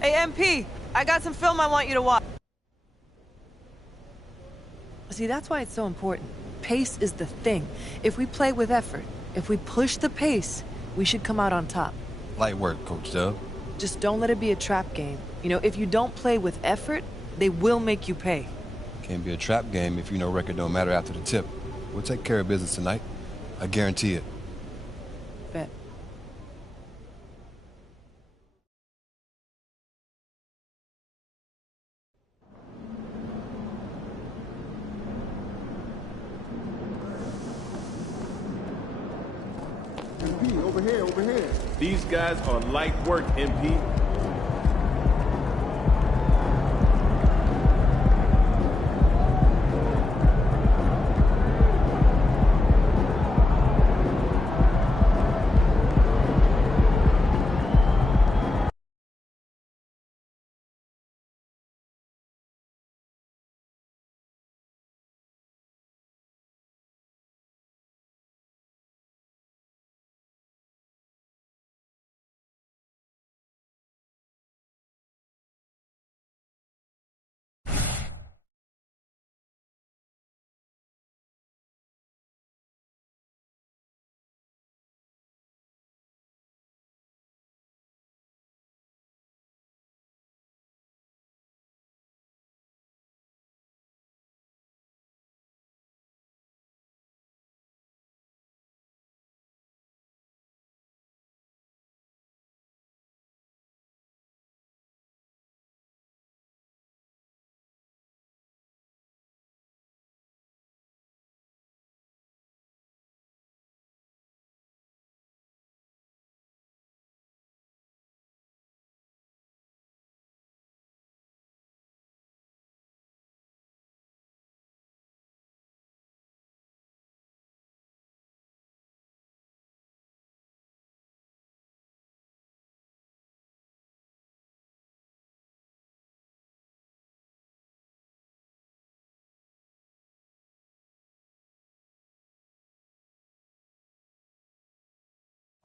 Hey, MP, I got some film I want you to watch. See, that's why it's so important. Pace is the thing. If we play with effort, if we push the pace, we should come out on top. Light work, Coach Dub. Just don't let it be a trap game. You know, if you don't play with effort, they will make you pay. Can't be a trap game if you know record don't matter after the tip. We'll take care of business tonight. I guarantee it. Bet. MP, over here, over here. These guys are light work, MP.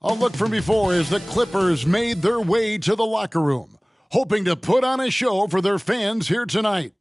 A look from before as the Clippers made their way to the locker room, hoping to put on a show for their fans here tonight.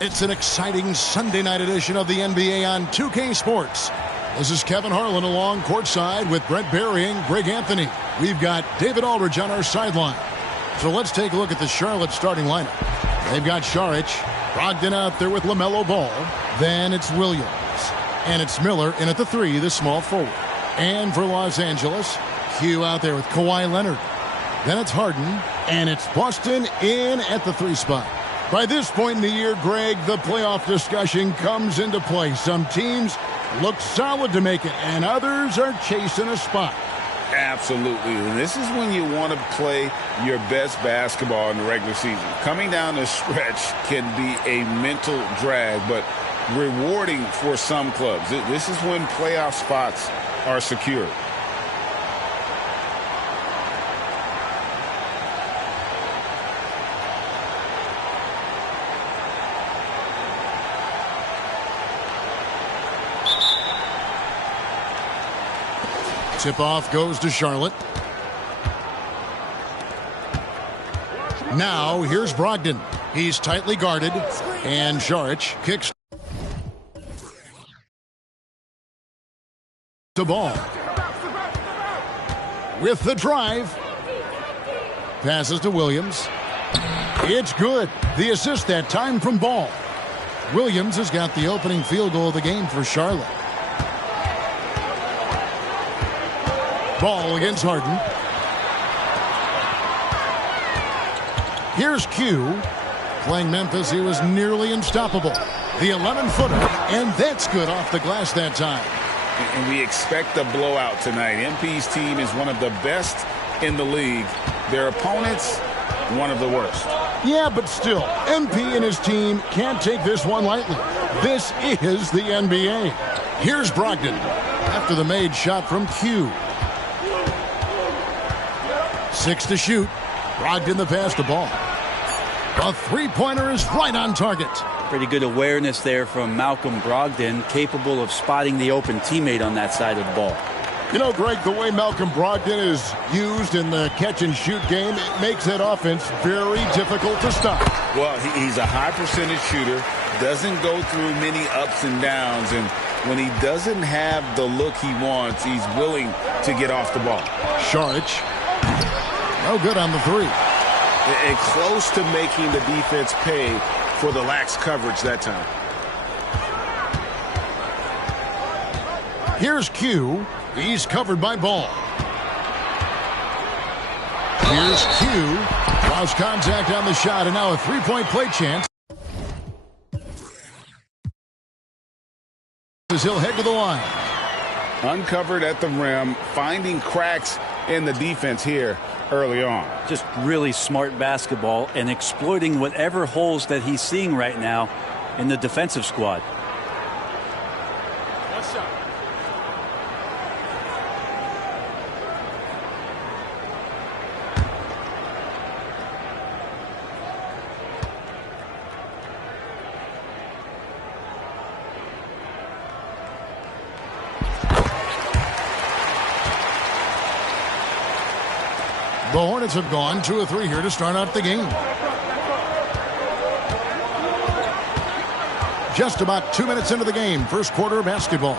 It's an exciting Sunday night edition of the NBA on 2K Sports. This is Kevin Harlan along courtside with Brent Barry and Greg Anthony. We've got David Aldridge on our sideline. So let's take a look at the Charlotte starting lineup. They've got Saric, Brogdon out there with LaMelo Ball. Then it's Williams. And it's Miller in at the 3, the small forward. And for Los Angeles, Hugh out there with Kawhi Leonard. Then it's Harden. And it's Boston in at the 3 spot. By this point in the year, Greg, the playoff discussion comes into play. Some teams look solid to make it, and others are chasing a spot. Absolutely. And this is when you want to play your best basketball in the regular season. Coming down the stretch can be a mental drag, but rewarding for some clubs. This is when playoff spots are secured. Tip-off goes to Charlotte. Now, here's Brogdon. He's tightly guarded, and Saric kicks the ball. With the drive. Passes to Williams. It's good. The assist that time from Ball. Williams has got the opening field goal of the game for Charlotte. Ball against Harden. Here's Q. Playing Memphis, he was nearly unstoppable. The 11-footer, and that's good off the glass that time. And we expect a blowout tonight. MP's team is one of the best in the league. Their opponents, one of the worst. Yeah, but still, MP and his team can't take this one lightly. This is the NBA. Here's Brogdon after the made shot from Q. 6 to shoot. Brogdon the pass to Ball. A three-pointer is right on target. Pretty good awareness there from Malcolm Brogdon, capable of spotting the open teammate on that side of the ball. You know, Greg, the way Malcolm Brogdon is used in the catch-and-shoot game, it makes that offense very difficult to stop. Well, he's a high-percentage shooter, doesn't go through many ups and downs, and when he doesn't have the look he wants, he's willing to get off the ball. Saric, no good on the three. And close to making the defense pay for the lax coverage that time. Here's Q. He's covered by Ball. Here's Q. Lost contact on the shot, and now a three-point play chance. As he'll head to the line. Uncovered at the rim, finding cracks in the defense here early on. Just really smart basketball and exploiting whatever holes that he's seeing right now in the defensive squad. The Hornets have gone 2 of 3 here to start out the game. Just about 2 minutes into the game, first quarter of basketball.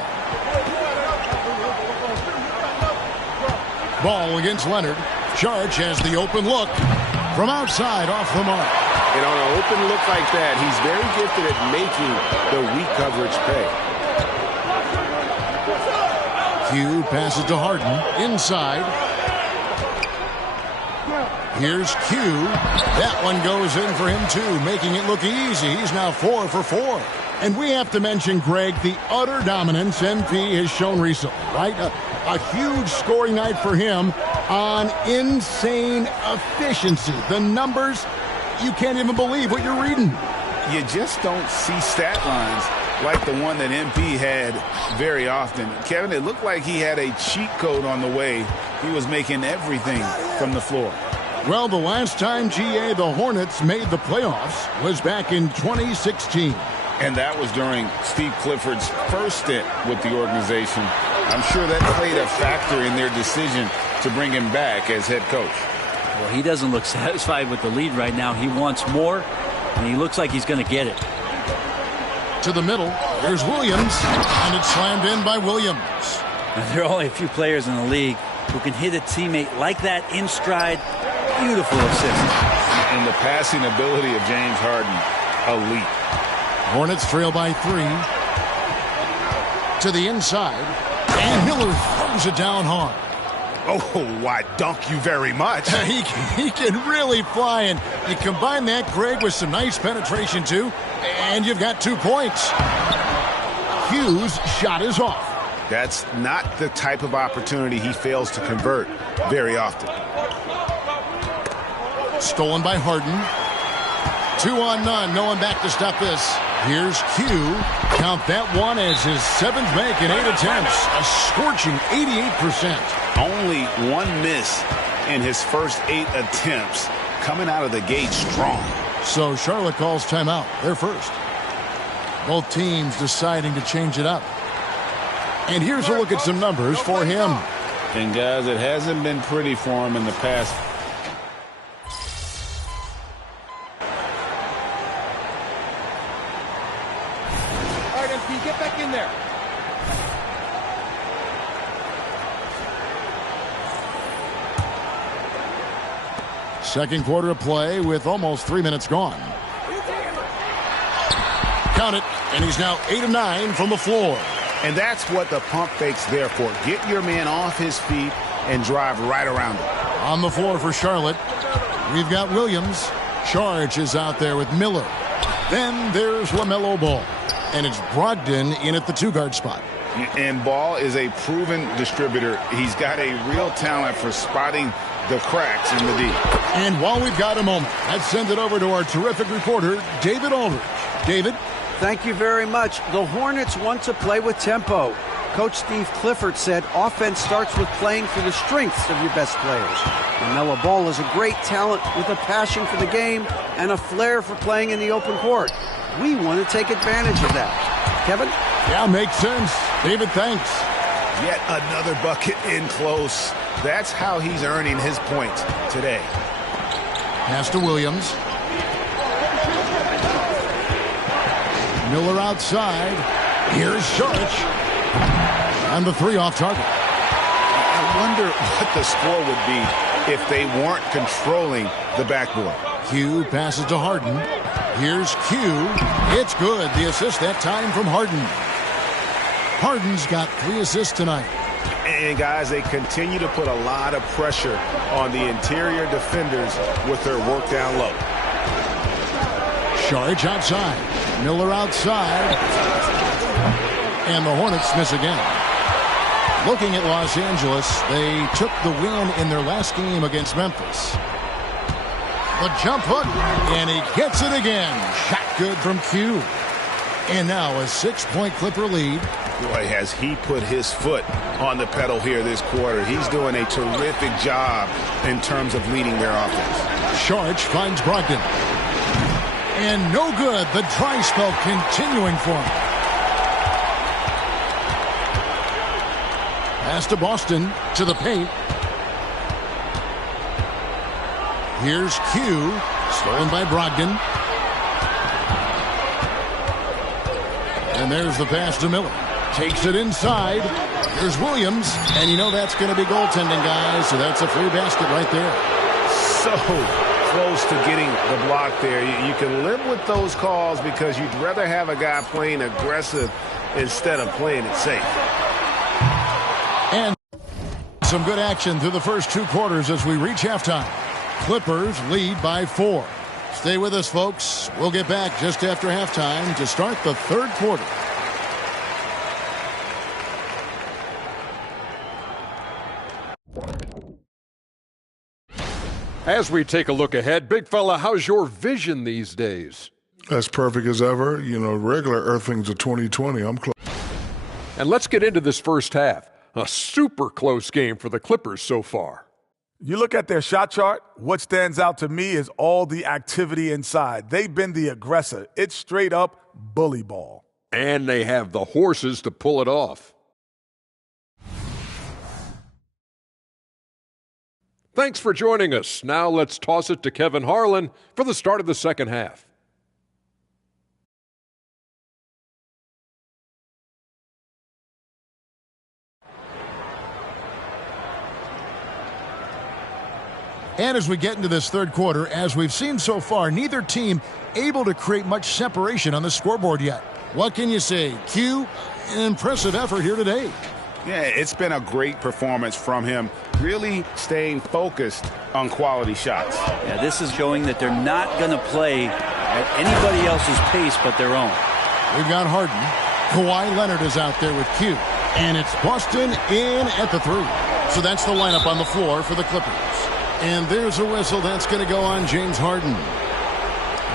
Ball against Leonard. Saric has the open look from outside off the mark. And on an open look like that, he's very gifted at making the weak coverage pay. Q passes to Harden inside. Here's Q. That one goes in for him, too, making it look easy. He's now 4 for 4. And we have to mention, Greg, the utter dominance MP has shown recently, right? A huge scoring night for him on insane efficiency. The numbers, you can't even believe what you're reading. You just don't see stat lines like the one that MP had very often. Kevin, it looked like he had a cheat code on the way. He was making everything from the floor. Well, the last time, GA, the Hornets made the playoffs was back in 2016. And that was during Steve Clifford's first stint with the organization. I'm sure that played a factor in their decision to bring him back as head coach. Well, he doesn't look satisfied with the lead right now. He wants more, and he looks like he's going to get it. To the middle, there's Williams, and it's slammed in by Williams. Now, there are only a few players in the league who can hit a teammate like that in stride. Beautiful assist. And the passing ability of James Harden, elite. Hornets trail by 3. To the inside, and Miller throws it down hard. Oh, why, dunk you very much. He can really fly, and you combine that, Greg, with some nice penetration, too, and you've got 2 points. Q's shot is off. That's not the type of opportunity he fails to convert very often. Stolen by Harden. 2 on none. No one back to stop this. Here's Q. Count that one as his 7th make in 8 attempts. A scorching 88%. Only 1 miss in his first 8 attempts. Coming out of the gate strong. So Charlotte calls timeout. They're first. Both teams deciding to change it up. And here's a look at some numbers for him. And guys, it hasn't been pretty for him in the past. All right, MP, get back in there. Second quarter of play with almost 3 minutes gone. Count it, and he's now 8 of 9 from the floor. And that's what the pump fake's there for. Get your man off his feet and drive right around him. On the floor for Charlotte, we've got Williams. Charge is out there with Miller. Then there's LaMelo Ball. And it's Brogdon in at the 2-guard spot. And Ball is a proven distributor. He's got a real talent for spotting the cracks in the D. And while we've got a moment, let's send it over to our terrific reporter, David Aldridge. David? Thank you very much. The Hornets want to play with tempo. Coach Steve Clifford said offense starts with playing for the strengths of your best players. LaMelo Ball is a great talent with a passion for the game and a flair for playing in the open court. We want to take advantage of that. Kevin? Yeah, makes sense. David, thanks. Yet another bucket in close. That's how he's earning his points today. Pass to Williams. Miller outside. Here's Saric. And the 3 off target. I wonder what the score would be if they weren't controlling the backboard. Q passes to Harden. Here's Q. It's good. The assist that time from Harden. Harden's got 3 assists tonight. And guys, they continue to put a lot of pressure on the interior defenders with their work down low. Saric outside. Miller outside. And the Hornets miss again. Looking at Los Angeles, they took the win in their last game against Memphis. The jump hook, and he gets it again. Shot good from Q. And now a 6-point Clipper lead. Boy, has he put his foot on the pedal here this quarter. He's doing a terrific job in terms of leading their offense. Saric finds Brogdon. And no good. The dry spell continuing for him. Pass to Boston, to the paint. Here's Q, stolen by Brogdon. And there's the pass to Miller. Takes it inside. Here's Williams. And you know that's going to be goaltending, guys. So that's a free basket right there. So close to getting the block there. You can live with those calls because you'd rather have a guy playing aggressive instead of playing it safe. And some good action through the first 2 quarters as we reach halftime. Clippers lead by 4. Stay with us, folks. We'll get back just after halftime to start the 3rd quarter. As we take a look ahead, big fella, how's your vision these days? As perfect as ever. You know, regular earthings are 20/20. I'm close. And let's get into this first half. A super close game for the Clippers so far. You look at their shot chart, what stands out to me is all the activity inside. They've been the aggressor. It's straight up bully ball. And they have the horses to pull it off. Thanks for joining us. Now let's toss it to Kevin Harlan for the start of the second half. And as we get into this 3rd quarter, as we've seen so far, neither team able to create much separation on the scoreboard yet. What can you say? Q, an impressive effort here today. Yeah, it's been a great performance from him, really staying focused on quality shots. Yeah, this is showing that they're not going to play at anybody else's pace but their own. We've got Harden. Kawhi Leonard is out there with Q. And it's Boston in at the 3. So that's the lineup on the floor for the Clippers. And there's a whistle that's going to go on James Harden.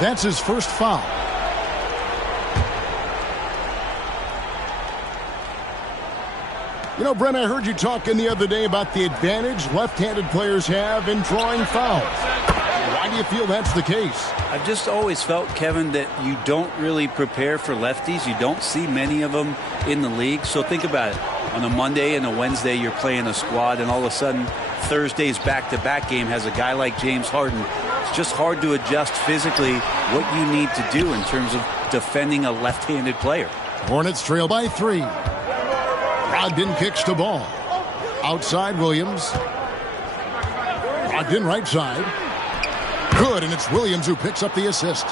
That's his first foul. You know, Brent, I heard you talking the other day about the advantage left-handed players have in drawing fouls. Why do you feel that's the case? I've just always felt, Kevin, that you don't really prepare for lefties. You don't see many of them in the league. So think about it. On a Monday and a Wednesday, you're playing a squad, and all of a sudden, Thursday's back-to-back game has a guy like James Harden. It's just hard to adjust physically what you need to do in terms of defending a left-handed player. Hornets trail by 3. Brogdon kicks to Ball. Outside Williams. Brogdon right side. Good, and it's Williams who picks up the assist.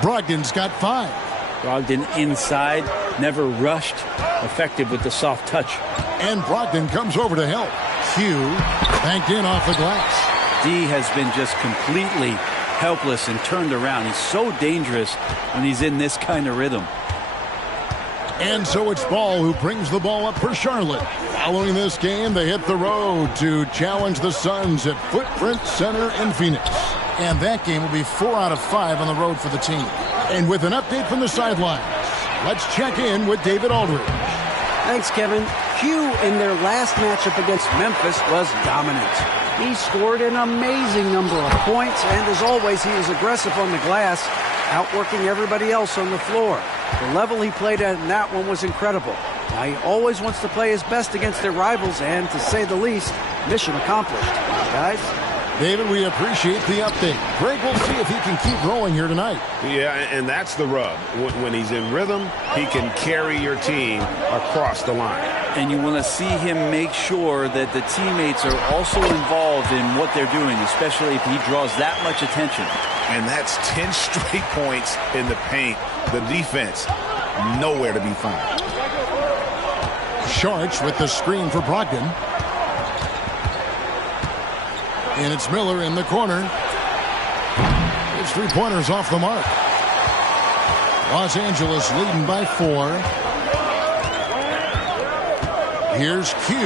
Brogdon's got 5. Brogdon inside, never rushed, effective with the soft touch. And Brogdon comes over to help. Q banked in off the glass. D has been just completely helpless and turned around. He's so dangerous when he's in this kind of rhythm. And so it's Ball who brings the ball up for Charlotte. Following this game, they hit the road to challenge the Suns at Footprint Center in Phoenix. And that game will be 4 out of 5 on the road for the team. And with an update from the sidelines, let's check in with David Aldridge. Thanks, Kevin. Q in their last matchup against Memphis was dominant. He scored an amazing number of points, and as always, he was aggressive on the glass, outworking everybody else on the floor. The level he played at in that one was incredible. Now, he always wants to play his best against their rivals, and to say the least, mission accomplished. Guys? David, we appreciate the update. Greg, we'll see if he can keep growing here tonight. Yeah, and that's the rub. When he's in rhythm, he can carry your team across the line. And you want to see him make sure that the teammates are also involved in what they're doing, especially if he draws that much attention. And that's 10 straight points in the paint. The defense, nowhere to be found. Sharch with the screen for Brogdon. And it's Miller in the corner. His 3-pointers off the mark. Los Angeles leading by 4. Here's Q.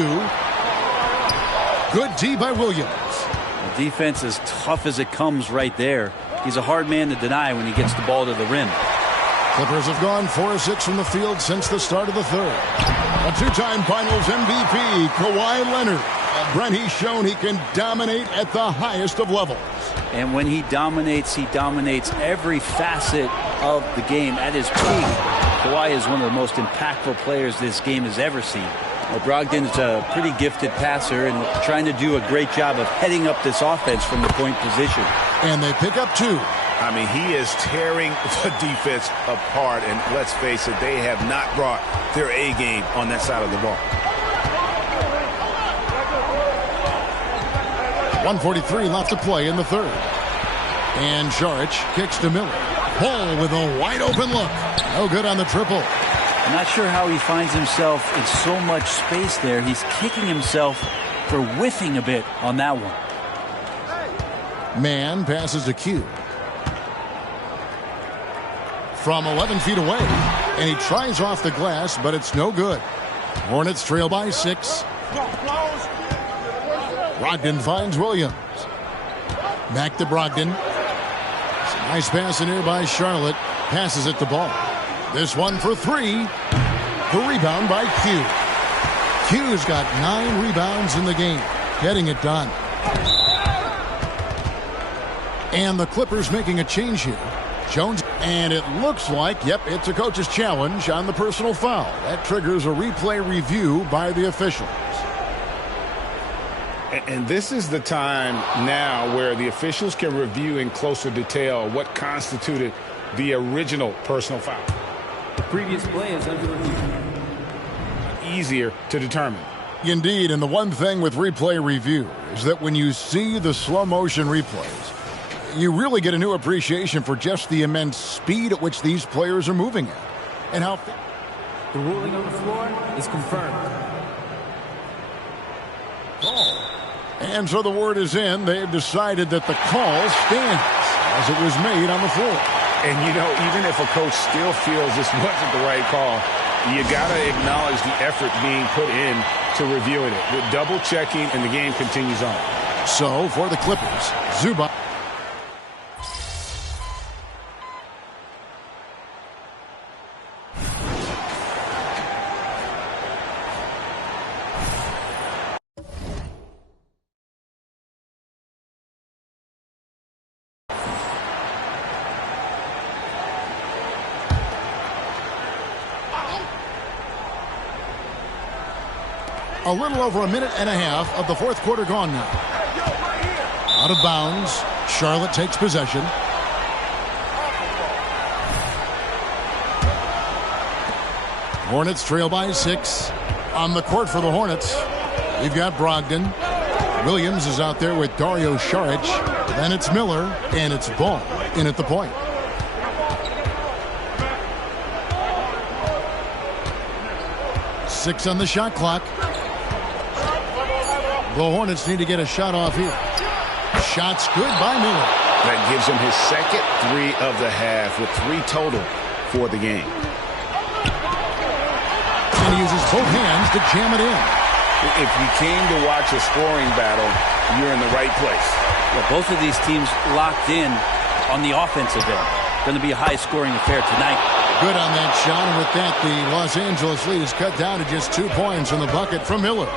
Good D by Williams. The defense is tough as it comes right there. He's a hard man to deny when he gets the ball to the rim. Clippers have gone 4-6 from the field since the start of the third. A 2-time Finals MVP, Kawhi Leonard. Brent, he's shown he can dominate at the highest of levels. And when he dominates every facet of the game at his peak. Kawhi is one of the most impactful players this game has ever seen. Well, Brogdon's a pretty gifted passer and trying to do a great job of heading up this offense from the point position. And they pick up 2. I mean, he is tearing the defense apart, and let's face it, they have not brought their A game on that side of the ball. 1:43 left to play in the third. And Saric kicks to Miller. Paul with a wide open look. No good on the triple. I'm not sure how he finds himself in so much space there. He's kicking himself for whiffing a bit on that one. Man passes to Q. From 11 feet away. And he tries off the glass, but it's no good. Hornets trail by 6. Brogdon finds Williams. Back to Brogdon. Nice pass in here by Charlotte. Passes it to Ball. This one for 3. The rebound by Q. Q's got 9 rebounds in the game. Getting it done. And the Clippers making a change here. Jones, and it looks like, yep, it's a coach's challenge on the personal foul. That triggers a replay review by the officials. And this is the time now where the officials can review in closer detail what constituted the original personal foul. The previous play is under review. Easier to determine. Indeed, and the one thing with replay review is that when you see the slow motion replays, you really get a new appreciation for just the immense speed at which these players are moving at. And how the ruling on the floor is confirmed. Call. And so the word is in. They've decided that the call stands as it was made on the floor. And, you know, even if a coach still feels this wasn't the right call, you got to acknowledge the effort being put in to reviewing it. With double checking, and the game continues on. So for the Clippers, Zubac. A little over a minute and a half of the fourth quarter gone now. Out of bounds. Charlotte takes possession. Hornets trail by 6. On the court for the Hornets, we've got Brogdon. Williams is out there with Dario Saric. Then it's Miller, and it's Ball in at the point. Six on the shot clock. The Hornets need to get a shot off here. Shot's good by Miller. That gives him his second 3 of the half with 3 total for the game. And he uses both hands to jam it in. If you came to watch a scoring battle, you're in the right place. Well, both of these teams locked in on the offensive end. Going to be a high-scoring affair tonight. Good on that shot, and with that, the Los Angeles lead is cut down to just 2 points in the bucket from Miller.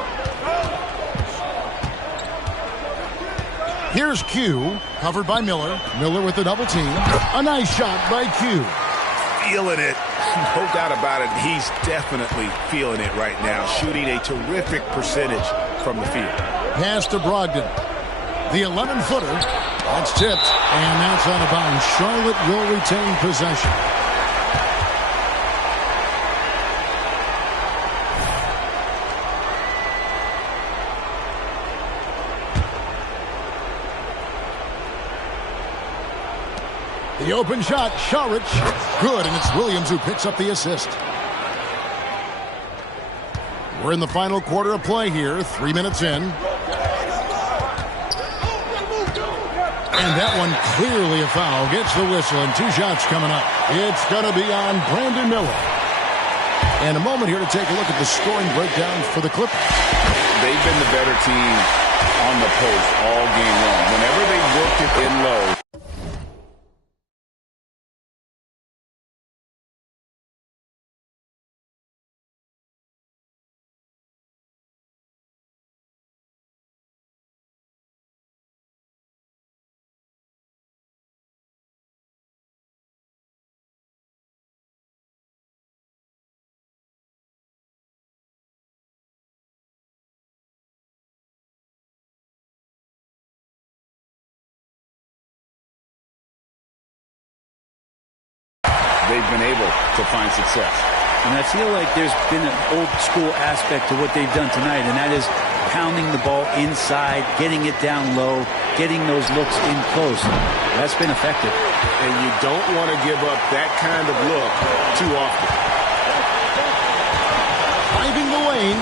Here's Q, covered by Miller. Miller with the double team. A nice shot by Q. Feeling it. No doubt about it. He's definitely feeling it right now. Shooting a terrific percentage from the field. Pass to Brogdon. The 11-footer. That's tipped, and that's out of bounds. Charlotte will retain possession. The open shot, Saric. Good, and it's Williams who picks up the assist. We're in the final quarter of play here, 3 minutes in. And that one clearly a foul. Gets the whistle, and 2 shots coming up. It's going to be on Brandon Miller. And a moment here to take a look at the scoring breakdown for the Clippers. They've been the better team on the post all game long. Whenever they worked it in low, they've been able to find success. And I feel like there's been an old school aspect to what they've done tonight, and that is pounding the ball inside, getting it down low, getting those looks in close. That's been effective. And you don't want to give up that kind of look too often. Driving the lane.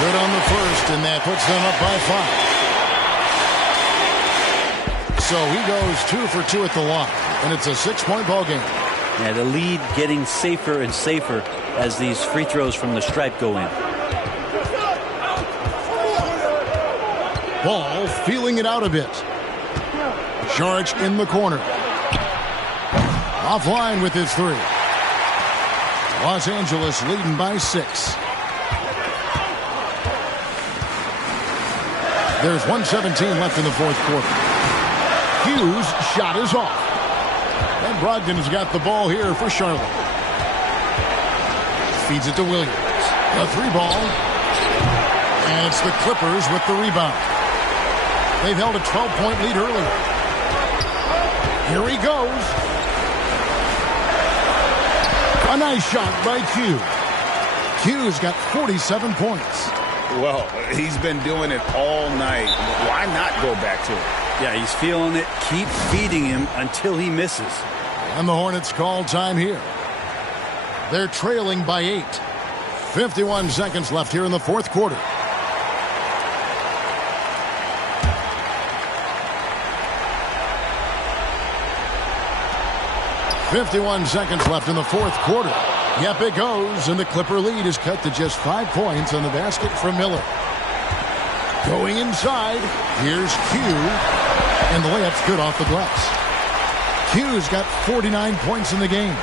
Good on the first, and that puts them up by 5. So he goes 2 for 2 at the line, and it's a 6-point ball game. Yeah, the lead getting safer and safer as these free throws from the stripe go in. Ball feeling it out a bit. Saric in the corner. Offline with his 3. Los Angeles leading by 6. There's 1:17 left in the fourth quarter. Hughes' shot is off. And Brogdon has got the ball here for Charlotte. Feeds it to Williams. The 3-ball. And it's the Clippers with the rebound. They've held a 12-point lead earlier. Here he goes. A nice shot by Q. Q's got 47 points. Well, he's been doing it all night. Why not go back to it? Yeah, he's feeling it. Keep feeding him until he misses. And the Hornets call time here. They're trailing by 8. 51 seconds left here in the fourth quarter. .51 seconds left in the fourth quarter. Yep, it goes, and the Clipper lead is cut to just 5 points on the basket from Miller. Going inside, here's Q, and the layup's good off the glass. Q's got 49 points in the game.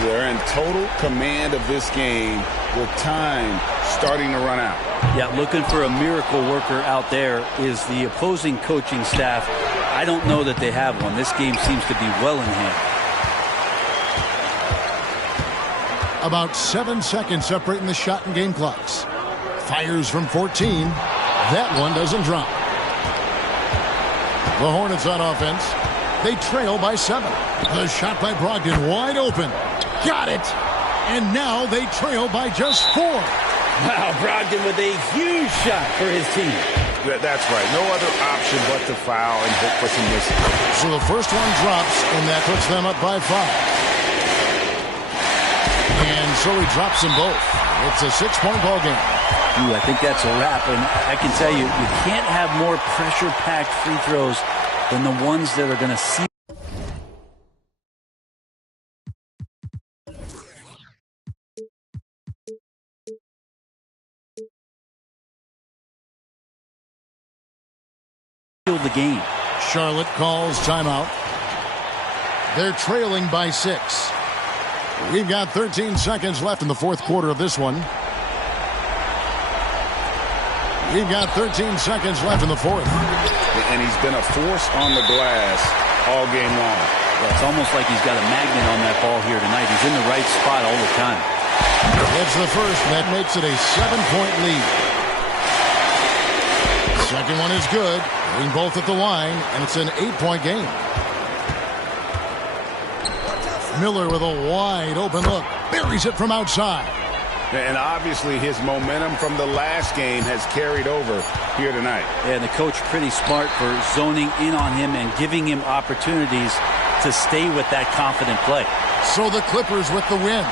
They're in total command of this game with time starting to run out. Yeah, looking for a miracle worker out there is the opposing coaching staff. I don't know that they have one. This game seems to be well in hand. About 7 seconds separating the shot and game clocks. Fires from 14. That one doesn't drop. The Hornets on offense. They trail by 7. The shot by Brogdon wide open. Got it. And now they trail by just 4. Wow, Brogdon with a huge shot for his team. That's right. No other option but to foul and hope for some missing. So the first one drops, and that puts them up by 5. And so he drops them both. It's a 6-point ball game. Ooh, I think that's a wrap. And I can tell you, you can't have more pressure-packed free throws than the ones that are going to see. The game. Charlotte calls timeout. They're trailing by 6. We've got 13 seconds left in the fourth quarter of this one. We've got 13 seconds left in the fourth. And he's been a force on the glass all game long. Well, it's almost like he's got a magnet on that ball here tonight. He's in the right spot all the time. It's the first, and that makes it a 7-point lead. Second one is good. Hitting both at the line, and it's an 8-point game. Miller with a wide open look. Buries it from outside. And obviously his momentum from the last game has carried over here tonight. Yeah, and the coach pretty smart for zoning in on him and giving him opportunities to stay with that confident play. So the Clippers with the win.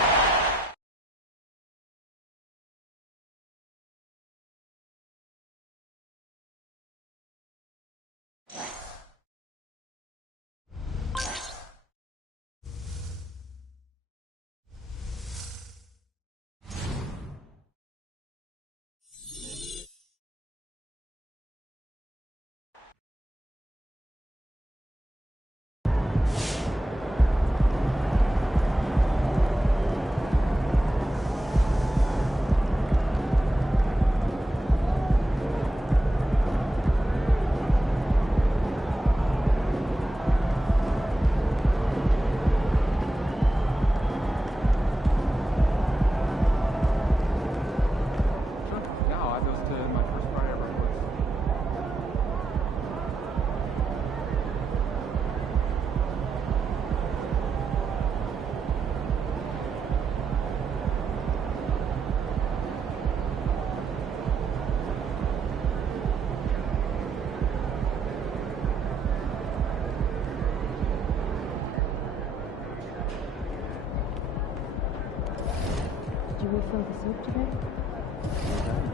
Did you refill the soup today?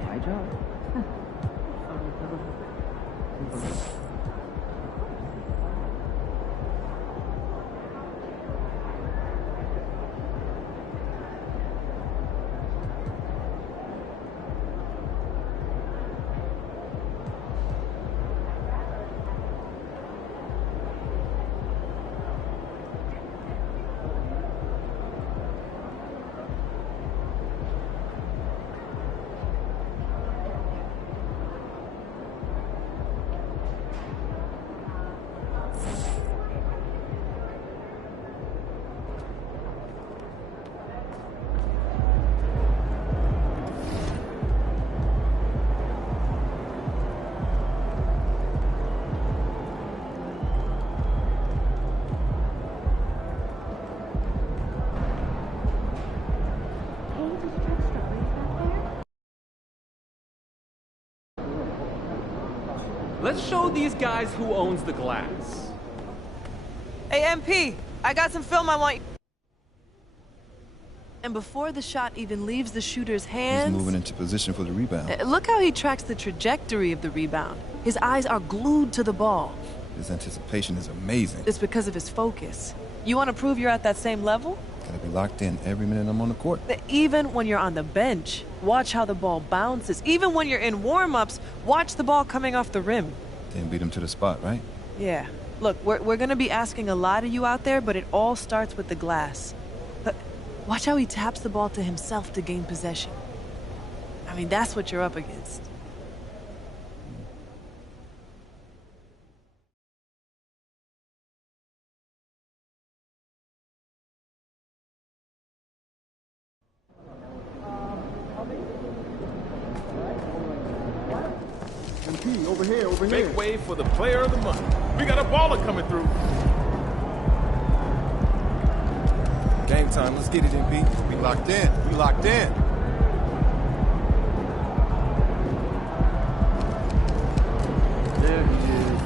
My job. Let's show these guys who owns the glass. Hey, MP, I got some film I want you... And before the shot even leaves the shooter's hands... He's moving into position for the rebound. Look how he tracks the trajectory of the rebound. His eyes are glued to the ball. His anticipation is amazing. It's because of his focus. You want to prove you're at that same level? Gotta be locked in every minute I'm on the court. Even when you're on the bench, watch how the ball bounces. Even when you're in warm-ups, watch the ball coming off the rim. Then beat him to the spot, right? Yeah. Look, we're going to be asking a lot of you out there, but it all starts with the glass. But watch how he taps the ball to himself to gain possession. I mean, that's what you're up against. Over here, over here. Make way for the player of the month. We got a baller coming through. Game time. Let's get it, MP. We locked in. We locked in. There he is.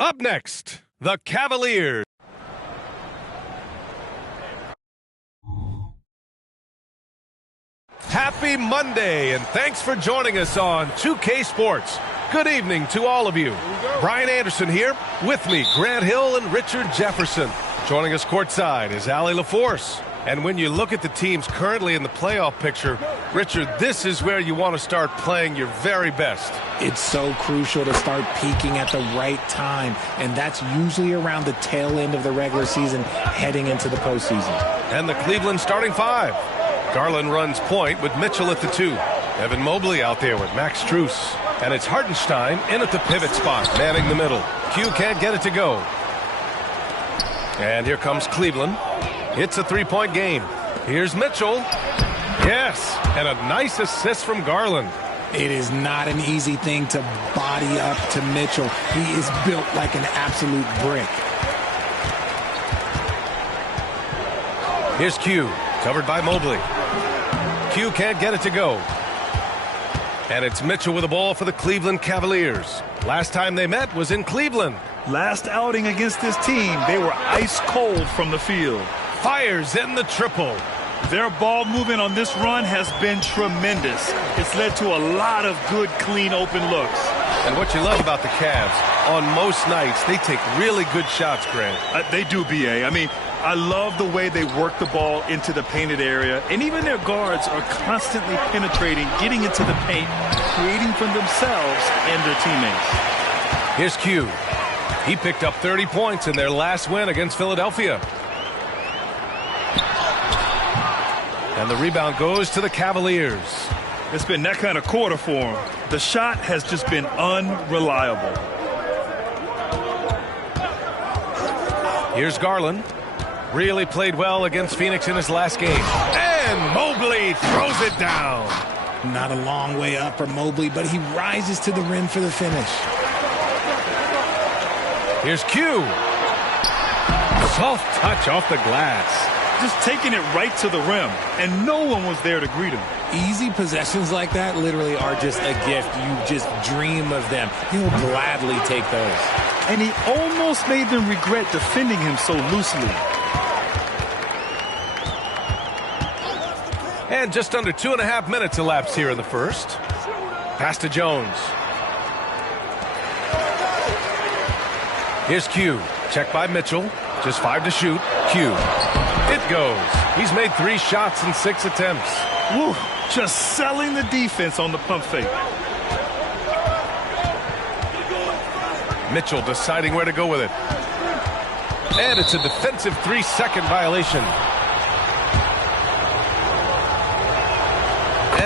Up next, the Cavaliers. Happy Monday, and thanks for joining us on 2K Sports. Good evening to all of you. Brian Anderson here, with me, Grant Hill and Richard Jefferson. Joining us courtside is Allie LaForce. And when you look at the teams currently in the playoff picture, Richard, this is where you want to start playing your very best. It's so crucial to start peaking at the right time, and that's usually around the tail end of the regular season heading into the postseason. And the Cleveland starting five. Garland runs point with Mitchell at the 2. Evan Mobley out there with Max Strus. And it's Hartenstein in at the pivot spot, manning the middle. Q can't get it to go. And here comes Cleveland. It's a three-point game. Here's Mitchell. Yes, and a nice assist from Garland. It is not an easy thing to body up to Mitchell. He is built like an absolute brick. Here's Q, covered by Mobley. Q can't get it to go. And it's Mitchell with the ball for the Cleveland Cavaliers. Last time they met was in Cleveland. Last outing against this team, they were ice cold from the field. Fires in the triple. Their ball movement on this run has been tremendous. It's led to a lot of good, clean, open looks. And what you love about the Cavs, on most nights, they take really good shots, Grant. They do, B.A. I mean, I love the way they work the ball into the painted area. And even their guards are constantly penetrating, getting into the paint, creating for themselves and their teammates. Here's Q. He picked up 30 points in their last win against Philadelphia. And the rebound goes to the Cavaliers. It's been that kind of quarter for him. The shot has just been unreliable. Here's Garland. Really played well against Phoenix in his last game. And Mobley throws it down. Not a long way up for Mobley, but he rises to the rim for the finish. Here's Q. Soft touch off the glass. Just taking it right to the rim, and no one was there to greet him. Easy possessions like that literally are just a gift. You just dream of them. He'll gladly take those. And he almost made them regret defending him so loosely. And just under 2.5 minutes elapsed here in the first. Pass to Jones. Here's Q. Checked by Mitchell. Just 5 to shoot. Q. It goes. He's made 3 shots in 6 attempts. Woo, just selling the defense on the pump fake. Mitchell deciding where to go with it. And it's a defensive 3-second violation.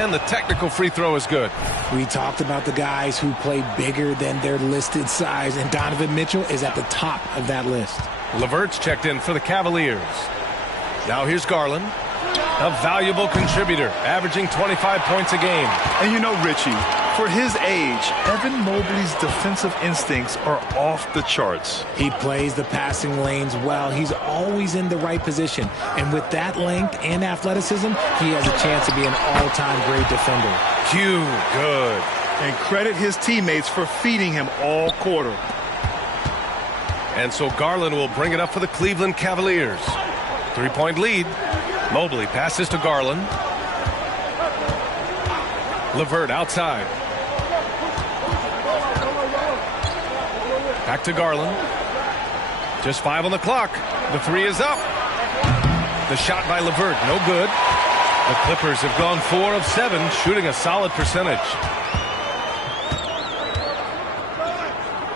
And the technical free throw is good. We talked about the guys who play bigger than their listed size, and Donovan Mitchell is at the top of that list. LeVert's checked in for the Cavaliers. Now here's Garland, a valuable contributor, averaging 25 points a game. And you know, Richie, for his age, Evan Mobley's defensive instincts are off the charts. He plays the passing lanes well. He's always in the right position. And with that length and athleticism, he has a chance to be an all-time great defender. Q, good. And credit his teammates for feeding him all quarter. And so Garland will bring it up for the Cleveland Cavaliers. 3-point lead. Mobley passes to Garland. LeVert outside. Back to Garland. Just 5 on the clock. The 3 is up. The shot by LeVert, no good. The Clippers have gone 4 of 7, shooting a solid percentage.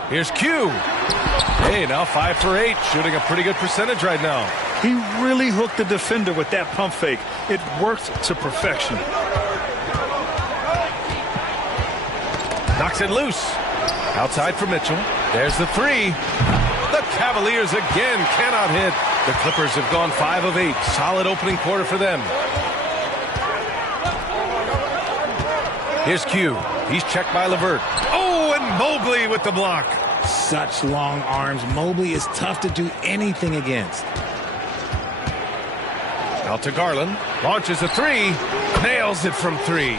Here's Q. Hey, now 5 for 8, shooting a pretty good percentage right now. He really hooked the defender with that pump fake. It worked to perfection. Knocks it loose. Outside for Mitchell. There's the 3. The Cavaliers again cannot hit. The Clippers have gone 5 of 8. Solid opening quarter for them. Here's Q. He's checked by LeVert. Oh, and Mobley with the block. Such long arms. Mobley is tough to do anything against. Out to Garland. Launches a 3. Nails it from 3.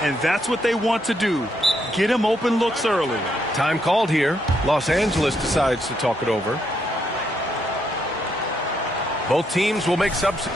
And that's what they want to do. Get him open looks early. Time called here. Los Angeles decides to talk it over. Both teams will make subs.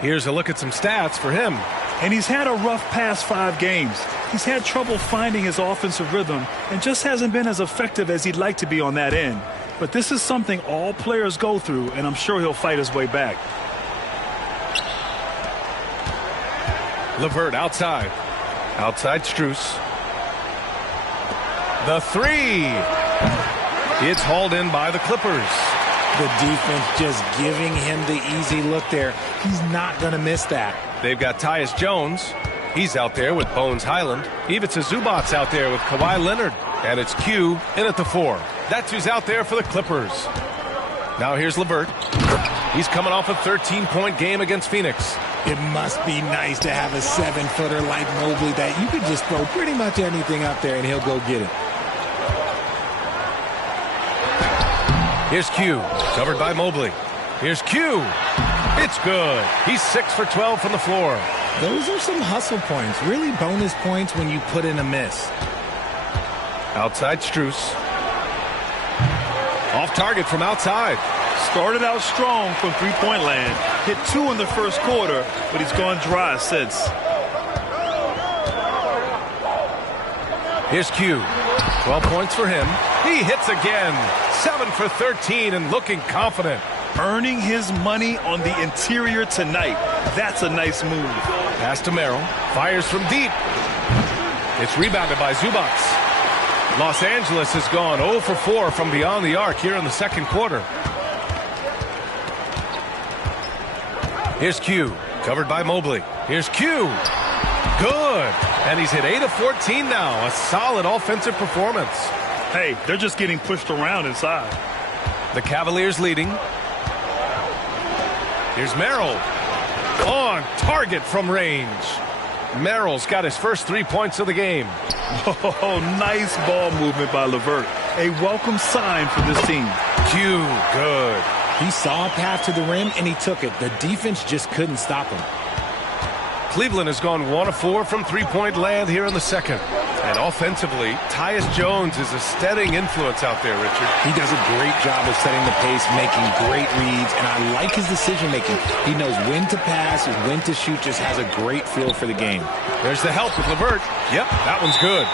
Here's a look at some stats for him. And he's had a rough past 5 games. He's had trouble finding his offensive rhythm and just hasn't been as effective as he'd like to be on that end. But this is something all players go through, and I'm sure he'll fight his way back. LeVert outside. Outside Strus. The 3. It's hauled in by the Clippers. The defense just giving him the easy look there. He's not going to miss that. They've got Tyus Jones. He's out there with Bones Highland. Ivica Zubac's out there with Kawhi Leonard. And it's Q in at the 4. That's who's out there for the Clippers. Now here's LeVert. He's coming off a 13-point game against Phoenix. It must be nice to have a 7-footer like Mobley that you could just throw pretty much anything up there and he'll go get it. Here's Q, covered by Mobley. Here's Q. It's good. He's 6 for 12 from the floor. Those are some hustle points, really bonus points when you put in a miss. Outside Strus. Off target from outside. Started out strong from three-point land. Hit 2 in the first quarter, but he's gone dry since. Here's Q. 12 points for him. He hits again. 7 for 13 and looking confident. Earning his money on the interior tonight. That's a nice move. Pass to Merrill. Fires from deep. It's rebounded by Zubac. Los Angeles has gone 0 for 4 from beyond the arc here in the second quarter. Here's Q. Covered by Mobley. Here's Q. Good. And he's hit 8 of 14 now. A solid offensive performance. Hey, they're just getting pushed around inside. The Cavaliers leading. Here's Merrill. On target from range. Merrill's got his first 3 points of the game. Oh, nice ball movement by LeVert. A welcome sign for this team. Q, good. He saw a path to the rim, and he took it. The defense just couldn't stop him. Cleveland has gone 1 of 4 from three-point land here in the second. And offensively, Tyus Jones is a steadying influence out there, Richard. He does a great job of setting the pace, making great reads, and I like his decision-making. He knows when to pass, when to shoot, just has a great feel for the game. There's the help with LeVert. Yep, that one's good.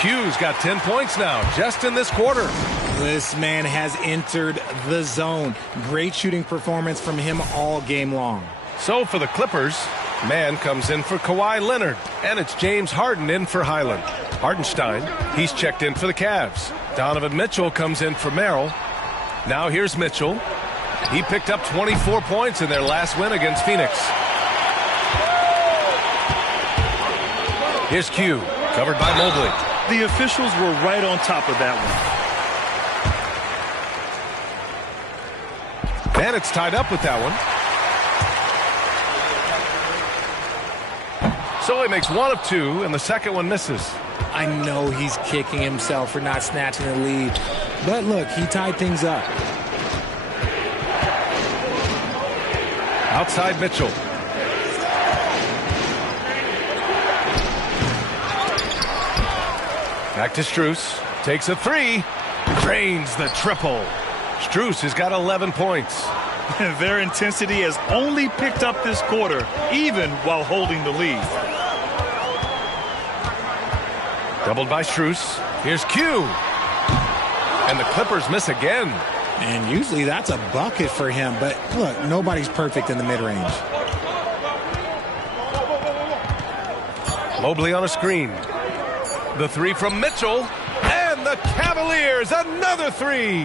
Q's got 10 points now, just in this quarter. This man has entered the zone. Great shooting performance from him all game long. So for the Clippers, man comes in for Kawhi Leonard, and it's James Harden in for Highland. Hardenstein, he's checked in for the Cavs. Donovan Mitchell comes in for Merrill. Now here's Mitchell. He picked up 24 points in their last win against Phoenix. Here's Q, covered by Mobley. The officials were right on top of that one. And it's tied up with that one. So he makes 1 of 2, and the second one misses. I know he's kicking himself for not snatching the lead. But look, he tied things up. Outside Mitchell. Back to Strus. Takes a 3. Drains the triple. Strus has got 11 points. Their intensity has only picked up this quarter, even while holding the lead. Doubled by Strus. Here's Q. And the Clippers miss again. And usually that's a bucket for him. But look, nobody's perfect in the mid-range. Mobley on a screen. The 3 from Mitchell. And the Cavaliers, another 3.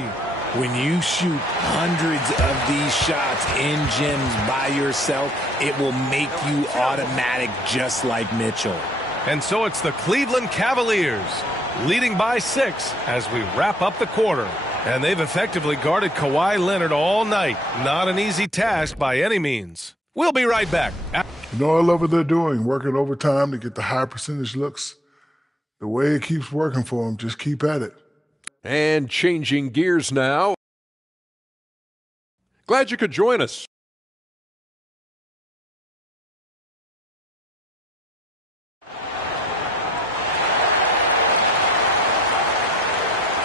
When you shoot hundreds of these shots in gyms by yourself, it will make you automatic just like Mitchell. And so it's the Cleveland Cavaliers leading by 6 as we wrap up the quarter. And they've effectively guarded Kawhi Leonard all night. Not an easy task by any means. We'll be right back. You know, I love what they're doing, working overtime to get the high percentage looks. The way it keeps working for them, just keep at it. And changing gears now. Glad you could join us.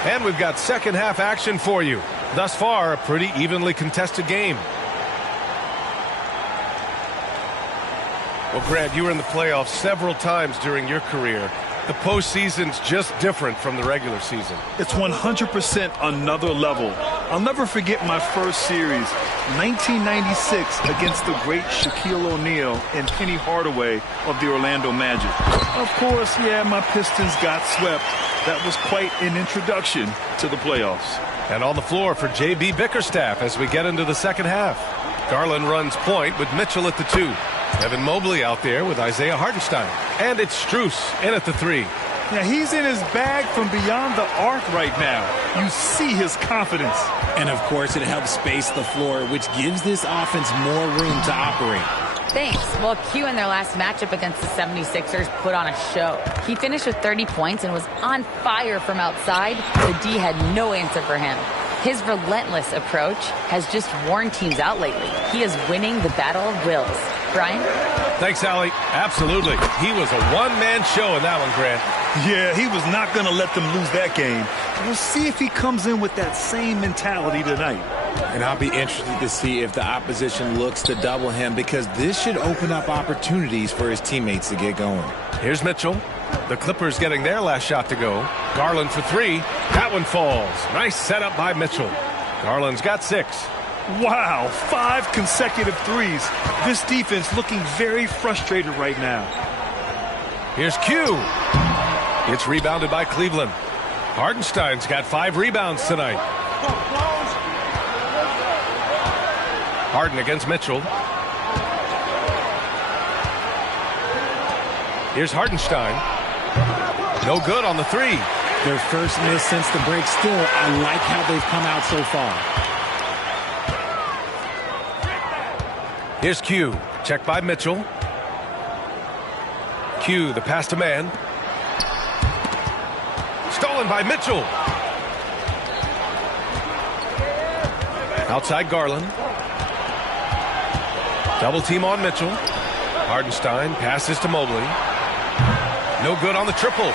And we've got second half action for you. Thus far, a pretty evenly contested game. Well, Grant, you were in the playoffs several times during your career. The postseason's just different from the regular season. It's 100% another level. I'll never forget my first series, 1996, against the great Shaquille O'Neal and Penny Hardaway of the Orlando Magic. Of course, yeah, my Pistons got swept. That was quite an introduction to the playoffs. And on the floor for J.B. Bickerstaff as we get into the second half. Garland runs point with Mitchell at the 2. Evan Mobley out there with Isaiah Hartenstein. And it's Strus in at the 3. Yeah, he's in his bag from beyond the arc right now. You see his confidence. And, of course, it helps space the floor, which gives this offense more room to operate. Thanks. Well, Q in their last matchup against the 76ers put on a show. He finished with 30 points and was on fire from outside. The D had no answer for him. His relentless approach has just worn teams out lately. He is winning the battle of wills. Brian? Thanks, Allie. Absolutely. He was a one-man show in that one, Grant. Yeah, he was not going to let them lose that game. We'll see if he comes in with that same mentality tonight. And I'll be interested to see if the opposition looks to double him, because this should open up opportunities for his teammates to get going. Here's Mitchell. The Clippers getting their last shot to go. Garland for 3. That one falls. Nice setup by Mitchell. Garland's got 6. Wow, 5 consecutive threes. This defense looking very frustrated right now. Here's Q. It's rebounded by Cleveland. Hartenstein's got 5 rebounds tonight. Harden against Mitchell. Here's Hartenstein. No good on the 3. Their first miss since the break. Still, I like how they've come out so far. Here's Q. Checked by Mitchell. Q, the pass to man. Stolen by Mitchell. Outside Garland. Double team on Mitchell. Hartenstein passes to Mobley. No good on the triple.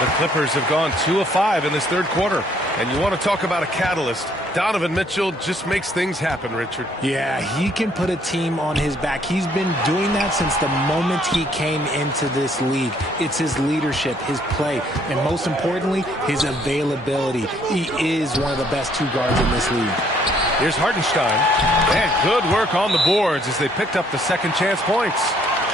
The Clippers have gone 2 of 5 in this third quarter. And you want to talk about a catalyst. Donovan Mitchell just makes things happen, Richard. Yeah, he can put a team on his back. He's been doing that since the moment he came into this league. It's his leadership, his play, and most importantly, his availability. He is one of the best 2 guards in this league. Here's Hartenstein. And good work on the boards as they picked up the second chance points.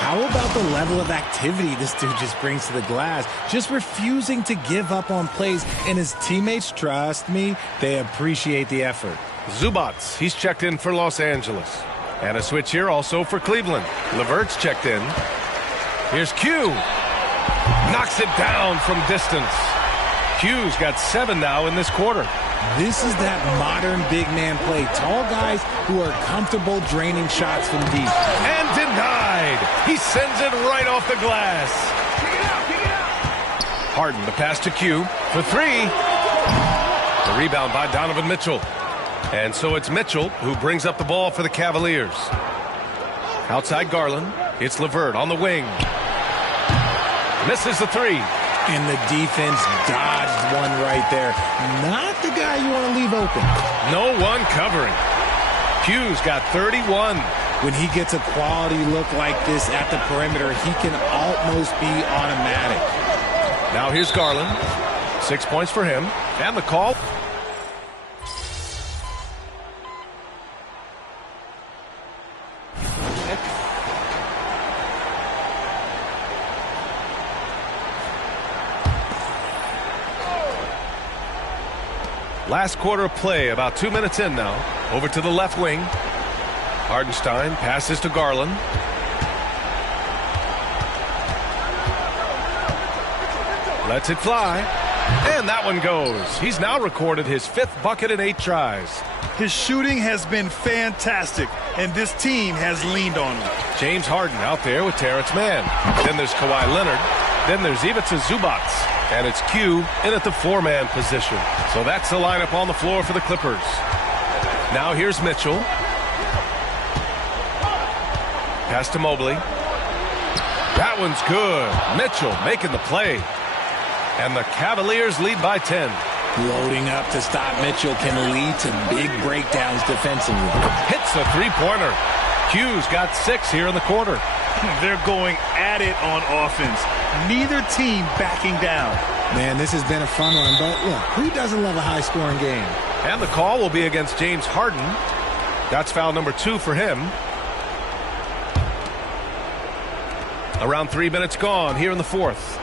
How about the level of activity this dude just brings to the glass? Just refusing to give up on plays, and his teammates, trust me, they appreciate the effort. Zubats, he's checked in for Los Angeles. And a switch here also for Cleveland. Levert's checked in. Here's Q. Knocks it down from distance. Q's got 7 now in this quarter. This is that modern big man play. Tall guys who are comfortable draining shots from deep. And denied. He sends it right off the glass. Harden, the pass to Q for 3. The rebound by Donovan Mitchell. And so it's Mitchell who brings up the ball for the Cavaliers. Outside Garland. It's LeVert on the wing. Misses the 3. And the defense dodged one right there. Not the guy you want to leave open. No one covering. Q's got 31. When he gets a quality look like this at the perimeter, he can almost be automatic. Now here's Garland. 6 points for him. And the call. Last quarter of play, about 2 minutes in now. Over to the left wing. Hardenstein passes to Garland. Lets it fly. And that one goes. He's now recorded his 5th bucket in 8 tries. His shooting has been fantastic, and this team has leaned on him. James Harden out there with Terrence Mann. Then there's Kawhi Leonard. Then there's Ivica Zubats. And it's Q in at the 4-man position. So that's the lineup on the floor for the Clippers. Now here's Mitchell. Pass to Mobley. That one's good. Mitchell making the play. And the Cavaliers lead by 10. Loading up to stop Mitchell can lead to big breakdowns defensively. Hits the 3-pointer. Q's got 6 here in the quarter. They're going at it on offense. Neither team backing down. Man, this has been a fun one, but look, who doesn't love a high-scoring game? And the call will be against James Harden. That's foul number 2 for him. Around 3 minutes gone here in the 4th.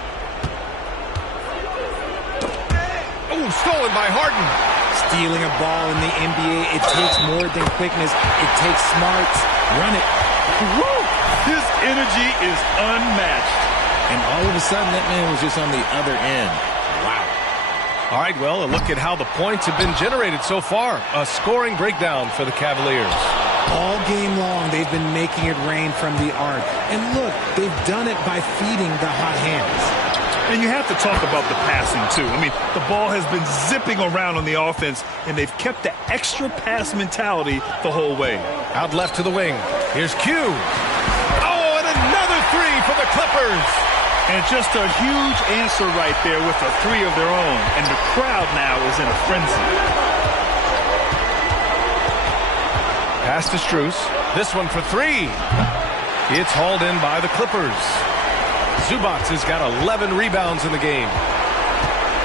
Oh, stolen by Harden. Stealing a ball in the NBA, it takes more than quickness. It takes smarts. Run it. Woo! His energy is unmatched. And all of a sudden, that man was just on the other end. Wow. All right, well, a look at how the points have been generated so far. A scoring breakdown for the Cavaliers. All game long, they've been making it rain from the arc. And look, they've done it by feeding the hot hands. And you have to talk about the passing, too. I mean, the ball has been zipping around on the offense, and they've kept the extra pass mentality the whole way. Out left to the wing. Here's Q. Oh, and another 3 for the Clippers. And just a huge answer right there with a 3 of their own. And the crowd now is in a frenzy. Pass to Strus. This one for 3. It's hauled in by the Clippers. Zubats has got 11 rebounds in the game.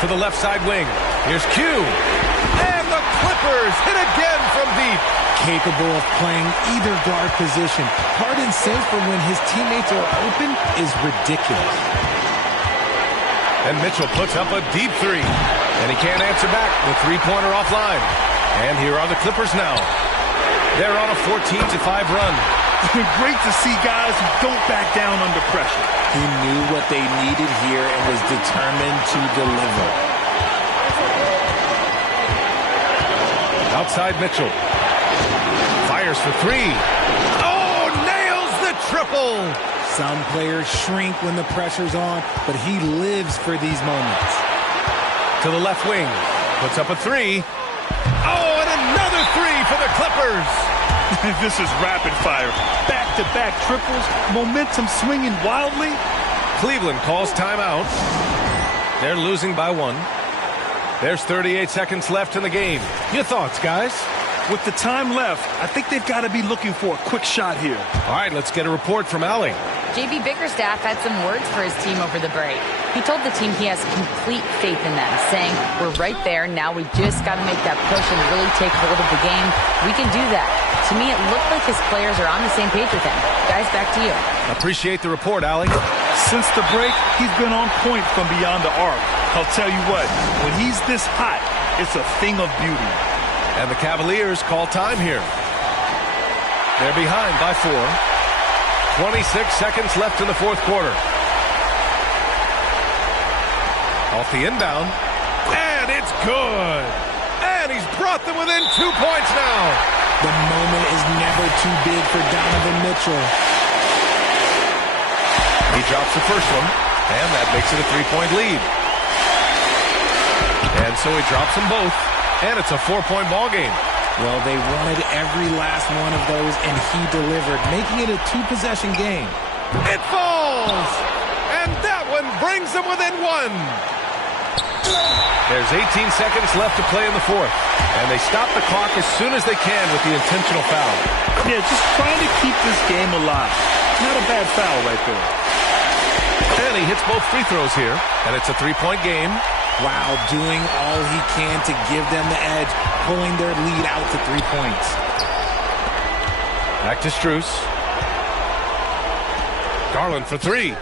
To the left side wing. Here's Q. And the Clippers hit again from deep. Capable of playing either guard position. Harden's sense for when his teammates are open is ridiculous. And Mitchell puts up a deep 3. And he can't answer back. The 3-pointer offline. And here are the Clippers now. They're on a 14-5 run. Great to see guys who don't back down under pressure. He knew what they needed here and was determined to deliver. Outside Mitchell. Fires for 3. Oh, nails the triple. Some players shrink when the pressure's on, but he lives for these moments. To the left wing. Puts up a 3. Oh, and another 3 for the Clippers. This is rapid fire. Back-to-back triples. Momentum swinging wildly. Cleveland calls timeout. They're losing by 1. There's 38 seconds left in the game. Your thoughts, guys? With the time left, I think they've got to be looking for a quick shot here. All right, let's get a report from Allie. JB Bickerstaff had some words for his team over the break. He told the team he has complete faith in them, saying, "We're right there. Now we just got to make that push and really take hold of the game. We can do that." To me, it looked like his players are on the same page with him. Guys, back to you. Appreciate the report, Allie. Since the break, he's been on point from beyond the arc. I'll tell you what, when he's this hot, it's a thing of beauty. And the Cavaliers call time here. They're behind by 4. 26 seconds left in the fourth quarter. Off the inbound. And it's good. And he's brought them within 2 points now. The moment is never too big for Donovan Mitchell. He drops the first one, and that makes it a 3-point lead. And so he drops them both, and it's a 4-point ball game. Well, they wanted every last one of those, and he delivered, making it a 2-possession game. It falls! And that one brings them within 1. There's 18 seconds left to play in the fourth, and they stop the clock as soon as they can with the intentional foul. Yeah, just trying to keep this game alive. Not a bad foul right there. And he hits both free throws here, and it's a 3-point game. Wow, doing all he can to give them the edge, pulling their lead out to 3 points. Back to Strus. Garland for 3.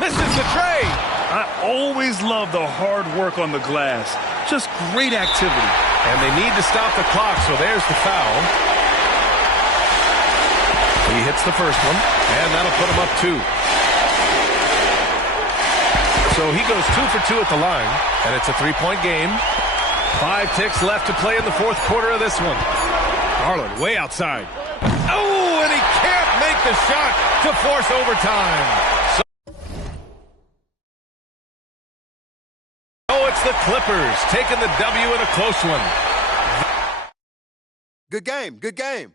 Misses the tray. I always love the hard work on the glass. Just great activity. And they need to stop the clock, so there's the foul. He hits the first one, and that'll put him up 2. So he goes 2 for 2 at the line, and it's a 3-point game. 5 ticks left to play in the fourth quarter of this one. Garland way outside. Oh, and he can't make the shot to force overtime. So it's the Clippers taking the W in a close one. Good game, good game.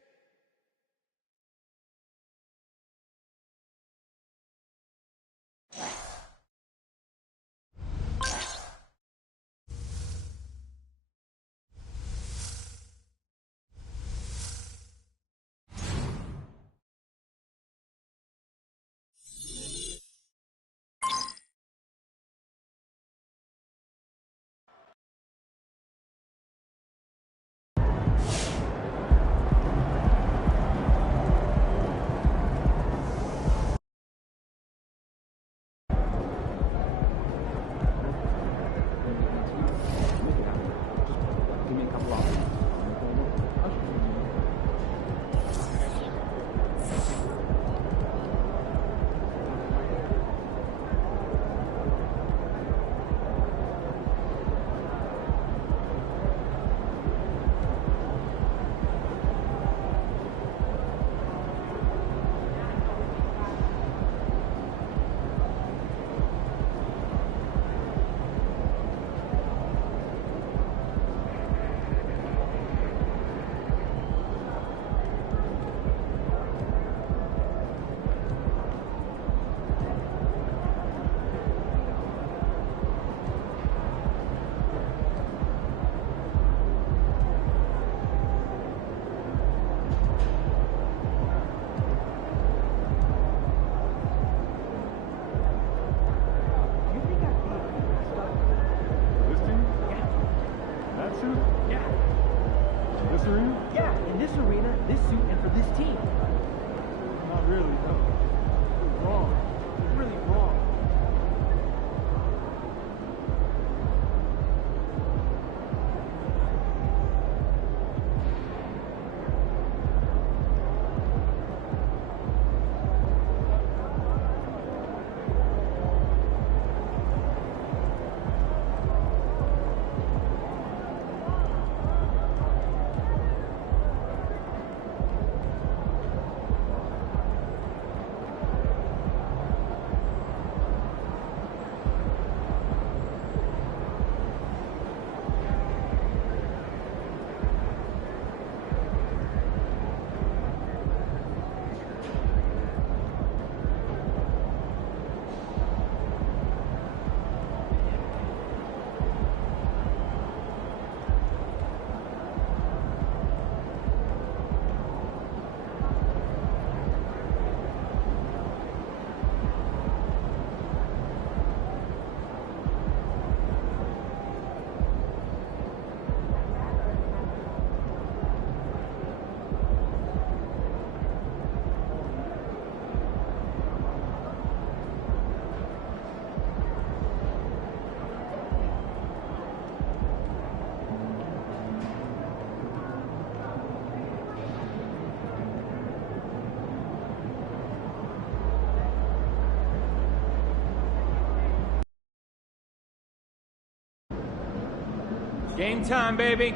Game time, baby.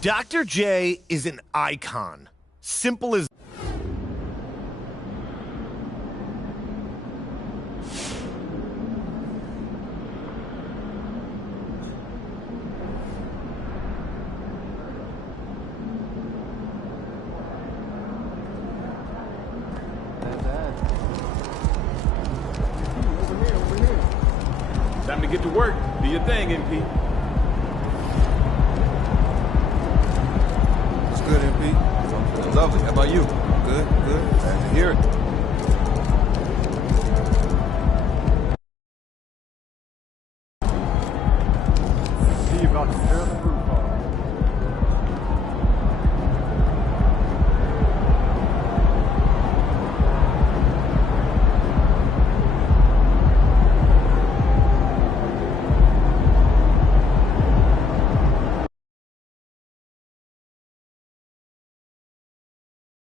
Dr. J is an icon. Simple as... Time to get to work. Do your thing, MP. It's good, MP. Lovely. How about you? Good, good. Glad to hear it. See you about to tear the roof off.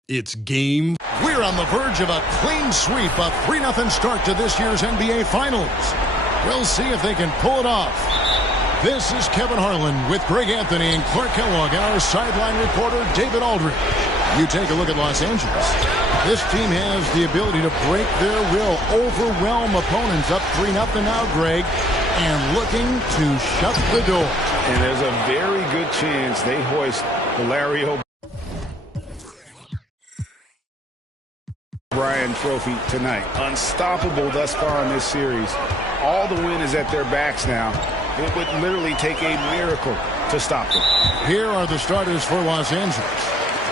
It's game. We're on the verge of a clean sweep, a 3-0 start to this year's NBA Finals. We'll see if they can pull it off. This is Kevin Harlan with Greg Anthony and Clark Kellogg and our sideline reporter, David Aldridge. You take a look at Los Angeles. This team has the ability to break their will, overwhelm opponents up 3-0 now, Greg, and looking to shut the door. And there's a very good chance they hoist the Larry O'Brien Trophy tonight. Unstoppable thus far in this series. All the wind is at their backs now. It would literally take a miracle to stop them. Here are the starters for Los Angeles.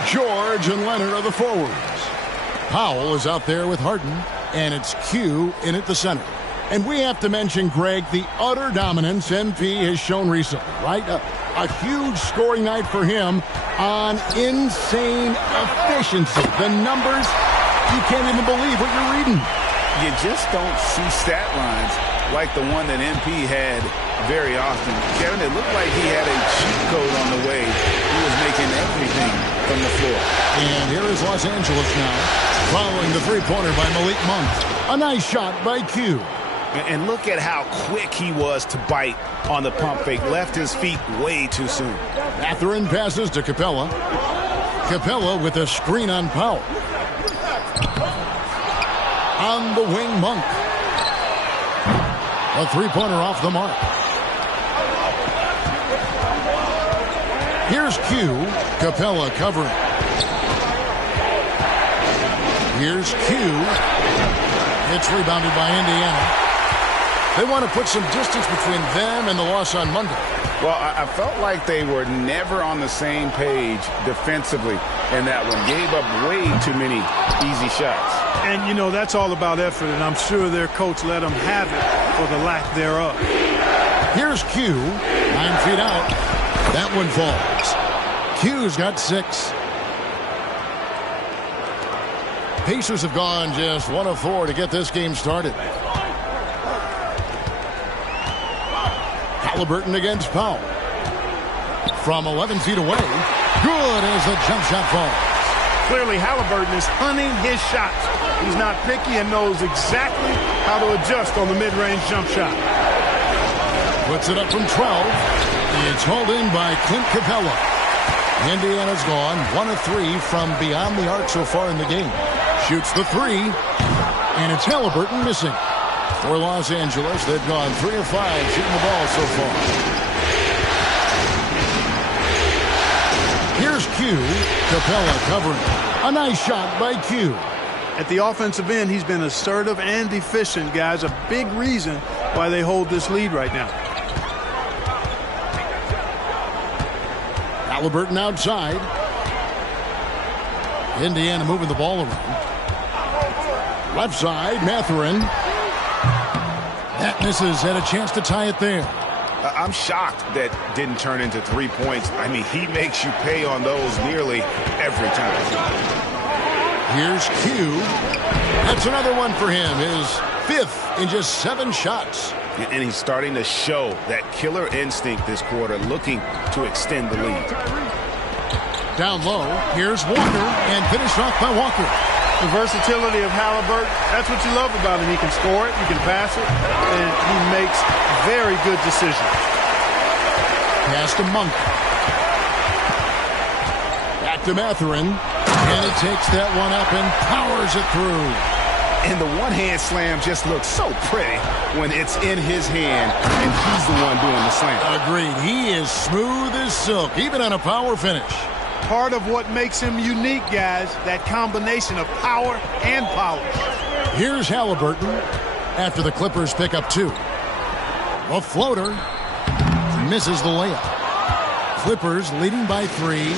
George and Leonard are the forwards. Powell is out there with Harden, and it's Q in at the center. And we have to mention, Greg, the utter dominance MP has shown recently, right? A huge scoring night for him on insane efficiency. The numbers, you can't even believe what you're reading. You just don't see stat lines like the one that MP had very often. Kevin, it looked like he had a cheat code on the way. He was making everything from the floor. And here is Los Angeles now, following the three-pointer by Malik Monk. A nice shot by Q. And look at how quick he was to bite on the pump fake. Left his feet way too soon. Mathurin passes to Capella. Capella with a screen on Powell. On the wing, Monk. A three-pointer off the mark. Here's Q. Capella covering. Here's Q. It's rebounded by Indiana. They want to put some distance between them and the loss on Monday. Well, I felt like they were never on the same page defensively in that one. Gave up way too many easy shots. And, you know, that's all about effort, and I'm sure their coach let them have it for the lack thereof. Here's Q. 9 feet out. That one falls. Q's got 6. Pacers have gone just 1 of 4 to get this game started. Halliburton against Powell. From 11 feet away. Good as the jump shot falls. Clearly, Halliburton is hunting his shots. He's not picky and knows exactly how to adjust on the mid-range jump shot. Puts it up from 12. It's hauled in by Clint Capella. Indiana's gone 1 of 3 from beyond the arc so far in the game. Shoots the 3. And it's Halliburton missing. For Los Angeles, they've gone 3 of 5 shooting the ball so far. Here's Q. Capella covering. A nice shot by Q. At the offensive end, he's been assertive and efficient, guys. A big reason why they hold this lead right now. Halliburton outside. Indiana moving the ball around. Left side, Mathurin. That misses. Had a chance to tie it there. I'm shocked that didn't turn into 3 points. I mean, he makes you pay on those nearly every time. Here's Q. That's another one for him. His 5th in just 7 shots. And he's starting to show that killer instinct this quarter, looking to extend the lead. Down low, here's Walker, and finished off by Walker. The versatility of Halliburton, that's what you love about him. He can score it, he can pass it, and he makes Very good decision. Pass to Monk. Back to Mathurin. And he takes that one up and powers it through. And the one-hand slam just looks so pretty when it's in his hand and he's the one doing the slam. Agreed. He is smooth as silk, even on a power finish. Part of what makes him unique, guys, that combination of power and polish. Here's Halliburton after the Clippers pick up 2. A floater misses the layup. Clippers leading by 3.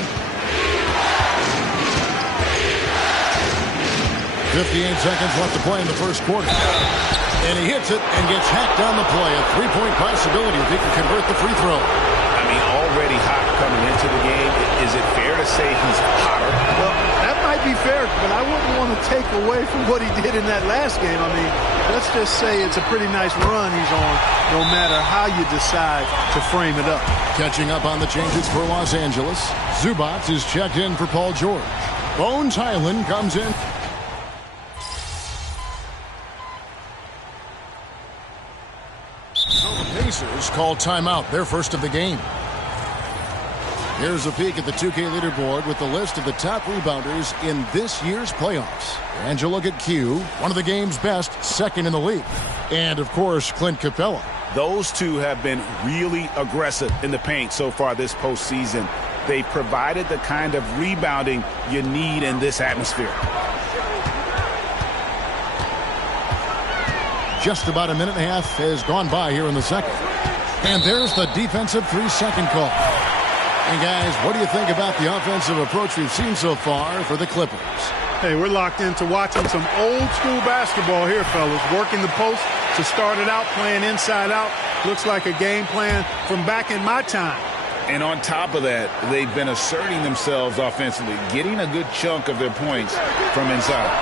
58 seconds left to play in the first quarter. And he hits it and gets hacked on the play. A 3-point possibility if he can convert the free throw. I mean, already hot coming into the game. Is it fair to say he's hotter? Well, that might be fair, but I wouldn't want to take away from what he did in that last game. I mean, let's just say it's a pretty nice run he's on, no matter how you decide to frame it up. Catching up on the changes for Los Angeles. Zubac is checked in for Paul George. Bones Hyland comes in. Pacers call timeout, their first of the game. Here's a peek at the 2K leaderboard with the list of the top rebounders in this year's playoffs. And you look at Q, one of the game's best, second in the league. And, of course, Clint Capella. Those two have been really aggressive in the paint so far this postseason. They provided the kind of rebounding you need in this atmosphere. Just about a minute and a half has gone by here in the second. And there's the defensive 3-second call. And guys, what do you think about the offensive approach we've seen so far for the Clippers? Hey, we're locked into watching some old school basketball here, fellas. Working the post to start it out, playing inside out. Looks like a game plan from back in my time. And on top of that, they've been asserting themselves offensively, getting a good chunk of their points from inside.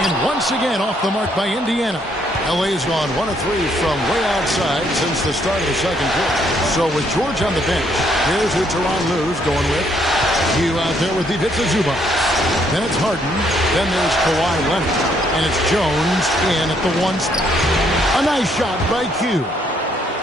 And once again off the mark by Indiana. LA's gone 1 of 3 from way outside since the start of the second quarter. So with George on the bench, here's who Tyronn Lue's going with. You out there with Ivica Zubac. Then it's Harden. Then there's Kawhi Leonard. And it's Jones in at the 1 spot. A nice shot by Q.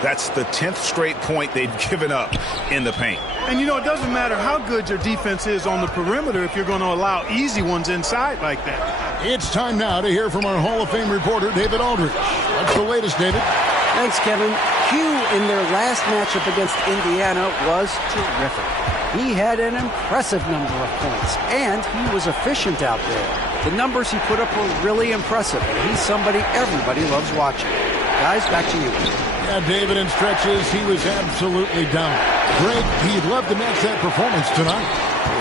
That's the 10th straight point they've given up in the paint. And, you know, it doesn't matter how good your defense is on the perimeter if you're going to allow easy ones inside like that. It's time now to hear from our Hall of Fame reporter, David Aldridge. What's the latest, David? Thanks, Kevin. Q in their last matchup against Indiana was terrific. He had an impressive number of points, and he was efficient out there. The numbers he put up were really impressive, and he's somebody everybody loves watching. Guys, back to you. Yeah, David, in stretches, he was absolutely down. Greg, he'd love to match that performance tonight.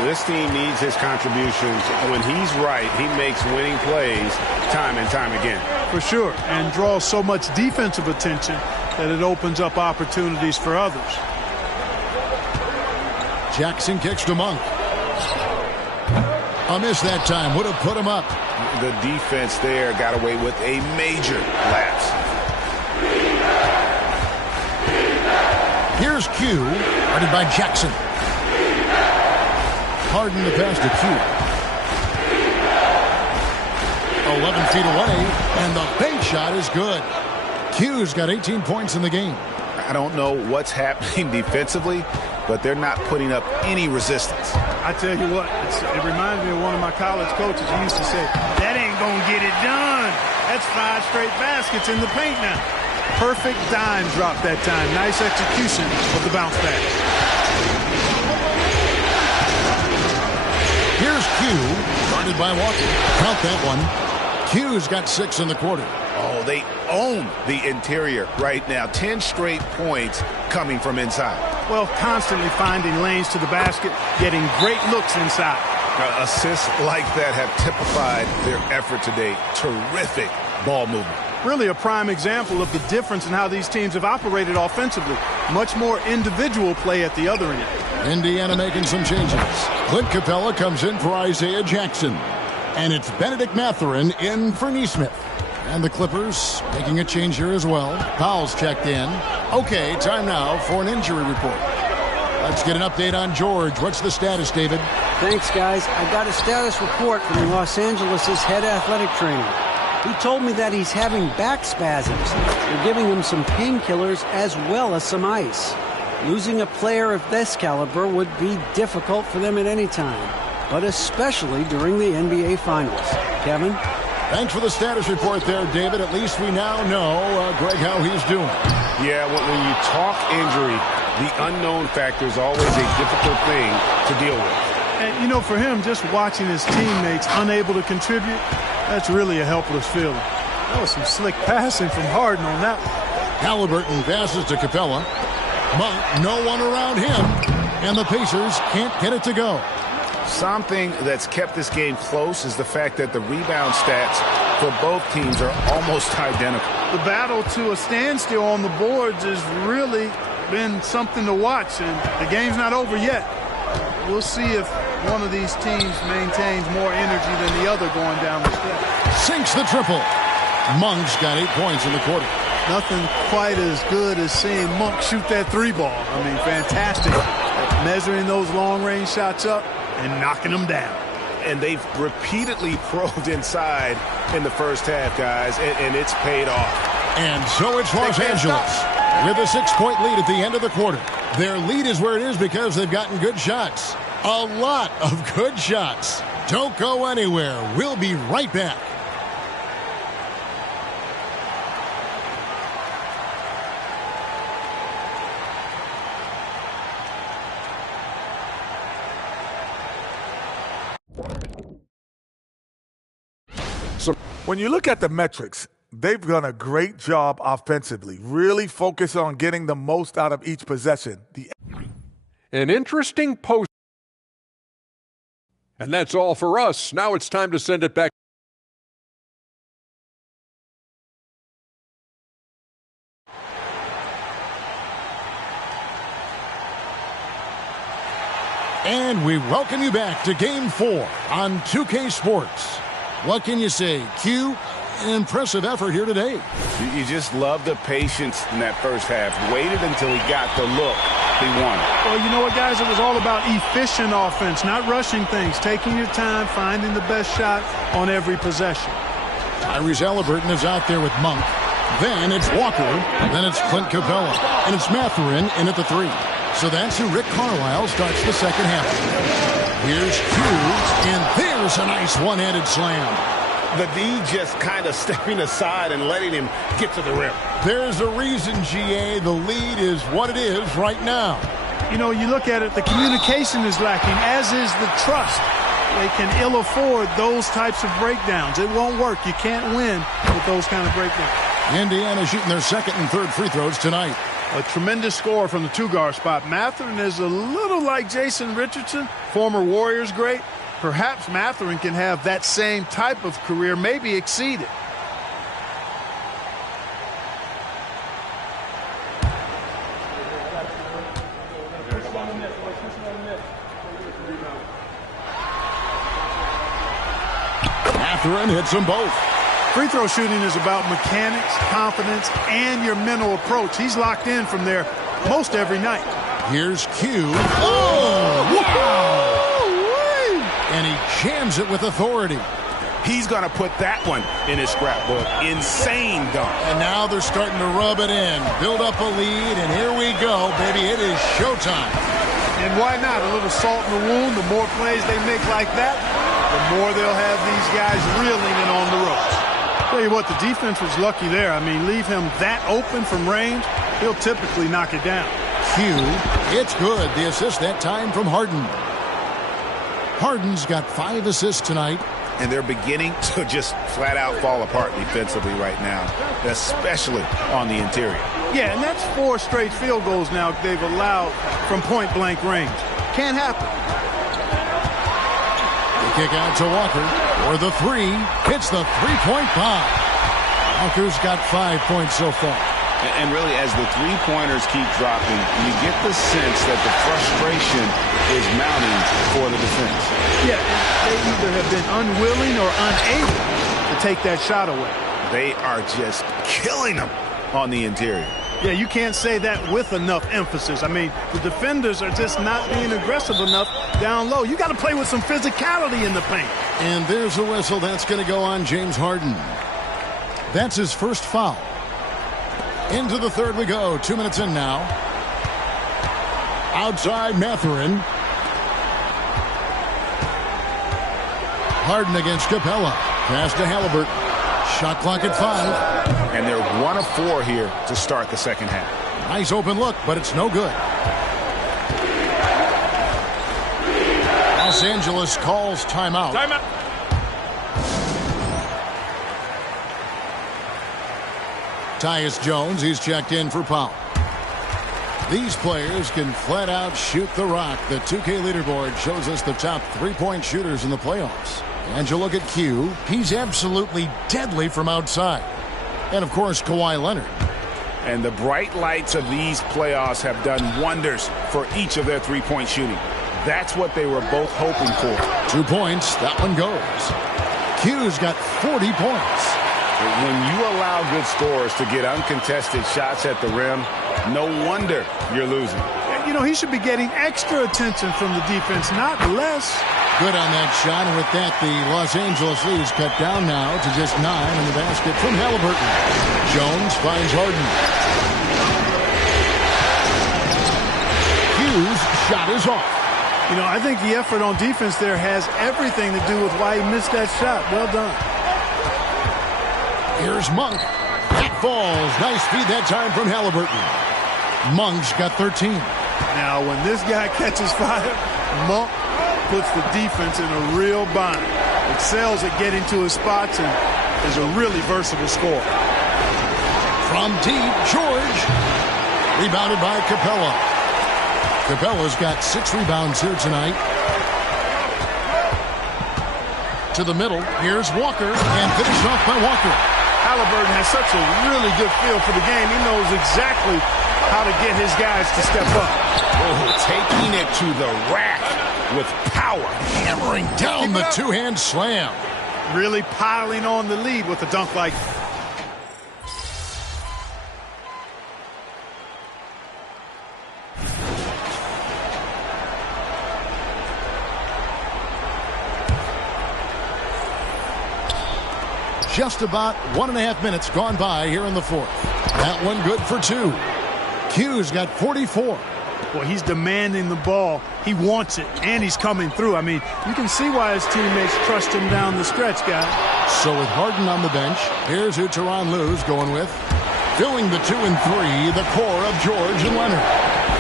This team needs his contributions. When he's right, he makes winning plays time and time again. For sure, and draws so much defensive attention that it opens up opportunities for others. Jackson kicks to Monk. A miss that time. Would have put him up. The defense there got away with a major lapse. Here's Q, guarded by Jackson. Harden the pass to Q. 11 feet away, and the bank shot is good. Q's got 18 points in the game. I don't know what's happening defensively, but they're not putting up any resistance. I tell you what, it reminds me of one of my college coaches who used to say, that ain't going to get it done. That's 5 straight baskets in the paint now. Perfect dime drop that time. Nice execution of the bounce back. Here's Q, guarded by Walker. Count that one. Q's got 6 in the quarter. Oh, they own the interior right now. 10 straight points coming from inside. Well, constantly finding lanes to the basket, getting great looks inside. Assists like that have typified their effort today. Terrific ball movement. Really a prime example of the difference in how these teams have operated offensively. Much more individual play at the other end. Indiana making some changes. Clint Capella comes in for Isaiah Jackson. And it's Benedict Mathurin in for Nesmith. And the Clippers making a change here as well. Powell's checked in. Okay, time now for an injury report. Let's get an update on George. What's the status, David? Thanks, guys. I got a status report from Los Angeles' head athletic trainer. He told me that he's having back spasms. They're giving him some painkillers as well as some ice. Losing a player of this caliber would be difficult for them at any time, but especially during the NBA Finals. Kevin? Thanks for the status report there, David. At least we now know, Greg, how he's doing. Yeah, when you talk injury, the unknown factor is always a difficult thing to deal with. And, you know, for him, just watching his teammates unable to contribute, that's really a helpless feeling. That was some slick passing from Harden on that one. Halliburton passes to Capella. Monk, no one around him, and the Pacers can't get it to go. Something that's kept this game close is the fact that the rebound stats for both teams are almost identical. The battle to a standstill on the boards has really been something to watch, and the game's not over yet. We'll see if one of these teams maintains more energy than the other going down the stretch. Sinks the triple. Monk's got 8 points in the quarter. Nothing quite as good as seeing Monk shoot that three ball. I mean, fantastic. Measuring those long-range shots up and knocking them down. And they've repeatedly probed inside in the first half, guys, and it's paid off. And so it's Los Angeles with a 6-point lead at the end of the quarter. Their lead is where it is because they've gotten good shots. A lot of good shots. Don't go anywhere. We'll be right back. When you look at the metrics, they've done a great job offensively. Really focus on getting the most out of each possession. An interesting post. And that's all for us. Now it's time to send it back. And we welcome you back to Game 4 on 2K Sports. What can you say? Q, an impressive effort here today. You just love the patience in that first half. Waited until he got the look. He won. Well, you know what, guys? It was all about efficient offense, not rushing things, taking your time, finding the best shot on every possession. Tyrese Halliburton is out there with Monk. Then it's Walker. Then it's Clint Capella. And it's Mathurin in at the 3. So that's who Rick Carlisle starts the second half. Here's Hughes, and there's a nice one-handed slam. The D just kind of stepping aside and letting him get to the rim. There's a reason, GA, the lead is what it is right now. You know, you look at it, the communication is lacking, as is the trust. They can ill afford those types of breakdowns. It won't work. You can't win with those kind of breakdowns. Indiana shooting their second and third free throws tonight. A tremendous score from the two-guard spot. Mathurin is a little like Jason Richardson, former Warriors great. Perhaps Mathurin can have that same type of career, maybe exceed it. Mathurin hits them both. Free throw shooting is about mechanics, confidence, and your mental approach. He's locked in from there most every night. Here's Q. Oh, wow! And he jams it with authority. He's going to put that one in his scrapbook. Insane dunk. And now they're starting to rub it in, build up a lead, and here we go, baby. It is showtime. And why not? A little salt in the wound. The more plays they make like that, the more they'll have these guys reeling and on the ropes. Tell you what, the defense was lucky there. I mean, leave him that open from range, he'll typically knock it down. Q, it's good. The assist that time from Harden. Harden's got 5 assists tonight. And they're beginning to just flat out fall apart defensively right now, especially on the interior. Yeah, and that's 4 straight field goals now they've allowed from point-blank range. Can't happen. Kick out to Walker for the 3. Hits the three-point bomb. Walker's got 5 points so far. And really, as the three-pointers keep dropping, you get the sense that the frustration is mounting for the defense. Yeah, they either have been unwilling or unable to take that shot away. They are just killing them on the interior. Yeah, you can't say that with enough emphasis. I mean, the defenders are just not being aggressive enough down low. You got to play with some physicality in the paint. And there's a whistle that's going to go on James Harden. That's his first foul. Into the third we go. 2 minutes in now. Outside Mathurin. Harden against Capella. Pass to Halliburton. Shot clock at 5. And they're 1 of 4 here to start the second half. Nice open look, but it's no good. Los Angeles calls timeout. Timeout. Tyus Jones, he's checked in for Powell. These players can flat out shoot the rock. The 2K leaderboard shows us the top three-point shooters in the playoffs. And you look at Q, he's absolutely deadly from outside. And of course, Kawhi Leonard. And the bright lights of these playoffs have done wonders for each of their three-point shooting. That's what they were both hoping for. 2 points, that one goes. Q's got 40 points. When you allow good scorers to get uncontested shots at the rim, no wonder you're losing. You know, he should be getting extra attention from the defense, not less. Good on that shot, and with that, the Los Angeles lead is cut down now to just 9 in the basket from Halliburton. Jones finds Harden. Hughes' shot is off. You know, I think the effort on defense there has everything to do with why he missed that shot. Well done. Here's Monk. That falls. Nice feed that time from Halliburton. Monk's got 13. Now, when this guy catches fire, Monk puts the defense in a real bind. Excels at getting to his spots and is a really versatile scorer. From deep, George. Rebounded by Capella. Capella's got 6 rebounds here tonight. To the middle. Here's Walker. And finished off by Walker. Halliburton has such a really good feel for the game. He knows exactly how to get his guys to step up. Oh, taking it to the rack with power. Hammering down the two-hand slam. Really piling on the lead with a dunk like that. Just about 1.5 minutes gone by here in the fourth. That one good for 2. Q's got 44. Well, he's demanding the ball. He wants it, and he's coming through. I mean, you can see why his teammates trust him down the stretch, guys. So with Harden on the bench, here's who Tyronn Lue's going with. Filling the 2 and 3, the core of George and Leonard.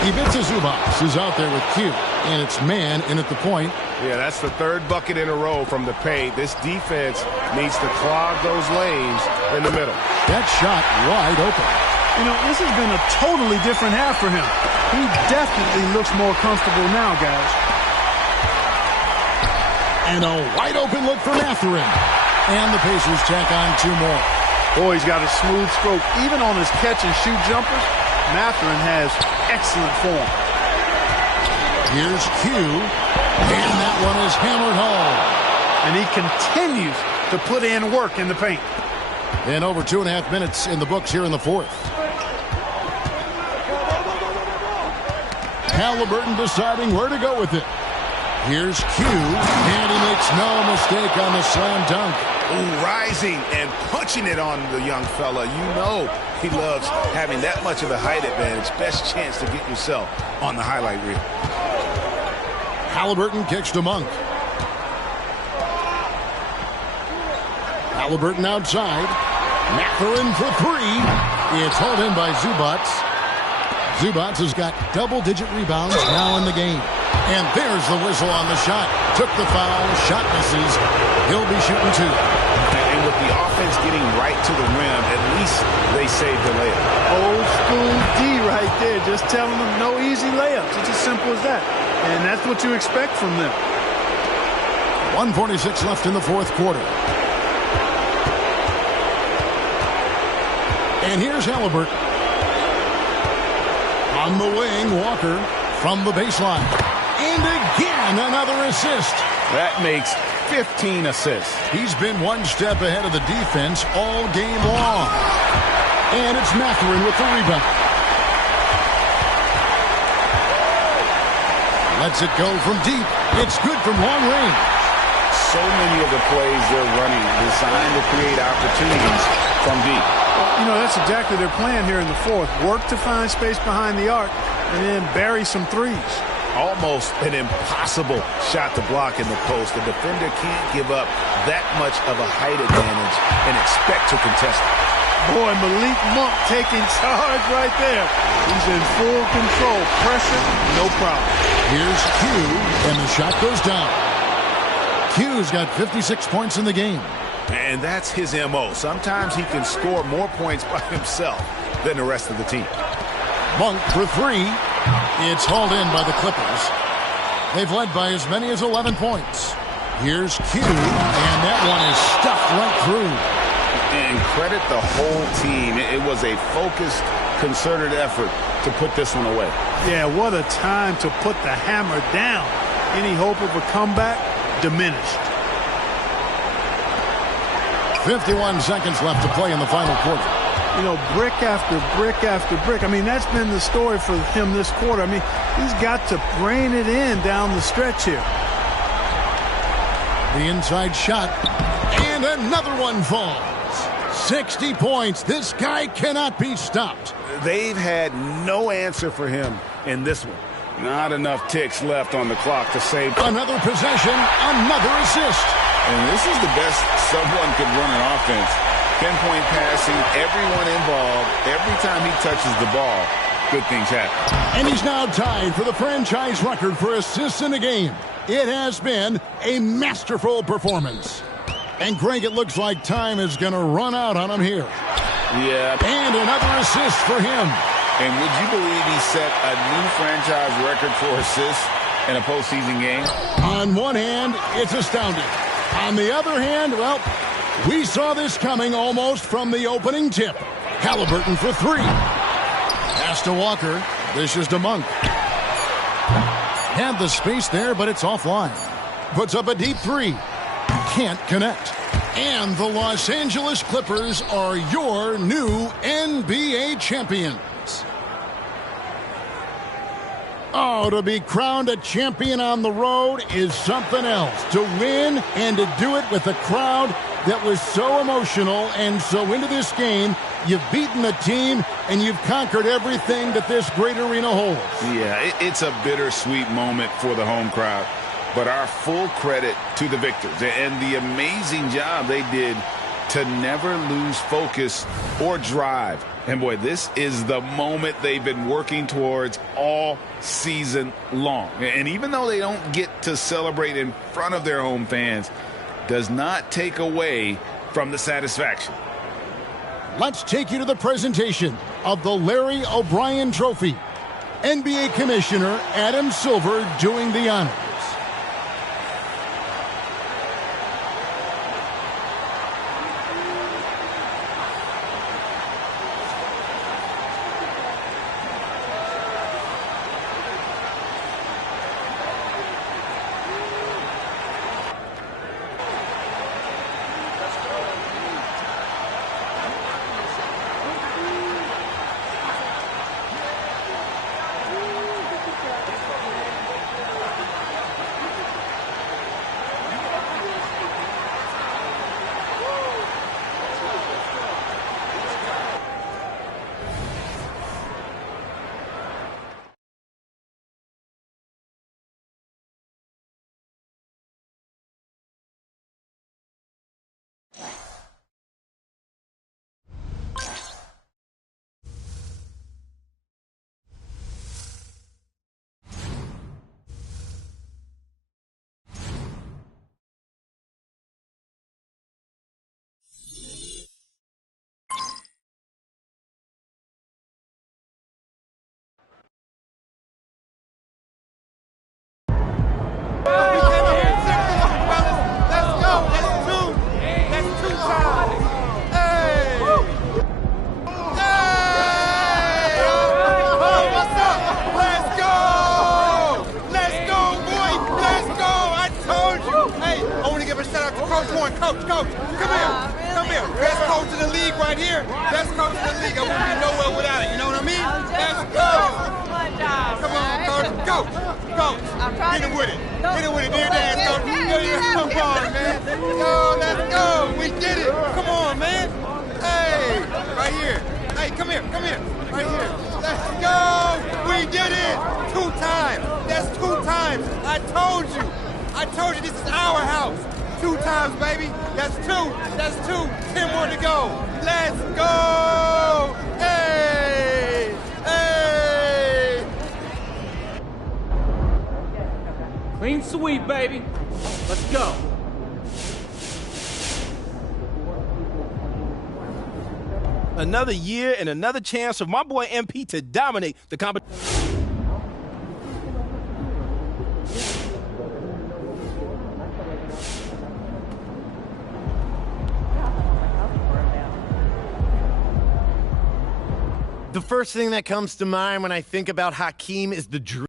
Ivica Zubac is out there with Q, and it's man in at the point. Yeah, that's the 3rd bucket in a row from the paint. This defense needs to clog those lanes in the middle. That shot wide open. You know, this has been a totally different half for him. He definitely looks more comfortable now, guys. And a wide open look for Mathurin. And the Pacers tack on 2 more. Boy, he's got a smooth stroke. Even on his catch-and-shoot jumpers, Mathurin has excellent form. Here's Q. And that one is hammered home. And he continues to put in work in the paint. And over 2.5 minutes in the books here in the fourth. Halliburton deciding where to go with it. Here's Q. And he makes no mistake on the slam dunk. Ooh, rising and punching it on the young fella. You know he loves having that much of a height advantage. Best chance to get yourself on the highlight reel. Halliburton kicks to Monk. Halliburton outside. Mathurin for 3. It's hauled in by Zubac. Zubac has got double-digit rebounds now in the game. And there's the whistle on the shot. Took the foul. Shot misses. He'll be shooting 2. And with the offense getting right to the rim, at least they saved the layup. Old school D right there. Just telling them no easy layups. It's as simple as that. And that's what you expect from them. 1:46 left in the fourth quarter. And here's Halliburton. On the wing, Walker from the baseline. And again, another assist. That makes 15 assists. He's been one step ahead of the defense all game long. And it's Mathurin with the rebound. Lets it go from deep. It's good from long range. so many of the plays they're running designed to create opportunities from deep. Well, you know, that's exactly their plan here in the fourth. Work to find space behind the arc and then bury some threes. Almost an impossible shot to block in the post. The defender can't give up that much of a height advantage and expect to contest it. Boy, Malik Monk taking charge right there. He's in full control. Pressure, no problem. Here's Q, and the shot goes down. Q's got 56 points in the game. And that's his M.O. Sometimes he can score more points by himself than the rest of the team. Monk for three. It's hauled in by the Clippers. They've led by as many as 11 points. Here's Q, and that one is stuffed right through. And credit the whole team. It was a focused, concerted effort to put this one away. Yeah, what a time to put the hammer down. Any hope of a comeback diminished. 51 seconds left to play in the final quarter. You know, brick after brick after brick. I mean, that's been the story for him this quarter. I mean, he's got to rein it in down the stretch here. The inside shot, and another one falls. 60 points. This guy cannot be stopped. They've had no answer for him in this one. Not enough ticks left on the clock to save. Another possession, another assist. And this is the best someone could run an offense. Pinpoint passing, everyone involved. Every time he touches the ball, good things happen. And he's now tied for the franchise record for assists in a game. It has been a masterful performance. And Greg, it looks like time is going to run out on him here. Yeah. And another assist for him. And would you believe he set a new franchise record for assists in a postseason game? On one hand, it's astounding. On the other hand, well, we saw this coming almost from the opening tip. Halliburton for three. Pass to Walker. Dishes to Monk. Had the space there, but it's offline. Puts up a deep three. Can't connect. And the Los Angeles Clippers are your new NBA champions. Oh, to be crowned a champion on the road is something else. To win and to do it with a crowd that was so emotional and so into this game, you've beaten the team and you've conquered everything that this great arena holds. Yeah, it's a bittersweet moment for the home crowd. But our full credit to the victors and the amazing job they did to never lose focus or drive. And boy, this is the moment they've been working towards all season long. And even though they don't get to celebrate in front of their home fans, does not take away from the satisfaction. Let's take you to the presentation of the Larry O'Brien Trophy. NBA Commissioner Adam Silver doing the honors. Coach, come here. Come here. Best coach in the league right here. Best coach in the league. I wouldn't be nowhere without it. You know what I mean? Let's go. Come on, Coach. Coach. Get it with it. Hit it with a deer dance, coach. Come on, man. Yo, let's go. We did it. Come on, man. Hey, right here. Hey, come here. Right here. Let's go. We did it. 2 times. That's 2 times. I told you this is our house. 2 times, baby. That's 2. 10 more to go. Let's go. Hey. Clean sweep, baby. Let's go. Another year and another chance for my boy MP to dominate the competition. The first thing that comes to mind when I think about Hakeem is the dream.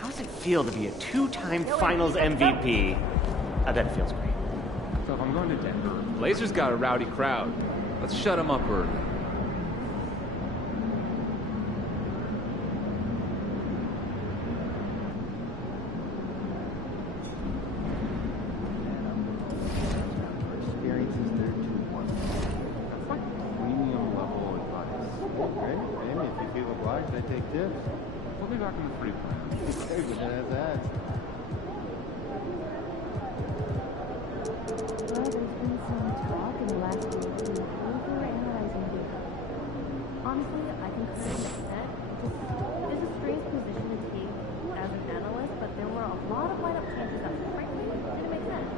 How does it feel to be a 2-time Finals MVP? I bet it feels great. So if I'm going to Denver, Blazers got a rowdy crowd. Let's shut them up early. right, can I take tips? Put me back in the free play. Very good, that's that. Well, there's been some talk in the last week who were analyzing data. Honestly, I can kind of make that. It is a strange position to take as an analyst, but there were a lot of lineup changes that frankly didn't make sense.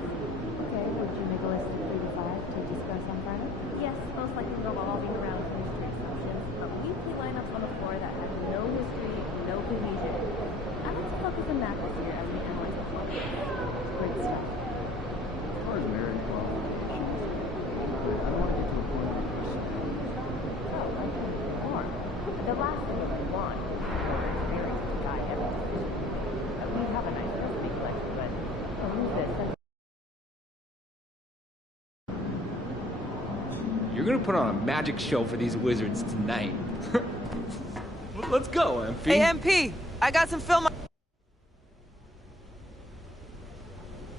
Okay, would you make a list of 3 to 5 to discuss on Friday? Yes, most likely revolving around chemistry assumptions. We play lineups on the floor that have no history, no cohesion. I like to focus on that this year as we analyze the floor. Great stuff. As far as marriage, I don't want to get to the point of The last thing we want is for experience to guide everything. We have a nice big list, but remove this. You're gonna put on a magic show for these Wizards tonight. Let's go, MP. Hey, MP, I got some film.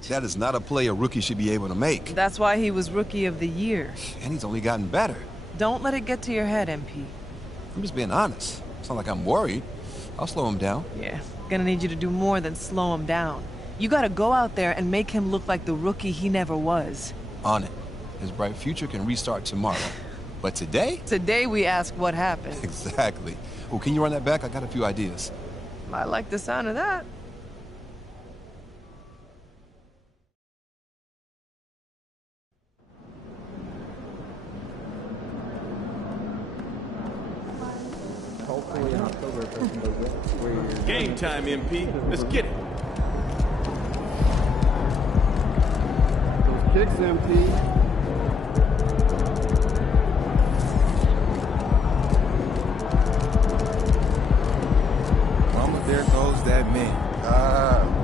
That is not a play a rookie should be able to make. That's why he was Rookie of the Year. And he's only gotten better. Don't let it get to your head, MP. I'm just being honest. It's not like I'm worried. I'll slow him down. Yeah, gonna need you to do more than slow him down. You gotta go out there and make him look like the rookie he never was. On it. His bright future can restart tomorrow. But today? Today we ask what happened. Exactly. Well, can you run that back? I got a few ideas. I like the sound of that. hopefully in October if everything goes well. Game time, MP. Let's get it. Those kicks, MP. There goes that man.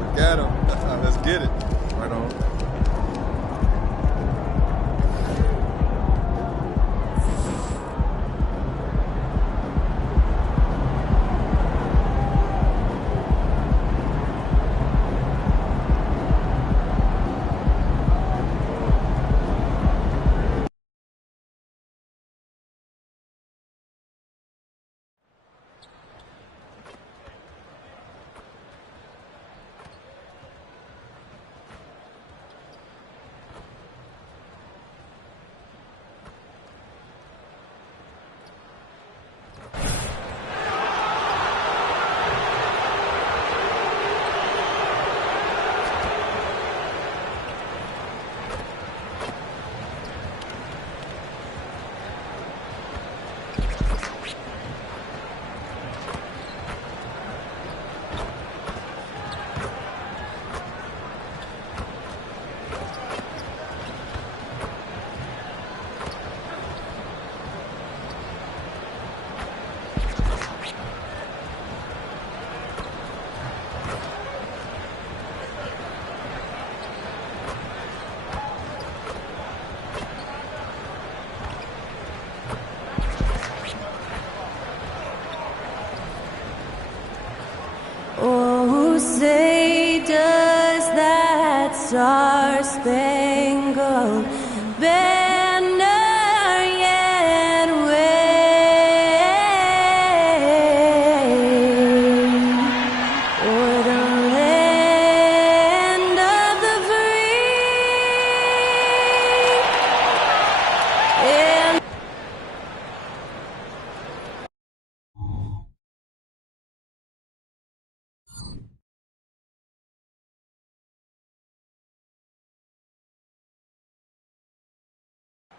Look at him. Let's get it. Right on. Say, does that star-spangled banner yet wave o'er the land of the free? And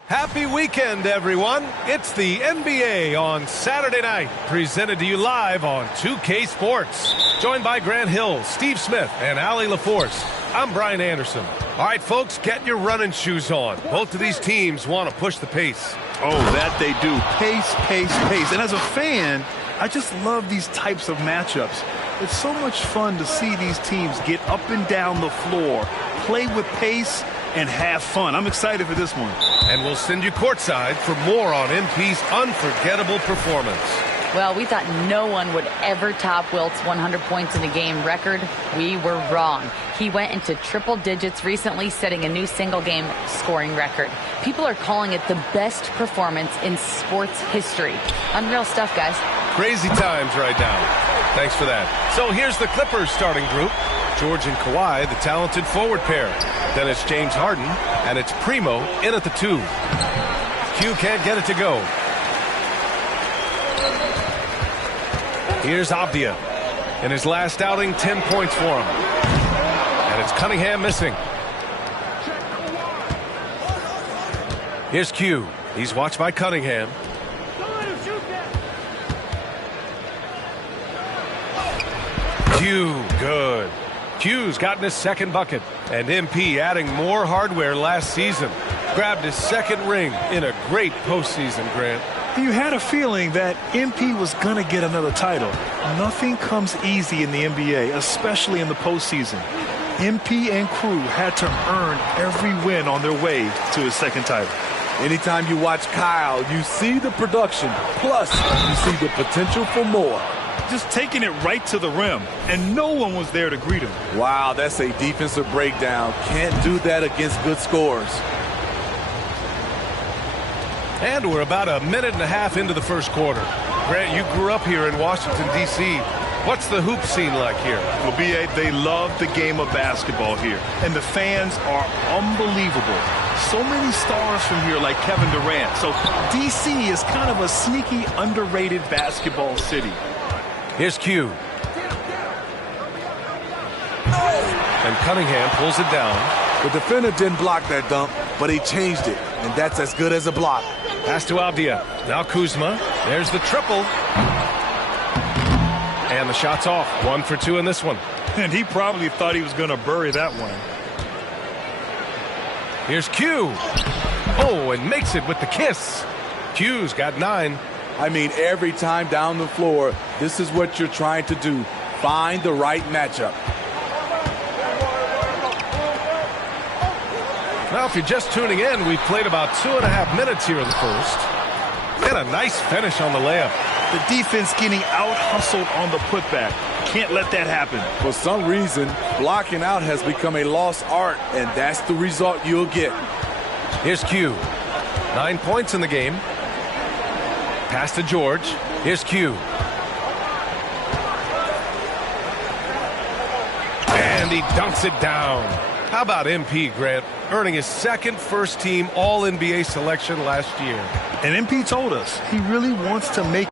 Happy weekend, everyone. It's the NBA on Saturday night, presented to you live on 2K Sports. Joined by Grant Hill, Steve Smith, and Allie LaForce. I'm Brian Anderson. All right, folks, get your running shoes on. Both of these teams want to push the pace. Oh, that they do. Pace, pace, pace. And as a fan, I just love these types of matchups. It's so much fun to see these teams get up and down the floor, play with pace, and have fun. I'm excited for this one. And we'll send you courtside for more on MP's unforgettable performance. Well, we thought no one would ever top Wilt's 100 points in a game record. We were wrong. He went into triple digits recently, setting a new single-game scoring record. People are calling it the best performance in sports history. Unreal stuff, guys. Crazy times right now. Thanks for that. So here's the Clippers starting group. George and Kawhi, the talented forward pair. Then it's James Harden, and it's Primo in at the 2. Q can't get it to go. Here's Avdia. In his last outing, 10 points for him. And it's Cunningham missing. Here's Q. He's watched by Cunningham. Q, good. Q's gotten his second bucket. And MP adding more hardware last season. Grabbed his second ring in a great postseason, Grant. You had a feeling that MP was going to get another title. Nothing comes easy in the NBA, especially in the postseason. MP and crew had to earn every win on their way to his second title. Anytime you watch Kyle, you see the production, plus you see the potential for more. Just taking it right to the rim, and no one was there to greet him. Wow, that's a defensive breakdown. Can't do that against good scores. And we're about a minute and a half into the first quarter. Grant, you grew up here in Washington, D.C. What's the hoop scene like here? Well, B.A., they love the game of basketball here, and the fans are unbelievable. So many stars from here like Kevin Durant. So D.C. is kind of a sneaky, underrated basketball city. Here's Q. And Cunningham pulls it down. The defender didn't block that dunk, but he changed it, and that's as good as a block. Pass to Avdia. Now Kuzma. There's the triple. And the shot's off. 1 for 2 in this one. And he probably thought he was going to bury that one. Here's Q. Oh, and makes it with the kiss. Q's got 9. I mean, every time down the floor, this is what you're trying to do. Find the right matchup. Now, if you're just tuning in, we've played about 2.5 minutes here in the first. And a nice finish on the layup. The defense getting out-hustled on the putback. Can't let that happen. For some reason, blocking out has become a lost art, and that's the result you'll get. Here's Q. 9 points in the game. Pass to George. Here's Q. And he dunks it down. How about MP, Grant? Earning his second first-team All-NBA selection last year. And MP told us he really wants to make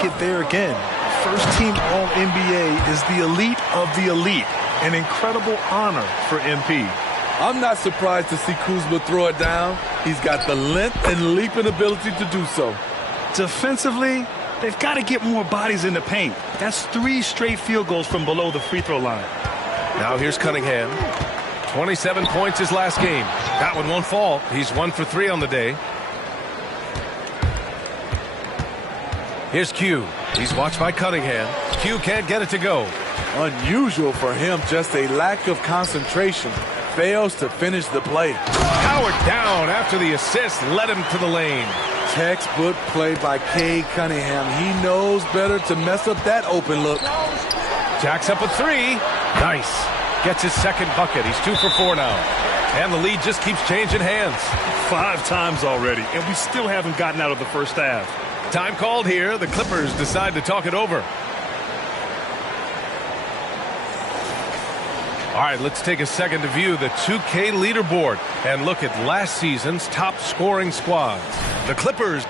it there again. First team All-NBA is the elite of the elite. An incredible honor for MP. I'm not surprised to see Kuzma throw it down. He's got the length and leaping ability to do so. Defensively, they've got to get more bodies in the paint. That's 3 straight field goals from below the free throw line. Now here's Cunningham. 27 points his last game. That one won't fall. He's 1 for 3 on the day. Here's Q. He's watched by Cunningham. Q can't get it to go. Unusual for him, just a lack of concentration. Fails to finish the play. Howard down after the assist led him to the lane. Textbook play by Cade Cunningham. He knows better to mess up that open look. Jacks up a 3. Nice. Gets his second bucket. He's 2 for 4 now. And the lead just keeps changing hands. 5 times already, and we still haven't gotten out of the first half. Time called here. The Clippers decide to talk it over. All right, let's take a second to view the 2K leaderboard and look at last season's top scoring squads. The Clippers.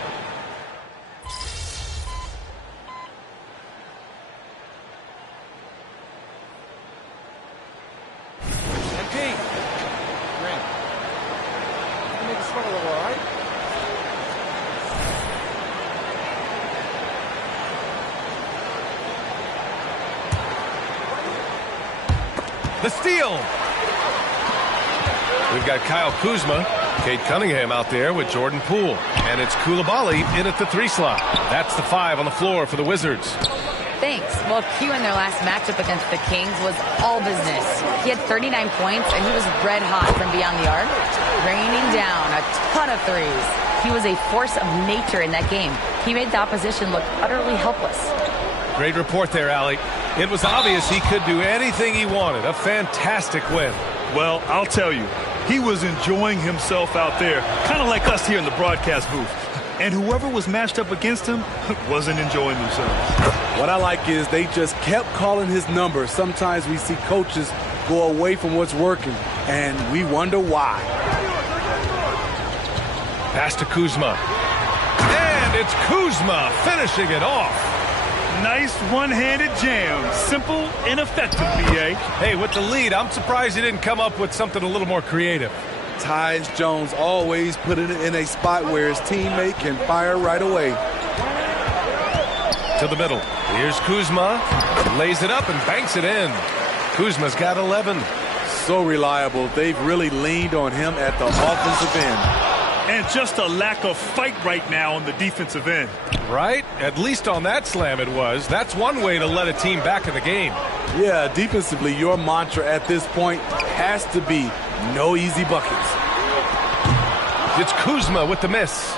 MP. Grant. You make a sweat a little, all right? The steal. We've got Kyle Kuzma, Cade Cunningham out there with Jordan Poole. And it's Coulibaly in at the 3 slot. That's the 5 on the floor for the Wizards. Thanks. Well, Q in their last matchup against the Kings was all business. He had 39 points, and he was red hot from beyond the arc, raining down a ton of threes. He was a force of nature in that game. He made the opposition look utterly helpless. Great report there, Allie. It was obvious he could do anything he wanted. A fantastic win. Well, I'll tell you, he was enjoying himself out there, kind of like us here in the broadcast booth. And whoever was matched up against him wasn't enjoying themselves. What I like is they just kept calling his number. Sometimes we see coaches go away from what's working, and we wonder why. Pass to Kuzma. And it's Kuzma finishing it off. Nice one-handed jam. Simple and effective, B.A. Hey, with the lead, I'm surprised he didn't come up with something a little more creative. Tyus Jones always put it in a spot where his teammate can fire right away. To the middle. Here's Kuzma. Lays it up and banks it in. Kuzma's got 11. So reliable. They've really leaned on him at the offensive end. And just a lack of fight right now on the defensive end. Right? At least on that slam it was. That's one way to let a team back in the game. Yeah, defensively, your mantra at this point has to be no easy buckets. It's Kuzma with the miss.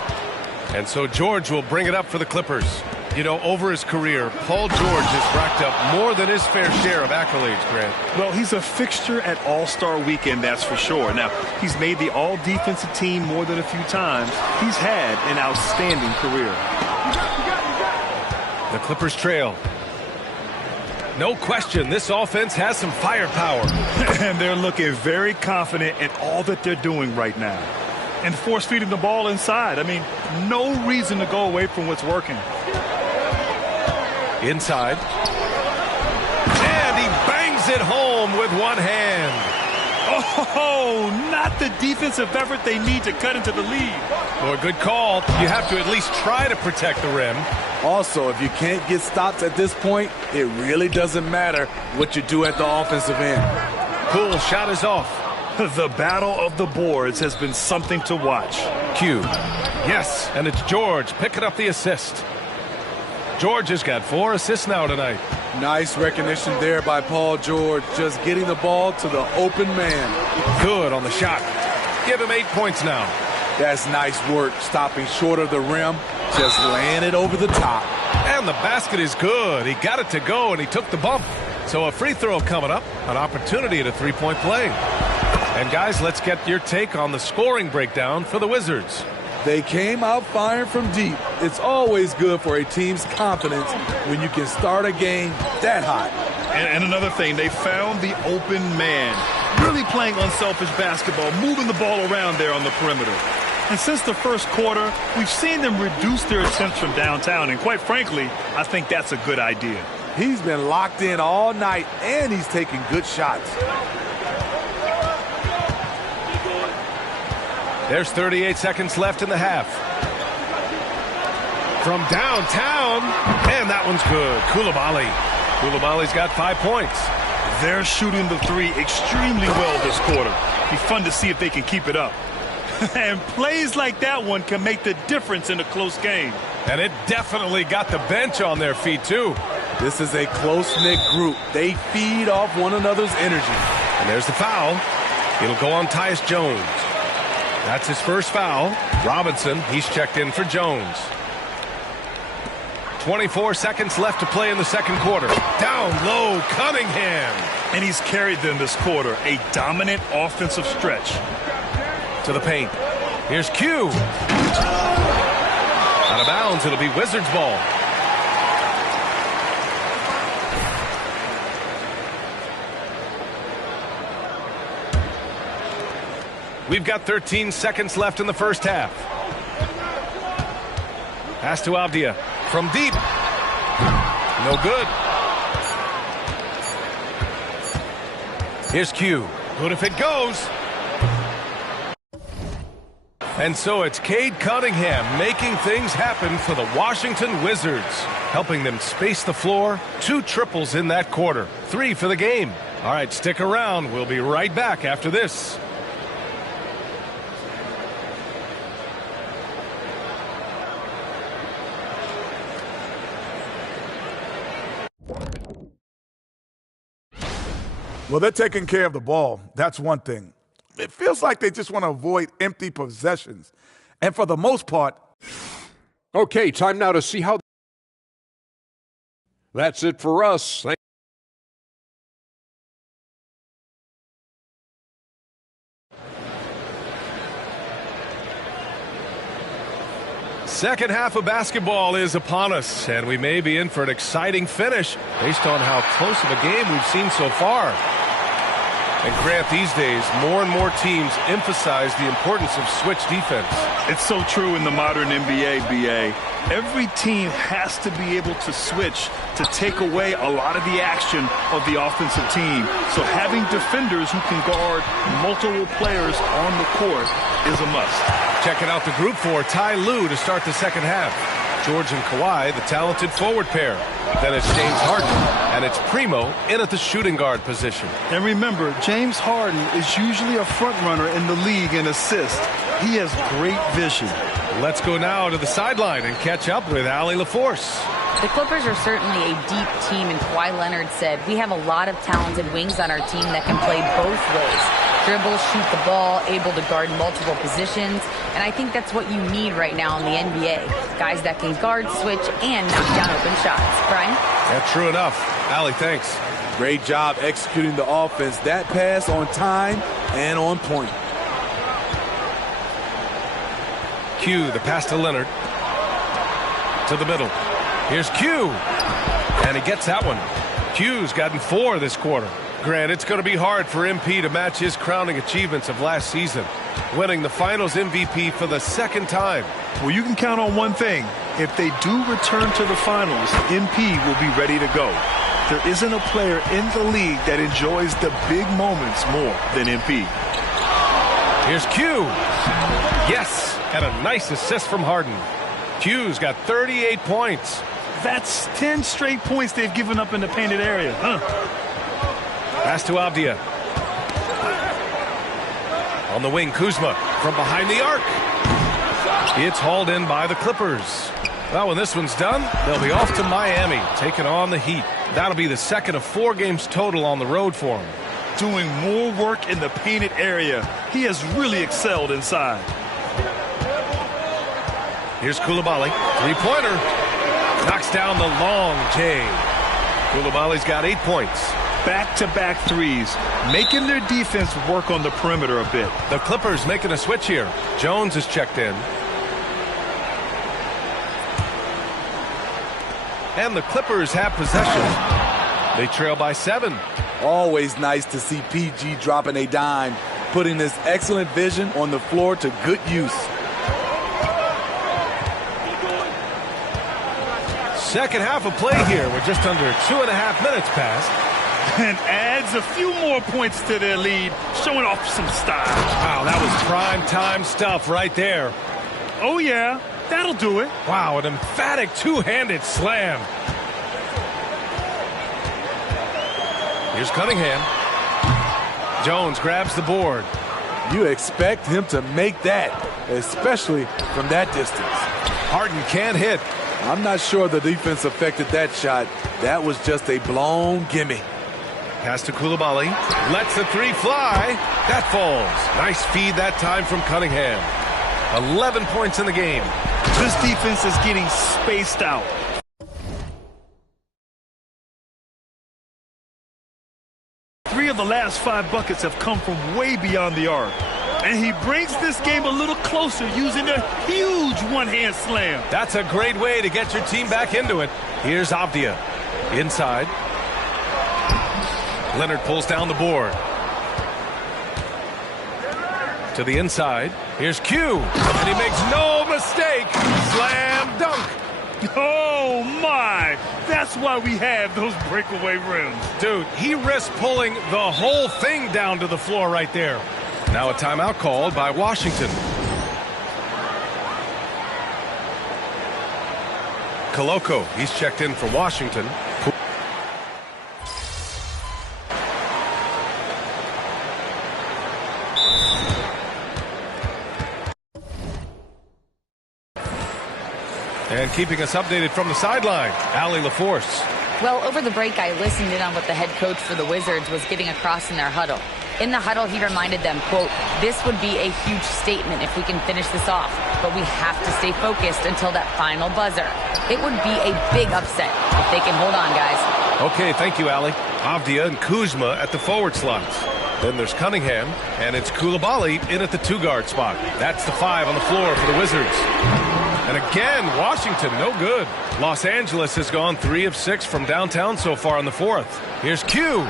And so George will bring it up for the Clippers. You know, over his career, Paul George has racked up more than his fair share of accolades, Grant. Well, he's a fixture at All-Star Weekend, that's for sure. Now, he's made the all-defensive team more than a few times. He's had an outstanding career. The Clippers trail. No question, this offense has some firepower. And they're looking very confident in all that they're doing right now. And force-feeding the ball inside. I mean, no reason to go away from what's working. Inside. And he bangs it home with one hand. Oh, not the defensive effort they need to cut into the lead. Well, good call. You have to at least try to protect the rim. Also, if you can't get stops at this point, it really doesn't matter what you do at the offensive end. Cool, shot is off. The battle of the boards has been something to watch. Q. Yes, and it's George picking up the assist. George has got 4 assists now tonight. Nice recognition there by Paul George, just getting the ball to the open man. Good on the shot. Give him 8 points now. That's nice work, stopping short of the rim, just laying it over the top. And the basket is good. He got it to go, and he took the bump. So a free throw coming up, an opportunity at a three-point play. And guys, let's get your take on the scoring breakdown for the Wizards. They came out firing from deep. It's always good for a team's confidence when you can start a game that hot. And another thing, they found the open man. Really playing unselfish basketball, moving the ball around there on the perimeter. And since the first quarter, we've seen them reduce their attempts from downtown. And quite frankly, I think that's a good idea. He's been locked in all night, and he's taking good shots. There's 38 seconds left in the half. From downtown, and that one's good. Koulibaly's got 5 points. They're shooting the three extremely well this quarter. Be fun to see if they can keep it up. And plays like that one can make the difference in a close game. And it definitely got the bench on their feet, too. This is a close-knit group. They feed off one another's energy. And there's the foul. It'll go on Tyus Jones. That's his first foul. Robinson, he's checked in for Jones. 24 seconds left to play in the second quarter. Down low, Cunningham. And he's carried them this quarter. A dominant offensive stretch. To the paint. Here's Q. Out of bounds, it'll be Wizards ball. We've got 13 seconds left in the first half. Pass to Avdia. From deep. No good. Here's Q. Good if it goes. And so it's Cade Cunningham making things happen for the Washington Wizards, helping them space the floor. 2 triples in that quarter. 3 for the game. All right, stick around. We'll be right back after this. Well, they're taking care of the ball. That's one thing. It feels like they just want to avoid empty possessions. And for the most part... Okay, time now to see how... That's it for us. Second half of basketball is upon us, and we may be in for an exciting finish based on how close of a game we've seen so far. And Grant, these days, more and more teams emphasize the importance of switch defense. It's so true in the modern NBA, BA. Every team has to be able to switch to take away a lot of the action of the offensive team. So having defenders who can guard multiple players on the court is a must. Checking out the group for Ty Lue to start the second half. George and Kawhi, the talented forward pair. Then it's James Harden, and it's Primo in at the shooting guard position. And remember, James Harden is usually a front runner in the league in assists. He has great vision. Let's go now to the sideline and catch up with Allie LaForce. The Clippers are certainly a deep team, and Kawhi Leonard said, we have a lot of talented wings on our team that can play both ways. Dribble, shoot the ball, able to guard multiple positions, and I think that's what you need right now in the NBA. Guys that can guard, switch, and knock down open shots. Brian? Yeah, true enough. Allie, thanks. Great job executing the offense. That pass on time and on point. Q, the pass to Leonard. To the middle. Here's Q. And he gets that one. Q's gotten 4 this quarter. Grant, it's going to be hard for MP to match his crowning achievements of last season, winning the Finals MVP for the second time. Well, you can count on one thing. If they do return to the Finals, MP will be ready to go. There isn't a player in the league that enjoys the big moments more than MP. Here's Q. Yes, and a nice assist from Harden. Q's got 38 points. That's 10 straight points they've given up in the painted area. Pass to Avdia. On the wing, Kuzma from behind the arc. It's hauled in by the Clippers. Well, when this one's done, they'll be off to Miami, taking on the Heat. That'll be the second of 4 games total on the road for him. Doing more work in the painted area. He has really excelled inside. Here's Koulibaly. 3-pointer. Knocks down the long J. Koulibaly's got 8 points. Back-to-back threes, making their defense work on the perimeter a bit. The Clippers making a switch here. Jones is checked in. And the Clippers have possession. They trail by 7. Always nice to see PG dropping a dime, putting this excellent vision on the floor to good use. Second half of play here. We're just under 2.5 minutes past. And adds a few more points to their lead, showing off some style. Wow, that was prime time stuff right there. Oh, yeah, that'll do it. Wow, an emphatic two-handed slam. Here's Cunningham. Jones grabs the board. You expect him to make that, especially from that distance. Harden can't hit. I'm not sure the defense affected that shot. That was just a blown gimme. Pass to Coulibaly. Lets the three fly. That falls. Nice feed that time from Cunningham. 11 points in the game. This defense is getting spaced out. Three of the last 5 buckets have come from way beyond the arc. And he brings this game a little closer using a huge one-hand slam. That's a great way to get your team back into it. Here's Avdia. Inside. Leonard pulls down the board. To the inside. Here's Q. And he makes no mistake. Slam dunk. Oh, my. That's why we have those breakaway rims. Dude, he risked pulling the whole thing down to the floor right there. Now a timeout called by Washington. Koloko, he's checked in for Washington. And keeping us updated from the sideline, Allie LaForce. Well, over the break, I listened in on what the head coach for the Wizards was getting across in their huddle. In the huddle, he reminded them, quote, "This would be a huge statement if we can finish this off, but we have to stay focused until that final buzzer. It would be a big upset if they can hold on, guys." Okay, thank you, Allie. Avdia and Kuzma at the forward slots. Then there's Cunningham, and it's Coulibaly in at the 2-guard spot. That's the 5 on the floor for the Wizards. And again, Washington, no good. Los Angeles has gone 3 of 6 from downtown so far in the 4th. Here's Q.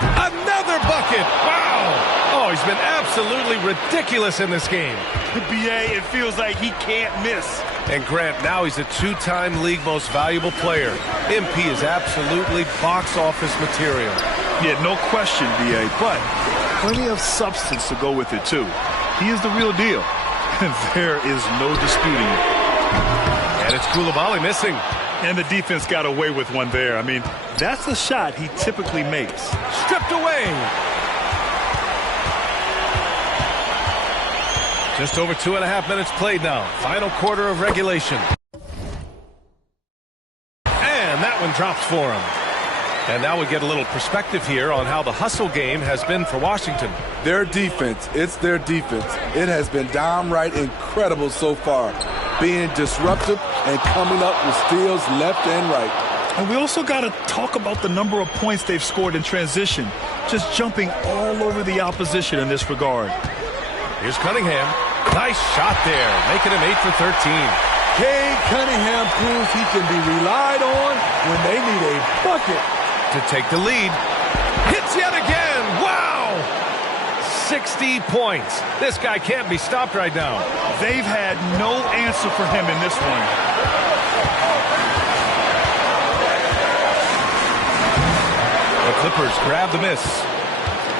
Another bucket. Wow. Oh, he's been absolutely ridiculous in this game. BA, it feels like he can't miss. And Grant, now he's a 2-time league most valuable player. MP is absolutely box office material. Yeah, no question, BA, but plenty of substance to go with it, too. He is the real deal, and there is no disputing it. And it's Coulibaly missing. And the defense got away with one there. I mean, that's the shot he typically makes. Stripped away. Just over 2.5 minutes played now. Final quarter of regulation. And that one drops for him. And now we get a little perspective here on how the hustle game has been for Washington. Their defense, it's their defense. It has been downright incredible so far. Being disruptive and coming up with steals left and right. And we also got to talk about the number of points they've scored in transition. Just jumping all over the opposition in this regard. Here's Cunningham. Nice shot there, making him 8 for 13. Cade Cunningham proves he can be relied on when they need a bucket. To take the lead. Hits yet again. Wow! 60 points. This guy can't be stopped right now. They've had no answer for him in this one. The Clippers grab the miss.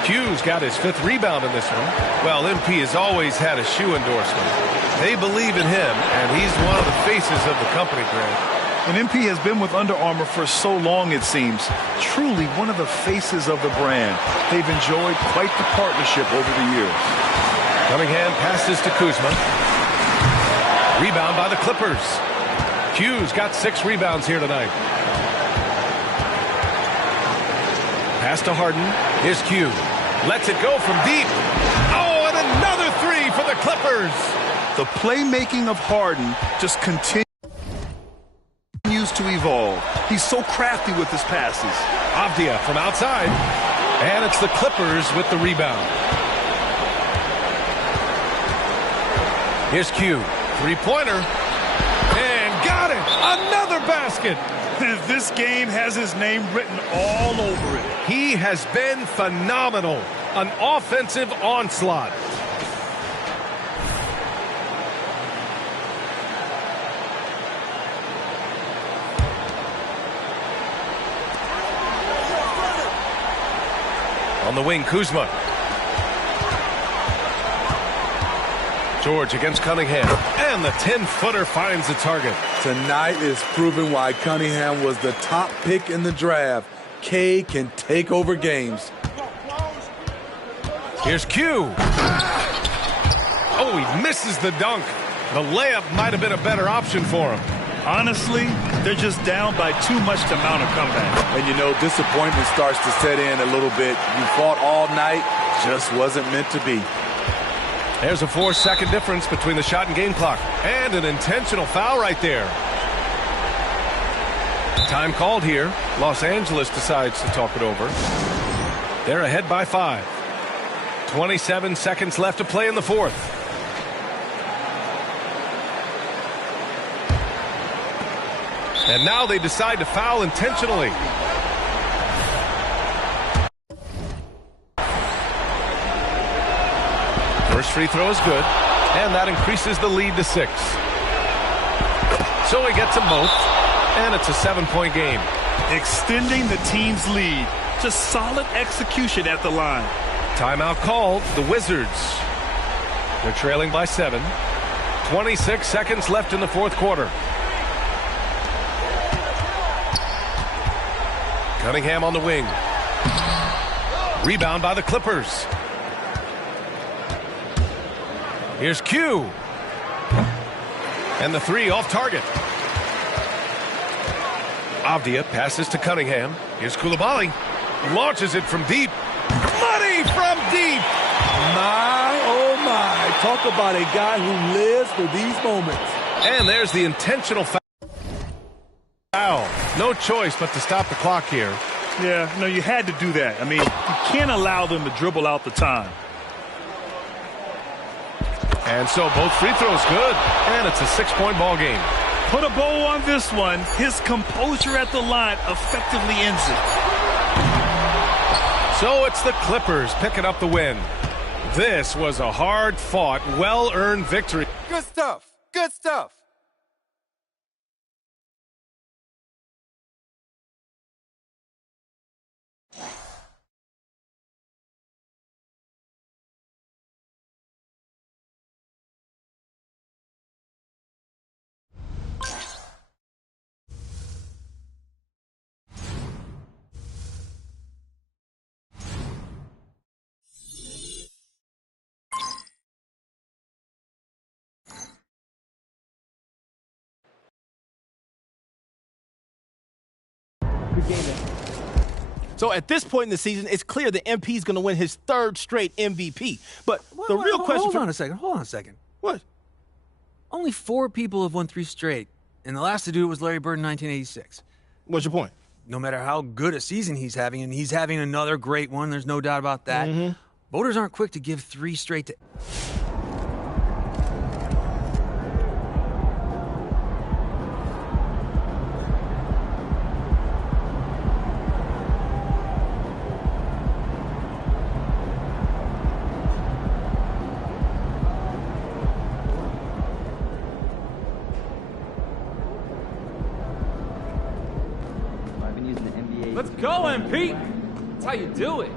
Q's got his 5th rebound in this one. Well, MP has always had a shoe endorsement. They believe in him, and he's one of the faces of the company, Grant. And MP has been with Under Armour for so long, it seems. Truly one of the faces of the brand. They've enjoyed quite the partnership over the years. Cunningham passes to Kuzma. Rebound by the Clippers. Q's got 6 rebounds here tonight. Pass to Harden. Here's Q. Lets it go from deep. Oh, and another 3 for the Clippers. The playmaking of Harden just continues to evolve. He's so crafty with his passes. Avdia from outside. And it's the Clippers with the rebound. Here's Q. 3-pointer. And got it. Another basket. This game has his name written all over it. He has been phenomenal. An offensive onslaught. On the wing, Kuzma. George against Cunningham. And the 10-footer finds the target. Tonight is proving why Cunningham was the top pick in the draft. K can take over games. Here's Q. Oh, he misses the dunk. The layup might have been a better option for him. Honestly, they're just down by too much to mount a comeback. And you know, disappointment starts to set in a little bit. You fought all night, just wasn't meant to be. There's a 4-second difference between the shot and game clock. And an intentional foul right there. Time called here. Los Angeles decides to talk it over. They're ahead by 5. 27 seconds left to play in the fourth. And now they decide to foul intentionally. First free throw is good, and that increases the lead to 6. So he gets them both, and it's a 7-point game. Extending the team's lead. Just solid execution at the line. Timeout called. The Wizards. They're trailing by 7. 26 seconds left in the fourth quarter. Cunningham on the wing. Rebound by the Clippers. Here's Q. And the 3 off target. Avdia passes to Cunningham. Here's Coulibaly. Launches it from deep. Money from deep. My, oh my. Talk about a guy who lives for these moments. And there's the intentional foul. No choice but to stop the clock here. Yeah, no, you had to do that. I mean, you can't allow them to dribble out the time. And so both free throws good, and it's a 6-point ball game. Put a bow on this one. His composure at the line effectively ends it. So it's the Clippers picking up the win. This was a hard-fought, well-earned victory. Good stuff. Good stuff. So at this point in the season, it's clear that MP is going to win his 3rd straight MVP. But the real question... Hold on a second. What? Only 4 people have won 3 straight, and the last to do it was Larry Bird in 1986. What's your point? No matter how good a season he's having, and he's having another great one, there's no doubt about that, voters aren't quick to give 3 straight to... Let's go, MP! That's how you do it.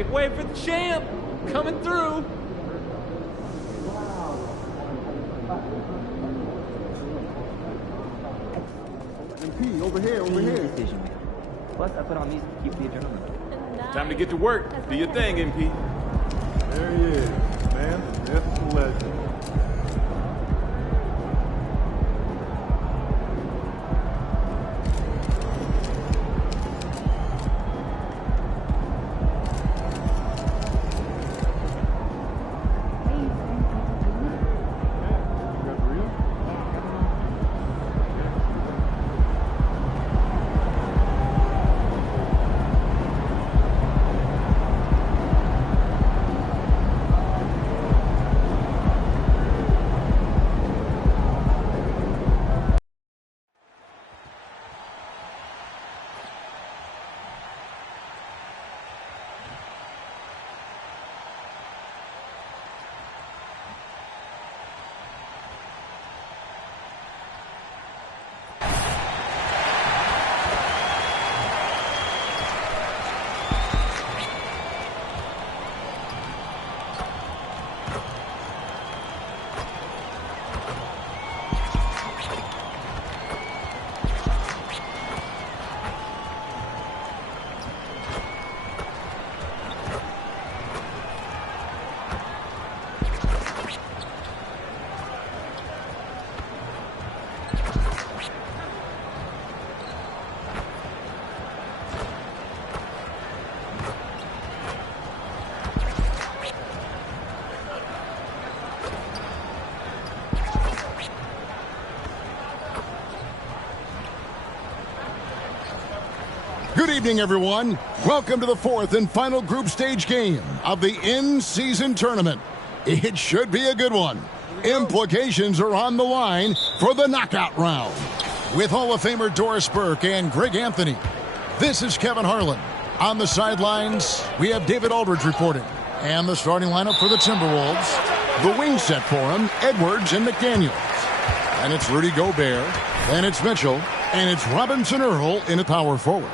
Make way for the champ. Coming through. MP, over here, over here. Plus, I put on music to keep the adrenaline. Time to get to work. Do your thing, MP. There he is, man. That's the legend. Good evening, everyone. Welcome to the fourth and final group stage game of the in-season tournament. It should be a good one. Implications are on the line for the knockout round. With Hall of Famer Doris Burke and Greg Anthony, this is Kevin Harlan. On the sidelines, we have David Aldridge reporting. And the starting lineup for the Timberwolves. The wing set for them, Edwards and McDaniels. And it's Rudy Gobert, then it's Mitchell, and it's Robinson Earl in a power forward.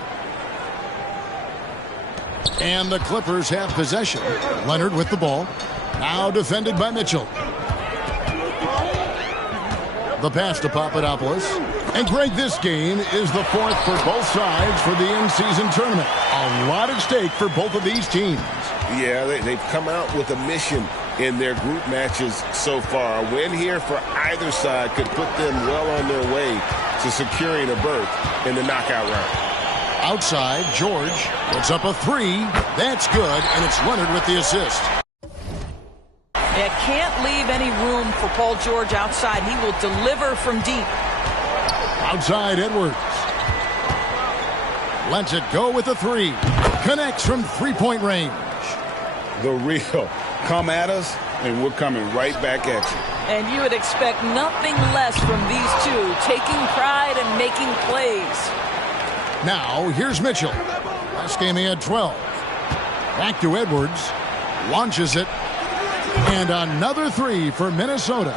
And the Clippers have possession. Leonard with the ball. Now defended by Mitchell. The pass to Papadopoulos. And Greg, this game is the fourth for both sides for the in-season tournament. A lot at stake for both of these teams. Yeah, they've come out with a mission in their group matches so far. A win here for either side could put them well on their way to securing a berth in the knockout round. Outside, George puts up a three. That's good, and it's Leonard with the assist. Yeah, can't leave any room for Paul George outside. He will deliver from deep. Outside, Edwards. Lets it go with a three. Connects from three-point range. The real. Come at us, and we're coming right back at you. And you would expect nothing less from these two, taking pride and making plays. Now, here's Mitchell. Last game he had 12. Back to Edwards. Launches it. And another three for Minnesota.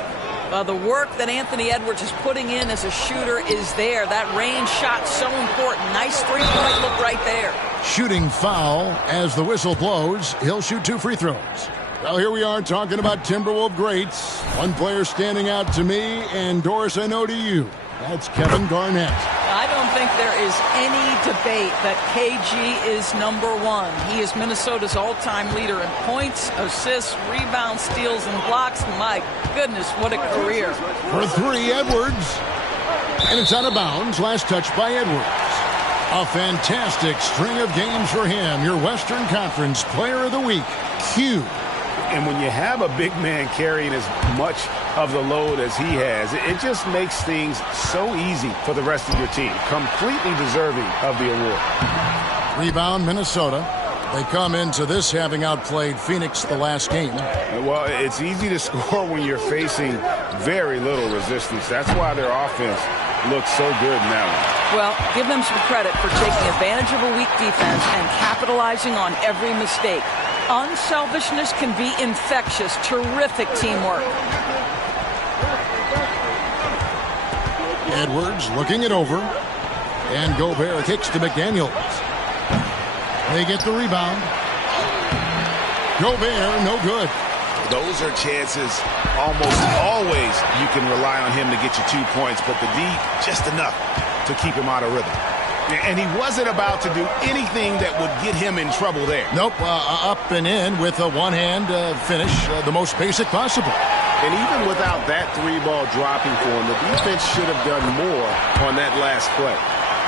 The work that Anthony Edwards is putting in as a shooter is there. That range shot so important. Nice three-point look right there. Shooting foul as the whistle blows. He'll shoot 2 free throws. Well, here we are talking about Timberwolves greats. One player standing out to me, and Doris, I know to you. That's Kevin Garnett. I don't think there is any debate that KG is number one. He is Minnesota's all-time leader in points, assists, rebounds, steals, and blocks. My goodness, what a career. For three, Edwards. And it's out of bounds. Last touch by Edwards. A fantastic string of games for him. Your Western Conference Player of the Week, Q. And when you have a big man carrying as much of the load as he has, it just makes things so easy for the rest of your team. Completely deserving of the award. Rebound, Minnesota. They come into this having outplayed Phoenix the last game. Well, it's easy to score when you're facing very little resistance. That's why their offense looks so good now. Well, give them some credit for taking advantage of a weak defense and capitalizing on every mistake. Unselfishness can be infectious. Terrific teamwork. Edwards looking it over. And Gobert kicks to McDaniels. They get the rebound. Gobert, no good. Those are chances almost always you can rely on him to get you 2 points, but the D, just enough to keep him out of rhythm. And he wasn't about to do anything that would get him in trouble there. Nope, up and in with a one-hand finish, the most basic possible. And even without that 3-ball dropping for him, the defense should have done more on that last play.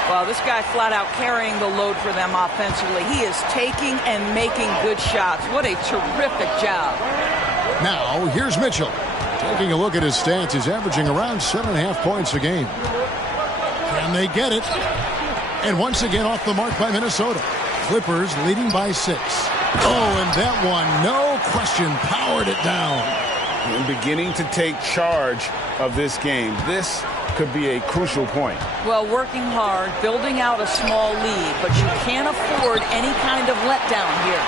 Well, this guy flat out carrying the load for them offensively. He is taking and making good shots. What a terrific job. Now, here's Mitchell. Taking a look at his stats, he's averaging around 7.5 points a game. Can they get it? And once again off the mark by Minnesota. Clippers leading by 6. Oh, and that one, no question, powered it down. And beginning to take charge of this game. This could be a crucial point. Well, working hard, building out a small lead, but you can't afford any kind of letdown here.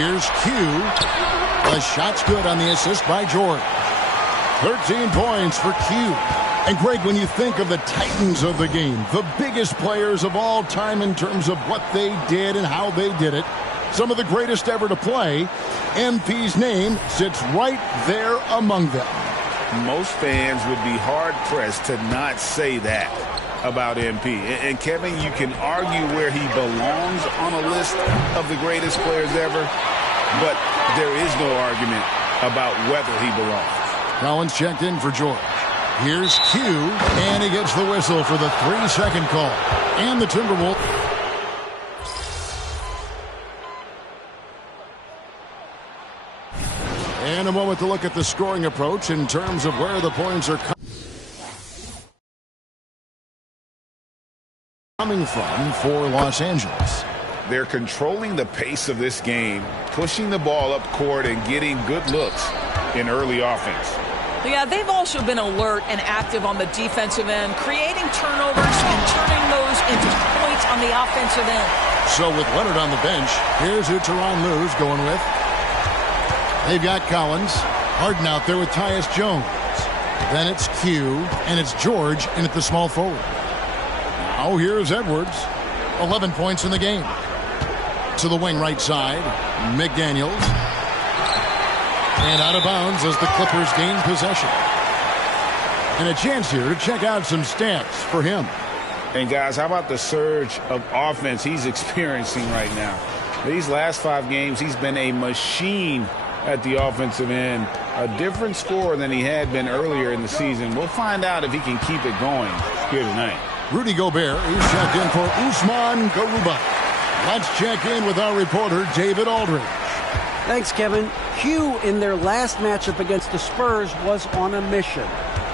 Here's Q. The shot's good on the assist by George. 13 points for Q. And Greg, when you think of the titans of the game, the biggest players of all time in terms of what they did and how they did it, some of the greatest ever to play, MP's name sits right there among them. Most fans would be hard-pressed to not say that about MP. And Kevin, you can argue where he belongs on a list of the greatest players ever, but there is no argument about whether he belongs. Collins checked in for George. Here's Q, and he gets the whistle for the 3-second call. And the Timberwolves. And a moment to look at the scoring approach in terms of where the points are coming from for Los Angeles. They're controlling the pace of this game, pushing the ball up court and getting good looks in early offense. Yeah, they've also been alert and active on the defensive end, creating turnovers and turning those into points on the offensive end. So with Leonard on the bench, here's who Tyronn Lue's going with. They've got Collins, Harden out there with Tyus Jones. Then it's Q, and it's George in at the small forward. Now here's Edwards, 11 points in the game. To the wing right side, McDaniels. And out of bounds as the Clippers gain possession. And a chance here to check out some stats for him. And guys, how about the surge of offense he's experiencing right now? These last 5 games, he's been a machine at the offensive end. A different scorer than he had been earlier in the season. We'll find out if he can keep it going here tonight. Rudy Gobert is checked in for Usman Garuba. Let's check in with our reporter, David Aldridge. Thanks, Kevin. Q in their last matchup against the Spurs was on a mission.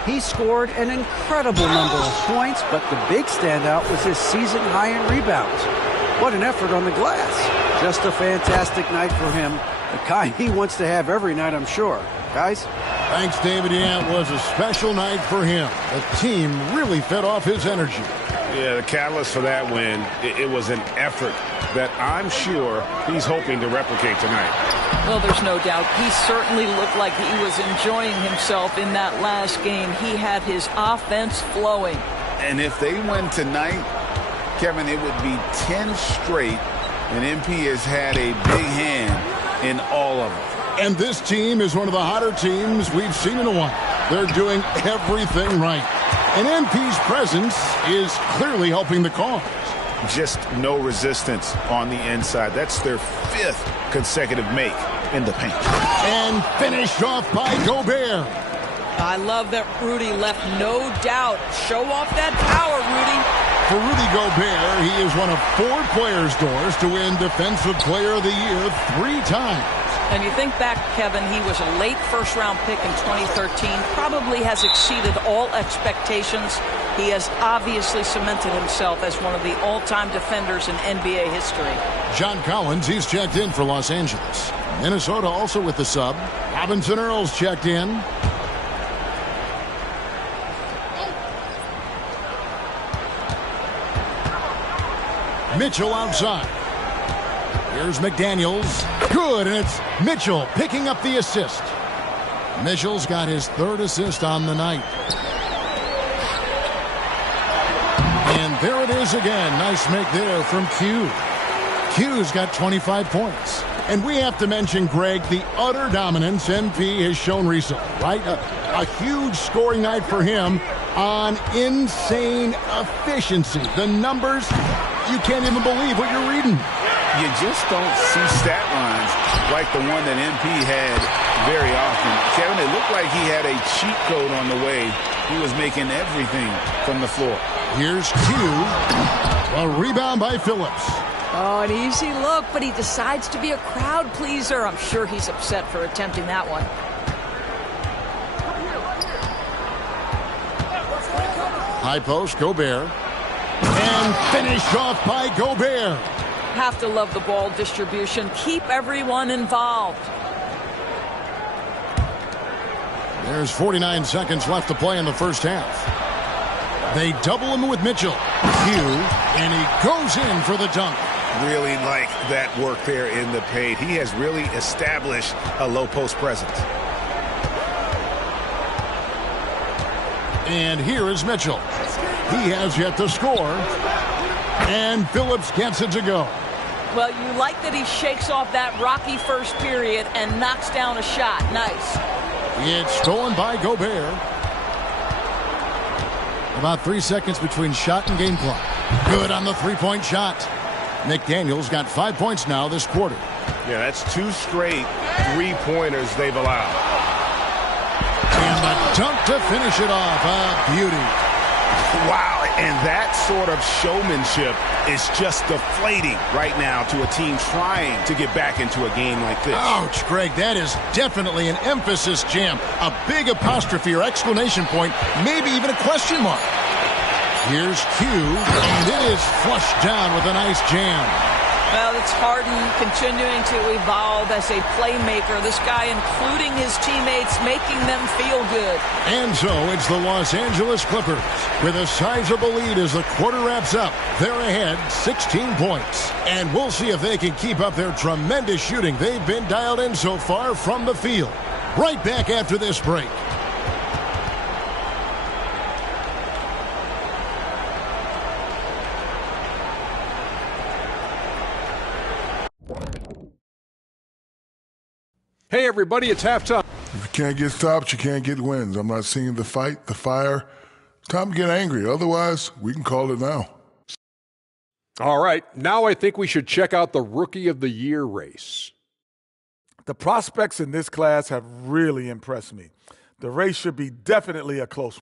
He scored an incredible number of points, but the big standout was his season high in rebounds. What an effort on the glass. Just a fantastic night for him. The kind he wants to have every night, I'm sure. Guys? Thanks, David. Yeah, it was a special night for him. The team really fed off his energy. Yeah, the catalyst for that win, it was an effort that I'm sure he's hoping to replicate tonight. Well, there's no doubt. He certainly looked like he was enjoying himself in that last game. He had his offense flowing. And if they win tonight, Kevin, it would be 10 straight, and MP has had a big hand in all of them. And this team is one of the hotter teams we've seen in a while. They're doing everything right. And MP's presence is clearly helping the cause. Just no resistance on the inside. That's their 5th consecutive make in the paint. And finished off by Gobert. I love that Rudy left no doubt. Show off that power, Rudy. For Rudy Gobert, he is one of 4 players' doors to win Defensive Player of the Year 3 times. And you think back, Kevin, he was a late first-round pick in 2013, probably has exceeded all expectations. He has obviously cemented himself as one of the all-time defenders in NBA history. John Collins, he's checked in for Los Angeles. Minnesota also with the sub. Robinson Earls checked in. Mitchell outside. Here's McDaniels. Good, and it's Mitchell picking up the assist. Mitchell's got his 3rd assist on the night. And there it is again. Nice make there from Q. Q's got 25 points. And we have to mention, Greg, the utter dominance MP has shown recently, right? A huge scoring night for him on insane efficiency. The numbers, you can't even believe what you're reading. You just don't see stat lines like the one that MP had very often. Kevin, it looked like he had a cheat code on the way. He was making everything from the floor. Here's Q. A rebound by Phillips. Oh, an easy look, but he decides to be a crowd pleaser. I'm sure he's upset for attempting that one. High post, Gobert. And finished off by Gobert. Have to love the ball distribution. Keep everyone involved. There's 49 seconds left to play in the first half. They double him with Mitchell. Q, and he goes in for the dunk. Really like that work there in the paint. He has really established a low post presence. And here is Mitchell. He has yet to score. And Phillips gets it to go. Well, you like that he shakes off that rocky first period and knocks down a shot. Nice. It's stolen by Gobert. About 3 seconds between shot and game clock. Good on the three-point shot. McDaniels got 5 points now this quarter. Yeah, that's 2 straight three-pointers they've allowed. And the dunk to finish it off. A beauty. Wow, and that sort of showmanship is just deflating right now to a team trying to get back into a game like this. Ouch, Greg, that is definitely an emphasis jam. A big apostrophe or exclamation point, maybe even a question mark. Here's Q, and it is flushed down with a nice jam. Well, it's Harden continuing to evolve as a playmaker. This guy, including his teammates, making them feel good. And so it's the Los Angeles Clippers with a sizable lead as the quarter wraps up. They're ahead 16 points. And we'll see if they can keep up their tremendous shooting they've been dialed in so far from the field. Right back after this break. Hey, everybody, it's halftime. If you can't get stops, you can't get wins. I'm not seeing the fight, the fire. It's time to get angry. Otherwise, we can call it now. All right, now I think we should check out the Rookie of the Year race. The prospects in this class have really impressed me. The race should be definitely a close one.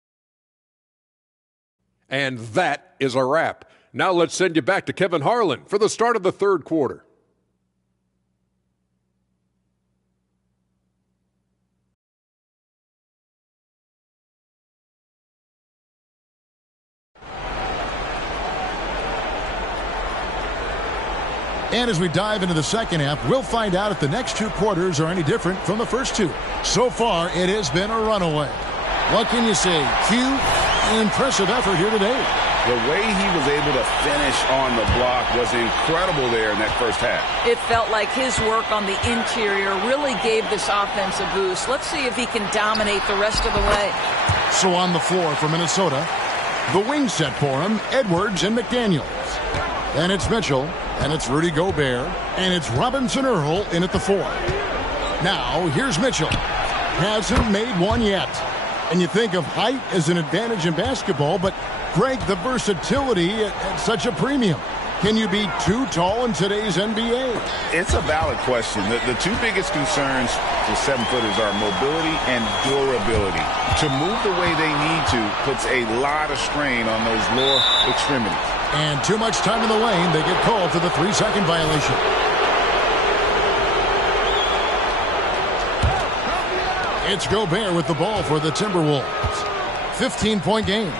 And that is a wrap. Now let's send you back to Kevin Harlan for the start of the third quarter. And as we dive into the second half, we'll find out if the next 2 quarters are any different from the first 2. So far, it has been a runaway. What can you say? Q, an impressive effort here today. The way he was able to finish on the block was incredible there in that first half. It felt like his work on the interior really gave this offense a boost. Let's see if he can dominate the rest of the way. So on the floor for Minnesota, the wing set for him, Edwards and McDaniels. And it's Mitchell, and it's Rudy Gobert, and it's Robinson Earl in at the 4. Now, here's Mitchell. Hasn't made one yet. And you think of height as an advantage in basketball, but, Greg, the versatility at such a premium. Can you be too tall in today's NBA? It's a valid question. The 2 biggest concerns for 7-footers are mobility and durability. To move the way they need to puts a lot of strain on those lower extremities. And too much time in the lane. They get called for the 3-second violation. It's Gobert with the ball for the Timberwolves. 15-point game.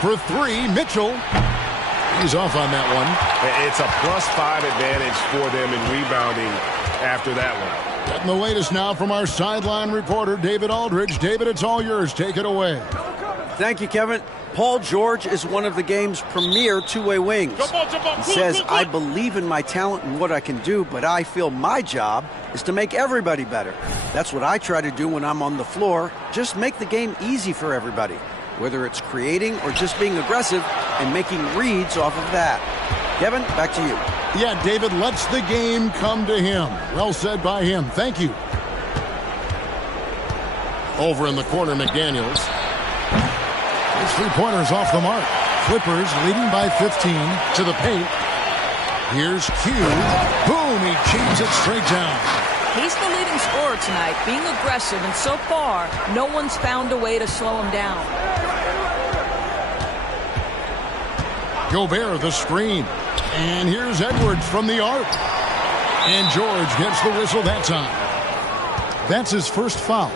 For 3, Mitchell. He's off on that one. It's a +5 advantage for them in rebounding after that one. Getting the latest now from our sideline reporter, David Aldridge. David, it's all yours. Take it away. Thank you, Kevin. Paul George is one of the game's premier two-way wings. He says, I believe in my talent and what I can do, but I feel my job is to make everybody better. That's what I try to do when I'm on the floor. Just make the game easy for everybody. Whether it's creating or just being aggressive, and making reads off of that. Kevin, back to you. Yeah, David lets the game come to him. Well said by him. Thank you. Over in the corner, McDaniels. His three-pointers off the mark. Clippers leading by 15 to the paint. Here's Q. Boom, he jams it straight down. He's the leading scorer tonight, being aggressive, and so far, no one's found a way to slow him down. Gobert the screen. And here's Edwards from the arc. And George gets the whistle that time. That's his first foul.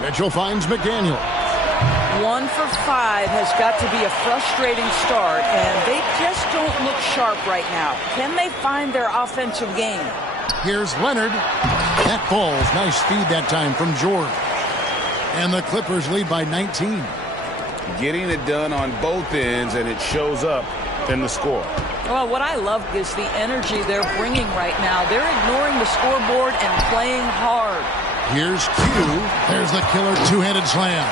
Mitchell finds McDaniel. 1 for 5 has got to be a frustrating start, and they just don't look sharp right now. Can they find their offensive game? Here's Leonard. That falls. Nice feed that time from George. And the Clippers lead by 19. Getting it done on both ends, and it shows up in the score. Well, what I love is the energy they're bringing right now. They're ignoring the scoreboard and playing hard. Here's Q. There's the killer two-handed slam.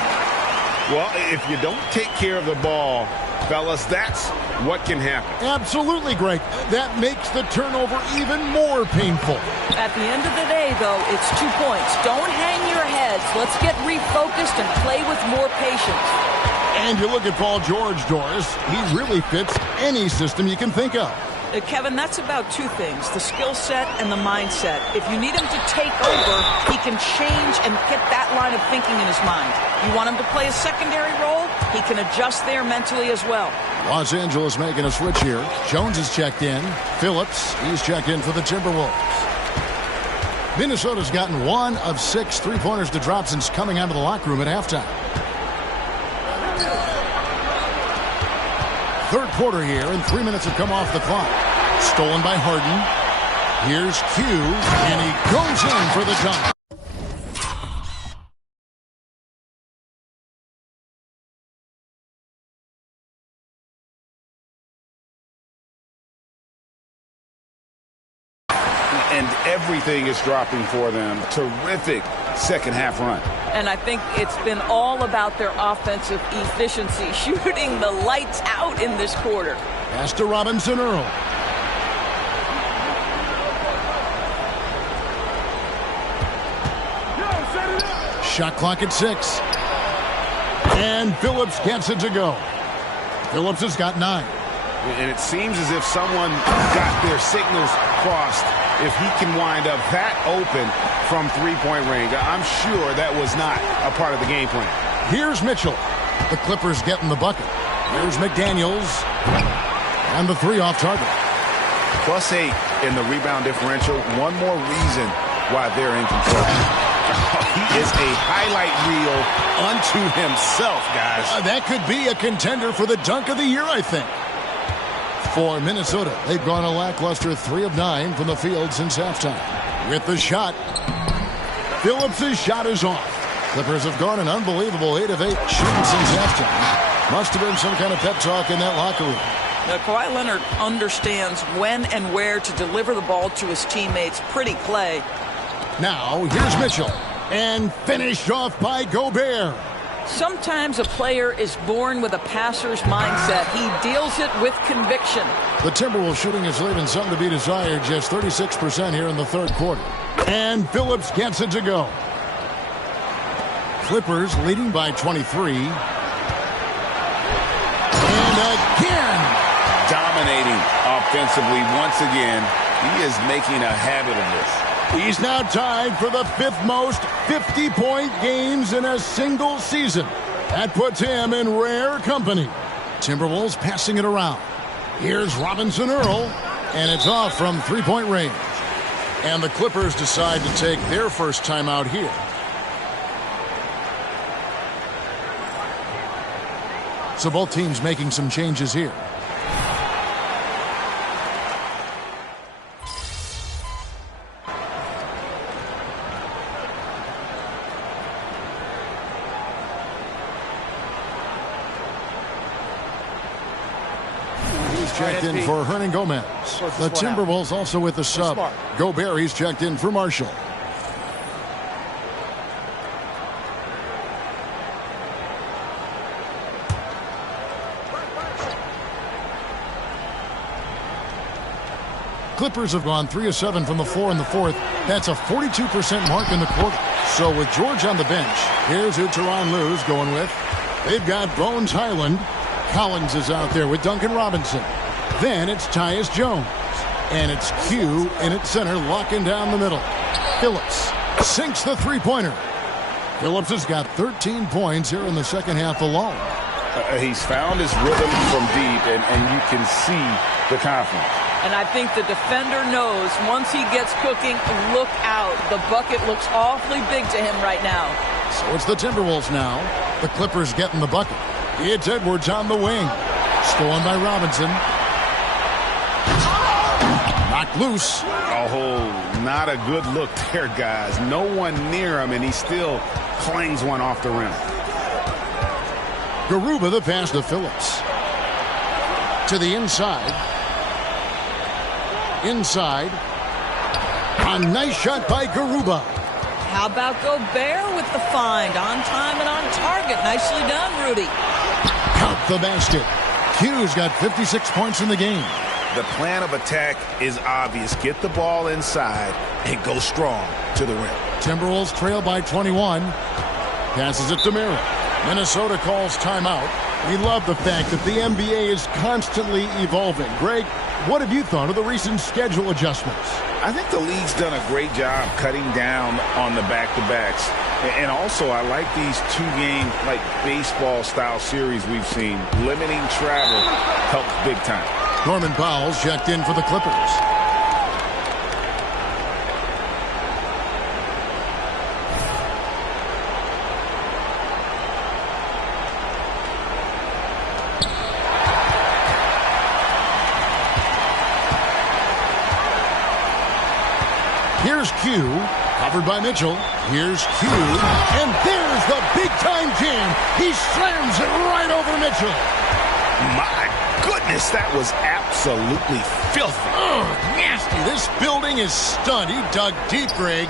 Well, if you don't take care of the ball, fellas, that's what can happen. Absolutely, Greg. That makes the turnover even more painful. At the end of the day, though, it's 2 points. Don't hang your heads. Let's get refocused and play with more patience. And you look at Paul George, Doris. He really fits any system you can think of. Kevin, that's about 2 things, the skill set and the mindset. If you need him to take over, he can change and get that line of thinking in his mind. You want him to play a secondary role? He can adjust there mentally as well. Los Angeles making a switch here. Jones is checked in. Phillips, he's checked in for the Timberwolves. Minnesota's gotten 1 of 6 three-pointers to drop since coming out of the locker room at halftime. Third quarter here, and 3 minutes have come off the clock. Stolen by Harden. Here's Q, and he goes in for the dunk. And everything is dropping for them. Terrific second half run. And I think it's been all about their offensive efficiency, shooting the lights out in this quarter. Pass to Robinson Earl. Shot clock at 6. And Phillips gets it to go. Phillips has got 9. And it seems as if someone got their signals crossed. If he can wind up that open from three-point range, I'm sure that was not a part of the game plan. Here's Mitchell. The Clippers getting the bucket. Here's McDaniels. And the 3 off target. +8 in the rebound differential. One more reason why they're in control. He is a highlight reel unto himself, guys. That could be a contender for the dunk of the year, I think. For Minnesota, they've gone a lackluster 3 of 9 from the field since halftime. With the shot, Phillips' shot is off. Clippers have gone an unbelievable 8 of 8 shooting since halftime. Must have been some kind of pep talk in that locker room. Now, Kawhi Leonard understands when and where to deliver the ball to his teammates. Pretty play. Now, here's Mitchell. And finished off by Gobert. Sometimes a player is born with a passer's mindset. He deals it with conviction. The Timberwolves shooting is leaving something to be desired. Just 36% here in the third quarter. And Phillips gets it to go. Clippers leading by 23. And again. Dominating offensively once again. He is making a habit of this. He's now tied for the 5th most 50-point games in a single season. That puts him in rare company. Timberwolves passing it around. Here's Robinson Earl, and it's off from three-point range. And the Clippers decide to take their first timeout here. So both teams making some changes here. He's checked in for Hernan Gomez. The Timberwolves also with the sub. Gobert, he's checked in for Marshall. Clippers have gone 3 of 7 from the floor in the fourth. That's a 42% mark in the quarter. So with George on the bench, here's who Tyronn Lue's going with. They've got Bones Highland. Collins is out there with Duncan Robinson. Then it's Tyus Jones. And it's Q in at center, locking down the middle. Phillips sinks the three-pointer. Phillips has got 13 points here in the second half alone. He's found his rhythm from deep, and you can see the confidence. And I think the defender knows once he gets cooking, look out. The bucket looks awfully big to him right now. So it's the Timberwolves now. The Clippers getting the bucket. It's Edwards on the wing. Stolen by Robinson. Knocked loose. Oh, not a good look there, guys. No one near him, and he still clangs one off the rim. Garuba the pass to Phillips. To the inside. Inside. A nice shot by Garuba. How about Gobert with the find? On time and on target. Nicely done, Rudy. Count the basket. Q's got 56 points in the game. The plan of attack is obvious. Get the ball inside and go strong to the rim. Timberwolves trail by 21. Passes it to Miro. Minnesota calls timeout. We love the fact that the NBA is constantly evolving. Greg, what have you thought of the recent schedule adjustments? I think the league's done a great job cutting down on the back-to-backs. And also, I like these two-game, like baseball-style series we've seen. Limiting travel helps big time. Norman Powell's checked in for the Clippers. Here's Q, covered by Mitchell. Here's Q, and there's the big-time jam. He slams it right over Mitchell. My goodness, that was absolutely filthy. Oh, nasty. This building is stunned. He dug deep, Greg,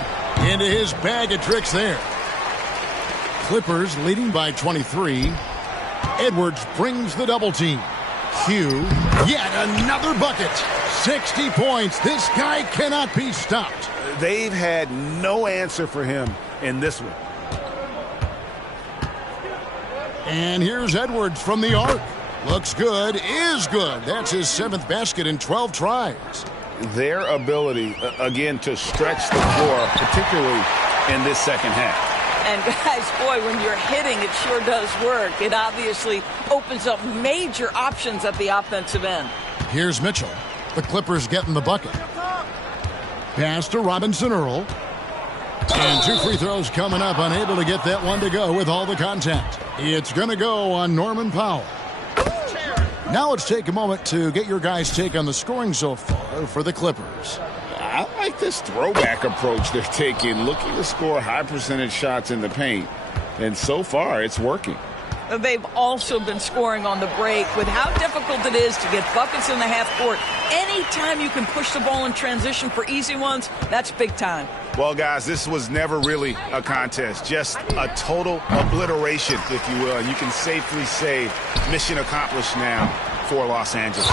into his bag of tricks there. Clippers leading by 23. Edwards brings the double team. Q, yet another bucket. 60 points. This guy cannot be stopped. They've had no answer for him in this one. And here's Edwards from the arc. Looks good, is good. That's his 7th basket in 12 tries. Their ability, again, to stretch the floor, particularly in this second half. And guys, boy, when you're hitting, it sure does work. It obviously opens up major options at the offensive end. Here's Mitchell. The Clippers getting the bucket. Pass to Robinson Earl. And 2 free throws coming up, unable to get that one to go with all the contact. It's going to go on Norman Powell. Now let's take a moment to get your guys' take on the scoring so far for the Clippers. I like this throwback approach they're taking, looking to score high percentage shots in the paint. And so far, it's working. They've also been scoring on the break. With how difficult it is to get buckets in the half court, anytime you can push the ball in transition for easy ones, that's big time. Well, guys, this was never really a contest, just a total obliteration, if you will. And you can safely say mission accomplished now for Los Angeles.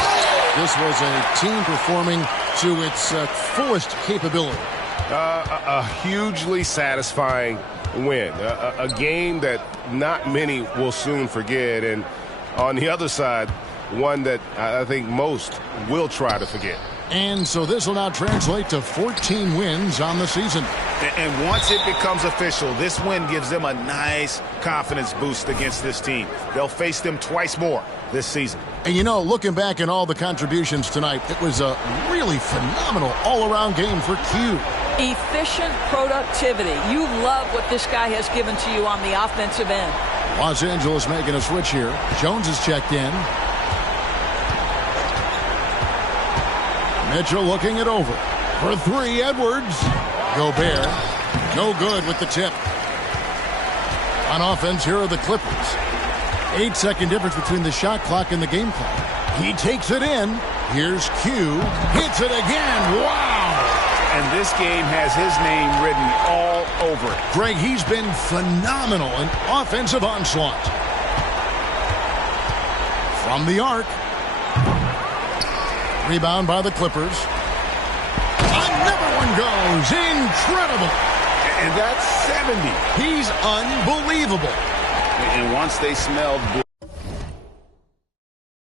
This was a team performing to its fullest capability. A hugely satisfying win, a game that not many will soon forget, and on the other side, one that I think most will try to forget. And so this will now translate to 14 wins on the season. And once it becomes official, this win gives them a nice confidence boost against this team. They'll face them twice more this season. And you know, looking back at all the contributions tonight, it was a really phenomenal all-around game for Q. Efficient productivity. You love what this guy has given to you on the offensive end. Los Angeles making a switch here. Jones is checked in. Mitchell looking it over. For 3, Edwards. Gobert. No good with the tip. On offense, here are the Clippers. 8-second difference between the shot clock and the game clock. He takes it in. Here's Q. Hits it again. Wow! And this game has his name written all over it. Greg, he's been phenomenal in offensive onslaught. From the arc. Rebound by the Clippers. Another one goes. Incredible. And that's 70. He's unbelievable. And once they smelled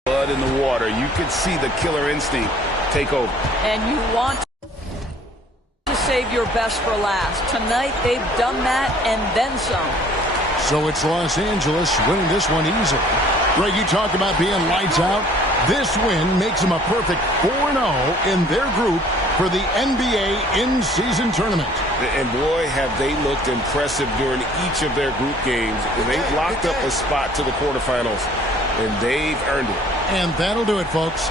blood in the water, you could see the killer instinct take over. And you want to save your best for last. Tonight, they've done that and then some. So it's Los Angeles winning this one easily. Greg, you talk about being lights out. This win makes them a perfect 4-0 in their group for the NBA in-season tournament. And boy, have they looked impressive during each of their group games. They've locked up a spot to the quarterfinals, and they've earned it. And that'll do it, folks.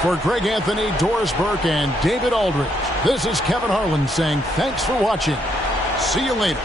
For Greg Anthony, Doris Burke, and David Aldridge, this is Kevin Harlan saying thanks for watching. See you later.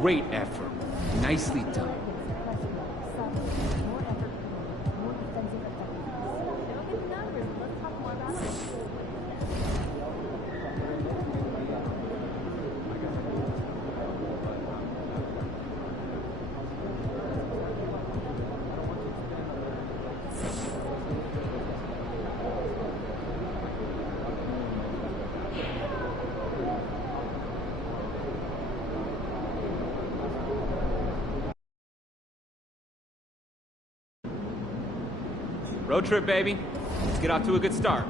Great effort. Nicely done. Road trip, baby. Let's get off to a good start.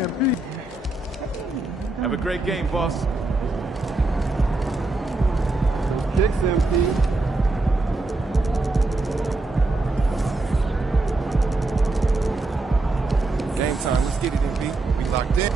MP. Have a great game, boss. Kicks, MP. Game time. Let's get it, MP. We locked in.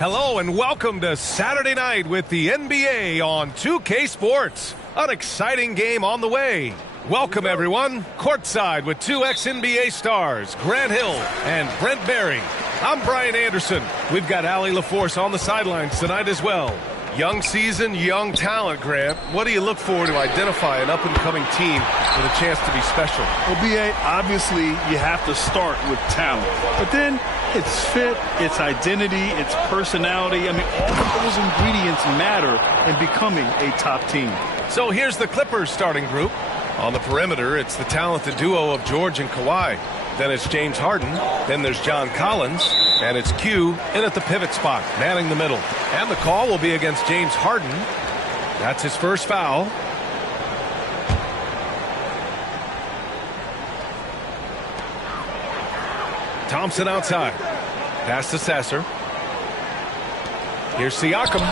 Hello and welcome to Saturday night with the NBA on 2K Sports. An exciting game on the way. Welcome everyone, courtside with two ex-NBA stars, Grant Hill and Brent Barry. I'm Brian Anderson. We've got Allie LaForce on the sidelines tonight as well. Young season, young talent, Grant. What do you look for to identify an up-and-coming team with a chance to be special? Well, B.A., obviously you have to start with talent. But then it's fit, it's identity, it's personality. I mean, all of those ingredients matter in becoming a top team. So here's the Clippers starting group. On the perimeter, it's the talented duo of George and Kawhi. Then it's James Harden. Then there's John Collins. And it's Q in at the pivot spot, manning the middle. And the call will be against James Harden. That's his first foul. Thompson outside. Pass to Sasser. Here's Siakam.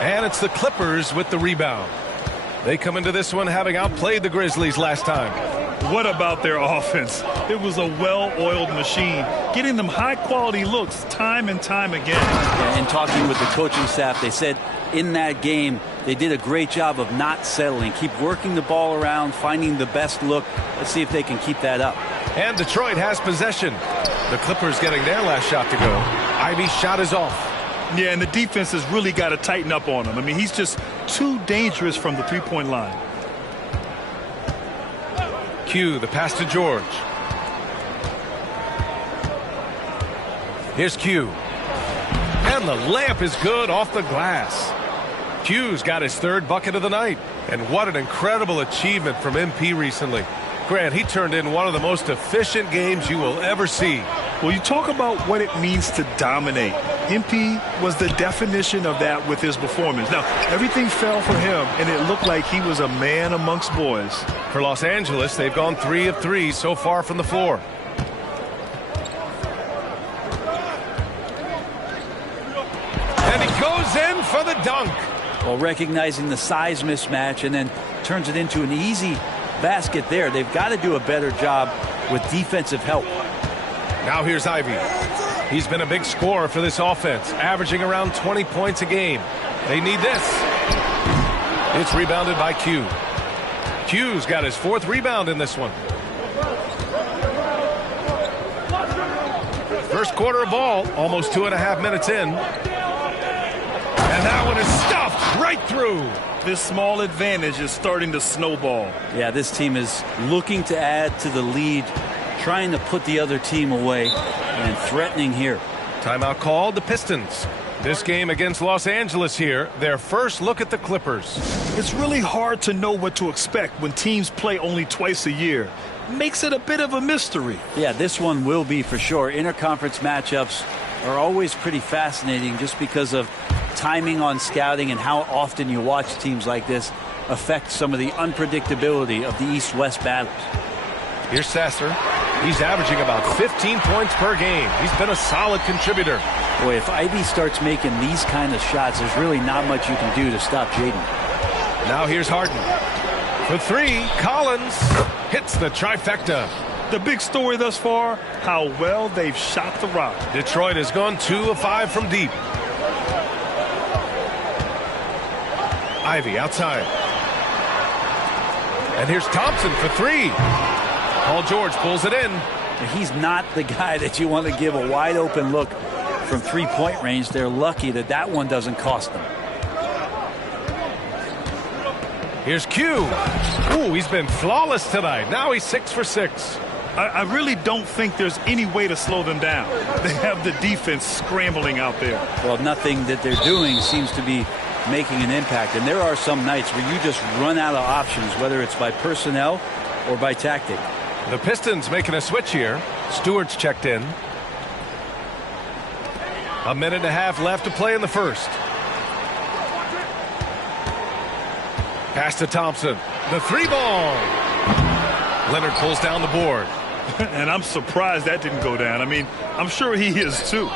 And it's the Clippers with the rebound. They come into this one having outplayed the Grizzlies last time. What about their offense? It was a well-oiled machine, getting them high-quality looks time and time again. Yeah, and talking with the coaching staff, they said in that game they did a great job of not settling. Keep working the ball around, finding the best look. Let's see if they can keep that up. And Detroit has possession. The Clippers getting their last shot to go. Ivey's shot is off. Yeah, and the defense has really got to tighten up on him. I mean, he's just too dangerous from the three-point line. Q, the pass to George. Here's Q. And the layup is good off the glass. Q's got his third bucket of the night. And what an incredible achievement from MP recently. Grant, he turned in one of the most efficient games you will ever see. Well, you talk about what it means to dominate. MP was the definition of that with his performance. Now, everything fell for him, and it looked like he was a man amongst boys. For Los Angeles, they've gone 3 of 3 so far from the floor. And he goes in for the dunk. Well, recognizing the size mismatch and then turns it into an easy basket there. They've got to do a better job with defensive help. Now here's Ivey. He's been a big scorer for this offense, averaging around 20 points a game. They need this. It's rebounded by Q. Q's got his 4th rebound in this one. First quarter of ball, almost 2.5 minutes in. And that one is stuffed right through. This small advantage is starting to snowball. Yeah, this team is looking to add to the lead, trying to put the other team away, and threatening here. Timeout called, the Pistons. This game against Los Angeles here, their first look at the Clippers. It's really hard to know what to expect when teams play only twice a year. Makes it a bit of a mystery. Yeah, this one will be for sure. Interconference matchups are always pretty fascinating just because of timing on scouting and how often you watch teams like this affect some of the unpredictability of the East-West battles. Here's Sasser. He's averaging about 15 points per game. He's been a solid contributor. Boy, if Ivey starts making these kind of shots, there's really not much you can do to stop Jaden. Now here's Harden. For 3, Collins hits the trifecta. The big story thus far, how well they've shot the rock. Detroit has gone 2 of 5 from deep. Ivey outside. And here's Thompson for 3. Paul George pulls it in. He's not the guy that you want to give a wide open look from 3-point range. They're lucky that that one doesn't cost them. Here's Q. Ooh, he's been flawless tonight. Now he's 6 for 6. I really don't think there's any way to slow them down. They have the defense scrambling out there. Well, nothing that they're doing seems to be making an impact. And there are some nights where you just run out of options, whether it's by personnel or by tactic. The Pistons making a switch here. Stewart's checked in. 1.5 minutes left to play in the first. Pass to Thompson. The 3-ball. Leonard pulls down the board. And I'm surprised that didn't go down. I mean, I'm sure he is too.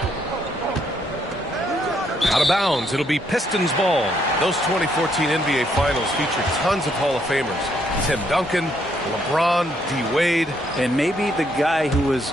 Out of bounds. It'll be Pistons ball. Those 2014 NBA Finals featured tons of Hall of Famers. Tim Duncan, LeBron, D. Wade. And maybe the guy who was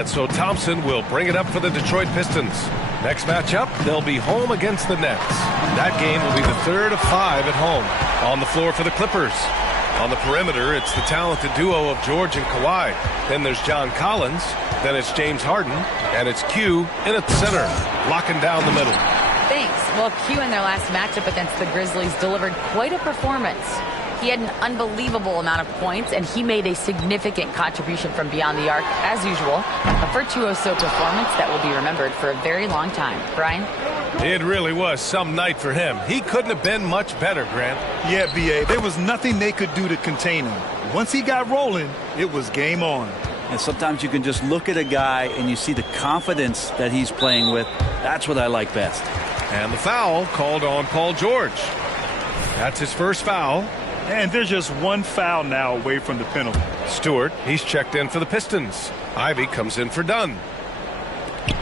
And so Thompson will bring it up for the Detroit Pistons. Next matchup, they'll be home against the Nets. That game will be the 3rd of 5 at home. On the floor for the Clippers. On the perimeter, it's the talented duo of George and Kawhi. Then there's John Collins. Then it's James Harden. And it's Q in at the center, locking down the middle. Thanks. Well, Q in their last matchup against the Grizzlies delivered quite a performance. He had an unbelievable amount of points, and he made a significant contribution from beyond the arc, as usual. A virtuoso performance that will be remembered for a very long time. Brian? It really was some night for him. He couldn't have been much better, Grant. Yeah, B.A., there was nothing they could do to contain him. Once he got rolling, it was game on. And sometimes you can just look at a guy and you see the confidence that he's playing with. That's what I like best. And the foul called on Paul George. That's his first foul. And there's just one foul now away from the penalty. Stewart, he's checked in for the Pistons. Ivy comes in for Dunn.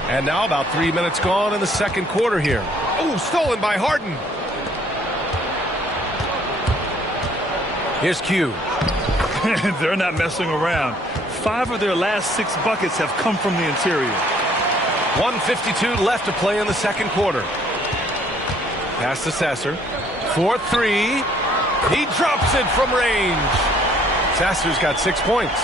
And now about 3 minutes gone in the second quarter here. Oh, stolen by Harden. Here's Q. They're not messing around. 5 of their last 6 buckets have come from the interior. 1:52 left to play in the second quarter. Pass to Sasser. 4-3. He drops it from range. Sasser's got 6 points.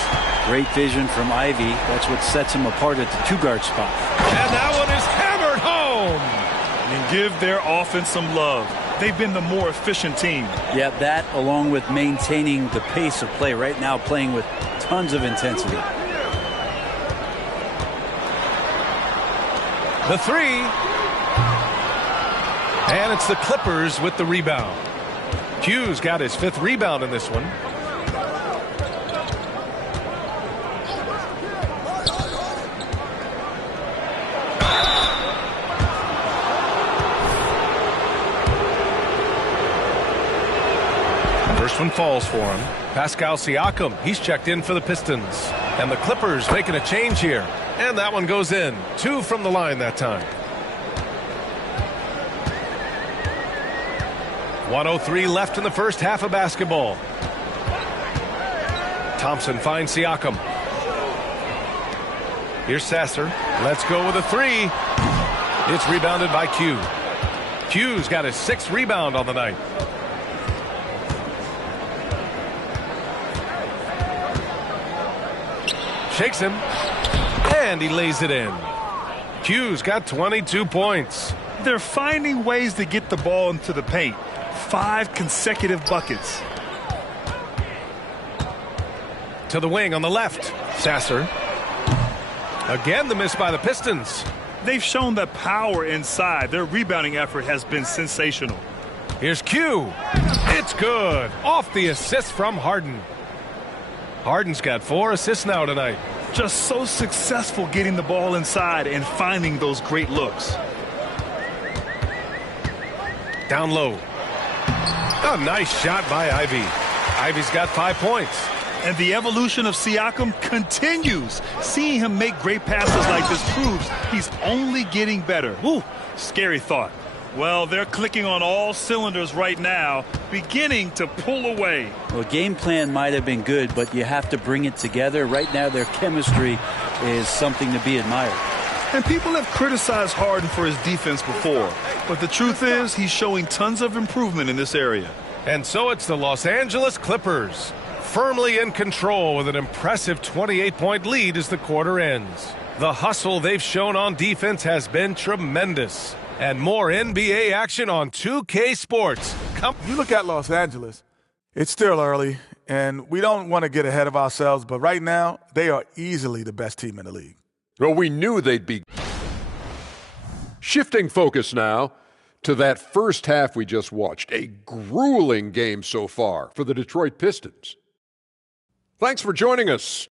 Great vision from Ivy. That's what sets him apart at the 2-guard spot. And that one is hammered home. And give their offense some love. They've been the more efficient team. Yeah, that along with maintaining the pace of play. Right now playing with tons of intensity. The 3. And it's the Clippers with the rebound. Q's got his 5th rebound in this one. First one falls for him. Pascal Siakam, he's checked in for the Pistons. And the Clippers making a change here. And that one goes in. 2 from the line that time. 1:03 left in the first half of basketball. Thompson finds Siakam. Here's Sasser. Let's go with a 3. It's rebounded by Q. Q's got his 6th rebound on the night. Shakes him. And he lays it in. Q's got 22 points. They're finding ways to get the ball into the paint. 5 consecutive buckets. To the wing on the left. Sasser. Again the miss by the Pistons. They've shown the power inside. Their rebounding effort has been sensational. Here's Q. It's good. Off the assist from Harden. Harden's got 4 assists now tonight. Just so successful getting the ball inside and finding those great looks. Down low. A nice shot by Ivy. Ivy's got 5 points. And the evolution of Siakam continues. Seeing him make great passes like this proves he's only getting better. Ooh, scary thought. Well, they're clicking on all cylinders right now, beginning to pull away. Well, game plan might have been good, but you have to bring it together. Right now, their chemistry is something to be admired. And people have criticized Harden for his defense before, but the truth is he's showing tons of improvement in this area. And so it's the Los Angeles Clippers, firmly in control with an impressive 28-point lead as the quarter ends. The hustle they've shown on defense has been tremendous. And more NBA action on 2K Sports. You look at Los Angeles, it's still early, and we don't want to get ahead of ourselves, but right now, they are easily the best team in the league. Well, we knew they'd be. Shifting focus now to that first half we just watched. A grueling game so far for the Detroit Pistons. Thanks for joining us.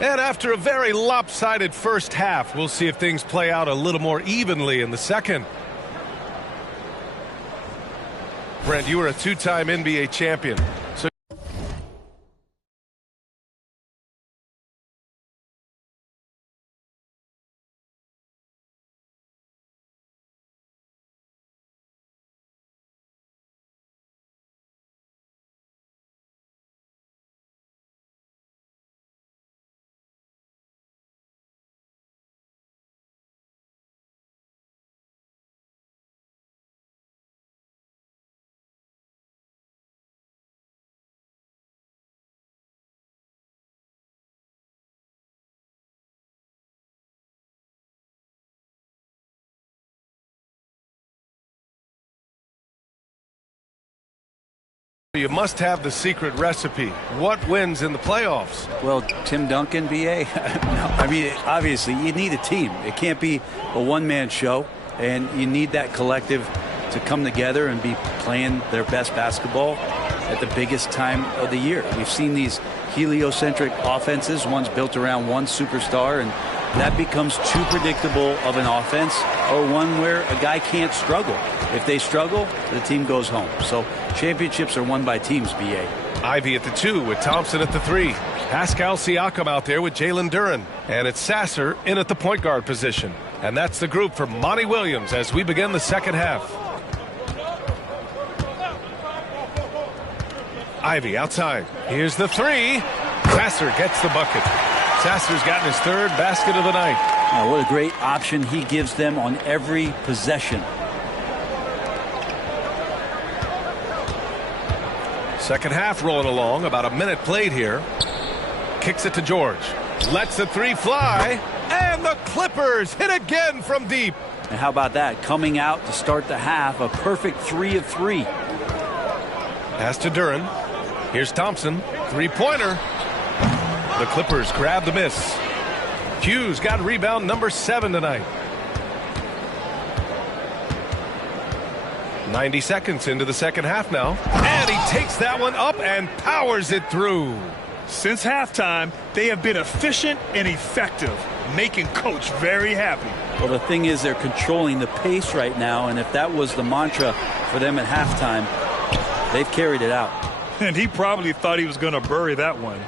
And after a very lopsided first half, we'll see if things play out a little more evenly in the second. Brent, you were a 2-time NBA champion. So You must have the secret recipe. What wins in the playoffs? Well, Tim Duncan, BA. No, I mean, obviously, you need a team. It can't be a one-man show, and you need that collective to come together and be playing their best basketball at the biggest time of the year. We've seen these heliocentric offenses, one's built around one superstar, and that becomes too predictable of an offense, or one where a guy can't struggle. If they struggle, the team goes home. So championships are won by teams, BA. Ivy at the 2 with Thompson at the 3. Pascal Siakam out there with Jalen Duren. And it's Sasser in at the point guard position. And that's the group for Monty Williams as we begin the second half. Ivy outside. Here's the 3. Sasser gets the bucket. Sasser's gotten his 3rd basket of the night. Oh, what a great option he gives them on every possession. Second half rolling along. About a minute played here. Kicks it to George. Lets the 3 fly. And the Clippers hit again from deep. And how about that? Coming out to start the half, a perfect 3 of 3. Pass to Duren. Here's Thompson. 3-pointer. The Clippers grab the miss. Hughes got rebound number 7 tonight. 90 seconds into the second half now. And he takes that one up and powers it through. Since halftime, they have been efficient and effective, making Coach very happy. Well, the thing is, they're controlling the pace right now, and if that was the mantra for them at halftime, they've carried it out. And he probably thought he was going to bury that one.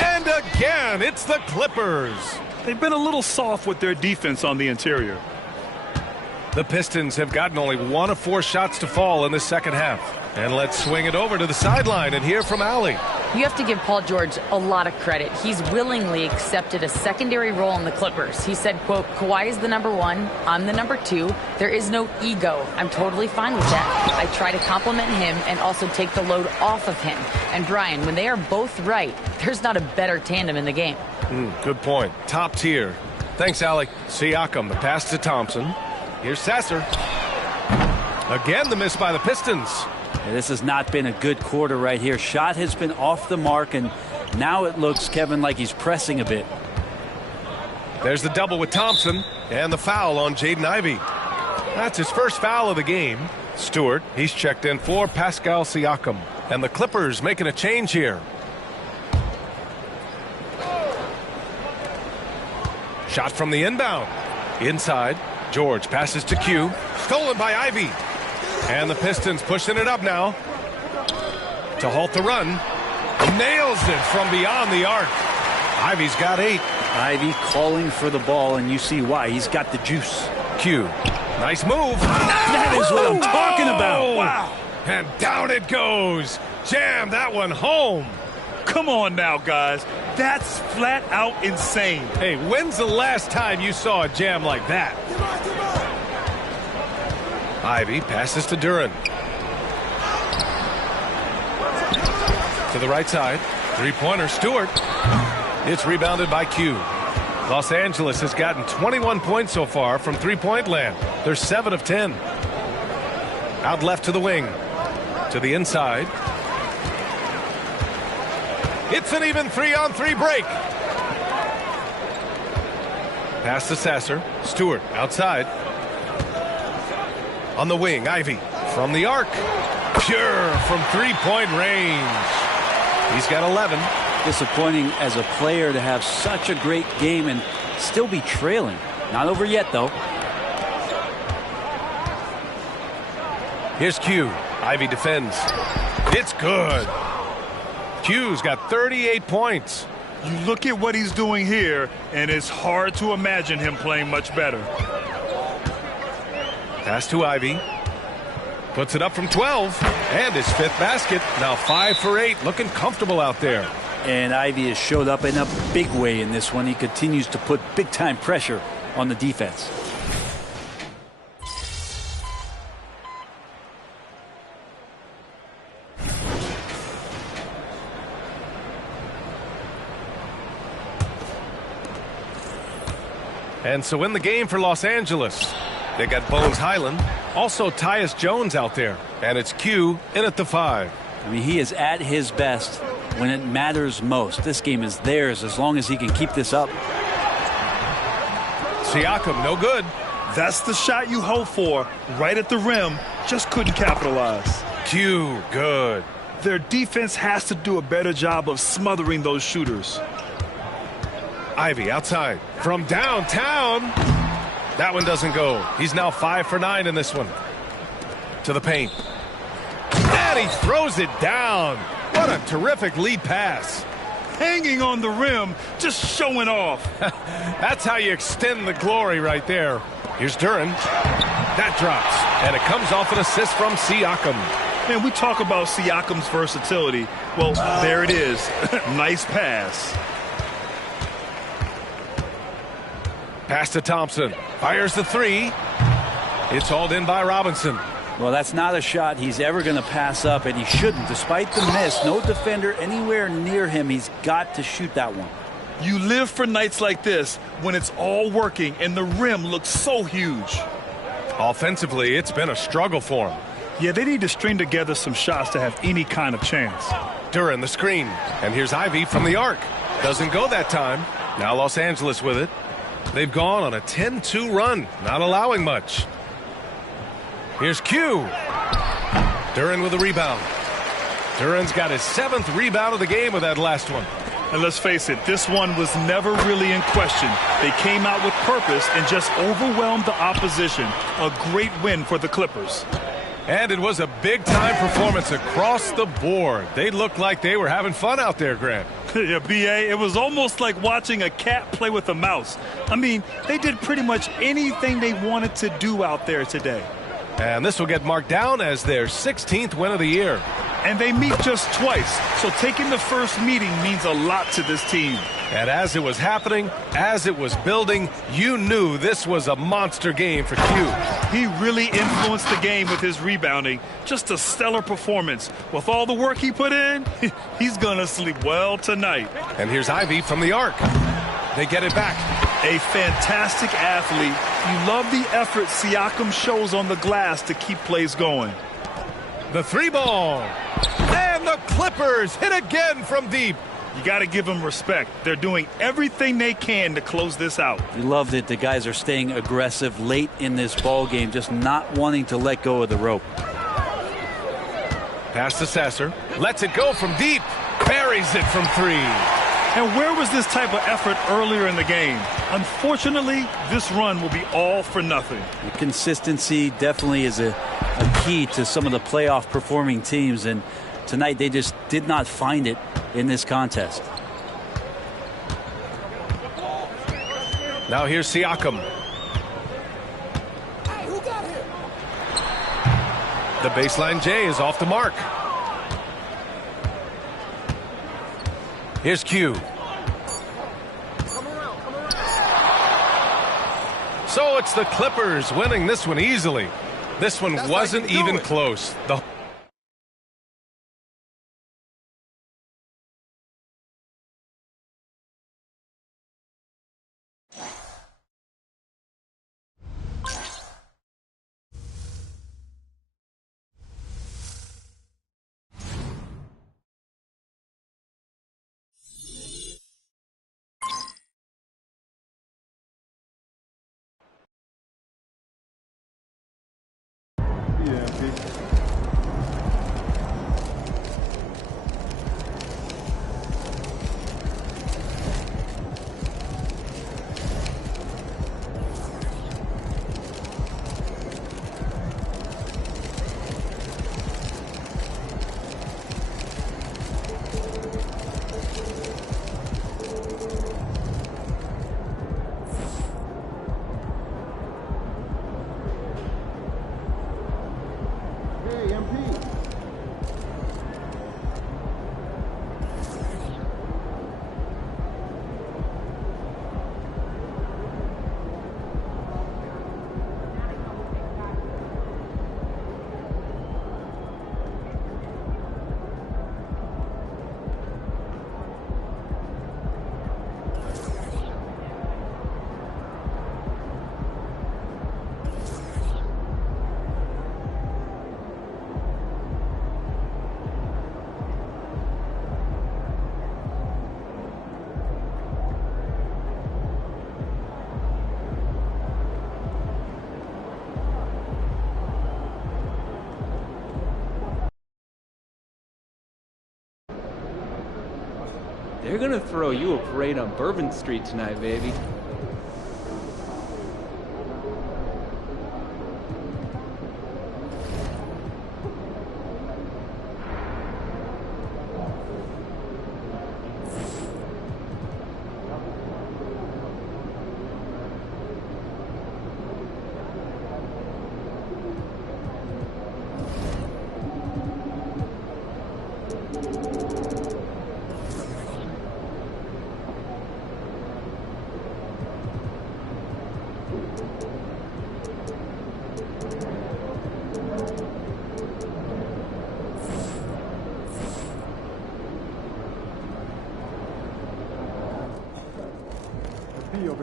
And again, it's the Clippers. They've been a little soft with their defense on the interior. The Pistons have gotten only 1 of 4 shots to fall in the second half. And let's swing it over to the sideline and hear from Allie. You have to give Paul George a lot of credit. He's willingly accepted a secondary role in the Clippers. He said, quote, Kawhi is the number 1, I'm the number 2. There is no ego. I'm totally fine with that. I try to compliment him and also take the load off of him. And Brian, when they are both right, there's not a better tandem in the game. Good point. Top tier. Thanks, Allie. Siakam, the pass to Thompson. Here's Sasser. Again, the miss by the Pistons. Yeah, this has not been a good quarter right here. Shot has been off the mark, and now it looks, Kevin, like he's pressing a bit. There's the double with Thompson, and the foul on Jaden Ivey. That's his first foul of the game. Stewart, he's checked in for Pascal Siakam. And the Clippers making a change here. Shot from the inbound. Inside, George passes to Q. Stolen by Ivey. And the Pistons pushing it up now to halt the run. Nails it from beyond the arc. Ivey's got 8. Ivey calling for the ball, and you see why. He's got the juice. Q. Nice move. That is what I'm talking about. Wow. And down it goes. Jam that one home. Come on now, guys. That's flat out insane. Hey, when's the last time you saw a jam like that? Ivey passes to Duren. To the right side. 3-pointer, Stewart. It's rebounded by Q. Los Angeles has gotten 21 points so far from three-point land. They're 7 of 10. Out left to the wing. To the inside. It's an even 3-on-3 break. Pass to Sasser. Stewart outside. On the wing, Ivey from the arc. Pure from three-point range. He's got 11. Disappointing as a player to have such a great game and still be trailing. Not over yet, though. Here's Q. Ivey defends. It's good. Q's got 38 points. You look at what he's doing here, and it's hard to imagine him playing much better. Pass to Ivey. Puts it up from 12. And his 5th basket. Now 5 for 8. Looking comfortable out there. And Ivey has showed up in a big way in this one. He continues to put big-time pressure on the defense. And so in the game for Los Angeles, they got Bones Highland, also Tyus Jones out there, and it's Q in at the 5. I mean, he is at his best when it matters most. This game is theirs as long as he can keep this up. Siakam, no good. That's the shot you hope for, right at the rim. Just couldn't capitalize. Q, good. Their defense has to do a better job of smothering those shooters. Ivy outside from downtown. That one doesn't go. He's now 5 for 9 in this one. To the paint. And he throws it down. What a terrific lead pass. Hanging on the rim, just showing off. That's how you extend the glory right there. Here's Duren. That drops. And it comes off an assist from Siakam. Man, we talk about Siakam's versatility. Well, there it is. Nice pass. Pass to Thompson. Fires the 3. It's hauled in by Robinson. Well, that's not a shot he's ever going to pass up, and he shouldn't. Despite the miss, no defender anywhere near him. He's got to shoot that one. You live for nights like this when it's all working and the rim looks so huge. Offensively, it's been a struggle for him. Yeah, they need to string together some shots to have any kind of chance. Duren the screen. And here's Ivy from the arc. Doesn't go that time. Now Los Angeles with it. They've gone on a 10-2 run, not allowing much. Here's Q. Duren with a rebound. Duren's got his 7th rebound of the game with that last one. And let's face it, this one was never really in question. They came out with purpose and just overwhelmed the opposition. A great win for the Clippers. And it was a big-time performance across the board. They looked like they were having fun out there, Grant. Yeah, B.A., it was almost like watching a cat play with a mouse. I mean, they did pretty much anything they wanted to do out there today. And this will get marked down as their 16th win of the year. And they meet just twice, so taking the first meeting means a lot to this team. And as it was happening, as it was building, you knew this was a monster game for Q. He really influenced the game with his rebounding. Just a stellar performance. With all the work he put in, he's going to sleep well tonight. And here's Ivy from the arc. They get it back. A fantastic athlete. You love the effort Siakam shows on the glass to keep plays going. The 3-ball. And the Clippers hit again from deep. You got to give them respect. They're doing everything they can to close this out. You love that the guys are staying aggressive late in this ball game, just not wanting to let go of the rope. Pass to Sasser. Lets it go from deep. Buries it from 3. And where was this type of effort earlier in the game? Unfortunately, this run will be all for nothing. The consistency definitely is a key to some of the playoff performing teams, and tonight they just did not find it in this contest. Now here's Siakam. The baseline J is off the mark. Here's Q. So it's the Clippers winning this one easily. This one wasn't even close. They're gonna throw you a parade on Bourbon Street tonight, baby.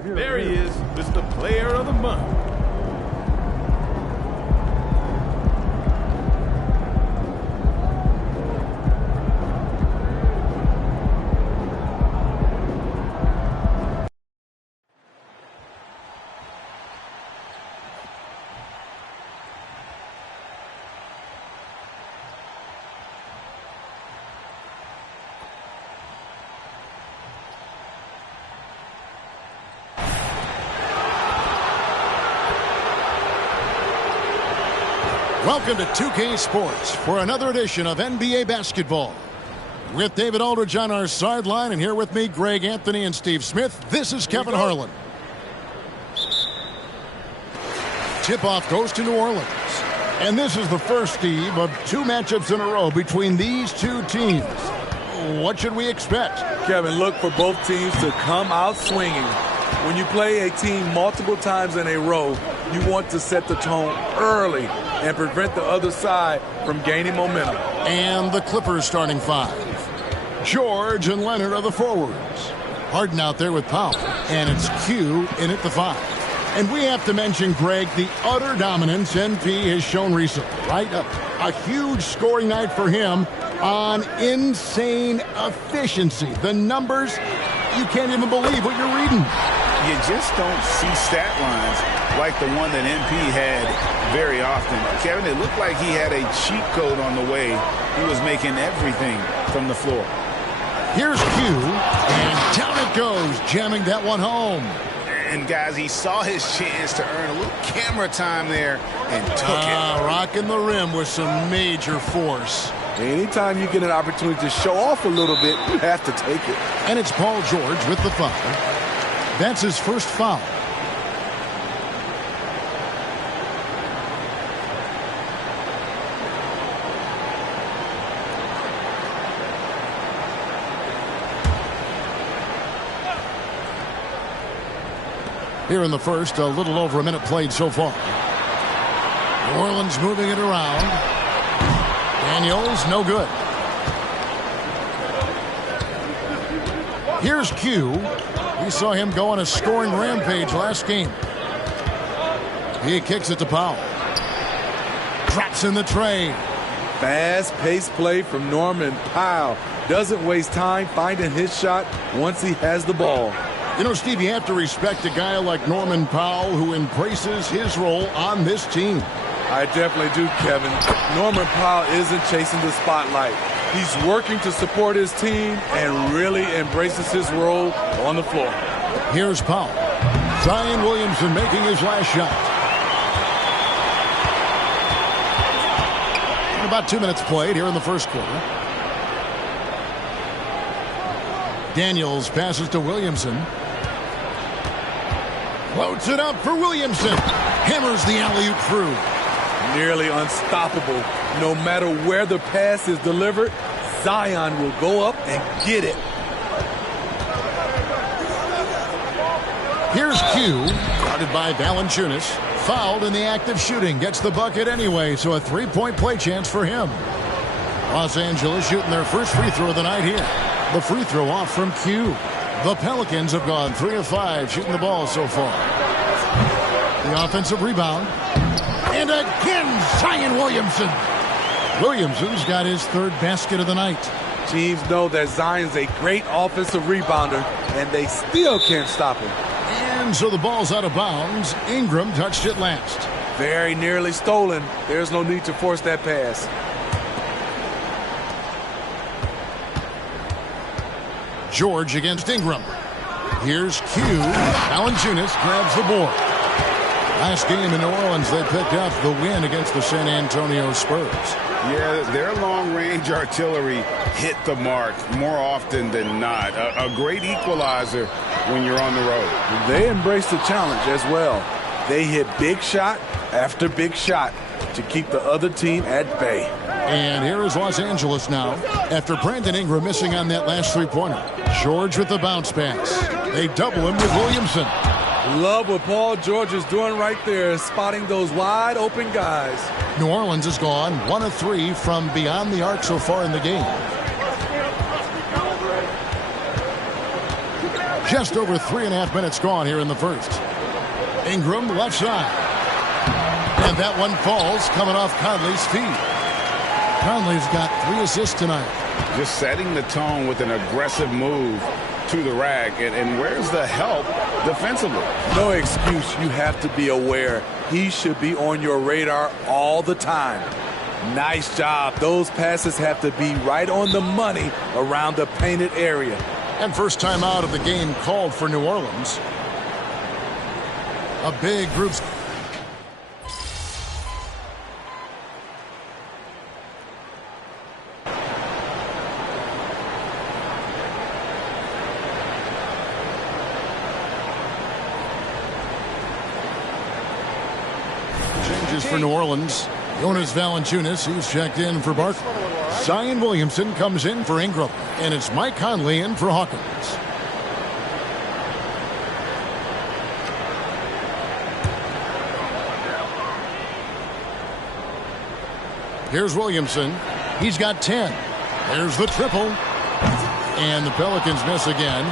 There he is, Mr. Player of the Month. Welcome to 2K Sports for another edition of NBA basketball. With David Aldridge on our sideline, and here with me, Greg Anthony and Steve Smith, this is Kevin Harlan. Tip-off goes to New Orleans. And this is the first, Steve, of two matchups in a row between these two teams. What should we expect? Kevin, look for both teams to come out swinging. When you play a team multiple times in a row, you want to set the tone early and prevent the other side from gaining momentum. And the Clippers starting five. George and Leonard are the forwards. Harden out there with Powell. And it's Q in at the five. And we have to mention, Greg, the utter dominance NP has shown recently, right? A huge scoring night for him on insane efficiency. The numbers, you can't even believe what you're reading. You just don't see stat lines like the one that NP had very often. Kevin, it looked like he had a cheat code on the way. He was making everything from the floor. Here's Q, and down it goes, jamming that one home. And, guys, he saw his chance to earn a little camera time there and took it. Rocking the rim with some major force. Anytime you get an opportunity to show off a little bit, you have to take it. And it's Paul George with the foul. That's his first foul. Here in the first, a little over a minute played so far. New Orleans moving it around. Daniels, no good. Here's Q. We saw him go on a scoring rampage last game. He kicks it to Powell. Drops in the tray. Fast-paced play from Norman Powell. Doesn't waste time finding his shot once he has the ball. You know, Steve, you have to respect a guy like Norman Powell who embraces his role on this team. I definitely do, Kevin. Norman Powell isn't chasing the spotlight. He's working to support his team and really embraces his role on the floor. Here's Powell. Zion Williamson making his last shot. And about 2 minutes played here in the first quarter. Daniels passes to Williamson. Floats it up for Williamson. Hammers the alley-oop through. Nearly unstoppable. No matter where the pass is delivered, Zion will go up and get it. Here's Q, guarded by Valanciunas. Fouled in the act of shooting. Gets the bucket anyway, so a three-point play chance for him. Los Angeles shooting their first free throw of the night here. The free throw off from Q. The Pelicans have gone 3 of 5 shooting the ball so far. The offensive rebound. And again, Zion Williamson. Williamson's got his third basket of the night. Teams know that Zion's a great offensive rebounder, and they still can't stop him. And so the ball's out of bounds. Ingram touched it last. Very nearly stolen. There's no need to force that pass. George against Ingram. Here's Q. Valanciunas grabs the board. Last game in New Orleans, they picked up the win against the San Antonio Spurs. Yeah, their long-range artillery hit the mark more often than not. A great equalizer when you're on the road. They embrace the challenge as well. They hit big shot after big shot to keep the other team at bay. And here is Los Angeles now. After Brandon Ingram missing on that last three-pointer, George with the bounce pass. They double him with Williamson. Love what Paul George is doing right there, spotting those wide open guys. New Orleans has gone 1 of 3 from beyond the arc so far in the game. Just over 3.5 minutes gone here in the first. Ingram left side. And that one falls coming off Conley's feet. Conley's got 3 assists tonight. Just setting the tone with an aggressive move to the rack. And where's the help defensively? No excuse. You have to be aware. He should be on your radar all the time. Nice job. Those passes have to be right on the money around the painted area. And first time out of the game called for New Orleans. A big group. Changes for New Orleans. Jonas Valanciunas, he's checked in for Barkley. Zion Williamson comes in for Ingram. And it's Mike Conley in for Hawkins. Here's Williamson. He's got 10. There's the triple. And the Pelicans miss again.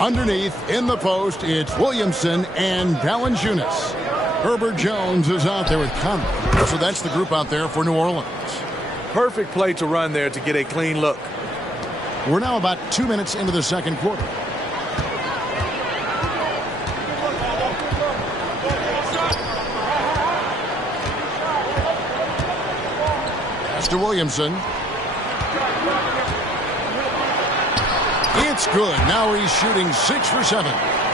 Underneath, in the post, it's Williamson and Valanciunas. Herbert Jones is out there with Conley. So that's the group out there for New Orleans. Perfect play to run there to get a clean look. We're now about 2 minutes into the second quarter. Pass to Williamson. It's good. Now he's shooting 6 for 7.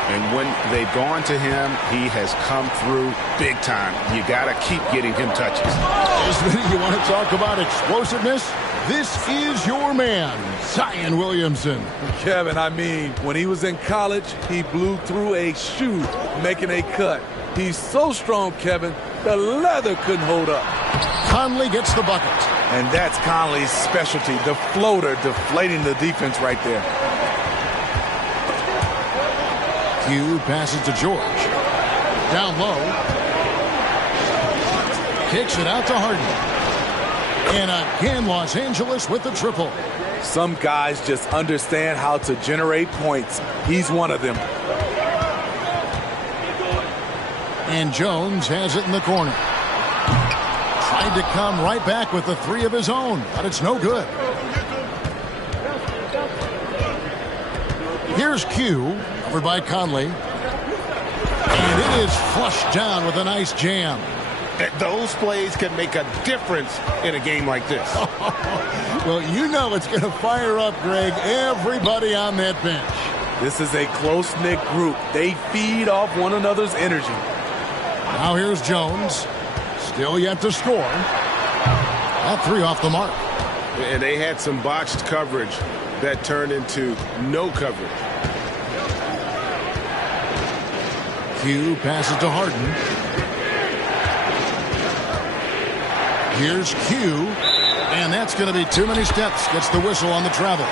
And when they've gone to him, he has come through big time. You got to keep getting him touches. You want to talk about explosiveness? This is your man, Zion Williamson. Kevin, I mean, when he was in college, he blew through a shoe making a cut. He's so strong, Kevin, the leather couldn't hold up. Conley gets the bucket. And that's Conley's specialty, the floater deflating the defense right there. Q passes to George. Down low. Kicks it out to Harden. And again, Los Angeles with the triple. Some guys just understand how to generate points. He's one of them. And Jones has it in the corner. Tried to come right back with the 3 of his own, but it's no good. Here's Q, covered by Conley. And it is flushed down with a nice jam. Those plays can make a difference in a game like this. Well, you know it's going to fire up, Greg, everybody on that bench. This is a close-knit group. They feed off one another's energy. Now here's Jones. Still yet to score. That 3 off the mark. And they had some botched coverage that turned into no coverage. Q passes to Harden. Here's Q. And that's going to be too many steps. Gets the whistle on the travel.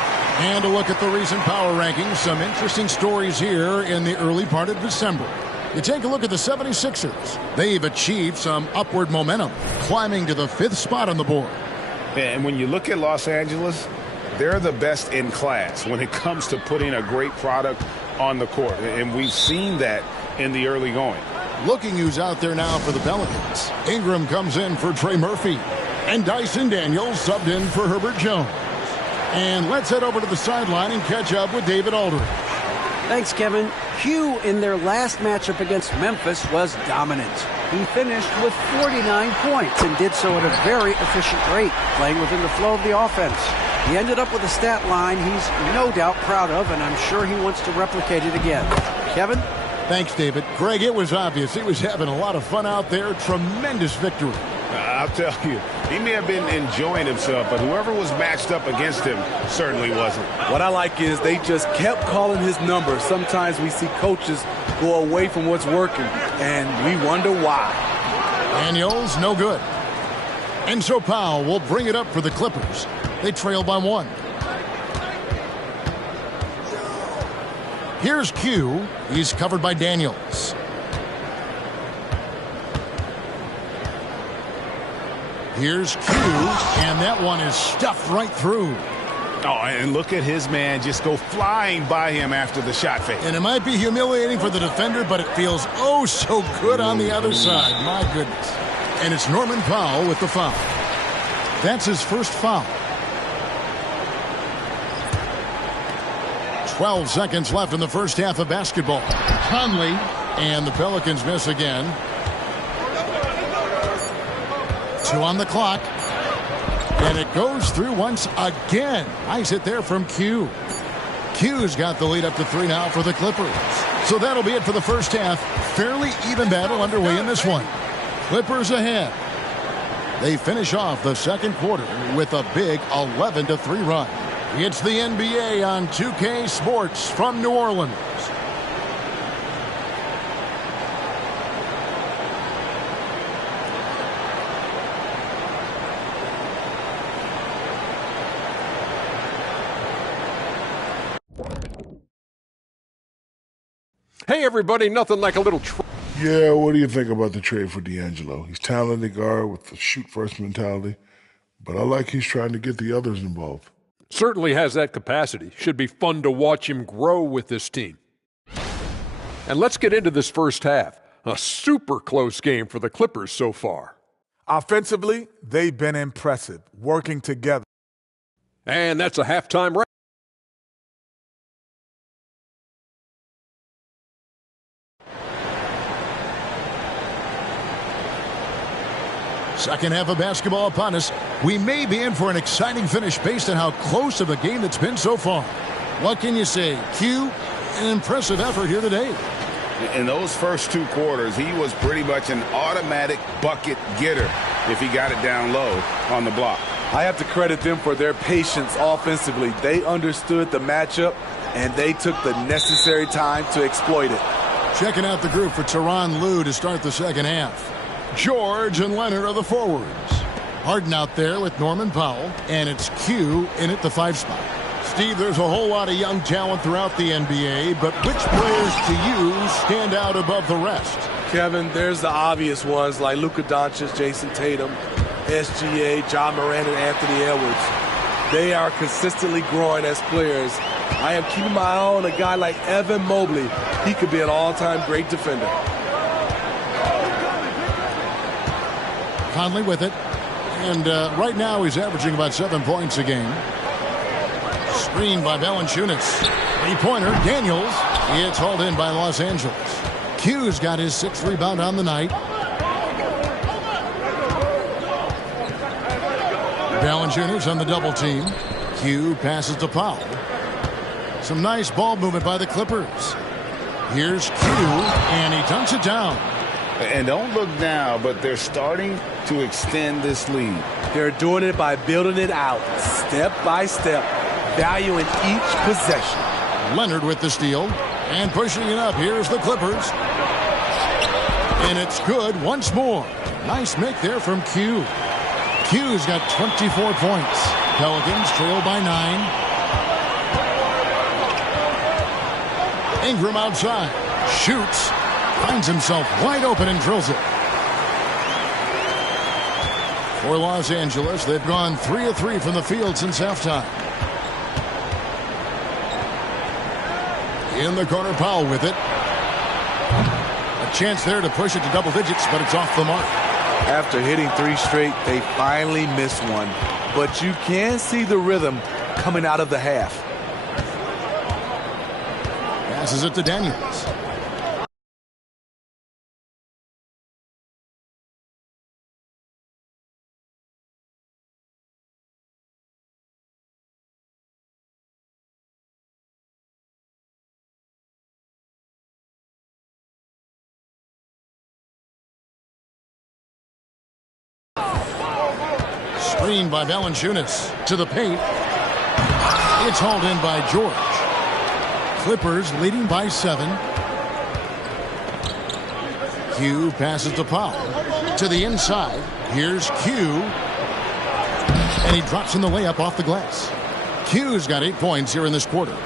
And a look at the recent power rankings. Some interesting stories here in the early part of December. You take a look at the 76ers. They've achieved some upward momentum, climbing to the 5th spot on the board. And when you look at Los Angeles, they're the best in class when it comes to putting a great product on the court. And we've seen that in the early going. Looking who's out there now for the Pelicans. Ingram comes in for Trey Murphy. And Dyson Daniels subbed in for Herbert Jones. And let's head over to the sideline and catch up with David Aldridge. Thanks, Kevin. Q in their last matchup against Memphis was dominant. He finished with 49 points and did so at a very efficient rate, playing within the flow of the offense. He ended up with a stat line he's no doubt proud of, and I'm sure he wants to replicate it again. Kevin? Thanks, David. Greg, it was obvious. He was having a lot of fun out there. Tremendous victory. I'll tell you, he may have been enjoying himself, but whoever was matched up against him certainly wasn't. What I like is they just kept calling his number. Sometimes we see coaches go away from what's working, and we wonder why. Daniels, no good. And so Powell will bring it up for the Clippers. They trail by 1. Here's Q. He's covered by Daniels. Here's Q, and that one is stuffed right through. Oh, and look at his man just go flying by him after the shot fake. And it might be humiliating for the defender, but it feels oh so good on the other side. My goodness. And it's Norman Powell with the foul. That's his first foul. 12 seconds left in the first half of basketball. Conley, and the Pelicans miss again. 2 on the clock. And it goes through once again. Nice hit there from Q. Q's got the lead up to 3 now for the Clippers. So that'll be it for the first half. Fairly even battle underway in this one. Clippers ahead. They finish off the second quarter with a big 11-3 run. It's the NBA on 2K Sports from New Orleans. Hey, everybody, nothing like a little Yeah, what do you think about the trade for D'Angelo? He's talented guard with the shoot-first mentality, but I like he's trying to get the others involved. Certainly has that capacity. Should be fun to watch him grow with this team. And let's get into this first half. A super close game for the Clippers so far. Offensively, they've been impressive, working together. And that's a halftime wrap. Second half of basketball upon us. We may be in for an exciting finish based on how close of a game it's been so far. What can you say? Q, an impressive effort here today. In those first 2 quarters, he was pretty much an automatic bucket getter if he got it down low on the block. I have to credit them for their patience offensively. They understood the matchup, and they took the necessary time to exploit it. Checking out the group for Tyronn Lue to start the second half. George and Leonard are the forwards. Harden out there with Norman Powell, and it's Q in at the 5 spot. Steve, there's a whole lot of young talent throughout the NBA, but which players to you stand out above the rest? Kevin, there's the obvious ones like Luka Doncic, Jason Tatum, SGA, John Morant, and Anthony Edwards. They are consistently growing as players. I am keeping my eye on a guy like Evan Mobley. He could be an all-time great defender. Conley with it. And right now he's averaging about 7 points a game. Screen by Valanciunas. Three-pointer, Daniels. It's hauled in by Los Angeles. Q's got his 6th rebound on the night. Valanciunas on the double team. Q passes to Powell. Some nice ball movement by the Clippers. Here's Q, and he dunks it down. And don't look now, but they're starting to extend this lead. They're doing it by building it out, step by step, valuing each possession. Leonard with the steal, and pushing it up. Here's the Clippers. And it's good once more. Nice make there from Q. Q's got 24 points. Pelicans trail by 9. Ingram outside. Shoots. Finds himself wide open and drills it. For Los Angeles, they've gone 3 of 3 from the field since halftime. In the corner, Powell with it. A chance there to push it to double digits, but it's off the mark. After hitting 3 straight, they finally missed one. But you can see the rhythm coming out of the half. Passes it to Daniels. Screen by Valanciunas to the paint. It's hauled in by George. Clippers leading by 7. Q passes to Powell. To the inside. Here's Q. And he drops in the layup off the glass. Q's got 8 points here in this quarter.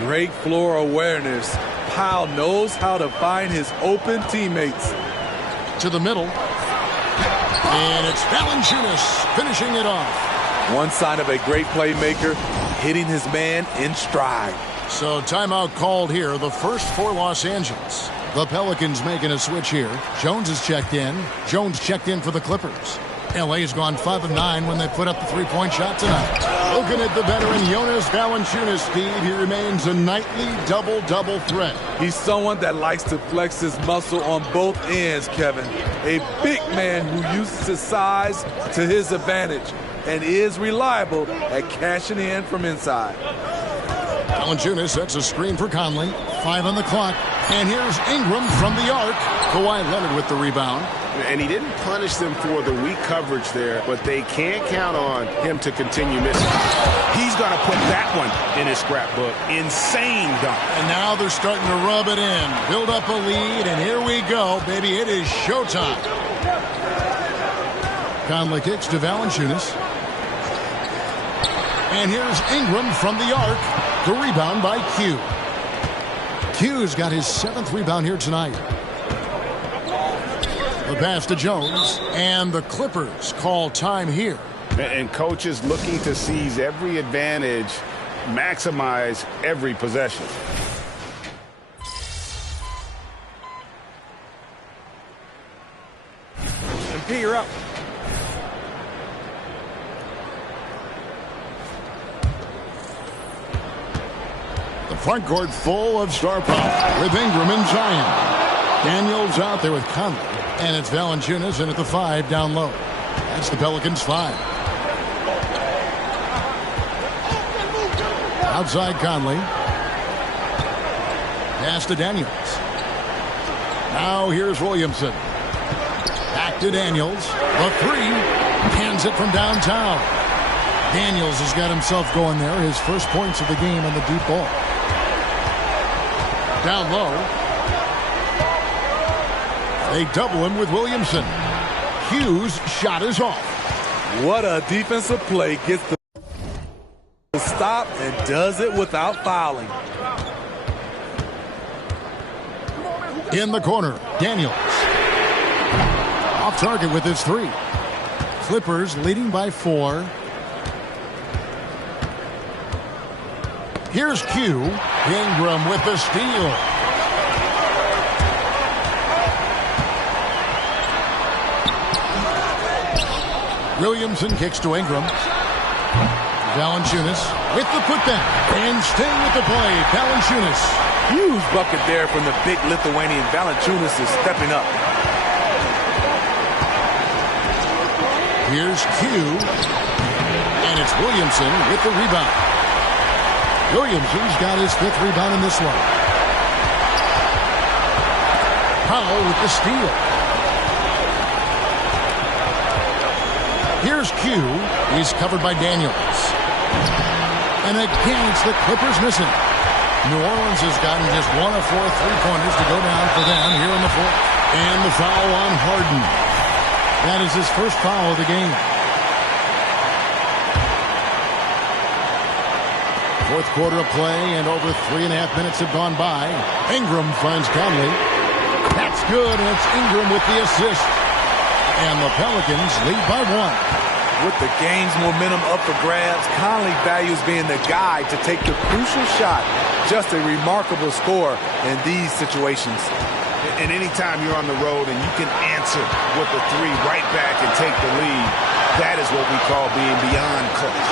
Great floor awareness. Powell knows how to find his open teammates. To the middle. And it's Valanciunas finishing it off. One sign of a great playmaker, hitting his man in stride. So timeout called here, the first for Los Angeles. The Pelicans making a switch here. Jones has checked in. Jones checked in for the Clippers. LA's gone 5 of 9 when they put up the three-point shot tonight. Looking at the veteran Jonas Valanciunas, Steve, he remains a nightly double-double threat. He's someone that likes to flex his muscle on both ends, Kevin. A big man who uses his size to his advantage and is reliable at cashing in from inside. Valanciunas sets a screen for Conley. 5 on the clock. And here's Ingram from the arc. Kawhi Leonard with the rebound. And he didn't punish them for the weak coverage there, but they can't count on him to continue missing. He's going to put that one in his scrapbook. Insane dunk. And now they're starting to rub it in. Build up a lead, and here we go, baby. It is showtime. Conley kicks to Valanciunas. And here's Ingram from the arc. The rebound by Q. Q's got his 7th rebound here tonight. The pass to Jones, and the Clippers call time here. And coaches looking to seize every advantage, maximize every possession. MP, you're up. The front court full of star power with Ingram and Zion. Daniels out there with Conley. And it's Valanciunas in at the 5 down low. That's the Pelicans 5. Outside Conley. Pass to Daniels. Now here's Williamson. Back to Daniels. The 3. Hands it from downtown. Daniels has got himself going there. His first points of the game on the deep ball. Down low. They double him with Williamson. Hughes' shot is off. What a defensive play. Gets the stop and does it without fouling. In the corner, Daniels. Off target with his 3. Clippers leading by 4. Here's Q. Ingram with the steal. Williamson kicks to Ingram. Valanciunas with the putback. And staying with the play, Valanciunas. Huge bucket there from the big Lithuanian. Valanciunas is stepping up. Here's Q. And it's Williamson with the rebound. Williamson's got his 5th rebound in this one. Powell with the steal. Here's Q. He's covered by Daniels. And again, it's the Clippers missing. New Orleans has gotten just 1 of 4 3-pointers to go down for them here in the 4th. And the foul on Harden. That is his first foul of the game. 4th quarter of play, and over 3.5 minutes have gone by. Ingram finds Conley. That's good, and it's Ingram with the assist. And the Pelicans lead by 1. With the game's momentum up for grabs, Conley values being the guy to take the crucial shot. Just a remarkable score in these situations. And anytime you're on the road and you can answer with a 3 right back and take the lead, that is what we call being beyond clutch.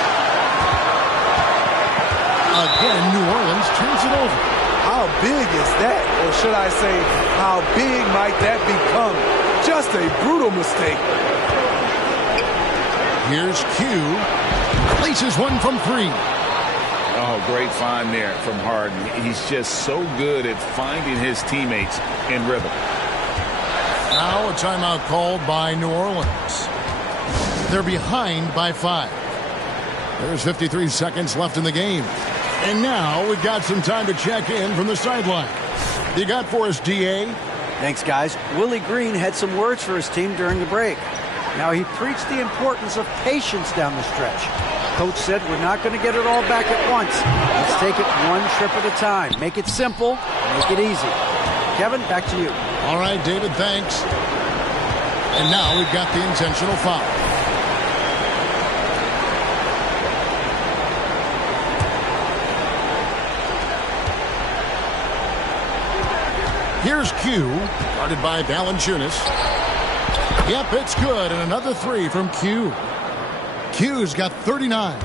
Again, New Orleans turns it over. How big is that? Or should I say, how big might that become? Just a brutal mistake. Here's Q. Places one from 3. Oh, great find there from Harden. He's just so good at finding his teammates in rhythm. Now a timeout called by New Orleans. They're behind by 5. There's 53 seconds left in the game. And now we've got some time to check in from the sideline. You got for us, D.A.? Thanks, guys. Willie Green had some words for his team during the break. Now, he preached the importance of patience down the stretch. Coach said we're not going to get it all back at once. Let's take it one trip at a time. Make it simple, make it easy. Kevin, back to you. All right, David, thanks. And now we've got the intentional foul. Here's Q, guarded by Valanciunas. Yep, it's good, and another 3 from Q. Q's got 39.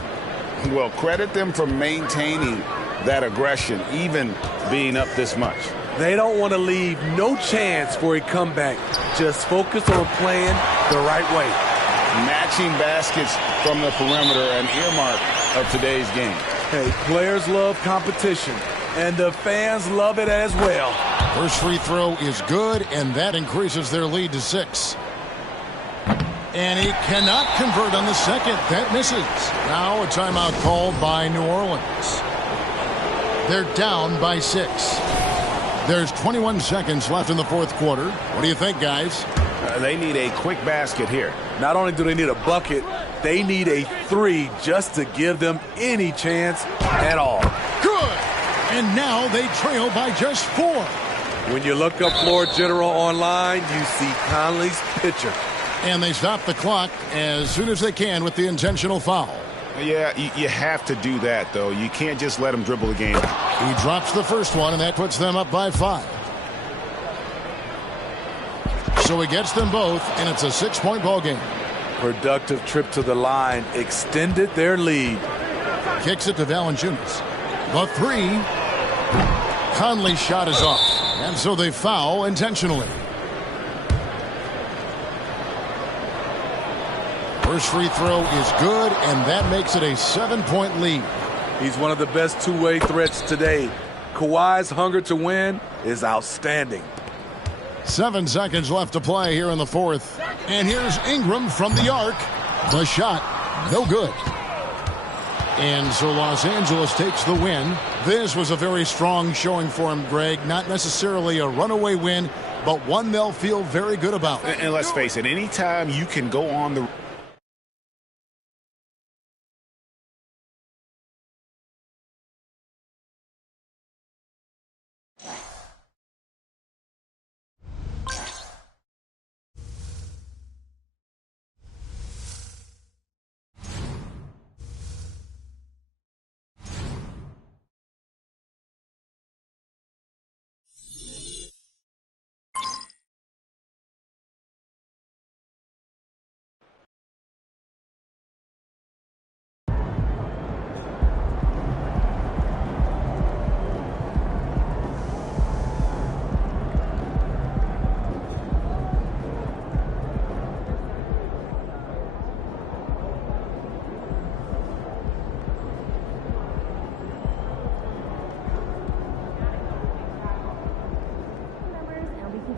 Well, credit them for maintaining that aggression, even being up this much. They don't want to leave no chance for a comeback. Just focus on playing the right way. Matching baskets from the perimeter, an earmark of today's game. Hey, players love competition, and the fans love it as well. First free throw is good, and that increases their lead to 6. And he cannot convert on the second. That misses. Now a timeout called by New Orleans. They're down by 6. There's 21 seconds left in the fourth quarter. What do you think, guys? They need a quick basket here. Not only do they need a bucket, they need a 3 just to give them any chance at all. Good! And now they trail by just 4. When you look up Floor General online, you see Conley's picture. And they stop the clock as soon as they can with the intentional foul. Yeah, you have to do that, though. You can't just let him dribble the game. He drops the first one, and that puts them up by 5. So he gets them both, and it's a 6-point ball game. Productive trip to the line extended their lead. Kicks it to Valanciunas. The 3. Conley's shot is off, and so they foul intentionally. First free throw is good, and that makes it a 7-point lead. He's one of the best two-way threats today. Kawhi's hunger to win is outstanding. 7 seconds left to play here in the fourth. And here's Ingram from the arc. The shot, no good. And so Los Angeles takes the win. This was a very strong showing for him, Greg. Not necessarily a runaway win, but one they'll feel very good about. And let's face it, anytime you can go on the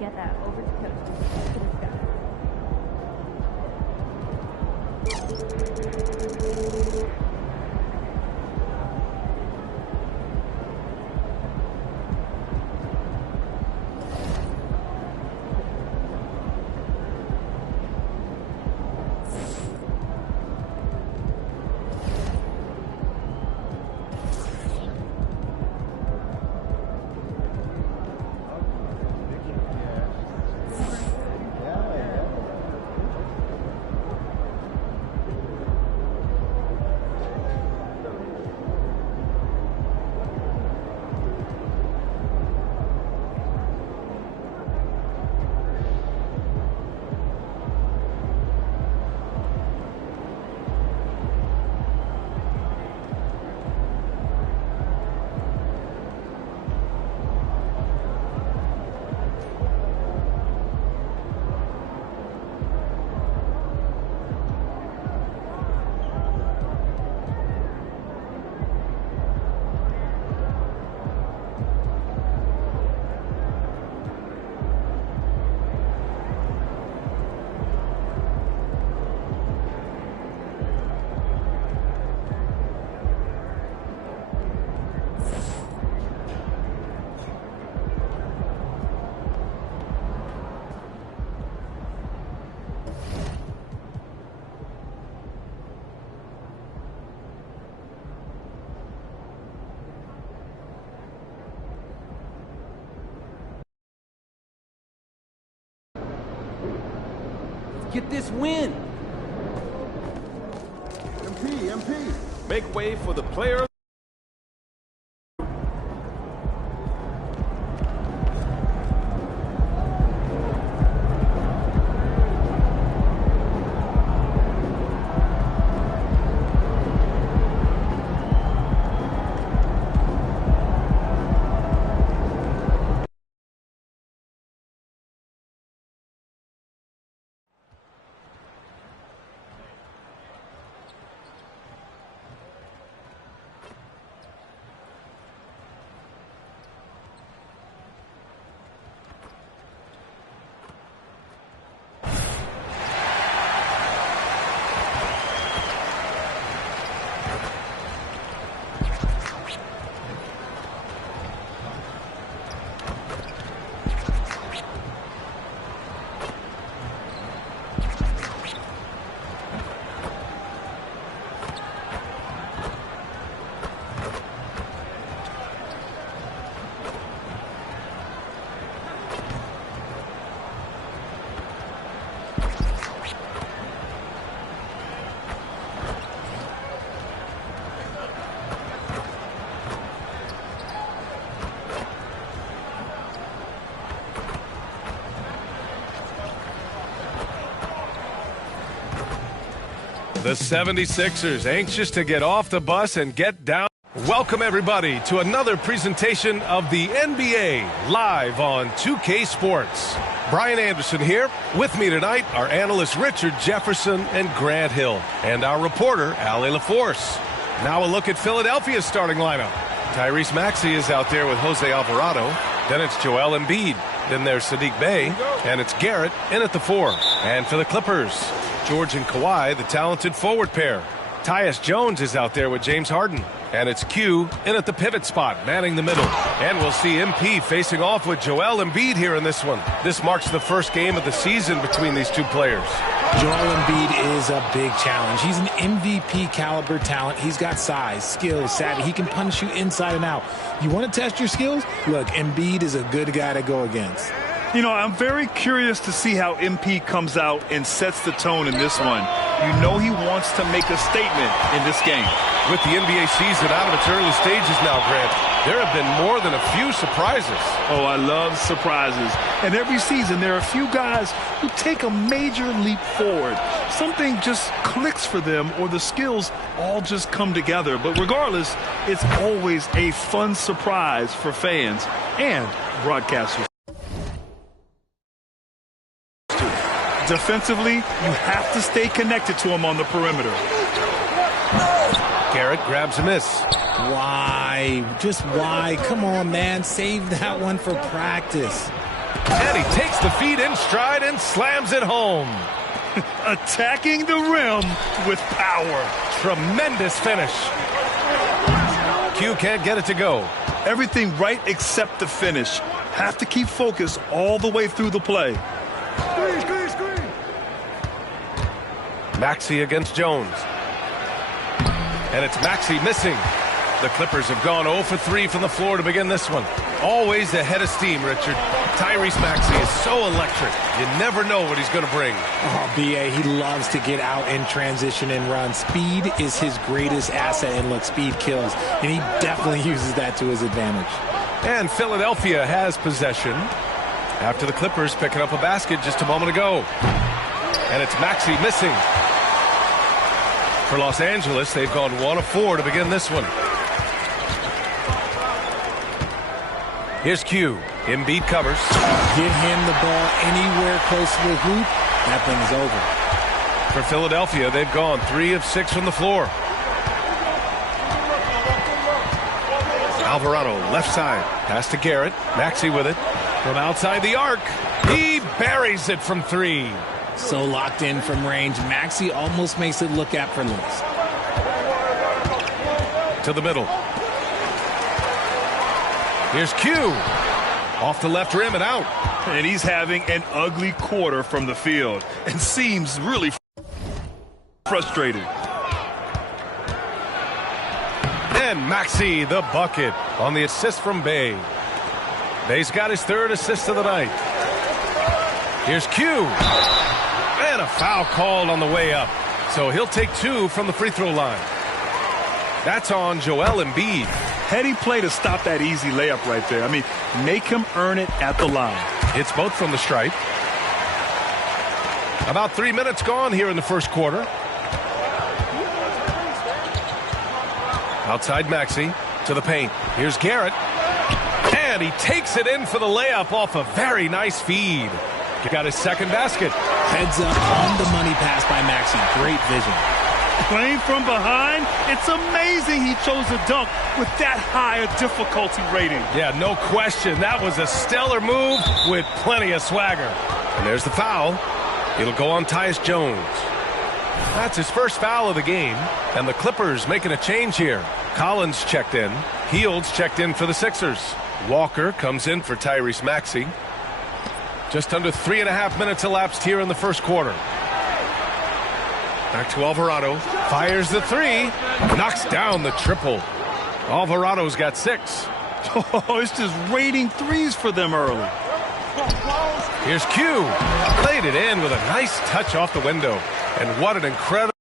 get that over to Coach. get this win. MP. Make way for the player. The 76ers anxious to get off the bus and get down. Welcome everybody to another presentation of the NBA live on 2K Sports. Brian Anderson here. With me tonight are analysts Richard Jefferson and Grant Hill, and our reporter Ali LaForce. Now a look at Philadelphia's starting lineup. Tyrese Maxey is out there with Jose Alvarado. Then it's Joel Embiid. Then there's Sadiq Bey, and it's Garrett in at the 4. And for the Clippers, George and Kawhi, the talented forward pair. Tyus Jones is out there with James Harden. And it's Q in at the pivot spot, manning the middle. And we'll see MP facing off with Joel Embiid here in this one. This marks the first game of the season between these two players. Joel Embiid is a big challenge. He's an MVP caliber talent. He's got size, skills, savvy. He can punish you inside and out. You want to test your skills? Look, Embiid is a good guy to go against. You know, I'm very curious to see how MP comes out and sets the tone in this one. You know he wants to make a statement in this game. With the NBA season out of its early stages now, Grant, there have been more than a few surprises. Oh, I love surprises. And every season there are a few guys who take a major leap forward. Something just clicks for them, or the skills all just come together. But regardless, it's always a fun surprise for fans and broadcasters. Defensively, you have to stay connected to him on the perimeter. Garrett grabs a miss. Why? Just why? Come on, man. Save that one for practice. And he takes the feed in stride and slams it home. Attacking the rim with power. Tremendous finish. Q can't get it to go. Everything right except the finish. Have to keep focused all the way through the play. Maxey against Jones. And it's Maxey missing. The Clippers have gone 0 for 3 from the floor to begin this one. Always the head of steam, Richard. Tyrese Maxey is so electric. You never know what he's going to bring. Oh, B.A., he loves to get out in transition and run. Speed is his greatest asset, and look, speed kills. And he definitely uses that to his advantage. And Philadelphia has possession after the Clippers picking up a basket just a moment ago. And it's Maxey missing. For Los Angeles, they've gone 1 of 4 to begin this one. Here's Q. Embiid covers. Get him the ball anywhere close to the hoop. That thing is over. For Philadelphia, they've gone 3 of 6 from the floor. Alvarado, left side. Pass to Garrett. Maxey with it. From outside the arc. He buries it from 3. So locked in from range. Maxey almost makes it look effortless. To the middle. Here's Q. Off the left rim and out. And he's having an ugly quarter from the field and seems really frustrated. And Maxey, the bucket, on the assist from Bey. Bey's got his 3rd assist of the night. Here's Q. And a foul called on the way up. So he'll take 2 from the free throw line. That's on Joel Embiid. Heady play to stop that easy layup right there. I mean, make him earn it at the line. Hits both from the stripe. About 3 minutes gone here in the first quarter. Outside Maxey to the paint. Here's Garrett. And he takes it in for the layup off a very nice feed. He got his second basket. Heads up on the money pass by Maxey. Great vision. Playing from behind, it's amazing he chose a dunk with that high a difficulty rating. Yeah, no question. That was a stellar move with plenty of swagger. And there's the foul. It'll go on Tyus Jones. That's his first foul of the game. And the Clippers making a change here. Collins checked in. Fields checked in for the Sixers. Walker comes in for Tyrese Maxey. Just under 3.5 minutes elapsed here in the first quarter. Back to Alvarado. Fires the 3. Knocks down the triple. Alvarado's got 6. Oh, it's just raining threes for them early. Here's Q. Laid it in with a nice touch off the window. And what an incredible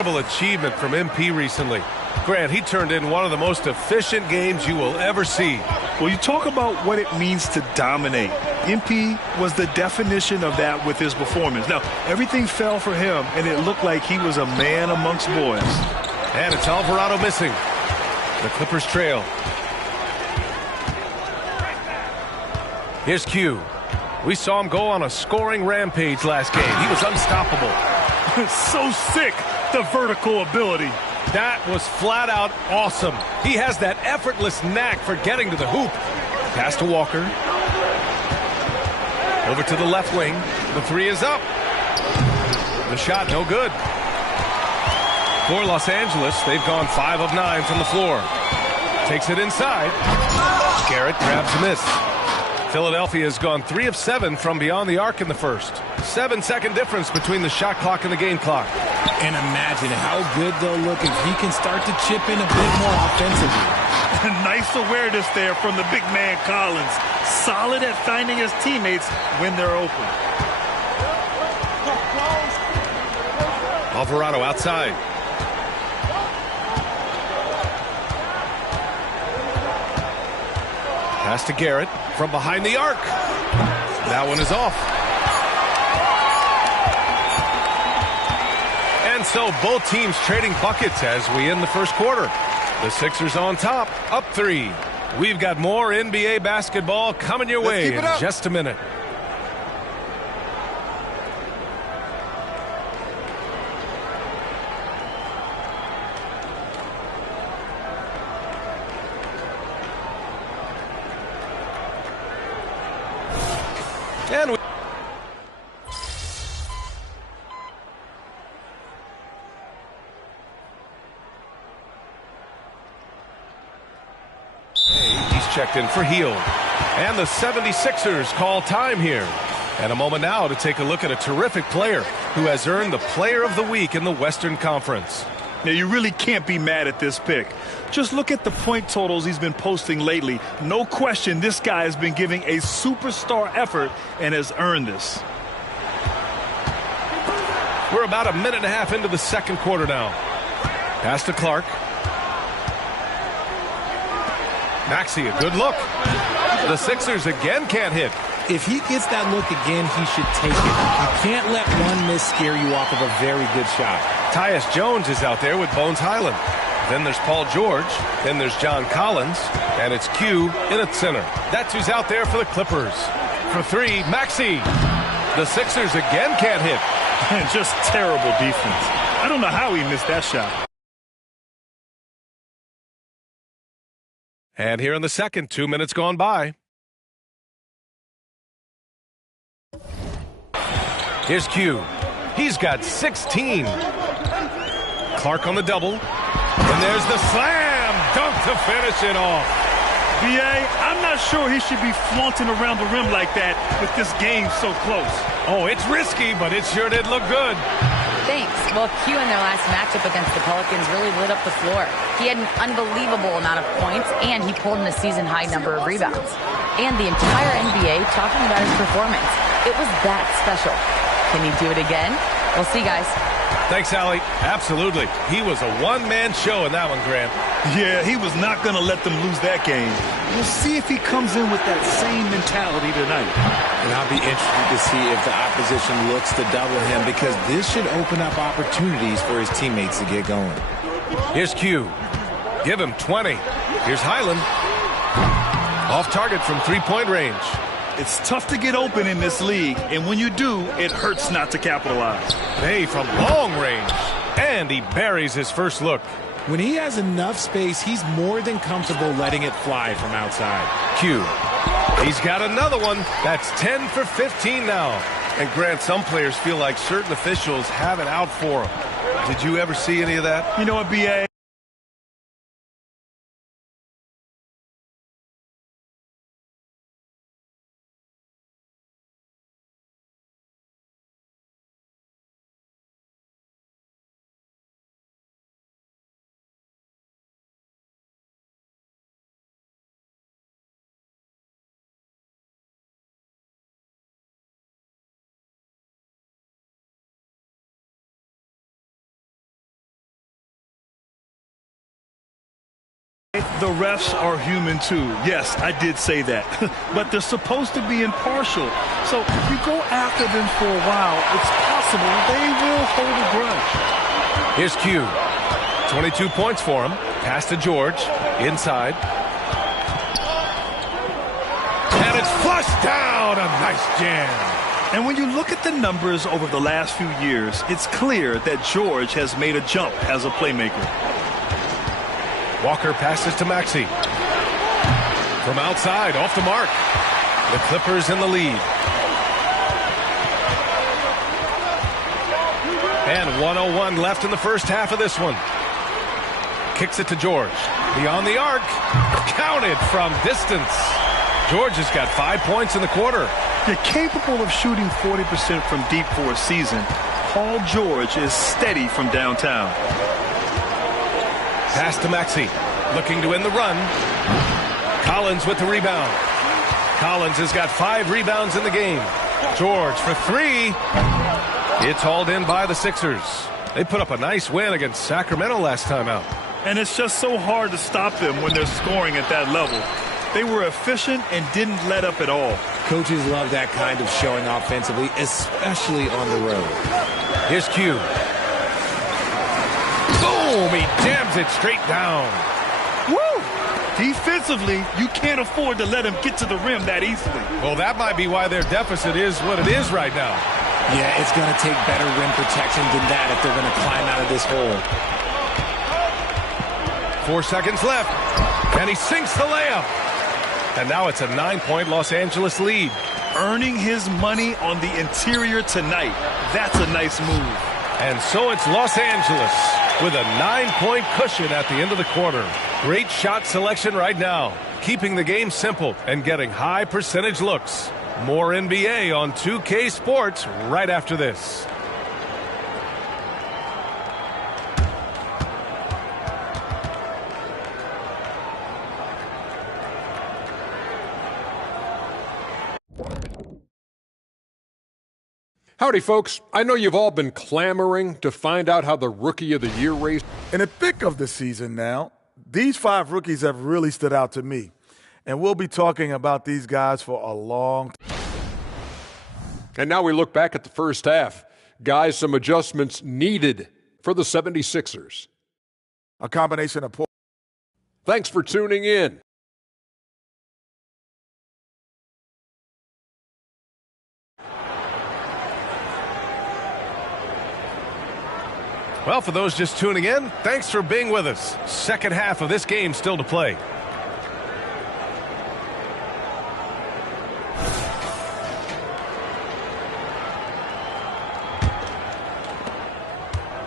Achievement from MP recently. Grant, he turned in one of the most efficient games you will ever see. Well, you talk about what it means to dominate. MP was the definition of that with his performance. Now, everything fell for him, and it looked like he was a man amongst boys. And it's Alvarado missing. The Clippers trail. Here's Q. We saw him go on a scoring rampage last game. He was unstoppable. So sick, the vertical ability. That was flat out awesome. He has that effortless knack for getting to the hoop. Pass to Walker. Over to the left wing. The three is up. The shot no good. For Los Angeles, they've gone 5 of 9 from the floor. Takes it inside. Garrett grabs a miss. Philadelphia has gone 3 of 7 from beyond the arc in the first. 7-second difference between the shot clock and the game clock. And imagine how good they'll look if he can start to chip in a bit more offensively. Nice awareness there from the big man Collins. Solid at finding his teammates when they're open. Alvarado outside. Pass to Garrett from behind the arc. That one is off. And so both teams trading buckets as we end the first quarter. The Sixers on top, up 3. We've got more NBA basketball coming your way in just a minute. And he's checked in for Hield. And the 76ers call time here. And a moment now to take a look at a terrific player who has earned the Player of the Week in the Western Conference. Now, you really can't be mad at this pick. Just look at the point totals he's been posting lately. No question, this guy has been giving a superstar effort and has earned this. We're about a minute and a half into the second quarter now. Pass to Clark. Maxey, a good look. The Sixers again can't hit. If he gets that look again, he should take it. You can't let one miss scare you off of a very good shot. Tyus Jones is out there with Bones Highland. Then there's Paul George. Then there's John Collins. And it's Q in at center. That's who's out there for the Clippers. For 3, Maxey. The Sixers again can't hit. Just terrible defense. I don't know how he missed that shot. And here in the second, 2 minutes gone by. Here's Q. He's got 16. Clark on the double. And there's the slam dunk to finish it off. B.A., I'm not sure he should be flaunting around the rim like that with this game so close. Oh, it's risky, but it sure did look good. Thanks. Well, Q in their last matchup against the Pelicans really lit up the floor. He had an unbelievable amount of points, and he pulled in a season-high number of rebounds. And the entire NBA talking about his performance. It was that special. Can he do it again? We'll see, guys. Thanks, Allie. Absolutely. He was a one-man show in that one, Grant. Yeah, he was not going to let them lose that game. We'll see if he comes in with that same mentality tonight. And I'll be interested to see if the opposition looks to double him, because this should open up opportunities for his teammates to get going. Here's Q. Give him 20. Here's Highland. Off target from three-point range. It's tough to get open in this league, and when you do, it hurts not to capitalize. Hey, from long range. And he buries his first look. When he has enough space, he's more than comfortable letting it fly from outside. Q. He's got another one. That's 10 for 15 now. And Grant, some players feel like certain officials have it out for them. Did you ever see any of that? You know what, B.A.? The refs are human too. Yes, I did say that. But they're supposed to be impartial. So if you go after them for a while, it's possible they will hold a grudge. Here's Q. 22 points for him. Pass to George. Inside. And it's flushed down. A nice jam. And when you look at the numbers over the last few years, it's clear that George has made a jump as a playmaker. Walker passes to Maxey. From outside, off the mark. The Clippers in the lead. And 1:01 left in the first half of this one. Kicks it to George. Beyond the arc. Counted from distance. George has got 5 points in the quarter. You're capable of shooting 40% from deep for a season. Paul George is steady from downtown. Pass to Maxey. Looking to end the run. Collins with the rebound. Collins has got 5 rebounds in the game. George for 3. It's hauled in by the Sixers. They put up a nice win against Sacramento last time out. And it's just so hard to stop them when they're scoring at that level. They were efficient and didn't let up at all. Coaches love that kind of showing offensively, especially on the road. Here's Q. Boom! He jams it straight down. Woo! Defensively, you can't afford to let him get to the rim that easily. Well, that might be why their deficit is what it is right now. Yeah, it's going to take better rim protection than that if they're going to climb out of this hole. 4 seconds left. And he sinks the layup. And now it's a 9-point Los Angeles lead. Earning his money on the interior tonight. That's a nice move. And so it's Los Angeles with a 9-point cushion at the end of the quarter. Great shot selection right now. Keeping the game simple and getting high percentage looks. More NBA on 2K Sports right after this. Howdy, folks. I know you've all been clamoring to find out how the Rookie of the Year race. In the thick of the season now, these 5 rookies have really stood out to me. And we'll be talking about these guys for a long time. And now we look back at the first half. Guys, some adjustments needed for the 76ers. A combination of... Thanks for tuning in. Well, for those just tuning in, thanks for being with us. Second half of this game still to play.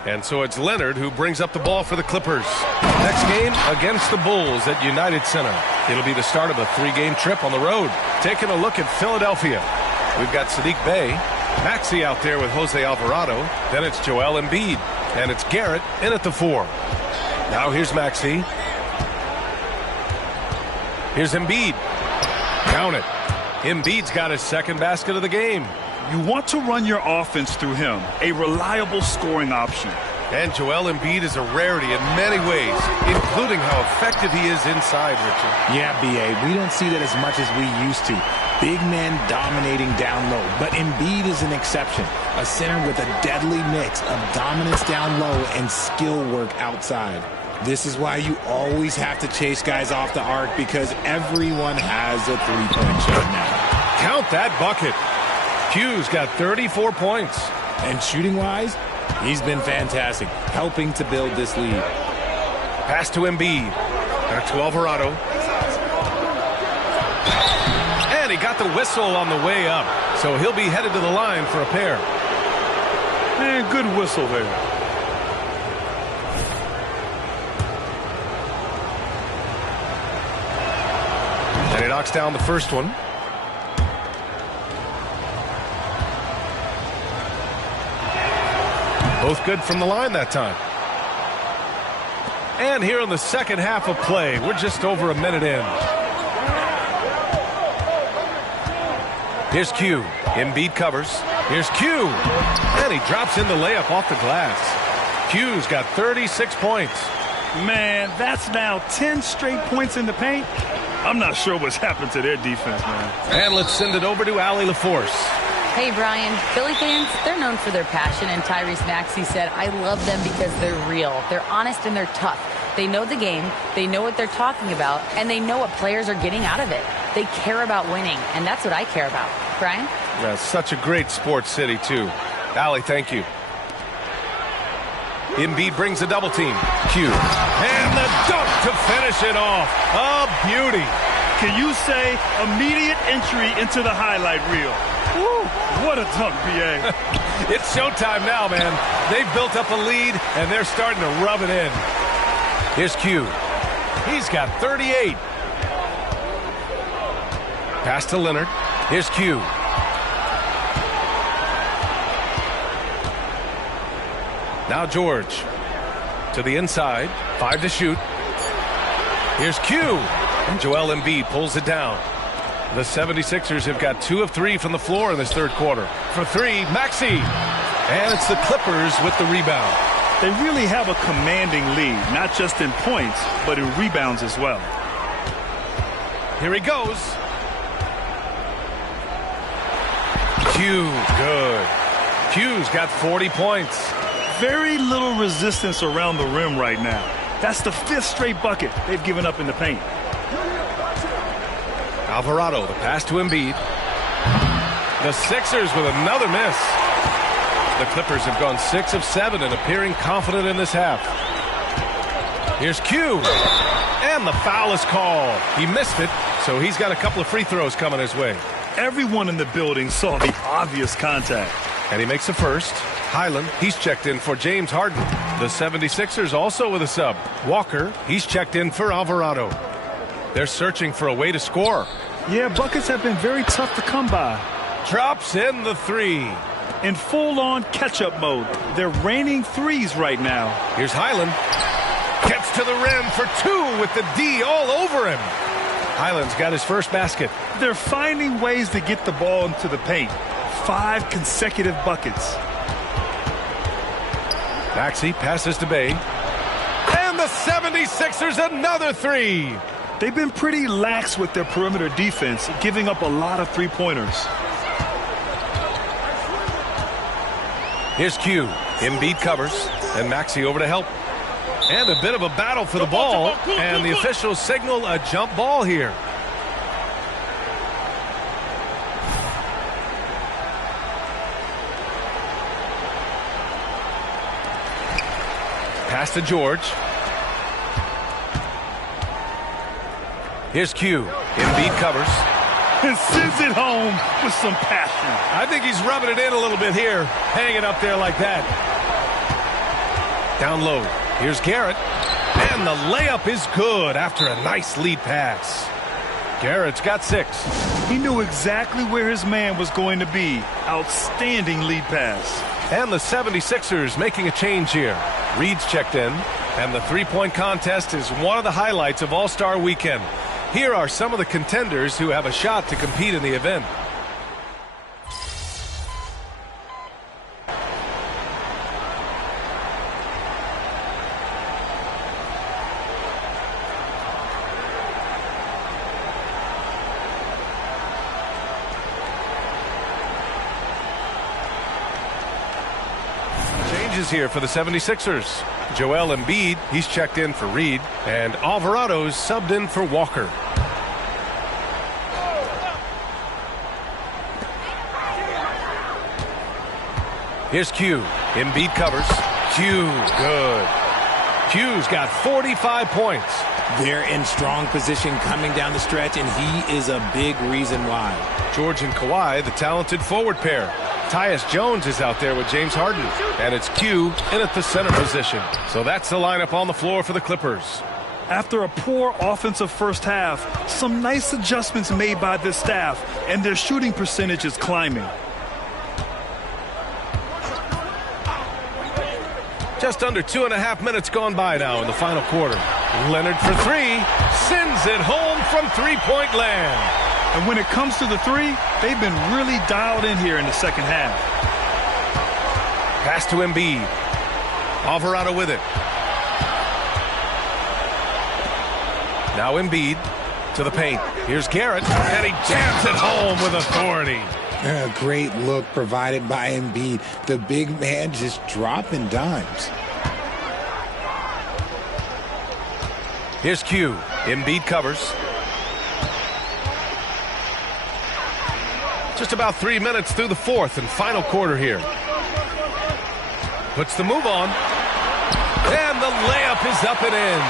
And so it's Leonard who brings up the ball for the Clippers. Next game against the Bulls at United Center. It'll be the start of a 3-game trip on the road. Taking a look at Philadelphia. We've got Sadiq Bey, Maxey out there with Jose Alvarado. Then it's Joel Embiid. And it's Garrett in at the 4. Now here's Maxey. Here's Embiid. Count it. Embiid's got his second basket of the game. You want to run your offense through him, a reliable scoring option. And Joel Embiid is a rarity in many ways, including how effective he is inside, Richard. Yeah, B.A., we don't see that as much as we used to. Big men dominating down low, but Embiid is an exception. A center with a deadly mix of dominance down low and skill work outside. This is why you always have to chase guys off the arc, because everyone has a three-point shot now. Count that bucket. Q's got 34 points. And shooting-wise, he's been fantastic, helping to build this lead. Pass to Embiid. Back to Alvarado. And he got the whistle on the way up. So he'll be headed to the line for a pair. And good whistle there. And he knocks down the first one. Both good from the line that time. And here in the second half of play, we're just over a minute in. Here's Q. Embiid covers. Here's Q. And he drops in the layup off the glass. Q's got 36 points. Man, that's now 10 straight points in the paint. I'm not sure what's happened to their defense, man. And let's send it over to Allie LaForce. Hey, Brian. Philly fans, they're known for their passion, and Tyrese Maxey said, I love them because they're real. They're honest and they're tough. They know the game, they know what they're talking about, and they know what players are getting out of it. They care about winning, and that's what I care about. Brian? That's such a great sports city, too. Allie, thank you. Embiid brings a double team. Q. And the dunk to finish it off. A beauty. Can you say immediate entry into the highlight reel? Woo, what a dunk, B.A. It's showtime now, man. They've built up a lead, and they're starting to rub it in. Here's Q. He's got 38. Pass to Leonard. Here's Q. Now George. To the inside. 5 to shoot. Here's Q. And Joel Embiid pulls it down. The 76ers have got 2 of 3 from the floor in this third quarter. For 3, Maxey. And it's the Clippers with the rebound. They really have a commanding lead, not just in points, but in rebounds as well. Here he goes. Q, good. Q's got 40 points. Very little resistance around the rim right now. That's the 5th straight bucket they've given up in the paint. Alvarado, the pass to Embiid. The Sixers with another miss. The Clippers have gone 6 of 7 and appearing confident in this half. Here's Q. And the foul is called. He missed it, so he's got a couple of free throws coming his way. Everyone in the building saw the obvious contact. And he makes the first. Highland, he's checked in for James Harden. The 76ers also with a sub. Walker, he's checked in for Alvarado. They're searching for a way to score. Yeah, buckets have been very tough to come by. Drops in the 3. In full-on catch-up mode. They're raining threes right now. Here's Highland. Gets to the rim for 2 with the D all over him. Highland's got his first basket. They're finding ways to get the ball into the paint. 5 consecutive buckets. Maxey passes to Bay. And the 76ers another 3. They've been pretty lax with their perimeter defense, giving up a lot of three-pointers. Here's Q. Embiid covers, and Maxey over to help. And a bit of a battle for the ball, and the officials signal a jump ball here. Pass to George. Here's Q. Embiid covers. And sends it home with some passion. I think he's rubbing it in a little bit here, hanging up there like that. Down low. Here's Garrett. And the layup is good after a nice lead pass. Garrett's got 6. He knew exactly where his man was going to be. Outstanding lead pass. And the 76ers making a change here. Reed's checked in. And the three-point contest is one of the highlights of All-Star Weekend. Here are some of the contenders who have a shot to compete in the event. Changes here for the 76ers. Joel Embiid, he's checked in for Reed, and Alvarado's subbed in for Walker. Here's Q. Embiid covers. Q, good. Q's got 45 points. They're in strong position coming down the stretch, and he is a big reason why. George and Kawhi, the talented forward pair. Tyus Jones is out there with James Harden. And it's Q in at the center position. So that's the lineup on the floor for the Clippers. After a poor offensive first half, some nice adjustments made by this staff, and their shooting percentage is climbing. Just under 2.5 minutes gone by now in the final quarter. Leonard for 3. Sends it home from three-point land. And when it comes to the 3, they've been really dialed in here in the second half. Pass to Embiid. Alvarado with it. Now Embiid to the paint. Here's Garrett, and he jams it home with authority. A great look provided by Embiid. The big man just dropping dimes. Here's Q. Embiid covers. Just about 3 minutes through the fourth and final quarter here. Puts the move on. And the layup is up and in.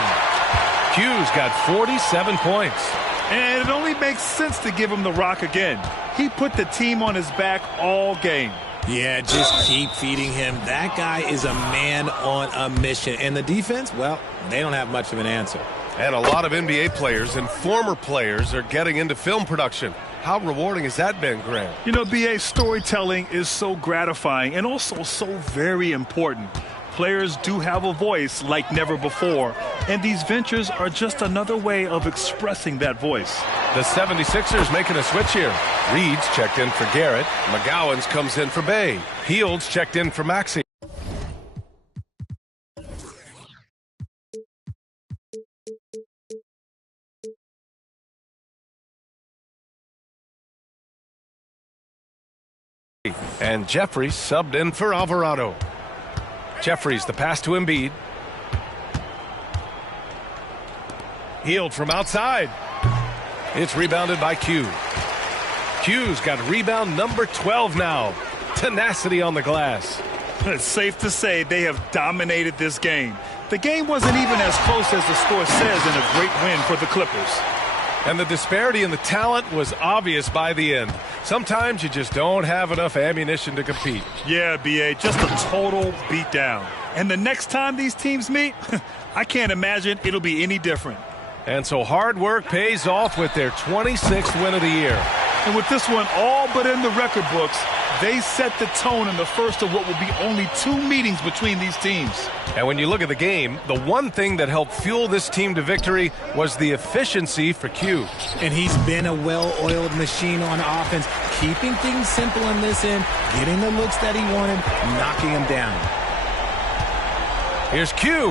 Q's got 47 points. And it only makes sense to give him the rock again. He put the team on his back all game. Yeah, just keep feeding him. That guy is a man on a mission. And the defense, well, they don't have much of an answer. And a lot of NBA players and former players are getting into film production. How rewarding has that been, Grant? You know, BA, storytelling is so gratifying and also so very important. Players do have a voice like never before, and these ventures are just another way of expressing that voice. The 76ers making a switch here. Reed's checked in for Garrett. McGowan's comes in for Bay. Fields checked in for Maxey. And Jeffries subbed in for Alvarado. Jeffries, the pass to Embiid. Healed from outside. It's rebounded by Q. Q's got rebound number 12 now. Tenacity on the glass. It's safe to say they have dominated this game. The game wasn't even as close as the score says in a great win for the Clippers. And the disparity in the talent was obvious by the end. Sometimes you just don't have enough ammunition to compete. Yeah, BA, just a total beatdown. And the next time these teams meet, I can't imagine it'll be any different. And so hard work pays off with their 26th win of the year. And with this one all but in the record books, they set the tone in the first of what will be only 2 meetings between these teams. And when you look at the game, the one thing that helped fuel this team to victory was the efficiency for Q. And he's been a well-oiled machine on offense, keeping things simple in this end, getting the looks that he wanted, knocking them down. Here's Q.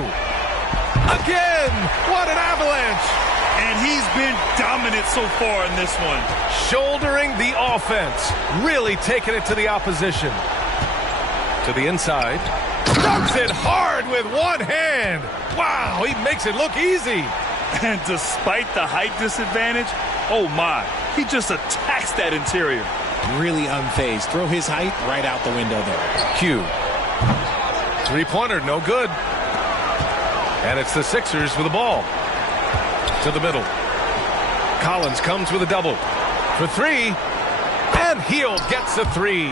Again! What an avalanche! And he's been dominant so far in this one. Shouldering the offense. Really taking it to the opposition. To the inside. Dunks it hard with one hand. Wow, he makes it look easy. And despite the height disadvantage, oh my, he just attacks that interior. Really unfazed. Throw his height right out the window there. Q. Three-pointer, no good. And it's the Sixers with the ball. To the middle. Collins comes with a double. For 3. And Hield gets a 3.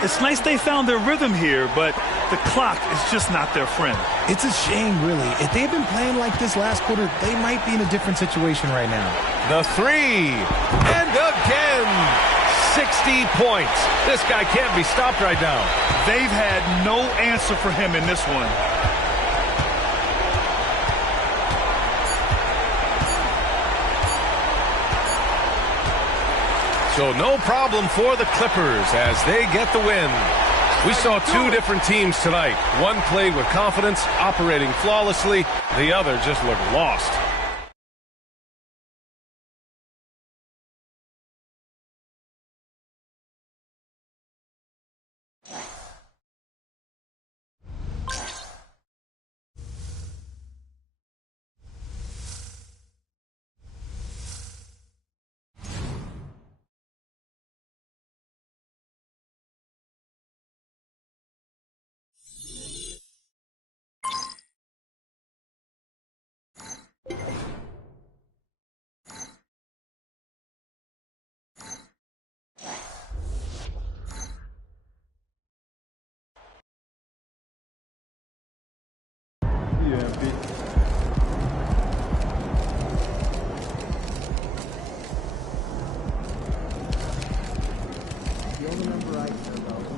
It's nice they found their rhythm here, but the clock is just not their friend. It's a shame, really. If they've been playing like this last quarter, they might be in a different situation right now. The 3. And again. 60 points. This guy can't be stopped right now. They've had no answer for him in this one. So no problem for the Clippers as they get the win. We saw 2 different teams tonight. One played with confidence, operating flawlessly. The other just looked lost.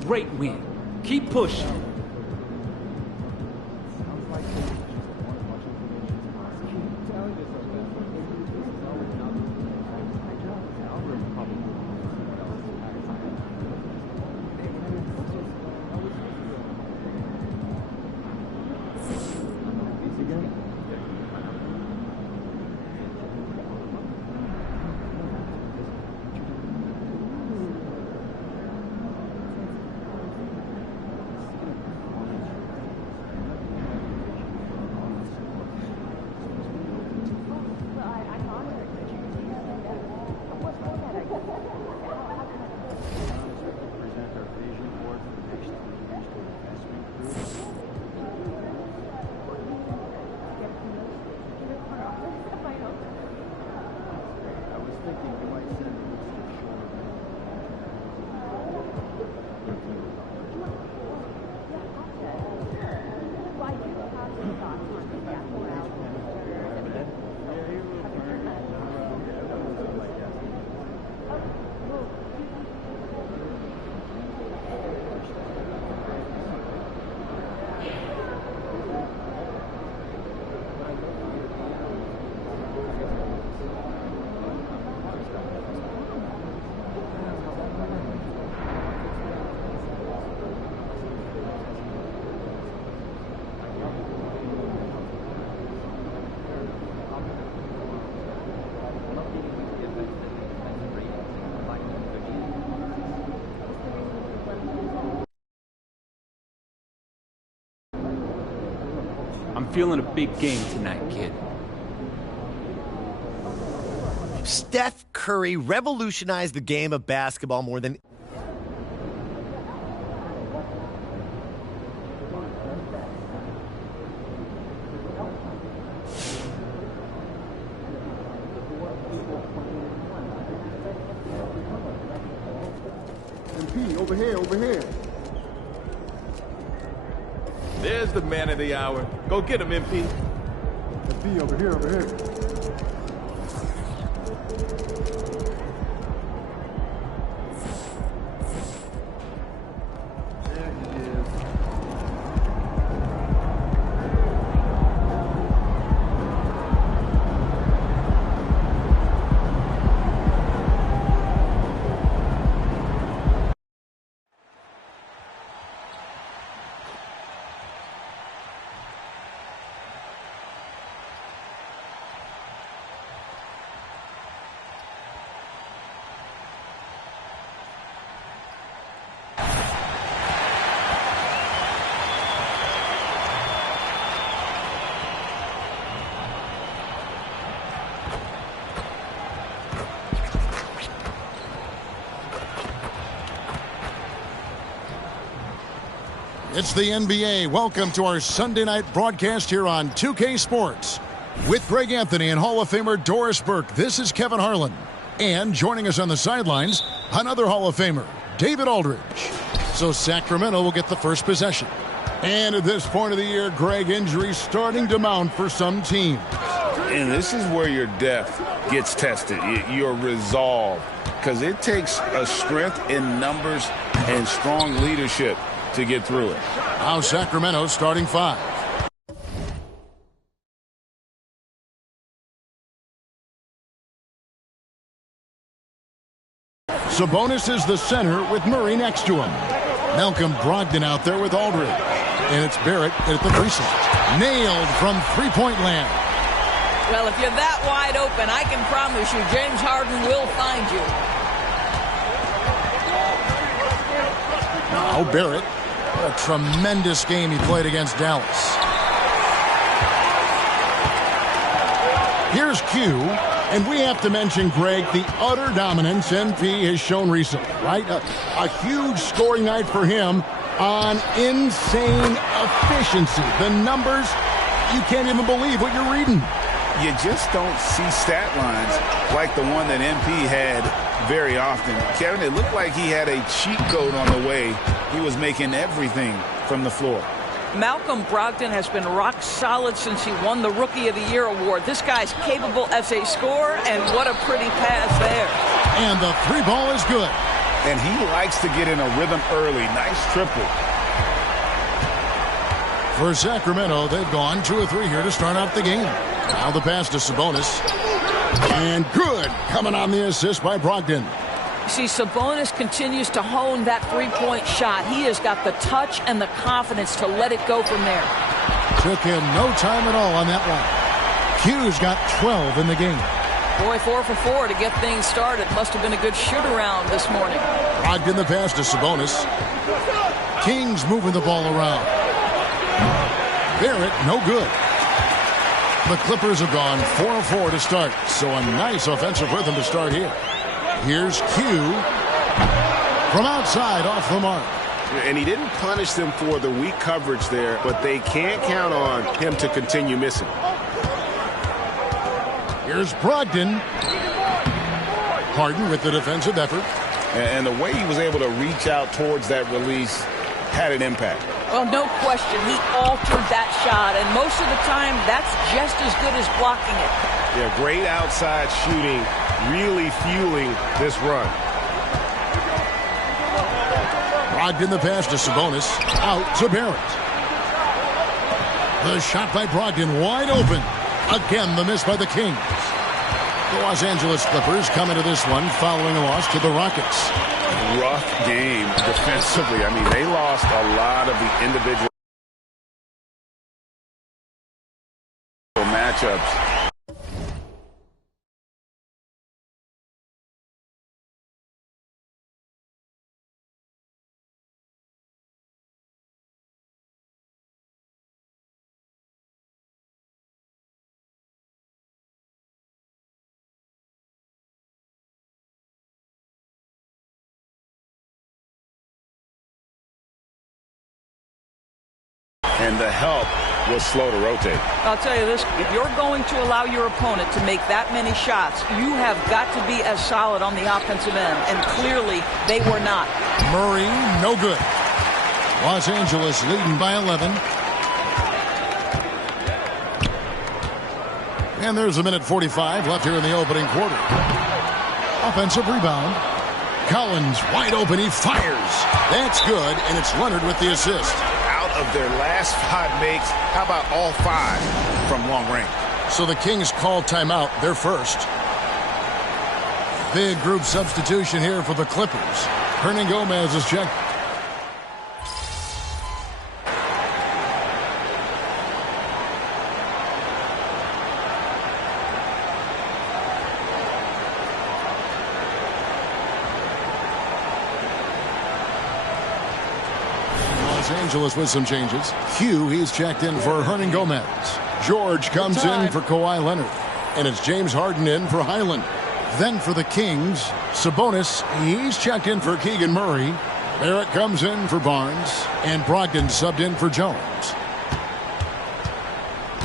Great win. Keep pushing. feeling a big game tonight, kid. Steph Curry revolutionized the game of basketball more than MP, over here, over here. There's the man of the hour. Go get him, MP. MP, over here, over here. It's the NBA. Welcome to our Sunday night broadcast here on 2K Sports. With Greg Anthony and Hall of Famer Doris Burke, this is Kevin Harlan. And joining us on the sidelines, another Hall of Famer, David Aldridge. So Sacramento will get the first possession. And at this point of the year, Greg, injuries starting to mount for some teams. And this is where your depth gets tested, your resolve. Because it takes a strength in numbers and strong leadership to get through it. Now Sacramento starting five. Sabonis is the center with Murray next to him. Malcolm Brogdon out there with Aldridge. And it's Barrett at the free throw. Nailed from three-point land. Well, if you're that wide open, I can promise you James Harden will find you. Now Barrett. What a tremendous game he played against Dallas. Here's Q, and we have to mention, Greg, the utter dominance MP has shown recently, right? A huge scoring night for him on insane efficiency. The numbers, you can't even believe what you're reading. You just don't see stat lines like the one that MP had very often. Kevin, it looked like he had a cheat code on the way. He was making everything from the floor. Malcolm Brogdon has been rock solid since he won the Rookie of the Year award. This guy's capable as a scorer, and what a pretty pass there. And the three ball is good. And he likes to get in a rhythm early. Nice triple. For Sacramento, they've gone 2 of 3 here to start out the game. Now the pass to Sabonis. And good, coming on the assist by Brogdon. See, Sabonis continues to hone that three-point shot. He has got the touch and the confidence to let it go from there. Took him no time at all on that one. Q's got 12 in the game. Boy, 4 for 4 to get things started. Must have been a good shoot-around this morning. Brogdon the pass to Sabonis. Kings moving the ball around. Barrett, no good. The Clippers have gone 4 of 4 to start, so a nice offensive rhythm to start here. Here's Q from outside off the mark. And he didn't punish them for the weak coverage there, but they can't count on him to continue missing. Here's Brogdon. Harden with the defensive effort. And the way he was able to reach out towards that release had an impact. Well, no question. He altered that shot, and most of the time, that's just as good as blocking it. Yeah, great outside shooting, really fueling this run. Brogdon the pass to Sabonis. Out to Barrett. The shot by Brogdon wide open. Again, the miss by the Kings. The Los Angeles Clippers come into this one following a loss to the Rockets. Rough game defensively. I mean, they lost a lot of the individual matchups. and the help was slow to rotate. I'll tell you this, if you're going to allow your opponent to make that many shots, you have got to be as solid on the offensive end, and clearly they were not. Murray, no good. Los Angeles leading by 11. And there's a minute 45 left here in the opening quarter. Offensive rebound. Collins wide open. He fires. That's good, and it's Leonard with the assist. Out of their last 5 makes, how about all 5 from long range? So the Kings call timeout. They're first. Big group substitution here for the Clippers. Hernangomez is checked. Angeles with some changes. Hugh, he's checked in for Hernangomez. George comes in for Kawhi Leonard. And it's James Harden in for Highland. Then for the Kings, Sabonis, he's checked in for Keegan Murray. Barrett comes in for Barnes. And Brogdon subbed in for Jones.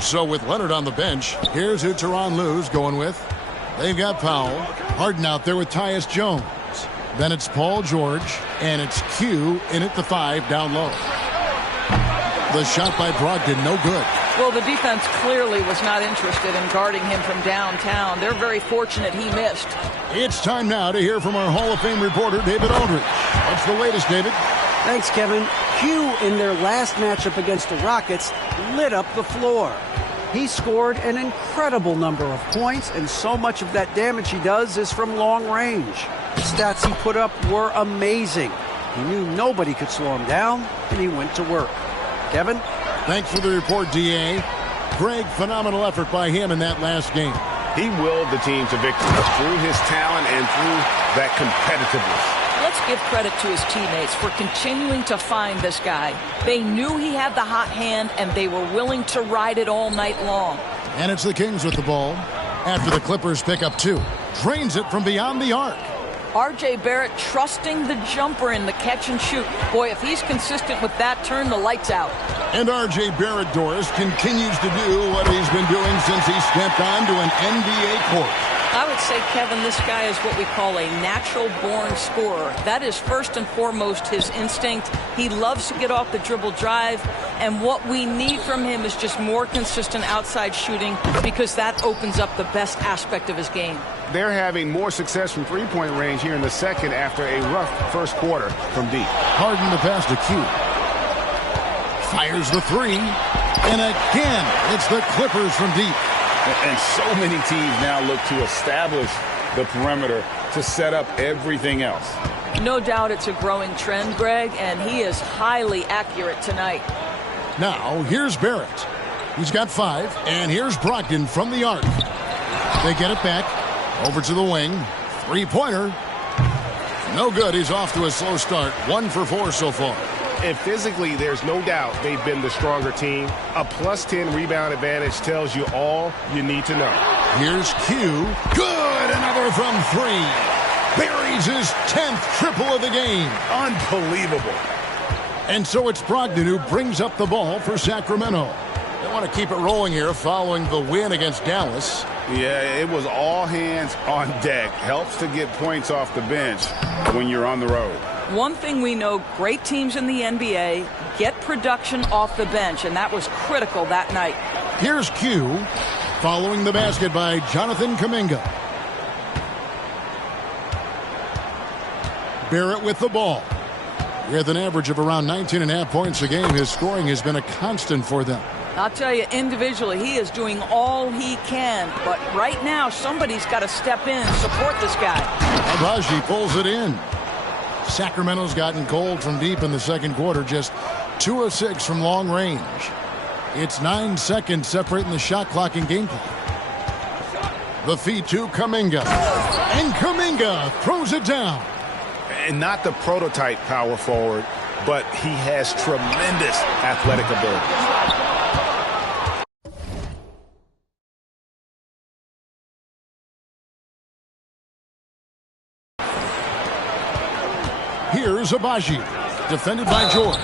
So with Leonard on the bench, here's who Tyronn Lue's going with. They've got Powell. Harden out there with Tyus Jones. Then it's Paul George. And it's Q in at the 5 down low. The shot by Brogdon, no good. Well, the defense clearly was not interested in guarding him from downtown. They're very fortunate he missed. It's time now to hear from our Hall of Fame reporter, David Aldridge. What's the latest, David? Thanks, Kevin. Q, in their last matchup against the Rockets, lit up the floor. He scored an incredible number of points, and so much of that damage he does is from long range. The stats he put up were amazing. He knew nobody could slow him down, and he went to work. Kevin? Thanks for the report, D.A. Greg, phenomenal effort by him in that last game. He willed the team to victory through his talent and through that competitiveness. Let's give credit to his teammates for continuing to find this guy. They knew he had the hot hand, and they were willing to ride it all night long. And it's the Kings with the ball. After the Clippers pick up 2. Drains it from beyond the arc. R.J. Barrett trusting the jumper in the catch and shoot. Boy, if he's consistent with that, turn the lights out. And R.J. Barrett, Doris, continues to do what he's been doing since he stepped onto an NBA court. I would say, Kevin, this guy is what we call a natural-born scorer. That is first and foremost his instinct. He loves to get off the dribble drive, and what we need from him is just more consistent outside shooting, because that opens up the best aspect of his game. They're having more success from three-point range here in the second after a rough first quarter from deep. Harden the pass to Q. Fires the 3. And again, it's the Clippers from deep. And so many teams now look to establish the perimeter to set up everything else. No doubt it's a growing trend, Greg, and he is highly accurate tonight. Now, here's Barrett. He's got 5, and here's Brogdon from the arc. They get it back. Over to the wing. 3-pointer. No good. He's off to a slow start. 1 for 4 so far. And physically, there's no doubt they've been the stronger team. A +10 rebound advantage tells you all you need to know. Here's Q. Good. Another from 3. Buries his 10th triple of the game. Unbelievable. And so it's Brogdon who brings up the ball for Sacramento. They want to keep it rolling here following the win against Dallas. Yeah, it was all hands on deck. Helps to get points off the bench when you're on the road. One thing we know, great teams in the NBA get production off the bench, and that was critical that night. Here's Q, following the basket by Jonathan Kuminga. Barrett with the ball. With an average of around 19.5 points a game, his scoring has been a constant for them. I'll tell you, individually, he is doing all he can. But right now, somebody's got to step in and support this guy. Agbaji pulls it in. Sacramento's gotten cold from deep in the second quarter, just 2 of 6 from long range. It's 9 seconds separating the shot clock and game clock. The feed to Kuminga. And Kuminga throws it down. And not the prototype power forward, but he has tremendous athletic ability. Here's Agbaji, defended by George.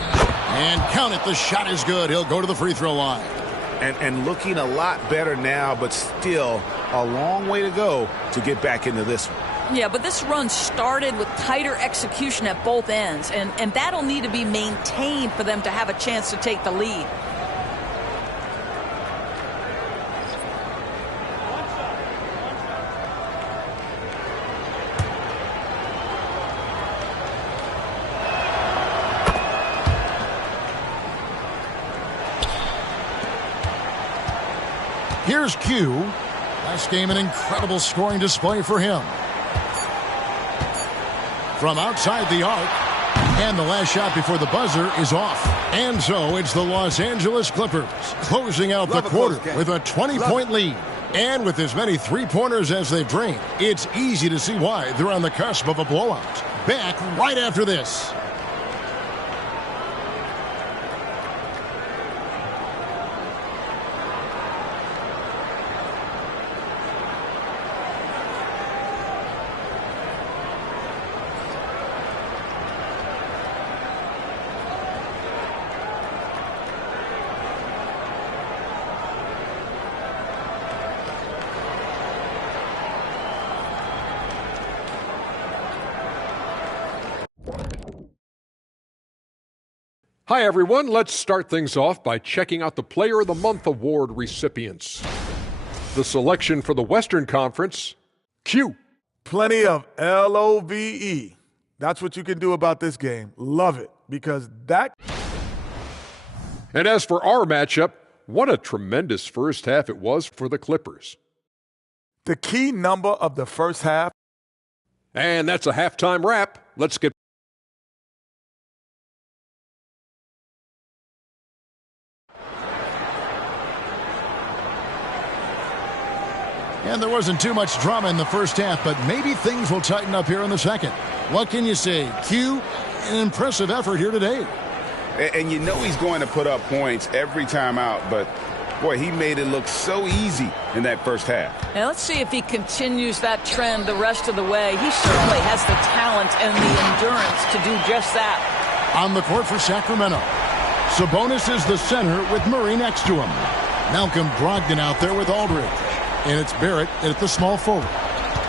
And count it, the shot is good. He'll go to the free throw line. And looking a lot better now, but still a long way to go to get back into this one. Yeah, but this run started with tighter execution at both ends, and that'll need to be maintained for them to have a chance to take the lead. Here's Q. Last game, an incredible scoring display for him. From outside the arc. And the last shot before the buzzer is off. And so it's the Los Angeles Clippers closing out the quarter with a 20-point lead. And with as many three-pointers as they've drained, it's easy to see why they're on the cusp of a blowout. Back right after this. Hi, everyone. Let's start things off by checking out the Player of the Month award recipients. The selection for the Western Conference, Q. Plenty of LOVE. That's what you can do about this game. Love it, because that... And as for our matchup, what a tremendous first half it was for the Clippers. The key number of the first half. And that's a halftime wrap. Let's get... And there wasn't too much drama in the first half, but maybe things will tighten up here in the second. What can you say? Q, an impressive effort here today. And you know he's going to put up points every time out, but boy, he made it look so easy in that first half. And let's see if he continues that trend the rest of the way. He certainly has the talent and the endurance to do just that. On the court for Sacramento, Sabonis is the center with Murray next to him. Malcolm Brogdon out there with Aldridge. And it's Barrett at the small forward.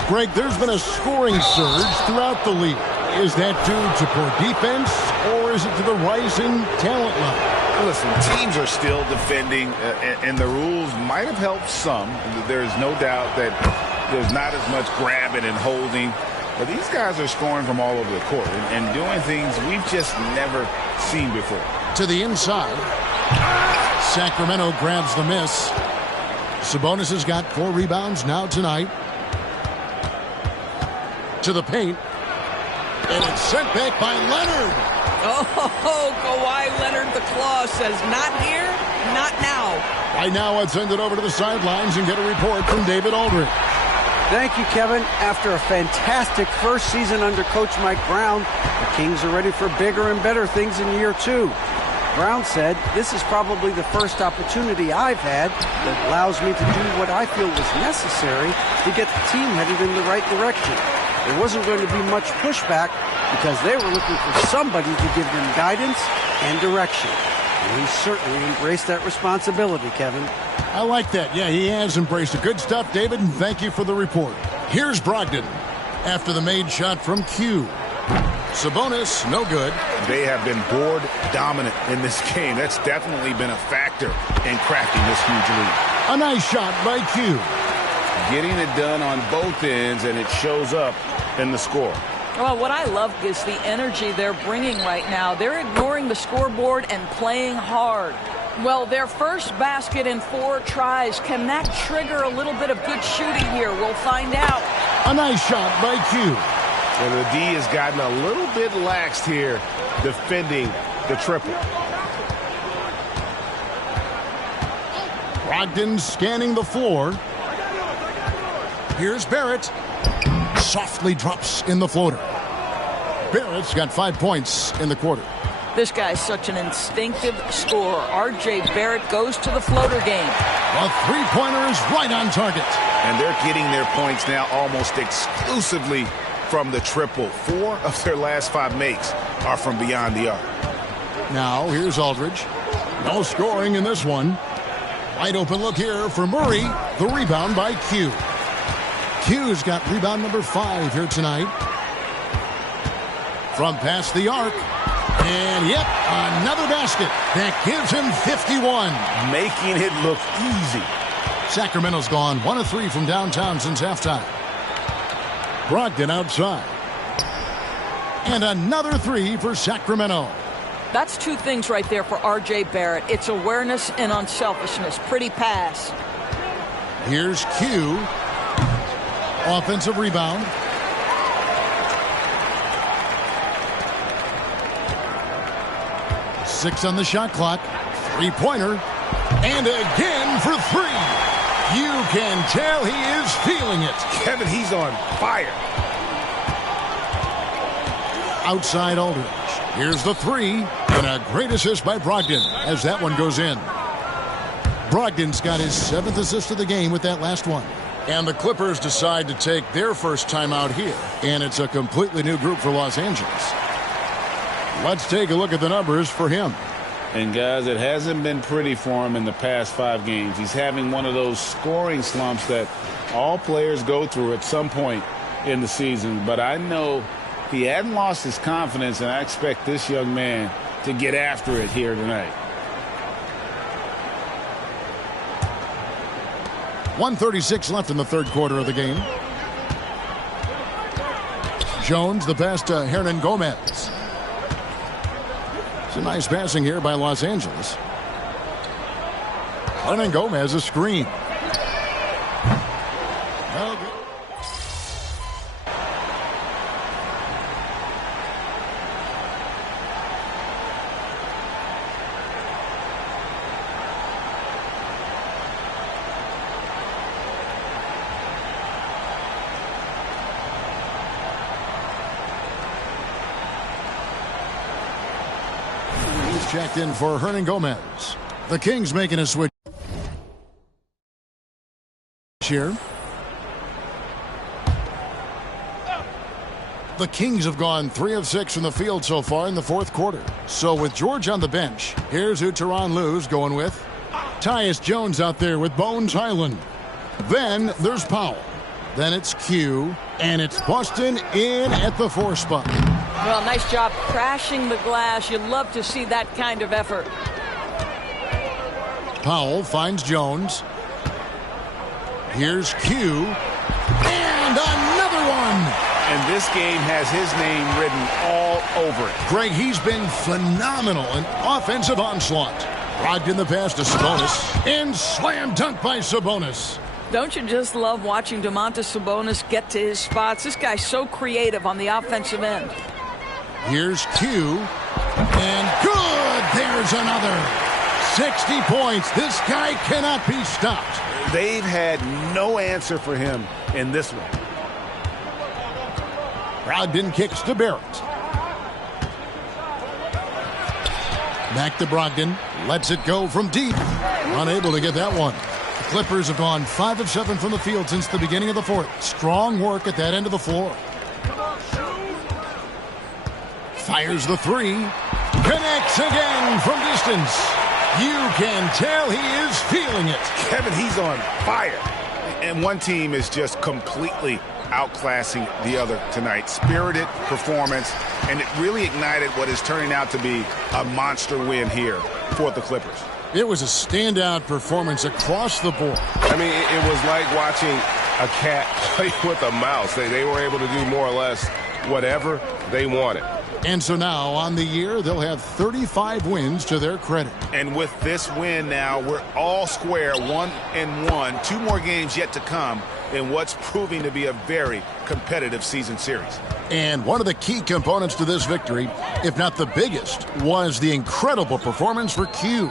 Greg, there's been a scoring surge throughout the league. Is that due to poor defense, or is it to the rising talent level? Listen, teams are still defending, and the rules might have helped some. There's no doubt that there's not as much grabbing and holding. But these guys are scoring from all over the court and doing things we've just never seen before. To the inside. Sacramento grabs the miss. Sabonis has got 4 rebounds now tonight. To the paint. And it's sent back by Leonard. Oh, Kawhi Leonard, the claw says, not here, not now. Right now, let's send it over to the sidelines and get a report from David Aldridge. Thank you, Kevin. After a fantastic first season under Coach Mike Brown, the Kings are ready for bigger and better things in year 2. Brown said, this is probably the first opportunity I've had that allows me to do what I feel was necessary to get the team headed in the right direction. There wasn't going to be much pushback because they were looking for somebody to give them guidance and direction. And he certainly embraced that responsibility, Kevin. I like that. Yeah, he has embraced it. Good stuff, David, and thank you for the report. Here's Brogdon after the made shot from Q. Sabonis, no good. They have been board dominant in this game. That's definitely been a factor in cracking this huge lead. A nice shot by Q. Getting it done on both ends, and it shows up in the score. Well, what I love is the energy they're bringing right now. They're ignoring the scoreboard and playing hard. Well, their first basket in 4 tries. Can that trigger a little bit of good shooting here? We'll find out. A nice shot by Q. And the D has gotten a little bit laxed here defending the triple. Brogdon scanning the floor. Here's Barrett. Softly drops in the floater. Barrett's got 5 points in the quarter. This guy's such an instinctive scorer. R.J. Barrett goes to the floater game. A three-pointer is right on target. And they're getting their points now almost exclusively from the triple. 4 of their last 5 makes are from beyond the arc. Now, here's Aldridge. No scoring in this one. Wide open look here for Murray. The rebound by Q. Q's got rebound number 5 here tonight. From past the arc. And yep, another basket. That gives him 51. Making it look easy. Sacramento's gone 1 of 3 from downtown since halftime. Brogdon outside. And another 3 for Sacramento. That's 2 things right there for R.J. Barrett. It's awareness and unselfishness. Pretty pass. Here's Q. Offensive rebound. Six on the shot clock. 3-pointer. And again for 3. You can tell he is feeling it. Kevin, he's on fire. Outside Aldridge. Here's the 3. And a great assist by Brogdon as that one goes in. Brogdon's got his 7th assist of the game with that last one. And the Clippers decide to take their first time out here. And it's a completely new group for Los Angeles. Let's take a look at the numbers for him. And guys, it hasn't been pretty for him in the past 5 games. He's having one of those scoring slumps that all players go through at some point in the season. But I know he hadn't lost his confidence, and I expect this young man to get after it here tonight. 1:36 left in the third quarter of the game. Jones, the pass to Hernan Gomez. It's a nice passing here by Los Angeles. Hernan Gomez, a screen. Well, checked in for Hernan Gomez. The Kings making a switch here. The Kings have gone 3 of 6 from the field so far in the fourth quarter. So with George on the bench, here's who Tyronn Lue's going with. Tyus Jones out there with Bones Highland. Then there's Powell. Then it's Q. And it's Boston in at the 4 spot. Well, nice job crashing the glass. You love to see that kind of effort. Powell finds Jones. Here's Q. And another one. And this game has his name written all over it. Greg, he's been phenomenal. An offensive onslaught. Brogdon the pass to Sabonis. And slam dunk by Sabonis. Don't you just love watching Domantas Sabonis get to his spots? This guy's so creative on the offensive end. Here's Q. And good. There's another. 60 points. This guy cannot be stopped. They've had no answer for him in this one. Brogdon kicks to Barrett. Back to Brogdon. Lets it go from deep. Unable to get that one. The Clippers have gone 5 of 7 from the field since the beginning of the fourth. Strong work at that end of the floor. Fires the 3. Connects again from distance. You can tell he is feeling it. Kevin, he's on fire. And one team is just completely outclassing the other tonight. Spirited performance, and it really ignited what is turning out to be a monster win here for the Clippers. It was a standout performance across the board. I mean, it was like watching a cat play with a mouse. They were able to do more or less whatever they wanted. And so now, on the year, they'll have 35 wins to their credit. And with this win now, we're all square, 1-1. 2 more games yet to come in what's proving to be a very competitive season series. And one of the key components to this victory, if not the biggest, was the incredible performance for Q.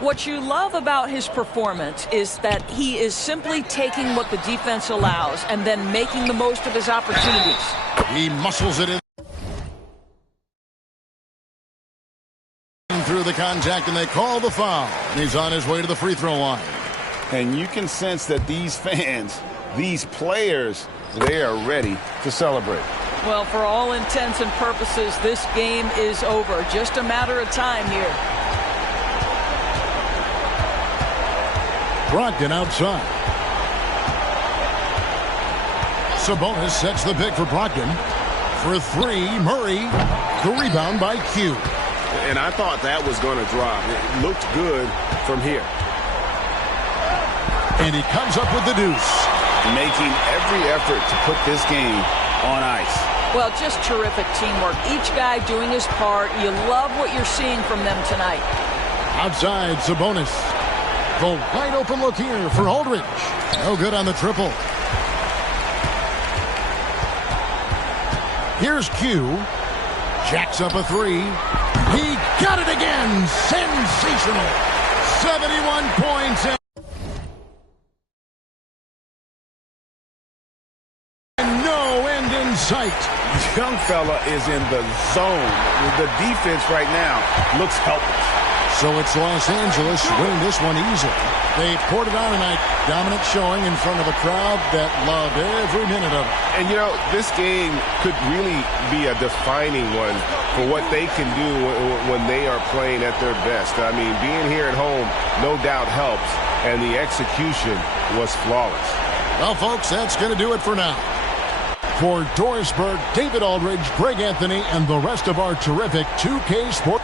What you love about his performance is that he is simply taking what the defense allows and then making the most of his opportunities. He muscles it in through the contact, and they call the foul. He's on his way to the free throw line. And you can sense that these fans, these players, they are ready to celebrate. Well, for all intents and purposes, this game is over. Just a matter of time here. Brogdon outside. Sabonis sets the pick for Brogdon. For three, Murray. The rebound by Q. And I thought that was going to drop. It looked good from here. And he comes up with the deuce. Making every effort to put this game on ice. Well, just terrific teamwork. Each guy doing his part. You love what you're seeing from them tonight. Outside, Sabonis. The wide open look here for Aldridge. No good on the triple. Here's Q. Jacks up a three. He got it again. Sensational. 71 points. And no end in sight. Young fella is in the zone. The defense right now looks helpless. So it's Los Angeles winning this one easily. They poured it on tonight. Dominant showing in front of a crowd that loved every minute of it. And, you know, this game could really be a defining one for what they can do when they are playing at their best. I mean, being here at home no doubt helps, and the execution was flawless. Well, folks, that's going to do it for now. For Doris Burke, David Aldridge, Greg Anthony, and the rest of our terrific 2K Sports.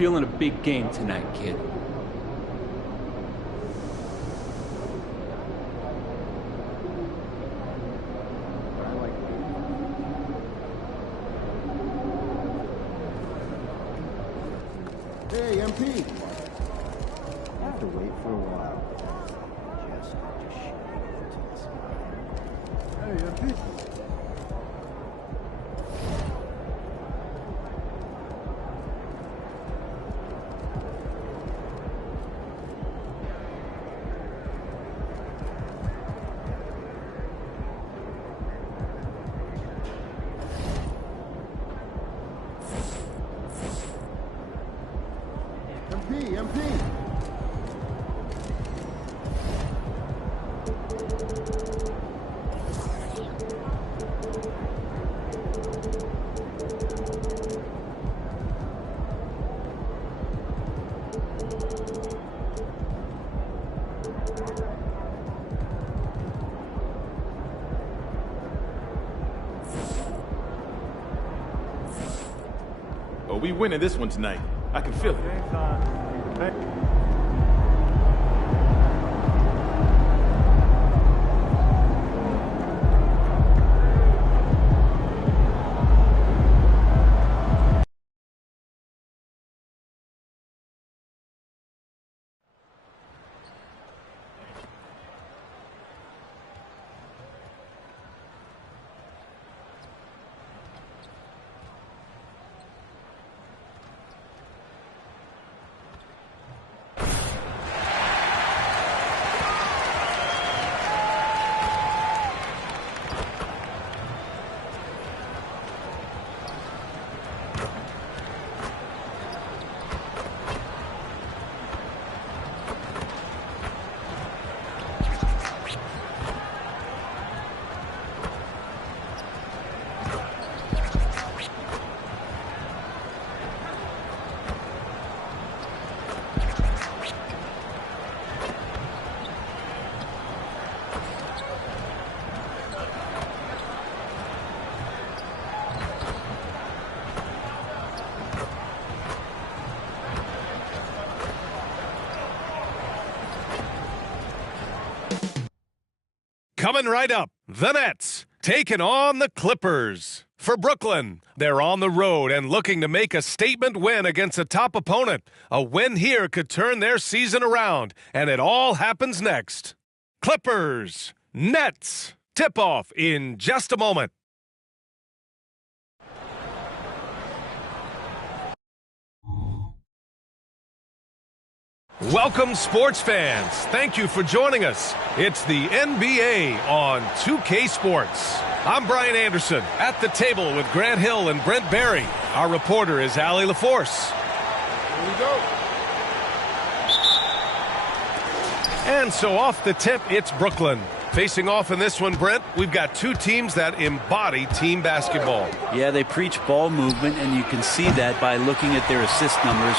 feeling a big game tonight, kid. Hey, MP. I have to wait for a while. Just hey, MP. MP. Oh, we winning this one tonight. I can feel it. Coming right up, the Nets taking on the Clippers. For Brooklyn, they're on the road and looking to make a statement win against a top opponent. A win here could turn their season around, and it all happens next. Clippers, Nets, tip-off in just a moment. Welcome, sports fans. Thank you for joining us. It's the NBA on 2K Sports. I'm Brian Anderson at the table with Grant Hill and Brent Barry. Our reporter is Allie LaForce. Here we go. And so off the tip, it's Brooklyn. Facing off in this one, Brent, we've got two teams that embody team basketball. Yeah, they preach ball movement, and you can see that by looking at their assist numbers.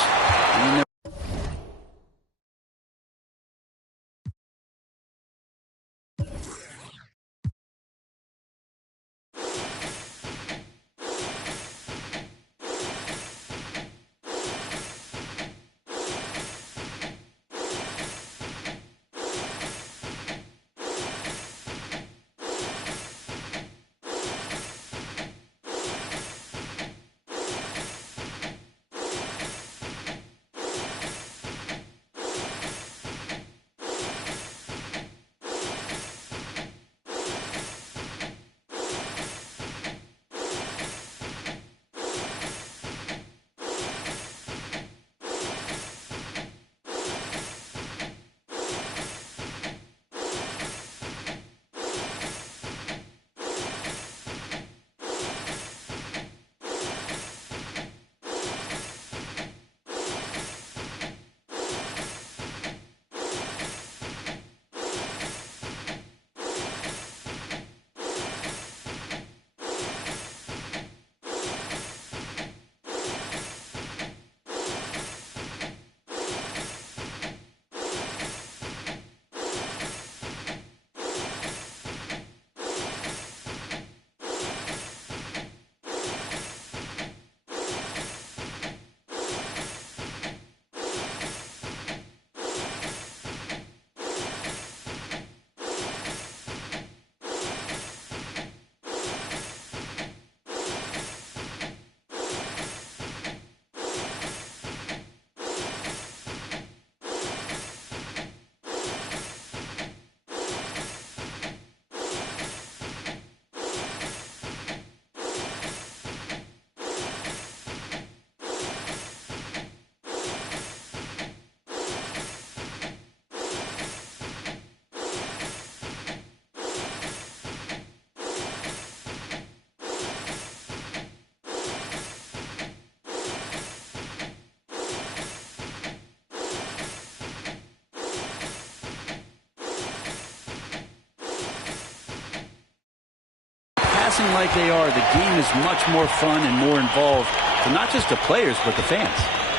progressing like they are, the game is much more fun and more involved for not just the players, but the fans.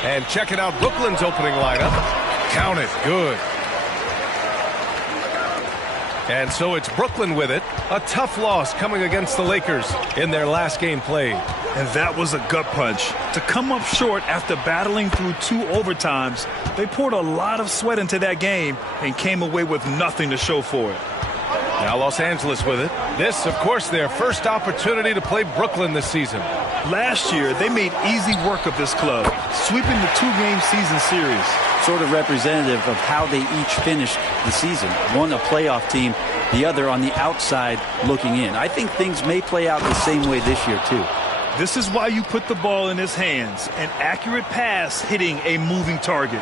And checking out Brooklyn's opening lineup. Count it. Good. And so it's Brooklyn with it. A tough loss coming against the Lakers in their last game played. And that was a gut punch. To come up short after battling through 2 overtimes, they poured a lot of sweat into that game and came away with nothing to show for it. Now Los Angeles with it. This, of course, their first opportunity to play Brooklyn this season. Last year, they made easy work of this club, sweeping the 2-game season series. Sort of representative of how they each finished the season. One a playoff team, the other on the outside looking in. I think things may play out the same way this year, too. This is why you put the ball in his hands. An accurate pass hitting a moving target.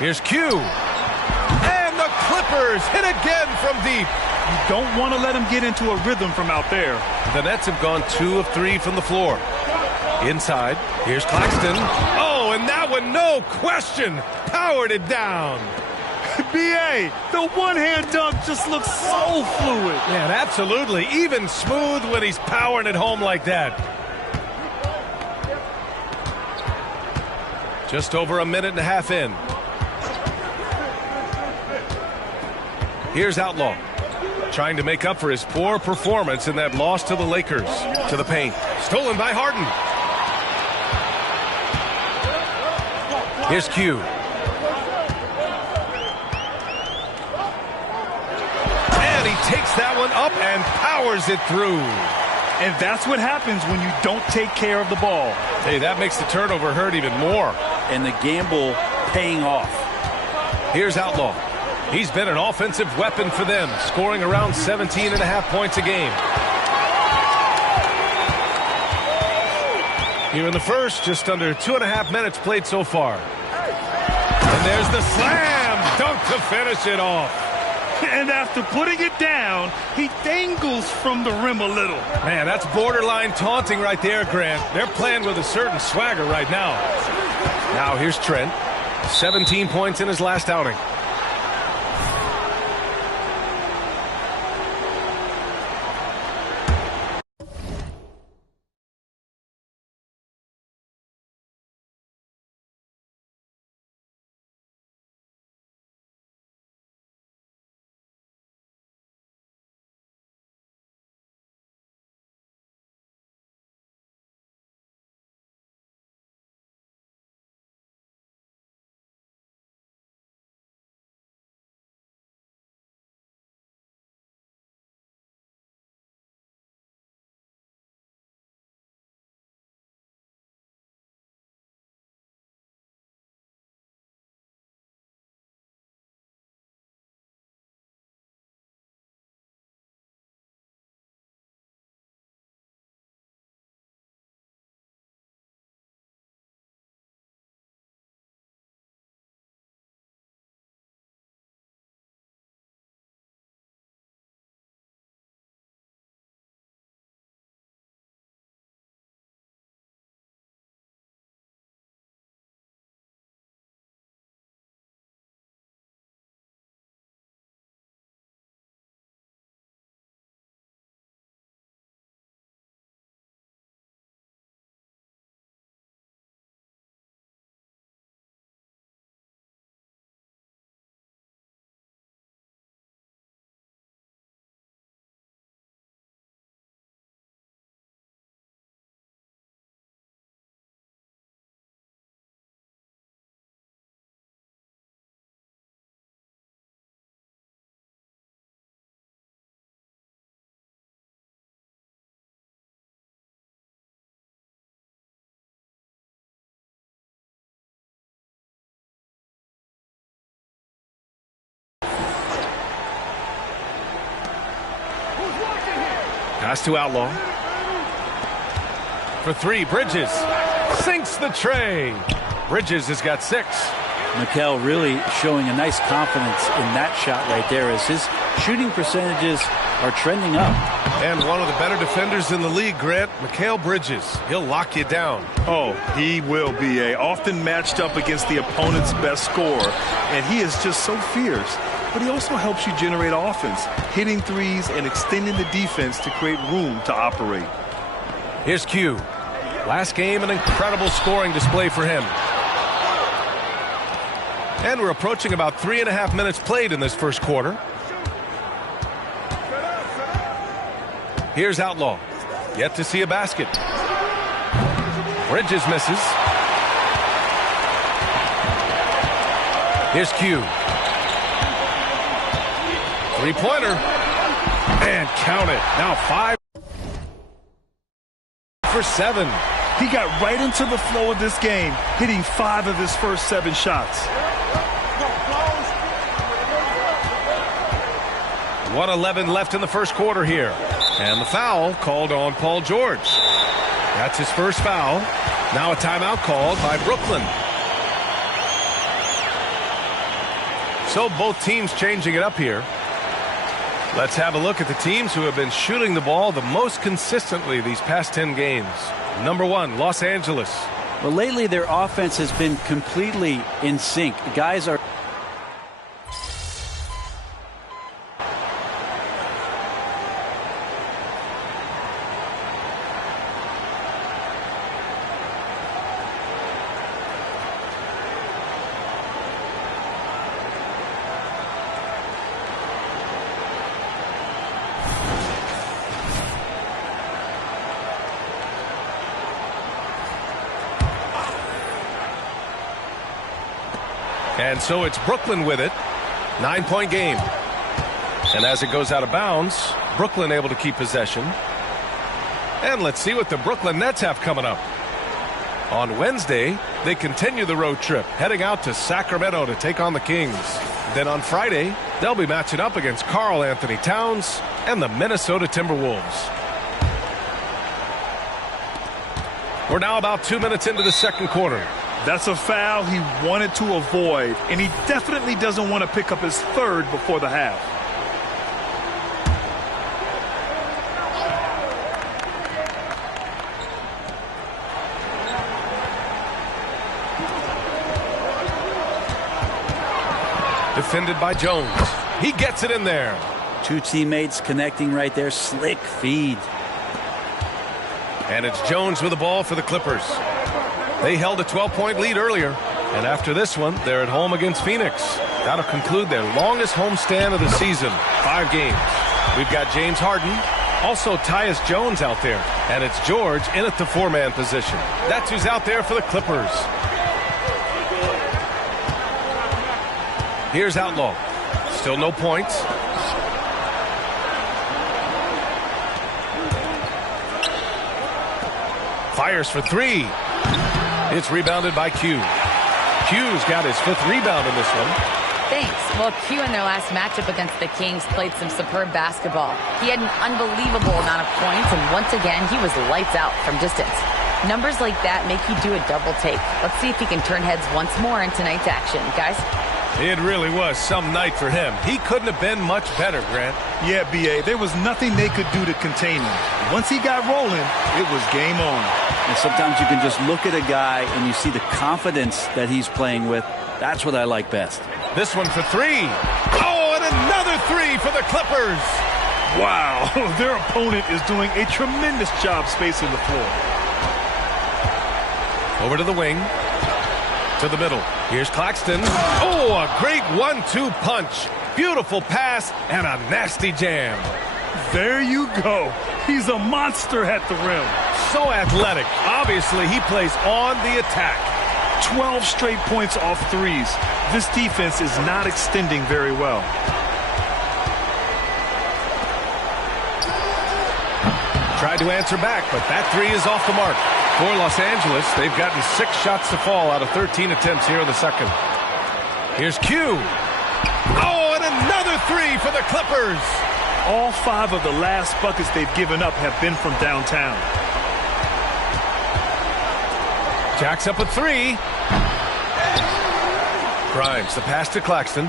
Here's Q. And the Clippers hit again from deep. You don't want to let him get into a rhythm from out there. The Nets have gone 2 of 3 from the floor. Inside, here's Claxton. Oh, and that one, no question, powered it down. B.A., the one-hand dunk just looks so fluid. Man, absolutely. Even smooth when he's powering it home like that. Just over a minute and a half in. Here's Outlaw, trying to make up for his poor performance in that loss to the Lakers. To the paint. Stolen by Harden. Here's Q. And he takes that one up and powers it through. And that's what happens when you don't take care of the ball. Hey, that makes the turnover hurt even more. And the gamble paying off. Here's Outlaw. He's been an offensive weapon for them, scoring around 17.5 points a game. Here in the first, just under 2.5 minutes played so far. And there's the slam dunk to finish it off. And after putting it down, he dangles from the rim a little. Man, that's borderline taunting right there, Grant. They're playing with a certain swagger right now. Now here's Trent. 17 points in his last outing. Pass to Outlaw. For 3, Bridges. Sinks the tray. Bridges has got 6. Mikal really showing a nice confidence in that shot right there as his shooting percentages are trending up. And one of the better defenders in the league, Grant, Mikal Bridges. He'll lock you down. Oh, he will be often matched up against the opponent's best scorer, and he is just so fierce. but he also helps you generate offense, hitting threes and extending the defense to create room to operate. Here's Q. Last game, an incredible scoring display for him. And we're approaching about 3.5 minutes played in this first quarter. Here's Outlaw. Yet to see a basket. Bridges misses. Here's Q. Three-pointer. And count it. Now 5 for 7. He got right into the flow of this game, hitting 5 of his first 7 shots. 1:11 left in the first quarter here. And the foul called on Paul George. That's his first foul. Now a timeout called by Brooklyn. So both teams changing it up here. Let's have a look at the teams who have been shooting the ball the most consistently these past 10 games. Number 1, Los Angeles. Well, lately their offense has been completely in sync. The guys are... And so it's Brooklyn with it. 9-point game. And as it goes out of bounds, Brooklyn able to keep possession. And let's see what the Brooklyn Nets have coming up. On Wednesday, they continue the road trip, heading out to Sacramento to take on the Kings. Then on Friday, they'll be matching up against Karl Anthony Towns and the Minnesota Timberwolves. We're now about 2 minutes into the second quarter. That's a foul he wanted to avoid, and he definitely doesn't want to pick up his third before the half. Defended by Jones. He gets it in there. Two teammates connecting right there. Slick feed. And it's Jones with the ball for the Clippers. They held a 12-point lead earlier. And after this one, they're at home against Phoenix. That'll conclude their longest homestand of the season. 5 games. We've got James Harden. Also Tyus Jones out there. And it's George in at the 4-man position. That's who's out there for the Clippers. Here's Outlaw. Still no points. Fires for 3. It's rebounded by Q. Q's got his 5th rebound in this one. Thanks. Well, Q in their last matchup against the Kings played some superb basketball. He had an unbelievable amount of points, and once again, he was lights out from distance. Numbers like that make you do a double take. Let's see if he can turn heads once more in tonight's action. Guys? It really was some night for him. He couldn't have been much better, Grant. Yeah, B.A., there was nothing they could do to contain him. Once he got rolling, it was game on. And sometimes you can just look at a guy and you see the confidence that he's playing with. That's what I like best. This one for 3. Oh, and another 3 for the Clippers. Wow, their opponent is doing a tremendous job spacing the floor. Over to the wing. To the middle. Here's Claxton. Oh, a great 1-2 punch. Beautiful pass and a nasty jam. There you go. He's a monster at the rim. So athletic. Obviously, he plays on the attack. 12 straight points off threes. This defense is not extending very well. Tried to answer back, but that 3 is off the mark. For Los Angeles, they've gotten 6 shots to fall out of 13 attempts here in the second. Here's Q. Oh, and another 3 for the Clippers. All 5 of the last buckets they've given up have been from downtown. Jacks up a 3. Grimes, the pass to Claxton.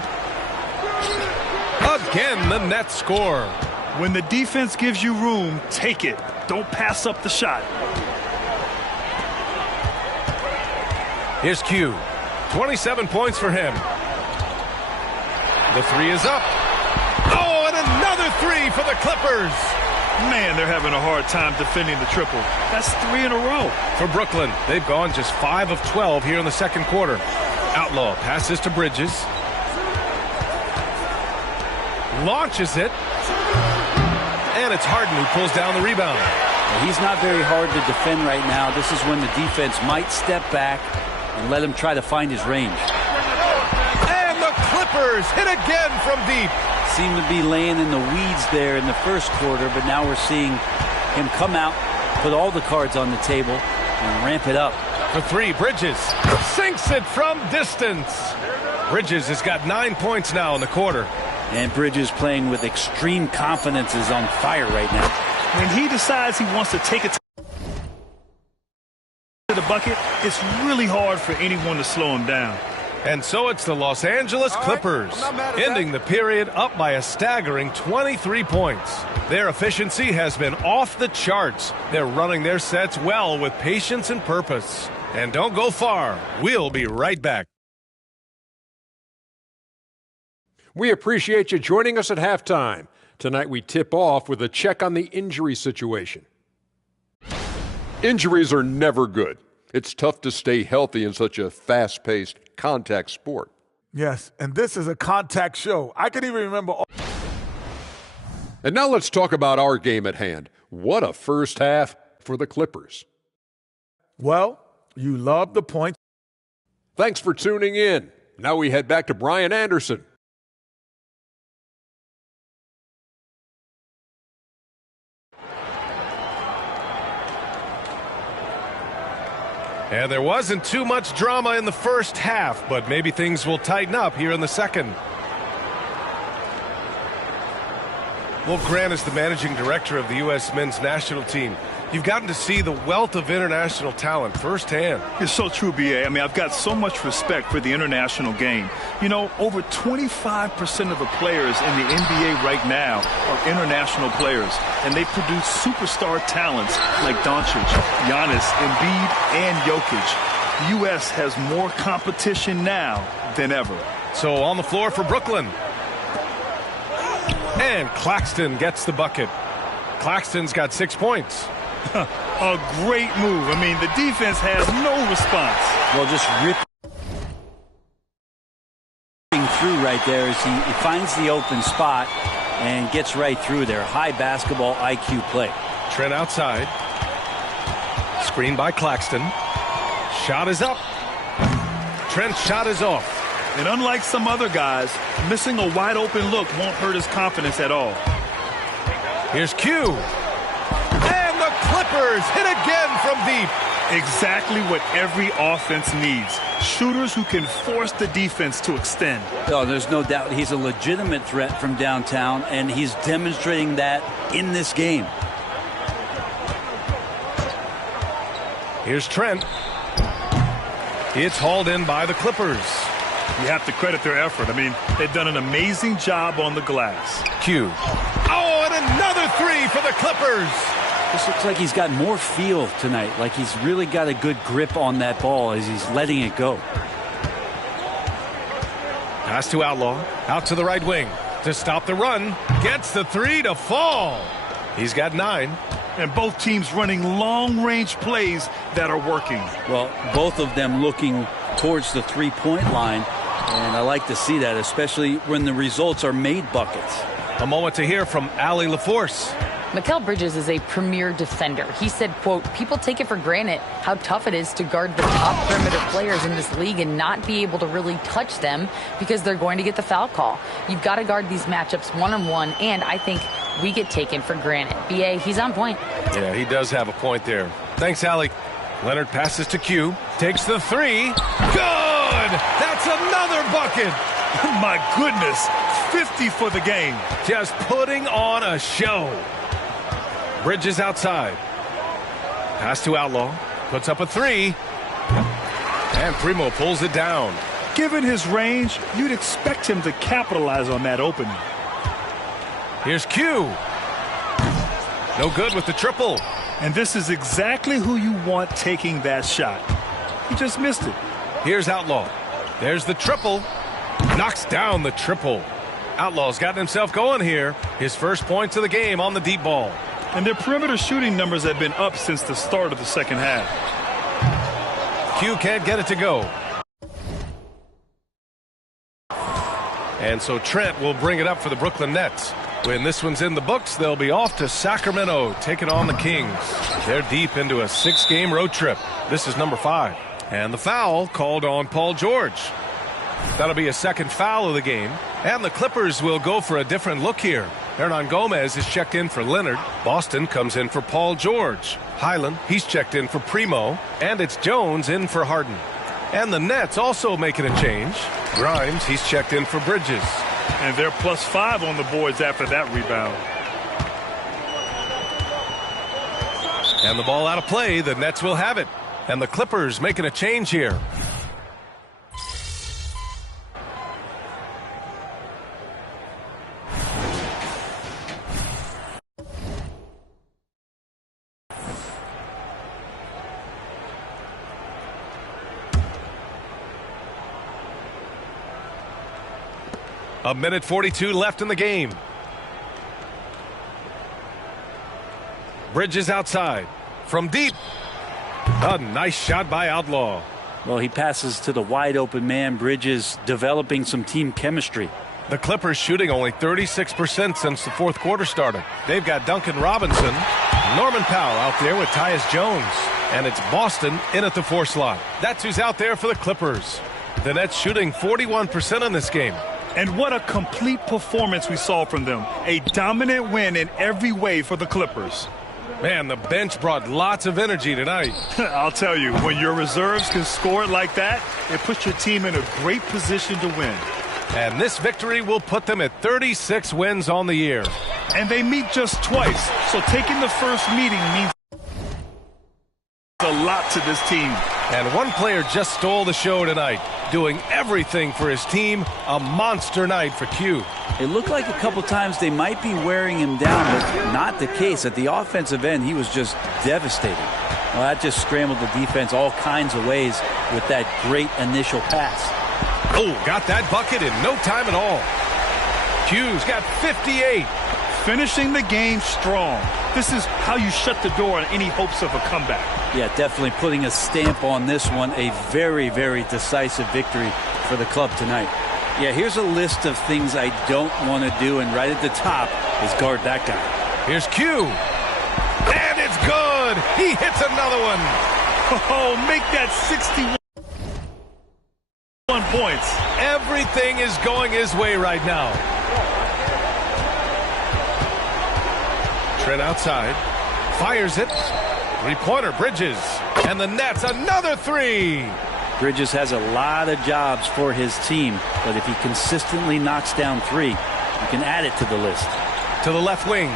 Again, the Nets score. When the defense gives you room, take it. Don't pass up the shot. Here's Q. 27 points for him. The three is up. Oh, and another three for the Clippers. Man, they're having a hard time defending the triple. That's 3 in a row. For Brooklyn, they've gone just 5 of 12 here in the second quarter. Outlaw passes to Bridges. Launches it. And it's Harden who pulls down the rebound. He's not very hard to defend right now. This is when the defense might step back and let him try to find his range. And the Clippers hit again from deep. Seemed to be laying in the weeds there in the first quarter, but now we're seeing him come out, put all the cards on the table, and ramp it up. For three, Bridges sinks it from distance. Bridges has got 9 points now in the quarter. And Bridges playing with extreme confidence, is on fire right now. When he decides he wants to take it to the bucket, it's really hard for anyone to slow him down. And so it's the Los Angeles Clippers, ending the period up by a staggering 23 points. Their efficiency has been off the charts. They're running their sets well with patience and purpose. And don't go far. We'll be right back. We appreciate you joining us at halftime. Tonight we tip off with a check on the injury situation. Injuries are never good. It's tough to stay healthy in such a fast-paced contact sport. Yes, and this is a contact show. I can even remember all. And now let's talk about our game at hand. What a first half for the Clippers. Well, you love the points. Thanks for tuning in. Now we head back to Brian Anderson. And there wasn't too much drama in the first half, but maybe things will tighten up here in the second. Wolf Grant is the managing director of the U.S. men's national team. You've gotten to see the wealth of international talent firsthand. It's so true, B.A. I mean, I've got so much respect for the international game. You know, over 25% of the players in the NBA right now are international players, and they produce superstar talents like Doncic, Giannis, Embiid, and Jokic. The U.S. has more competition now than ever. So on the floor for Brooklyn. And Claxton gets the bucket. Claxton's got 6 points. A great move. I mean, the defense has no response. Well, just ripping through right there as he finds the open spot and gets right through there. High basketball IQ play. Trent outside. Screen by Claxton. Shot is up. Trent's shot is off. And unlike some other guys, missing a wide open look won't hurt his confidence at all. Here's Q. Clippers hit again from deep. Exactly what every offense needs. Shooters who can force the defense to extend. Oh, there's no doubt he's a legitimate threat from downtown, and he's demonstrating that in this game. Here's Trent. It's hauled in by the Clippers. You have to credit their effort. I mean, they've done an amazing job on the glass. Q. Oh, and another three for the Clippers. This looks like he's got more feel tonight, like he's really got a good grip on that ball as he's letting it go. Pass to Outlaw, out to the right wing to stop the run. Gets the three to fall. He's got 9. And both teams running long-range plays that are working. Well, both of them looking towards the three-point line, and I like to see that, especially when the results are made buckets. A moment to hear from Allie LaForce. Mikal Bridges is a premier defender. He said, quote, people take it for granted how tough it is to guard the top perimeter players in this league and not be able to really touch them because they're going to get the foul call. You've got to guard these matchups one-on-one, and I think we get taken for granted. B.A., he's on point. Yeah, he does have a point there. Thanks, Allie. Leonard passes to Q. Takes the three. Good! That's another bucket! My goodness, 50 for the game. Just putting on a show. Bridges outside. Pass to Outlaw. Puts up a three. And Primo pulls it down. Given his range, you'd expect him to capitalize on that opening. Here's Q. No good with the triple. And this is exactly who you want taking that shot. He just missed it. Here's Outlaw. There's the triple. Knocks down the triple. Outlaw's gotten himself going here. His first points of the game on the deep ball. And their perimeter shooting numbers have been up since the start of the second half. Q can't get it to go. And so Trent will bring it up for the Brooklyn Nets. When this one's in the books, they'll be off to Sacramento, taking on the Kings. They're deep into a 6-game road trip. This is number 5. And the foul called on Paul George. That'll be a second foul of the game. And the Clippers will go for a different look here. Hernan Gomez is checked in for Leonard. Boston comes in for Paul George. Highland, he's checked in for Primo. And it's Jones in for Harden. And the Nets also making a change. Grimes, he's checked in for Bridges. And they're +5 on the boards after that rebound. And the ball out of play. The Nets will have it. And the Clippers making a change here. A minute 42 left in the game. Bridges outside. From deep. A nice shot by Outlaw. Well, he passes to the wide open man. Bridges developing some team chemistry. The Clippers shooting only 36% since the fourth quarter started. They've got Duncan Robinson, Norman Powell out there with Tyus Jones. And it's Boston in at the 4 slot. That's who's out there for the Clippers. The Nets shooting 41% in this game. And what a complete performance we saw from them. A dominant win in every way for the Clippers. Man, the bench brought lots of energy tonight. I'll tell you, when your reserves can score it like that, it puts your team in a great position to win. And this victory will put them at 36 wins on the year. And they meet just twice, so taking the first meeting means a lot to this team. And one player just stole the show tonight, doing everything for his team. A monster night for Q. It looked like a couple times they might be wearing him down, but not the case. At the offensive end, he was just devastating. Well, that just scrambled the defense all kinds of ways with that great initial pass. Oh, got that bucket in no time at all. Q's got 58. Finishing the game strong. This is how you shut the door on any hopes of a comeback. Yeah, definitely putting a stamp on this one. A very, very decisive victory for the club tonight. Yeah, here's a list of things I don't want to do, and right at the top is guard that guy. Here's Q. And it's good. He hits another one. Oh, make that 61 points. Everything is going his way right now. Trent outside. Fires it. Three-pointer, Bridges. And the Nets, another 3. Bridges has a lot of jobs for his team, but if he consistently knocks down 3, you can add it to the list. To the left wing.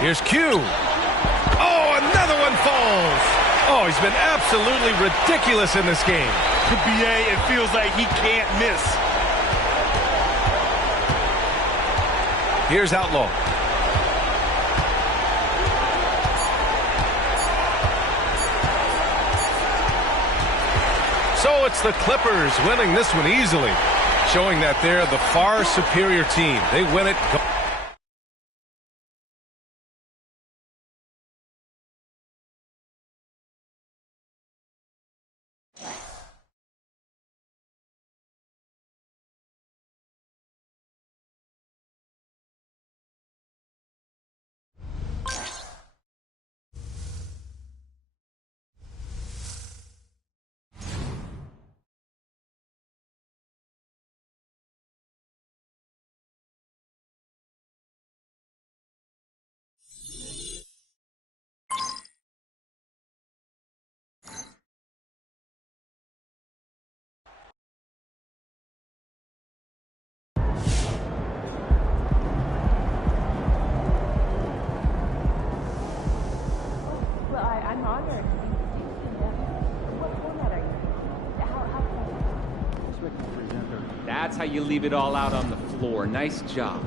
Here's Q. Oh, another one falls. Oh, he's been absolutely ridiculous in this game. To BA, it feels like he can't miss. Here's Outlaw. So it's the Clippers winning this one easily, showing that they're the far superior team. They win it. I'm honored. What format are you? That's how you leave it all out on the floor. Nice job.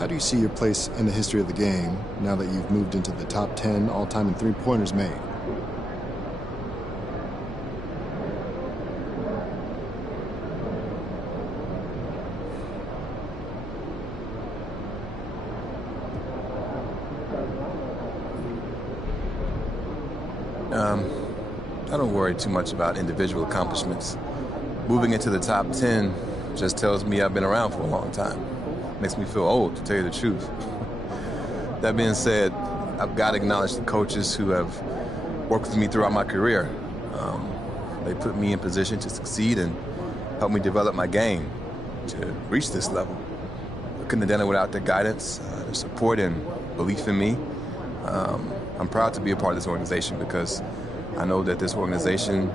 How do you see your place in the history of the game now that you've moved into the top 10 all-time in three-pointers made? I don't worry too much about individual accomplishments. Moving into the top 10 just tells me I've been around for a long time. Makes me feel old, to tell you the truth. That being said, I've got to acknowledge the coaches who have worked with me throughout my career. They put me in position to succeed and help me develop my game to reach this level. I couldn't have done it without their guidance, their support and belief in me. I'm proud to be a part of this organization because I know that this organization,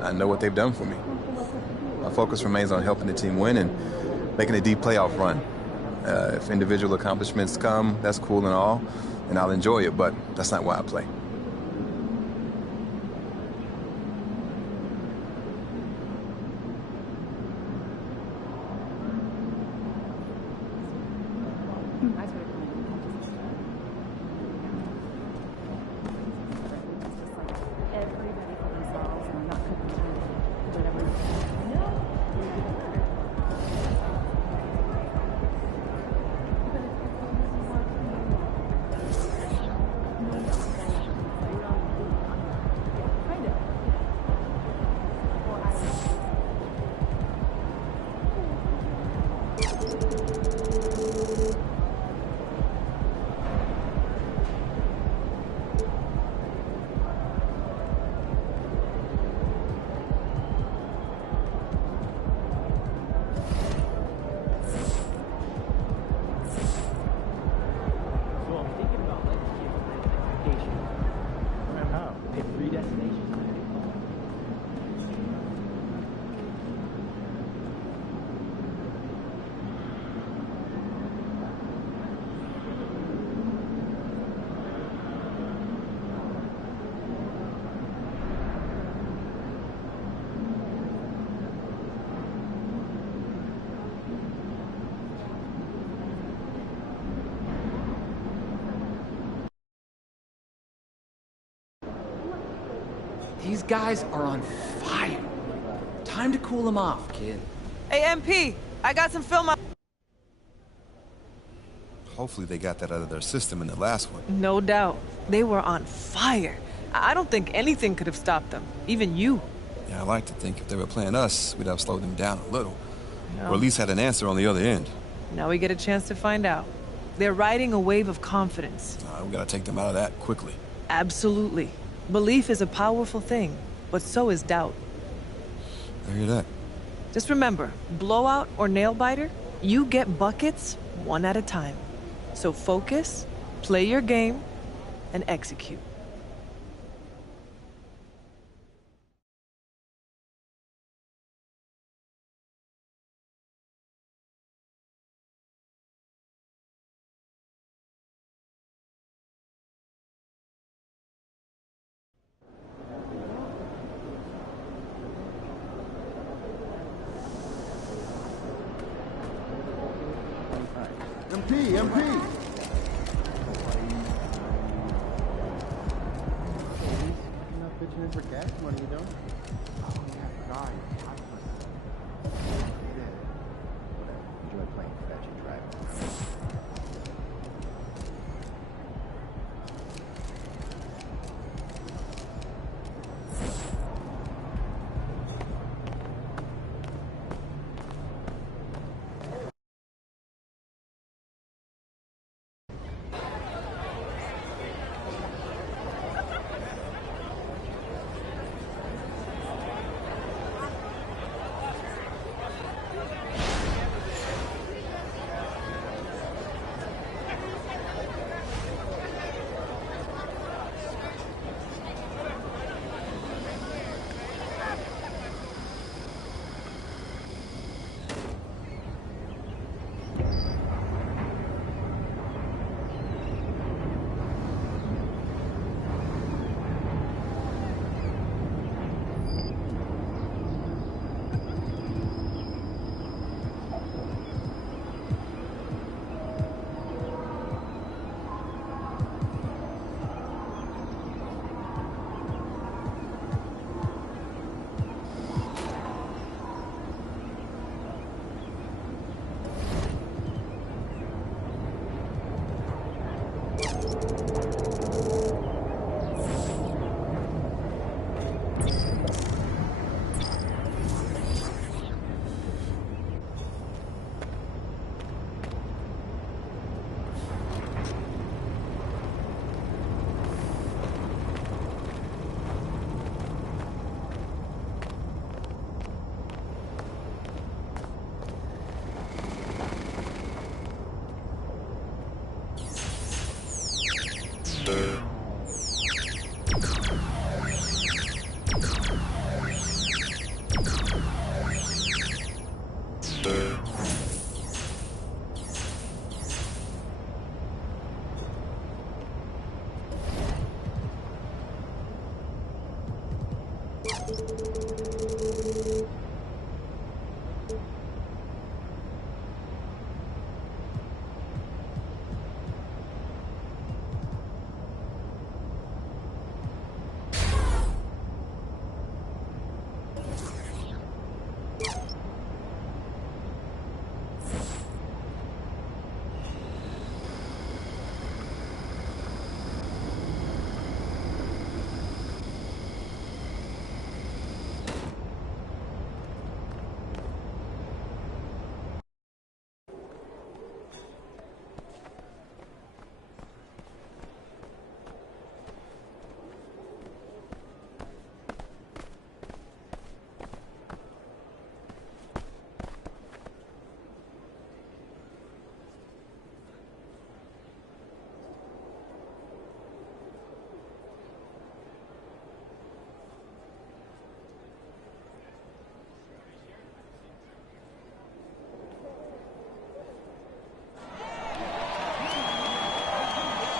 I know what they've done for me. My focus remains on helping the team win and making a deep playoff run. If individual accomplishments come, that's cool and all, and I'll enjoy it, but that's not why I play. These guys are on fire. Time to cool them off, kid. Hey, MP, I got some film. Hopefully they got that out of their system in the last one. No doubt. They were on fire. I don't think anything could have stopped them. Even you. Yeah, I like to think if they were playing us, we'd have slowed them down a little. No. Or at least had an answer on the other end. Now we get a chance to find out. They're riding a wave of confidence. We gotta take them out of that quickly. Absolutely. Belief is a powerful thing, but so is doubt. I hear that. Just remember, blowout or nail-biter, you get buckets one at a time. So focus, play your game, and execute. MP! Pitching in for gas money, you don't? Oh, yeah, God. Enjoy playing fetch and drive.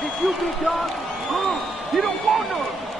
It's you, big dog. Come on. You don't want none.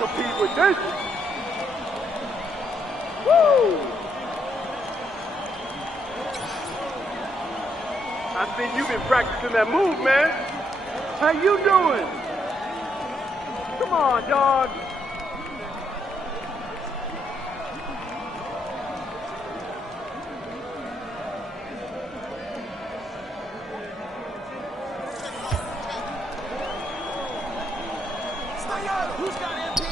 compete with this. Woo! I think you've been practicing that move, man. How you doing? Come on, dog. Who's got MP?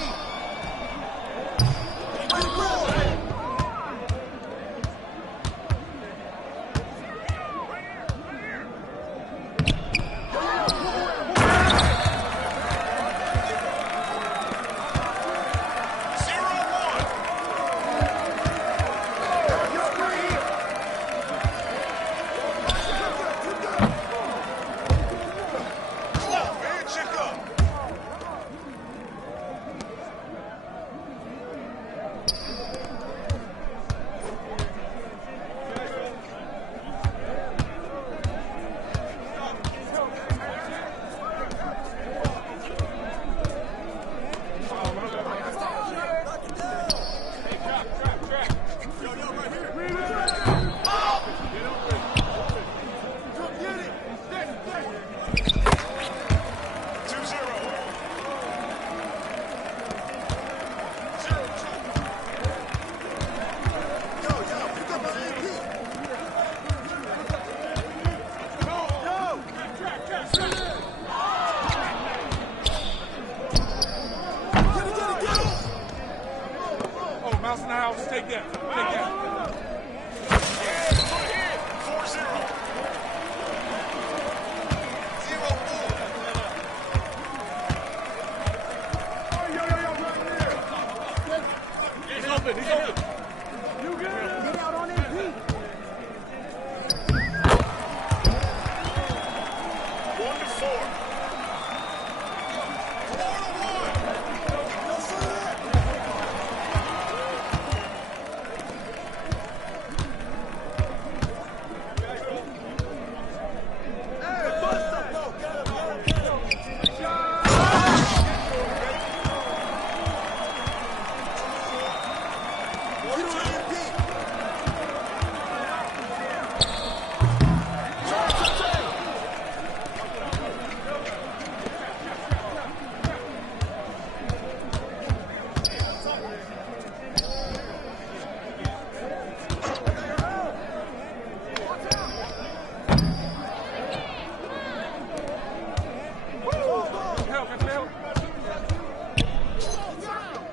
Mouse in the house, take that. Take that. He's open. He's open. You good? Get out on MP. 1-4.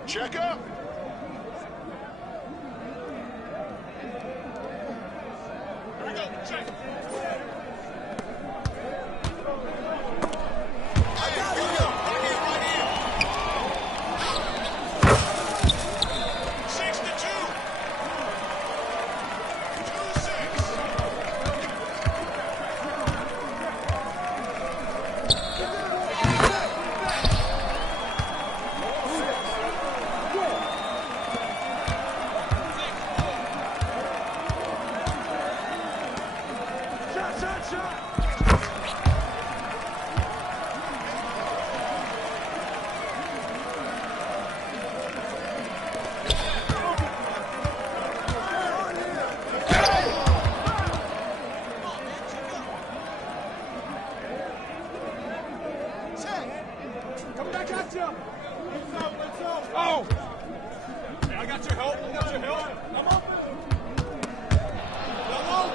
Check up. Here we go. Check. Come back at you. Oh! Hey, I got your help. I got your help. Come on. Level.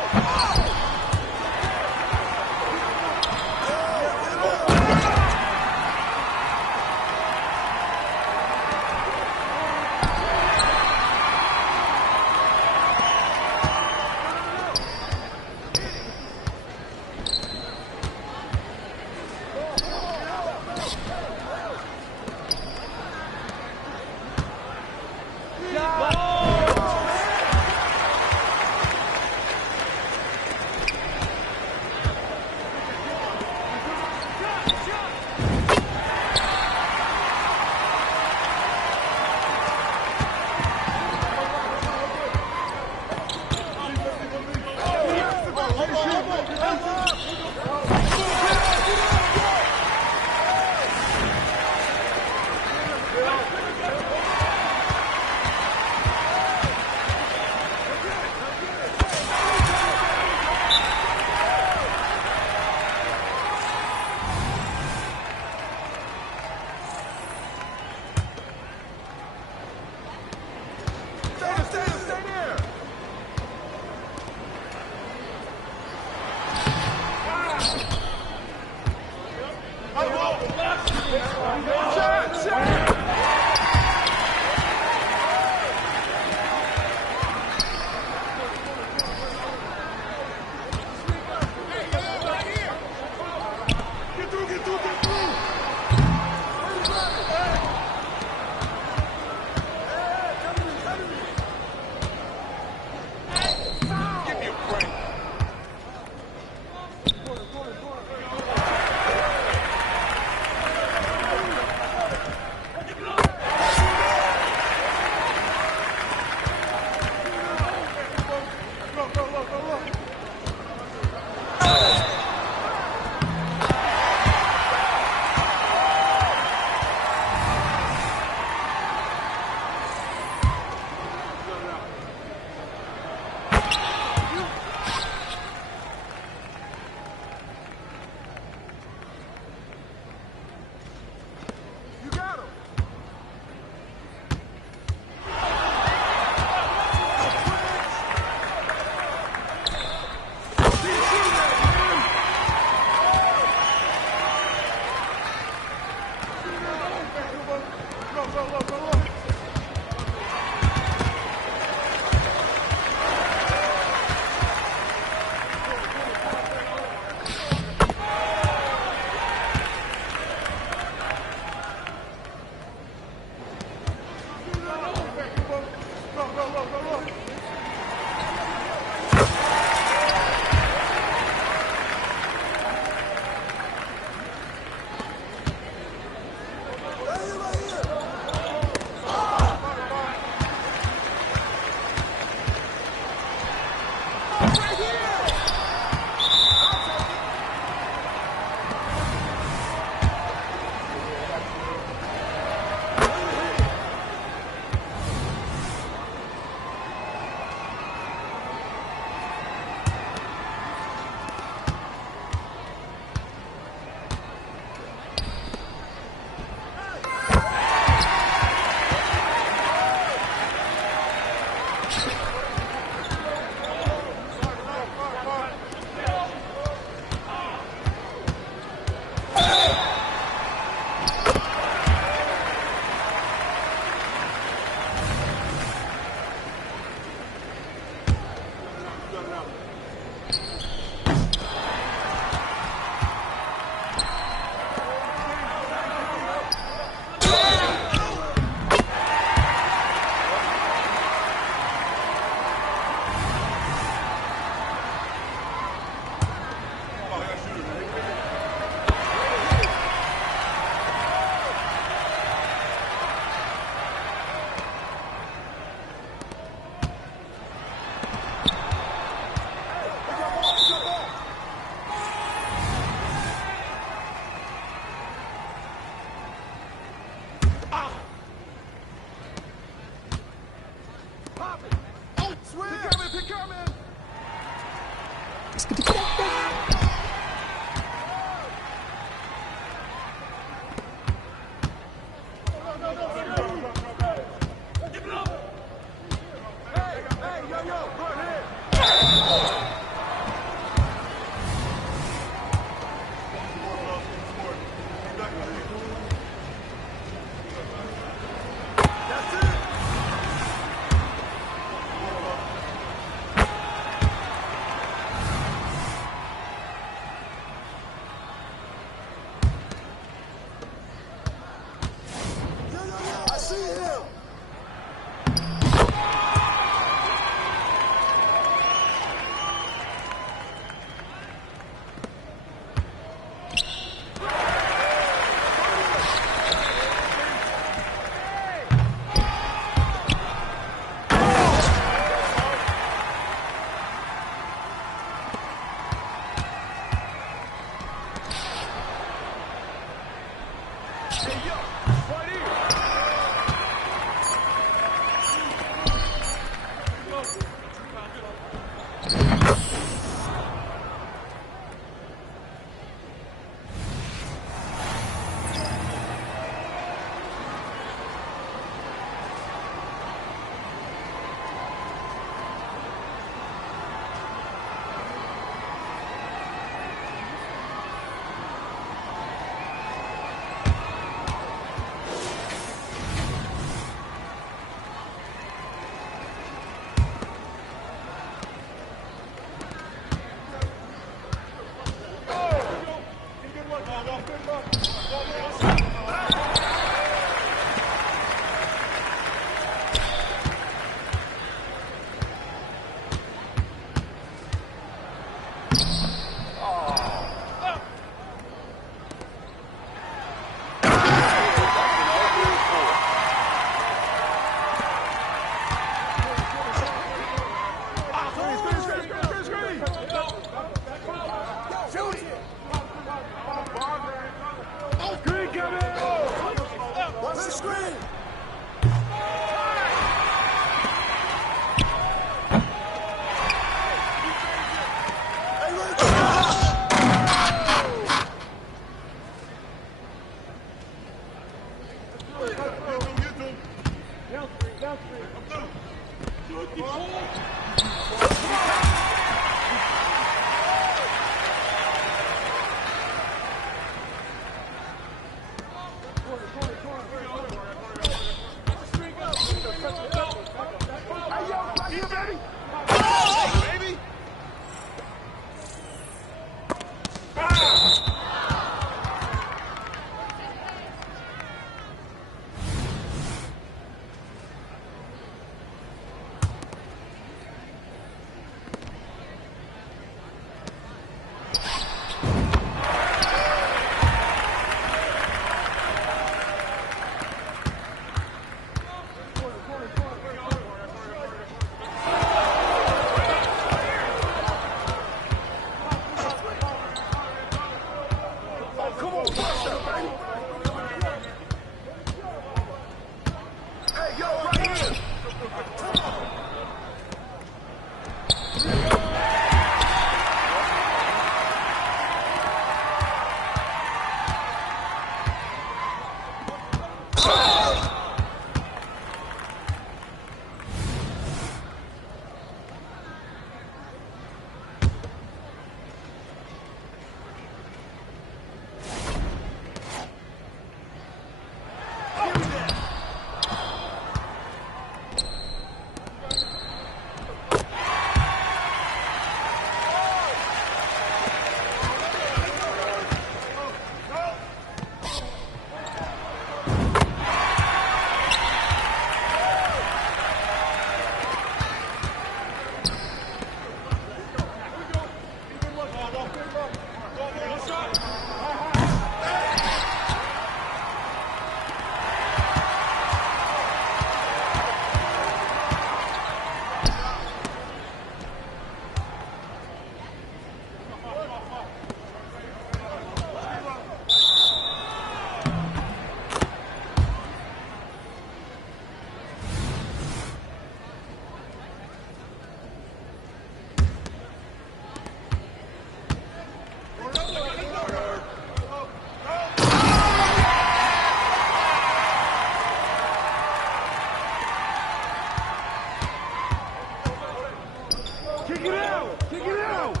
Kick it out! Kick it out!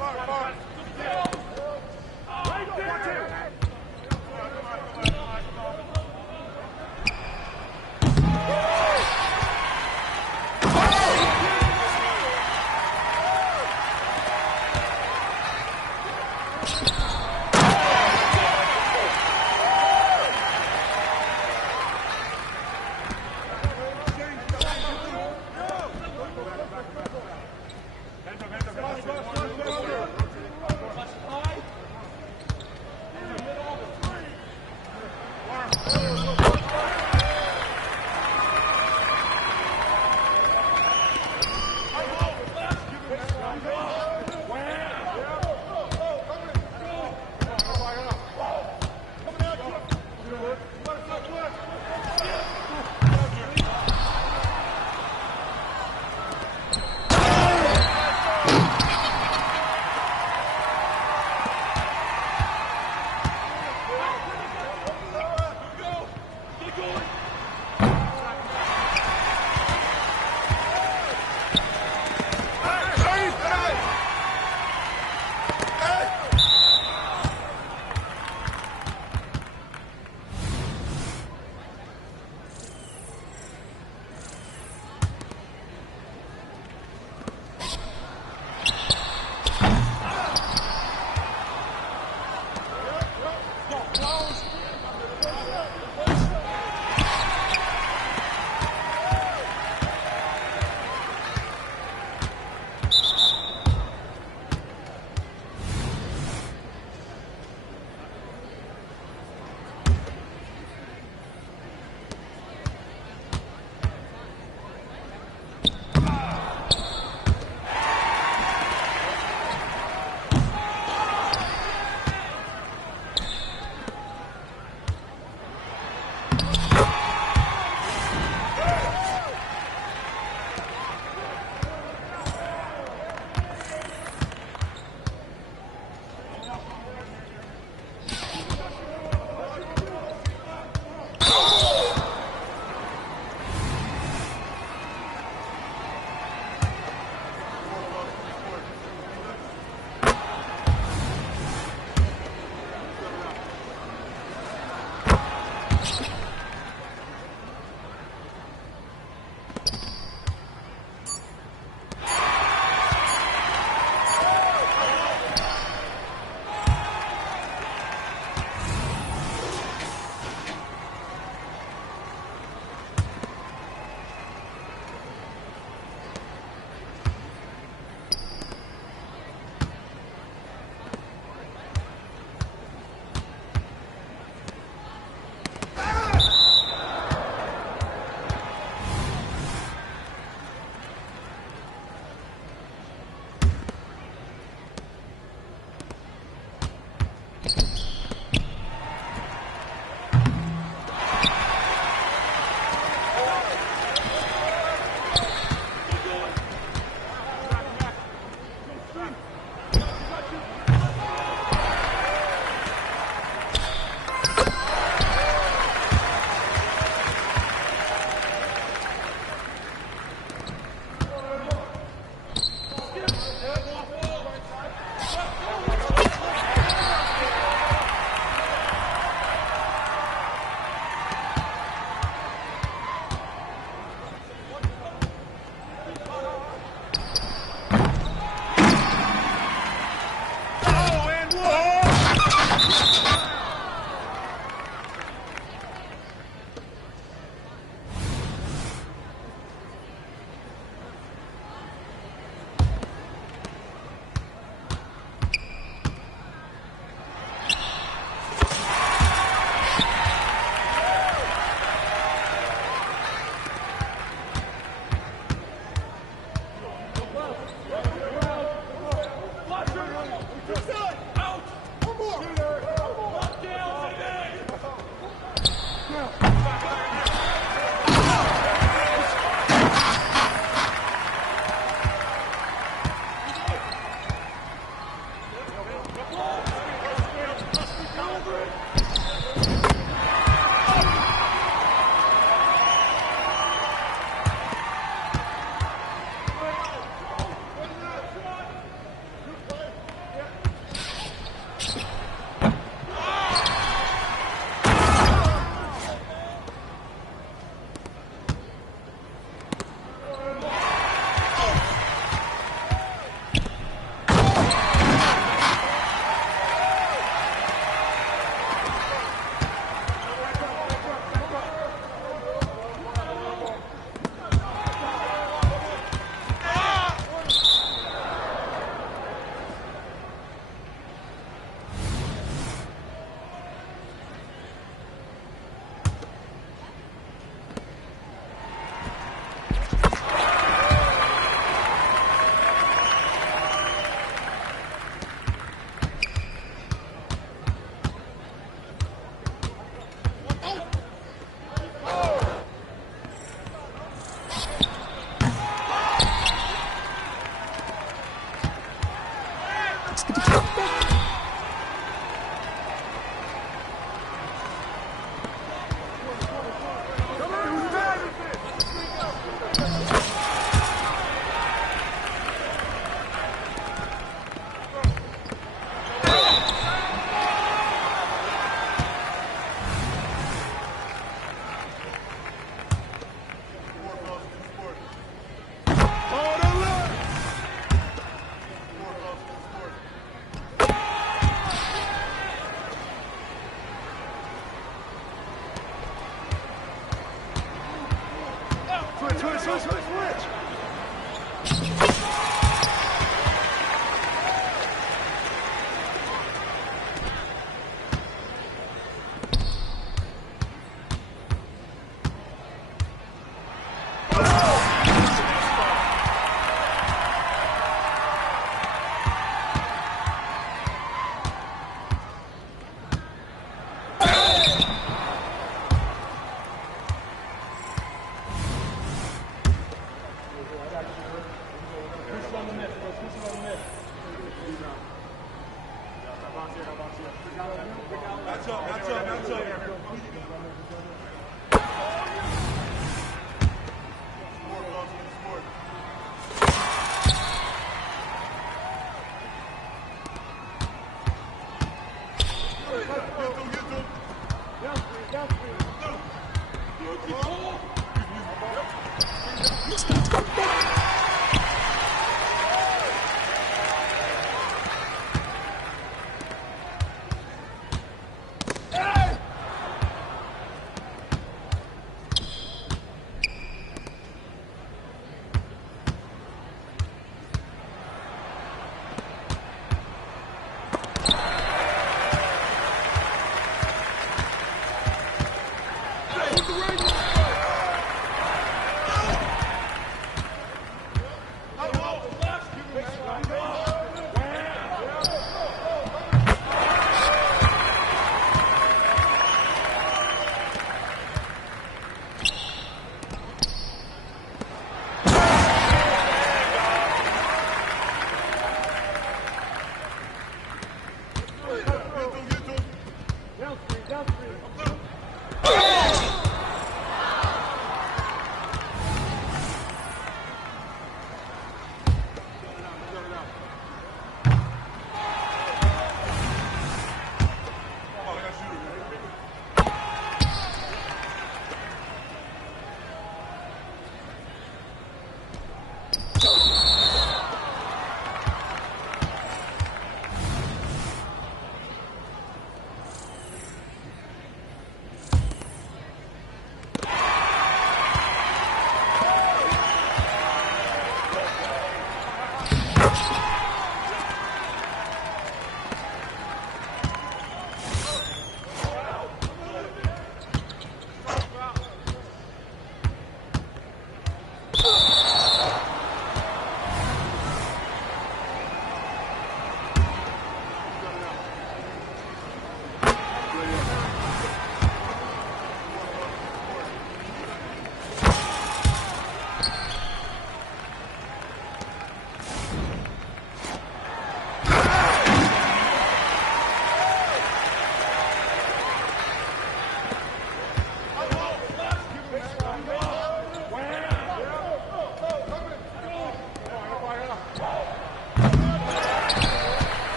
Right there!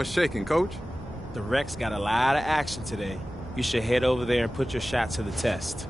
What's shaking, Coach? The Rex got a lot of action today. You should head over there and put your shot to the test.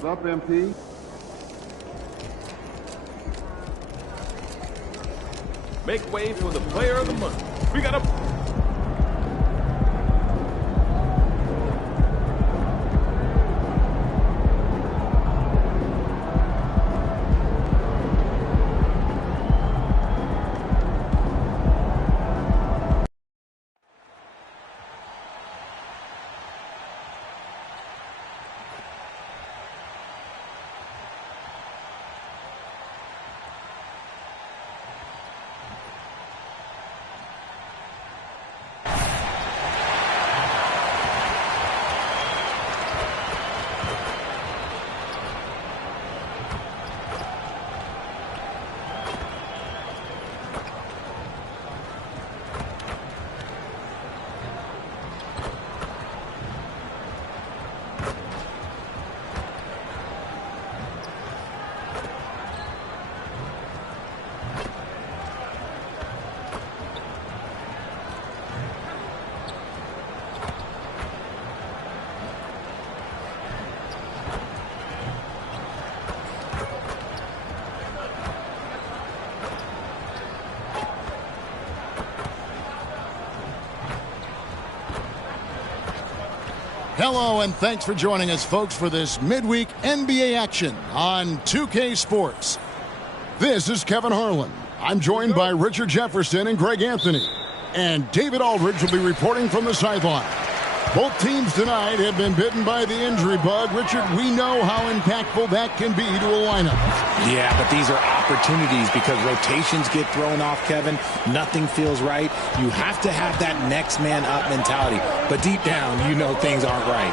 What's up, MP? Make way for the player of the month. We got a... Hello, and thanks for joining us, folks, for this midweek NBA action on 2K Sports. This is Kevin Harlan. I'm joined by Richard Jefferson and Greg Anthony. And David Aldridge will be reporting from the sideline. Both teams tonight have been bitten by the injury bug. Richard, we know how impactful that can be to a lineup. Yeah, but these are opportunities because rotations get thrown off, Kevin. Nothing feels right. You have to have that next man up mentality. But deep down, you know things aren't right.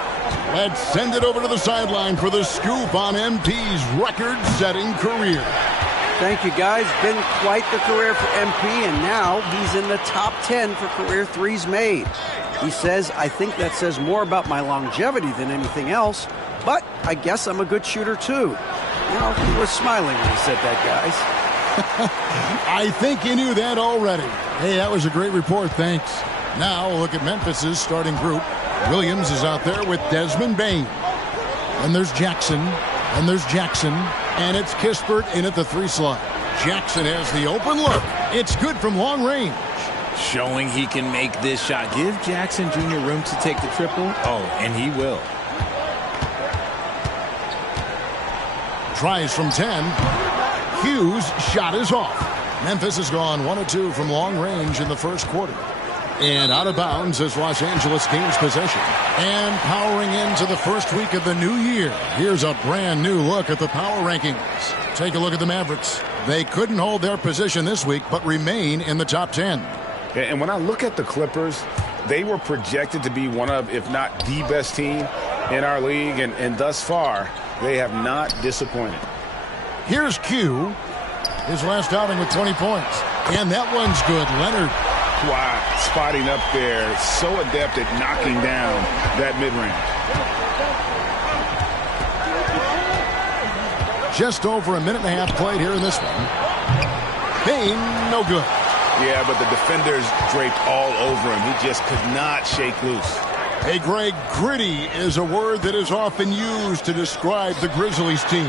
Let's send it over to the sideline for the scoop on MP's record-setting career. Thank you, guys. Been quite the career for MP, and now he's in the top 10 for career threes made. He says, I think that says more about my longevity than anything else, but I guess I'm a good shooter, too. You know, he was smiling when he said that, guys. I think you knew that already. Hey, that was a great report, thanks. Now, we'll look at Memphis's starting group. Williams is out there with Desmond Bane. And there's Jackson, and there's Jackson, and it's Kispert in at the 3 slot. Jackson has the open look. It's good from long range. Showing he can make this shot. Give Jackson Jr. room to take the triple. Oh, and he will. Tries from 10. Hughes' shot is off. Memphis has gone 1 of 2 from long range in the first quarter. And out of bounds as Los Angeles gains possession. And powering into the first week of the new year, here's a brand new look at the power rankings. Take a look at the Mavericks. They couldn't hold their position this week, but remain in the top 10. And when I look at the Clippers, they were projected to be one of, if not the best team in our league. And thus far, they have not disappointed. Here's Q. His last outing with 20 points. And that one's good. Leonard. Kawhi spotting up there, so adept at knocking down that mid-range. Just over a minute and a half played here in this one. Bane, no good. Yeah, but the defenders draped all over him. He just could not shake loose. Hey, Greg, gritty is a word that is often used to describe the Grizzlies team.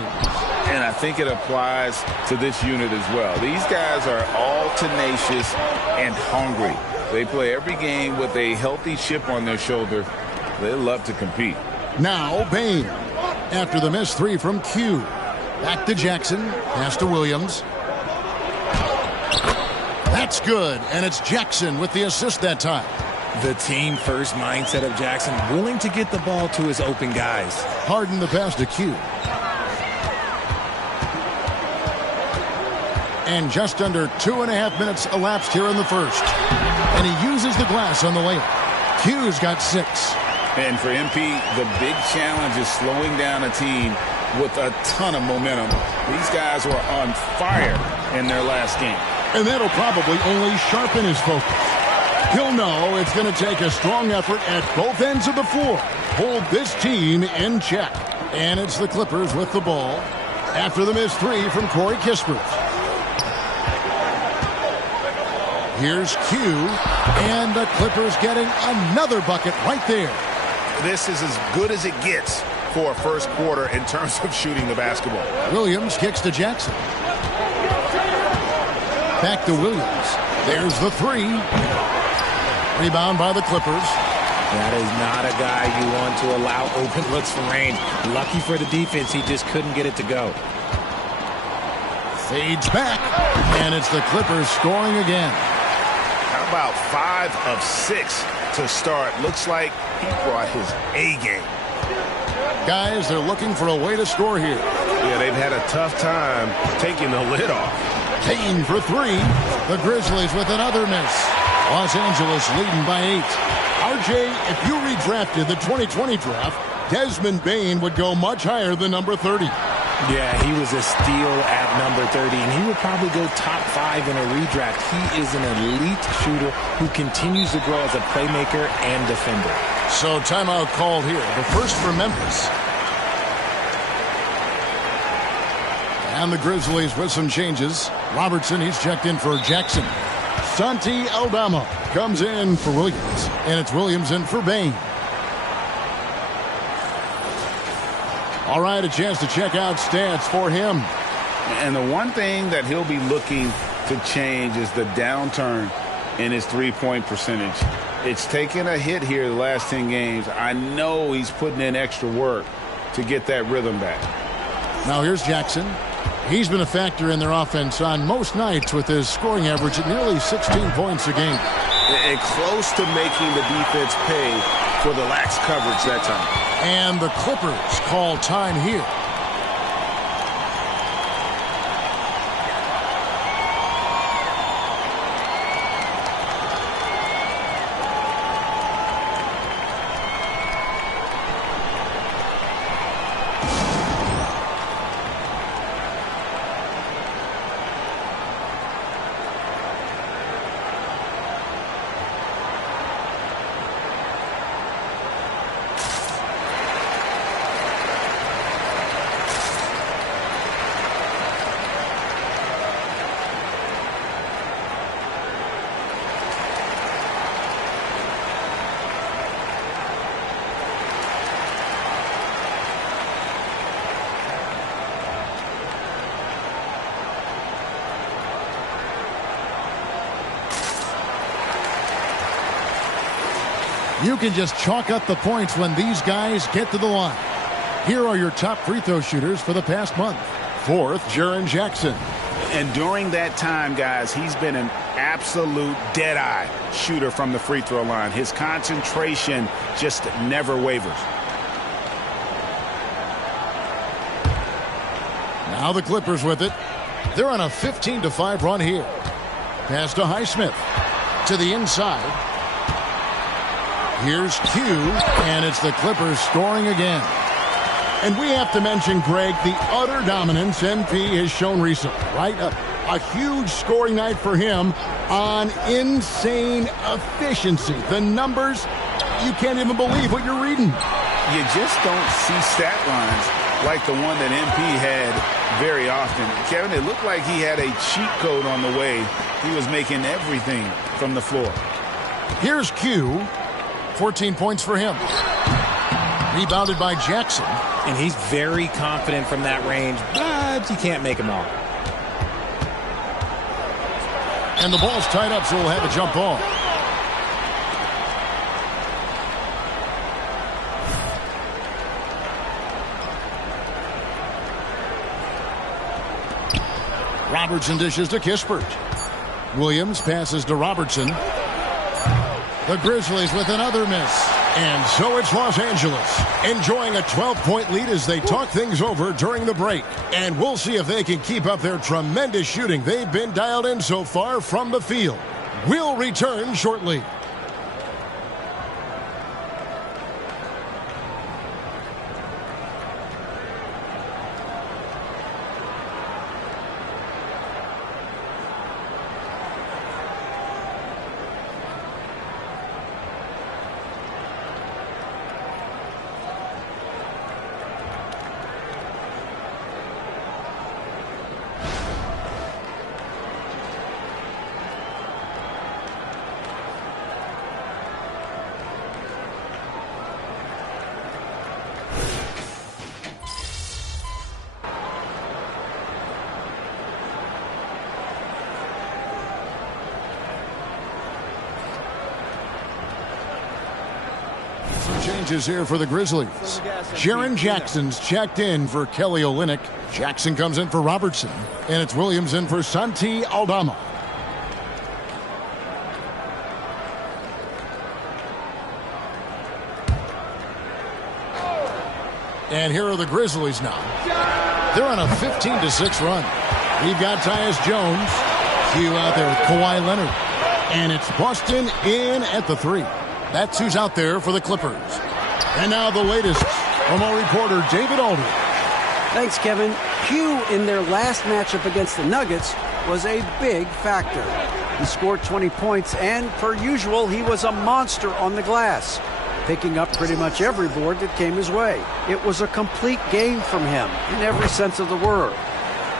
And I think it applies to this unit as well. These guys are all tenacious and hungry. They play every game with a healthy chip on their shoulder. They love to compete. Now, Bane. After the missed 3 from Q. Back to Jackson. Pass to Williams. That's good, and it's Jackson with the assist that time. The team-first mindset of Jackson, willing to get the ball to his open guys. Harden the pass to Q. And just under 2.5 minutes elapsed here in the first. And he uses the glass on the layup. Q's got 6. And for MP, the big challenge is slowing down a team with a ton of momentum. These guys were on fire in their last game. And that'll probably only sharpen his focus. He'll know it's going to take a strong effort at both ends of the floor. Hold this team in check. And it's the Clippers with the ball after the missed 3 from Corey Kispert. Here's Q, and the Clippers getting another bucket right there. This is as good as it gets for a first quarter in terms of shooting the basketball. Williams kicks to Jackson. Back to Williams. There's the 3. Rebound by the Clippers. That is not a guy you want to allow open looks from range. Lucky for the defense, he just couldn't get it to go. Fades back, and it's the Clippers scoring again. How about 5 of 6 to start? Looks like he brought his A game. Guys, they're looking for a way to score here. Yeah, they've had a tough time taking the lid off. Kane for 3. The Grizzlies with another miss. Los Angeles leading by 8. RJ, if you redrafted the 2020 draft, Desmond Bane would go much higher than number 30. Yeah, he was a steal at number 30, and he would probably go top 5 in a redraft. He is an elite shooter who continues to grow as a playmaker and defender. So timeout called here. The first for Memphis. And the Grizzlies with some changes. Robertson, he's checked in for Jackson. Santi Aldama comes in for Williams. And it's Williams in for Bane. All right, a chance to check out stats for him. And the one thing that he'll be looking to change is the downturn in his three-point percentage. It's taken a hit here the last 10 games. I know he's putting in extra work to get that rhythm back. Now here's Jackson. He's been a factor in their offense on most nights with his scoring average at nearly 16 points a game. and close to making the defense pay for the lax coverage that time. And the Clippers call time here. You can just chalk up the points when these guys get to the line. Here are your top free throw shooters for the past month. Fourth, Jaren Jackson. And during that time, guys, he's been an absolute dead-eye shooter from the free throw line. His concentration just never wavers. Now the Clippers with it. They're on a 15-5 run here. Pass to Highsmith. To the inside. Here's Q, and it's the Clippers scoring again. And we have to mention, Greg, the utter dominance MP has shown recently, right? A huge scoring night for him on insane efficiency. The numbers, you can't even believe what you're reading. You just don't see stat lines like the one that MP had very often. Kevin, it looked like he had a cheat code on the way. He was making everything from the floor. Here's Q. 14 points for him. Rebounded by Jackson. And he's very confident from that range, but he can't make them all. And the ball's tied up, so we'll have a jump ball. Robertson dishes to Kispert. Williams passes to Robertson. The Grizzlies with another miss. And so it's Los Angeles enjoying a 12-point lead as they talk things over during the break. And we'll see if they can keep up their tremendous shooting they've been dialed in so far from the field. We'll return shortly. Changes here for the Grizzlies. Jaren Jackson's checked in for Kelly Olynyk. Jackson comes in for Robertson. And it's Williams in for Santi Aldama. And here are the Grizzlies now. They're on a 15-6 run. We've got Tyus Jones. Q out there with Kawhi Leonard. And it's Boston in at the 3. That's who's out there for the Clippers. And now the latest from our reporter, David Aldridge. Thanks, Kevin. Q in their last matchup against the Nuggets was a big factor. He scored 20 points, and per usual, he was a monster on the glass, picking up pretty much every board that came his way. It was a complete game from him in every sense of the word.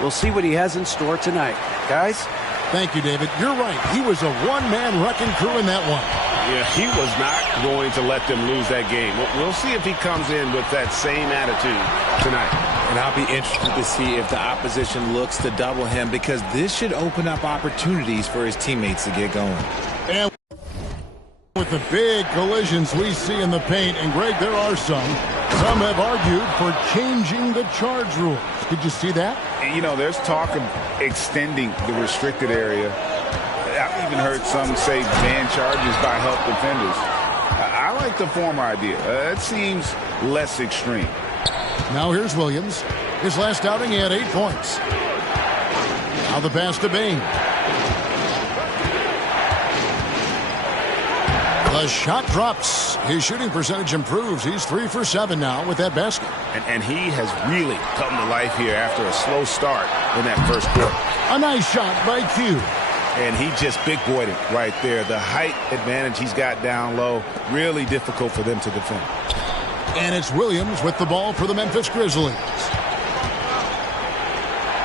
We'll see what he has in store tonight. Guys? Thank you, David. You're right. He was a one-man wrecking crew in that one. Yeah, he was not going to let them lose that game. We'll see if he comes in with that same attitude tonight. And I'll be interested to see if the opposition looks to double him, because this should open up opportunities for his teammates to get going. And with the big collisions we see in the paint, and Greg, there are some have argued for changing the charge rules. Did you see that? You know, there's talk of extending the restricted area. even heard some say ban charges by help defenders. I like the former idea. It seems less extreme. Now here's Williams. His last outing, he had 8 points. Now the pass to Bane. The shot drops. His shooting percentage improves. He's 3 for 7 now with that basket. And he has really come to life here after a slow start in that first quarter. A nice shot by Q. And he just big boyed it right there. The height advantage he's got down low, really difficult for them to defend. And it's Williams with the ball for the Memphis Grizzlies.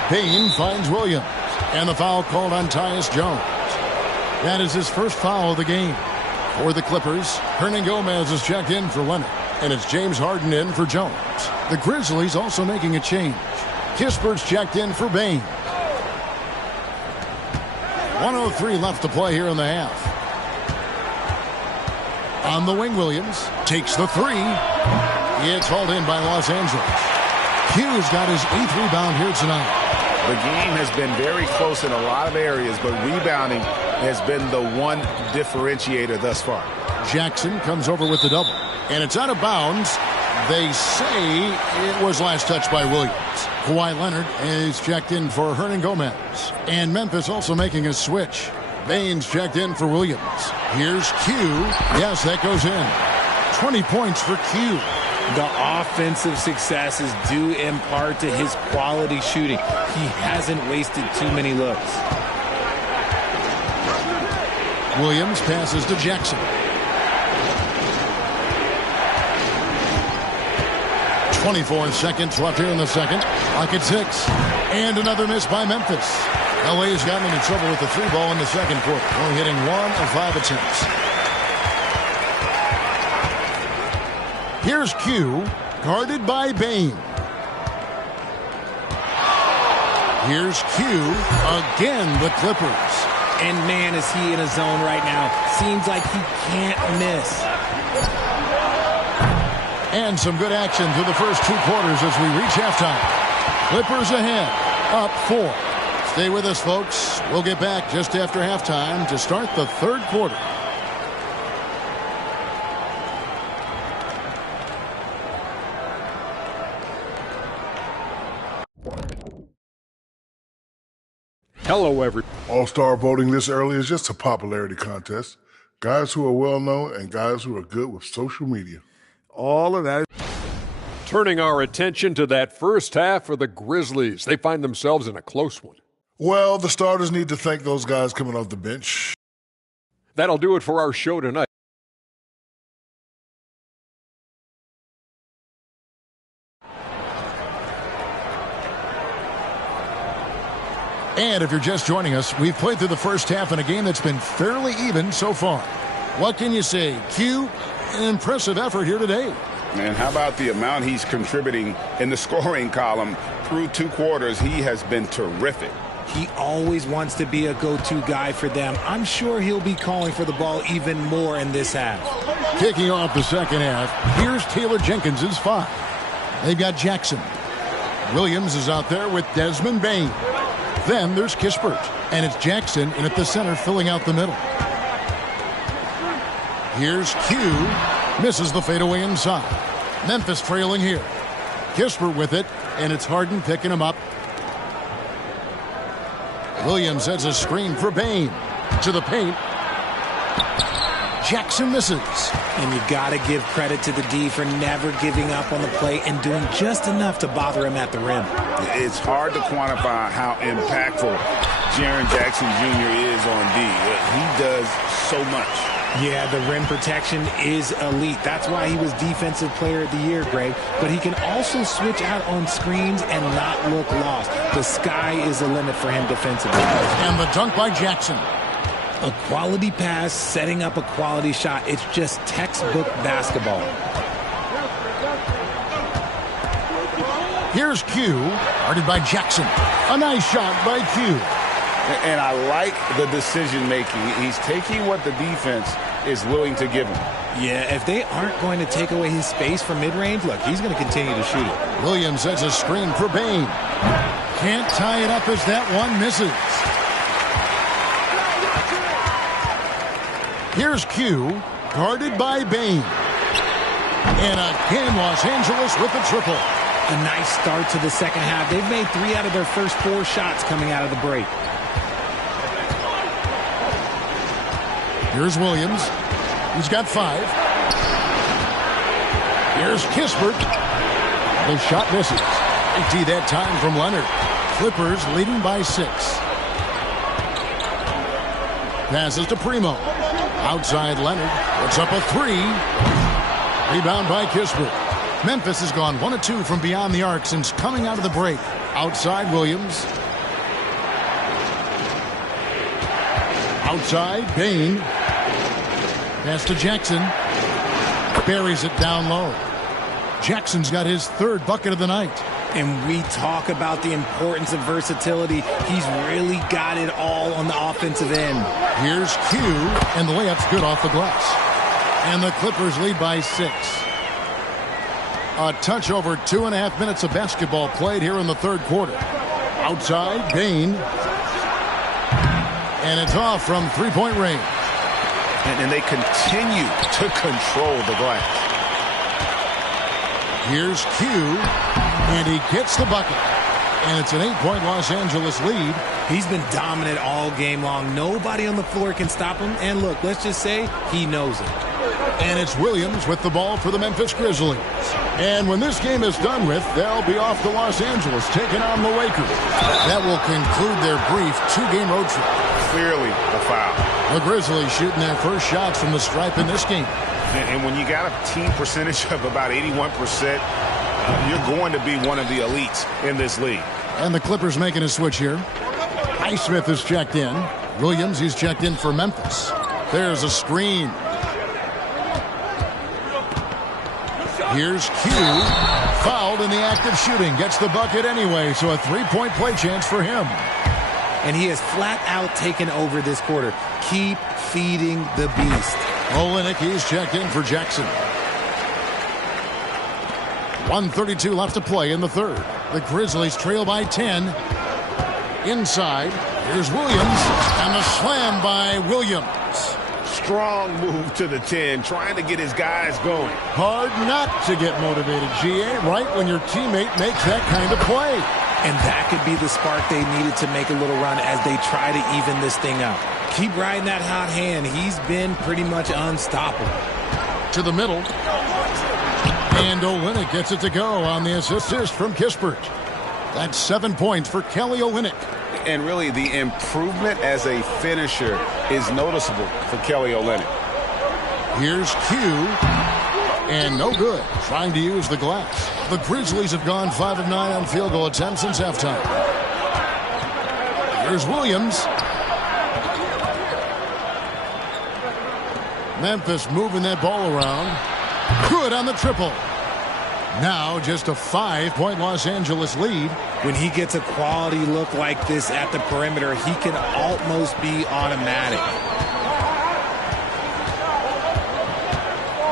Bane finds Williams. And the foul called on Tyus Jones. That is his first foul of the game. For the Clippers, Hernangomez is checked in for Leonard. And it's James Harden in for Jones. The Grizzlies also making a change. Kispert's checked in for Bane. 1:03 left to play here in the half. On the wing, Williams takes the 3. It's hauled in by Los Angeles. Q's got his 8th rebound here tonight. The game has been very close in a lot of areas, but rebounding has been the one differentiator thus far. Jackson comes over with the double, and it's out of bounds. They say it was last touched by Williams. Kawhi Leonard is checked in for Hernangomez. And Memphis also making a switch. Bane's checked in for Williams. Here's Q. Yes, that goes in. 20 points for Q. The offensive successes due in part to his quality shooting. He hasn't wasted too many looks. Williams passes to Jackson. 24 seconds left here in the second. Clock at 6. And another miss by Memphis. LA's gotten into trouble with the 3 ball in the second quarter. Only hitting 1 of 5 attempts. Here's Q, guarded by Bane. Here's Q, again the Clippers. And man, is he in a zone right now. Seems like he can't miss. And some good action through the first 2 quarters as we reach halftime. Clippers ahead, up 4. Stay with us, folks. We'll get back just after halftime to start the 3rd quarter. Hello, everyone. All-Star voting this early is just a popularity contest. Guys who are well-known and guys who are good with social media. All of that. Turning our attention to that first half for the Grizzlies. They find themselves in a close one. Well, the starters need to thank those guys coming off the bench. That'll do it for our show tonight. And if you're just joining us, we've played through the first half in a game that's been fairly even so far. What can you say? Q, an impressive effort here today. And how about the amount he's contributing in the scoring column? Through 2 quarters, he has been terrific. He always wants to be a go-to guy for them. I'm sure he'll be calling for the ball even more in this half. Kicking off the second half, here's Taylor Jenkins' 5. They've got Jackson. Williams is out there with Desmond Bane. Then there's Kispert, and it's Jackson in at the center filling out the middle. Here's Q, misses the fadeaway inside. Memphis trailing here. Kispert with it, and it's Harden picking him up. Williams has a screen for Bane. To the paint. Jackson misses. And you got to give credit to the D for never giving up on the play and doing just enough to bother him at the rim. It's hard to quantify how impactful Jaren Jackson Jr. is on D. He does so much. Yeah, the rim protection is elite. That's why he was Defensive Player of the Year, Greg. But he can also switch out on screens and not look lost. The sky is the limit for him defensively. And the dunk by Jackson. A quality pass, setting up a quality shot. It's just textbook basketball. Here's Q, guarded by Jackson. A nice shot by Q. And I like the decision-making. He's taking what the defense is willing to give him. Yeah, if they aren't going to take away his space from mid-range, look, he's going to continue to shoot it. Williams has a screen for Bane. Can't tie it up as that one misses. Here's Q, guarded by Bane. And again, Los Angeles with the triple. A nice start to the second half. They've made 3 out of their first 4 shots coming out of the break. Here's Williams. He's got 5. Here's Kispert. The shot misses. Empty that time from Leonard. Clippers leading by 6. Passes to Primo. Outside Leonard. Puts up a 3. Rebound by Kispert. Memphis has gone 1 of 2 from beyond the arc since coming out of the break. Outside Williams. Outside Bane. Pass to Jackson. Buries it down low. Jackson's got his 3rd bucket of the night. And we talk about the importance of versatility. He's really got it all on the offensive end. Here's Q, and the layup's good off the glass. And the Clippers lead by 6. A touch over 2.5 minutes of basketball played here in the 3rd quarter. Outside, Bane. And it's off from 3-point range. And they continue to control the glass. Here's Q, and he gets the bucket. And it's an 8-point Los Angeles lead. He's been dominant all game long. Nobody on the floor can stop him. And look, let's just say he knows it. And it's Williams with the ball for the Memphis Grizzlies. And when this game is done with, they'll be off to Los Angeles, taking on the Lakers. That will conclude their brief 2-game road trip. Clearly a foul. The Grizzlies shooting their first shots from the stripe in this game. And when you got a team percentage of about 81%, you're going to be one of the elites in this league. And the Clippers making a switch here. Highsmith is checked in. Williams, he's checked in for Memphis. There's a screen. Here's Q. Fouled in the act of shooting. Gets the bucket anyway, so a 3-point play chance for him. And he has flat out taken over this quarter. Keep feeding the beast. Olynyk, he's checked in for Jackson. 1:32 left to play in the 3rd. The Grizzlies trail by 10. Inside, here's Williams, and the slam by Williams. Strong move to the 10, trying to get his guys going. Hard not to get motivated, GA, right when your teammate makes that kind of play. And that could be the spark they needed to make a little run as they try to even this thing up. Keep riding that hot hand. He's been pretty much unstoppable. To the middle. And Olynyk gets it to go on the assist from Kispert. That's 7 points for Kelly Olynyk. And really, the improvement as a finisher is noticeable for Kelly Olynyk. Here's Q. And no good. Trying to use the glass. The Grizzlies have gone 5 of 9 on field goal attempts since halftime. Here's Williams. Memphis moving that ball around. Good on the triple. Now just a 5-point Los Angeles lead. When he gets a quality look like this at the perimeter, he can almost be automatic.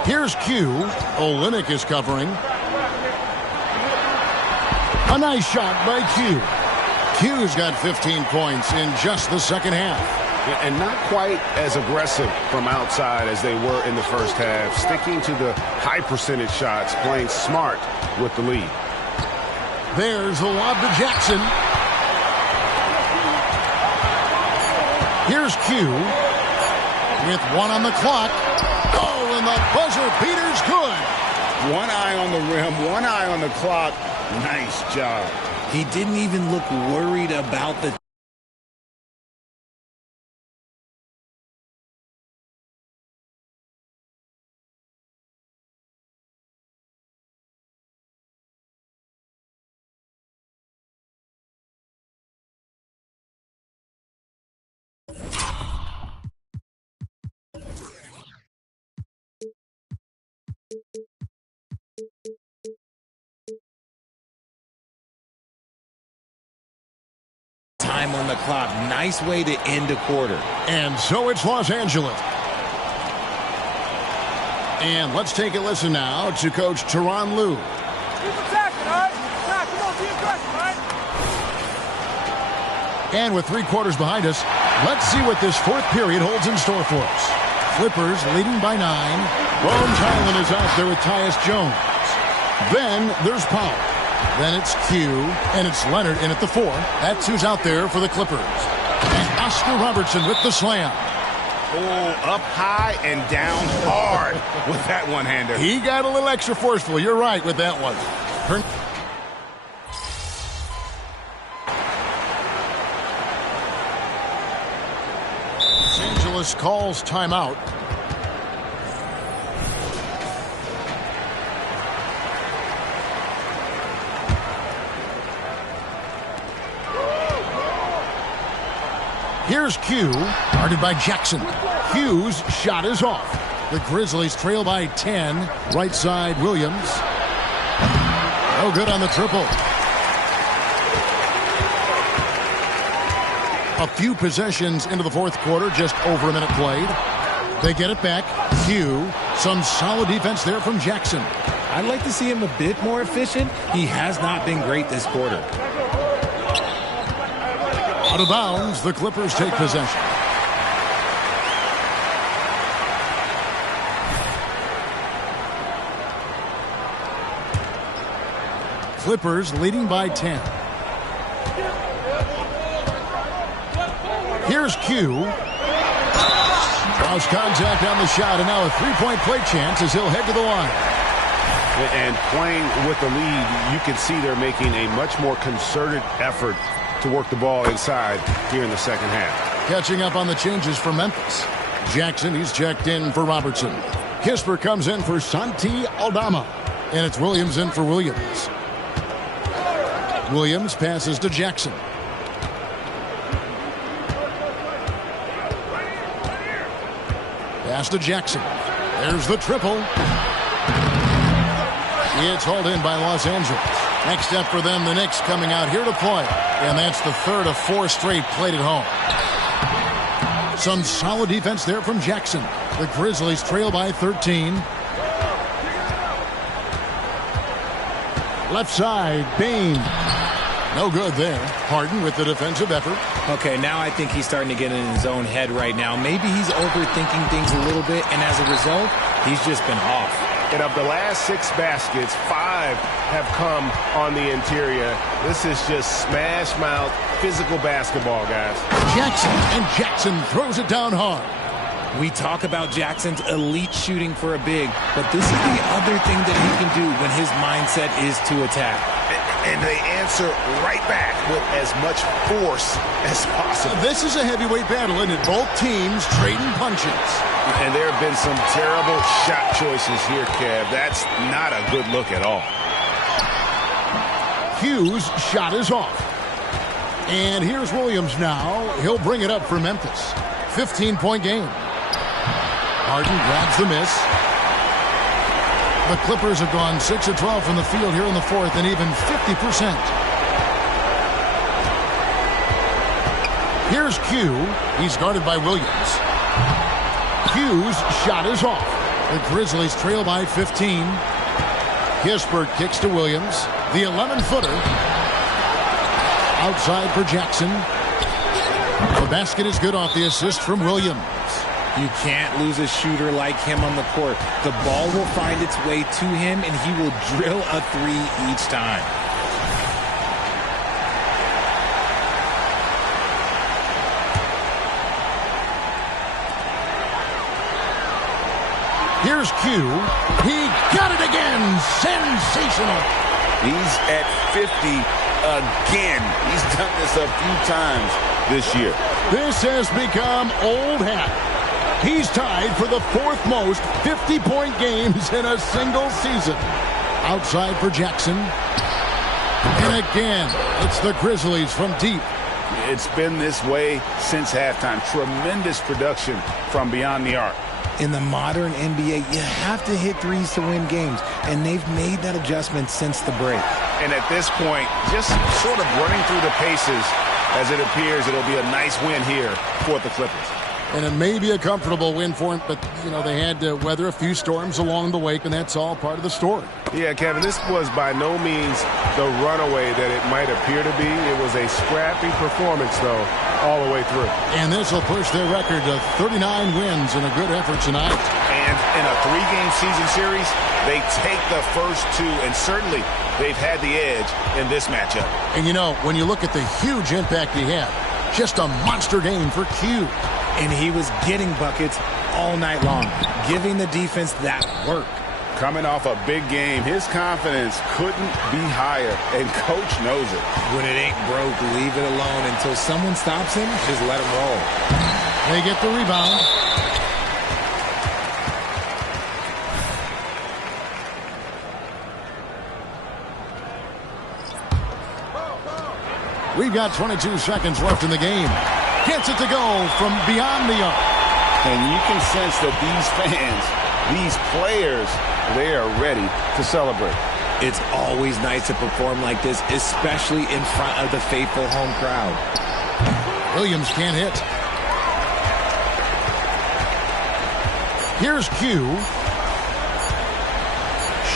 Here's Q. Olynyk is covering. A nice shot by Q. Q's got 15 points in just the second half. And not quite as aggressive from outside as they were in the first half. Sticking to the high percentage shots, playing smart with the lead. There's the lob to Jackson. Here's Q with 1 on the clock. Oh, and the buzzer beater's good. 1 eye on the rim, 1 eye on the clock. Nice job. He didn't even look worried about the time on the clock. Nice way to end a quarter. And so it's Los Angeles. And let's take a listen now to Coach Tyronn Lue. And with 3 quarters behind us, let's see what this 4th period holds in store for us. Clippers leading by 9. Bones Highland is out there with Tyus Jones. Then there's Powell. Then it's Q, and it's Leonard in at the 4. That's who's out there for the Clippers. And Oscar Robertson with the slam. Oh, up high and down hard with that one-hander. He got a little extra forceful. You're right with that one. Los Angeles calls timeout. Here's Q, guarded by Jackson. Q's shot is off. The Grizzlies trail by 10. Right side, Williams. No good on the triple. A few possessions into the fourth quarter, just over a minute played. They get it back. Q, some solid defense there from Jackson. I'd like to see him a bit more efficient. He has not been great this quarter. Out of bounds, the Clippers take possession. Clippers leading by 10. Here's Q. Draws contact on the shot, and now a three-point play chance as he'll head to the line. And playing with the lead, you can see they're making a much more concerted effort to work the ball inside here in the second half. Catching up on the changes for Memphis. Jackson, he's checked in for Robertson. Kisper comes in for Santi Aldama. And it's Williams in for Williams. Williams passes to Jackson. Pass to Jackson. There's the triple. It's hauled in by Los Angeles. Next step for them, the Knicks coming out here to play. And that's the third of 4 straight played at home. Some solid defense there from Jackson. The Grizzlies trail by 13. Left side, Bain. No good there. Harden with the defensive effort. Okay, now I think he's starting to get in his own head right now. Maybe he's overthinking things a little bit, and as a result, he's just been off. And of the last 6 baskets, 5 have come on the interior. This is just smash mouth, physical basketball, guys. Jackson throws it down hard. We talk about Jackson's elite shooting for a big, but this is the other thing that he can do when his mindset is to attack. And they answer right back with as much force as possible. This is a heavyweight battle, isn't it? Both teams trading punches. And there have been some terrible shot choices here, Kev. That's not a good look at all. Q's shot is off. And here's Williams now. He'll bring it up for Memphis. 15-point game. Harden grabs the miss. The Clippers have gone 6 of 12 from the field here in the fourth, and even 50%. Here's Q. He's guarded by Williams. Q's shot is off. The Grizzlies trail by 15. Kisper kicks to Williams. The 11-footer. Outside for Jackson. The basket is good off the assist from Williams. You can't lose a shooter like him on the court. The ball will find its way to him, and he will drill a 3 each time. Here's Q. He got it again. Sensational. He's at 50 again. He's done this a few times this year. This has become old hat. He's tied for the 4th most 50-point games in a single season. Outside for Jackson. And again, it's the Grizzlies from deep. It's been this way since halftime. Tremendous production from beyond the arc. In the modern NBA, you have to hit threes to win games, and they've made that adjustment since the break. And at this point, just sort of running through the paces as it appears it'll be a nice win here for the Clippers. And it may be a comfortable win for him, but, you know, they had to weather a few storms along the way, and that's all part of the story. Yeah, Kevin, this was by no means the runaway that it might appear to be. It was a scrappy performance, though, all the way through. And this will push their record to 39 wins in a good effort tonight. And in a 3-game season series, they take the first 2, and certainly they've had the edge in this matchup. And, you know, when you look at the huge impact he had, just a monster game for Q. And he was getting buckets all night long, giving the defense that work. Coming off a big game, his confidence couldn't be higher, and Coach knows it. When it ain't broke, leave it alone. Until someone stops him, just let him roll. They get the rebound. We've got 22 seconds left in the game. Gets it to go from beyond the arc. And you can sense that these fans, these players, they are ready to celebrate. It's always nice to perform like this, especially in front of the faithful home crowd. Williams can't hit. Here's Q.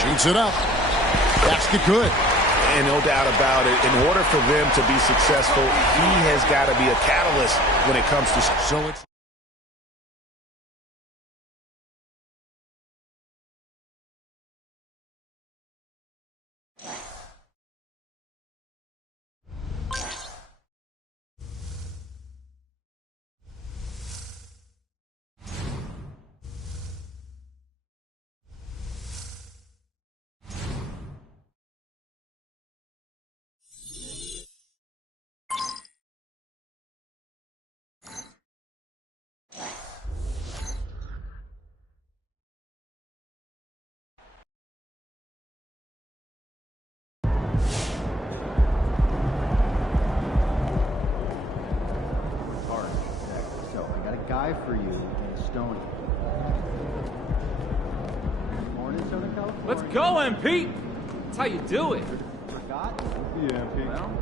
Shoots it up. Basket good. And no doubt about it, in order for them to be successful, he has got to be a catalyst when it comes to... So it's... Guy for you in Stony. Morning, Southern California. Let's go, MP! That's how you do it. Forgot? Yeah, MP. Well,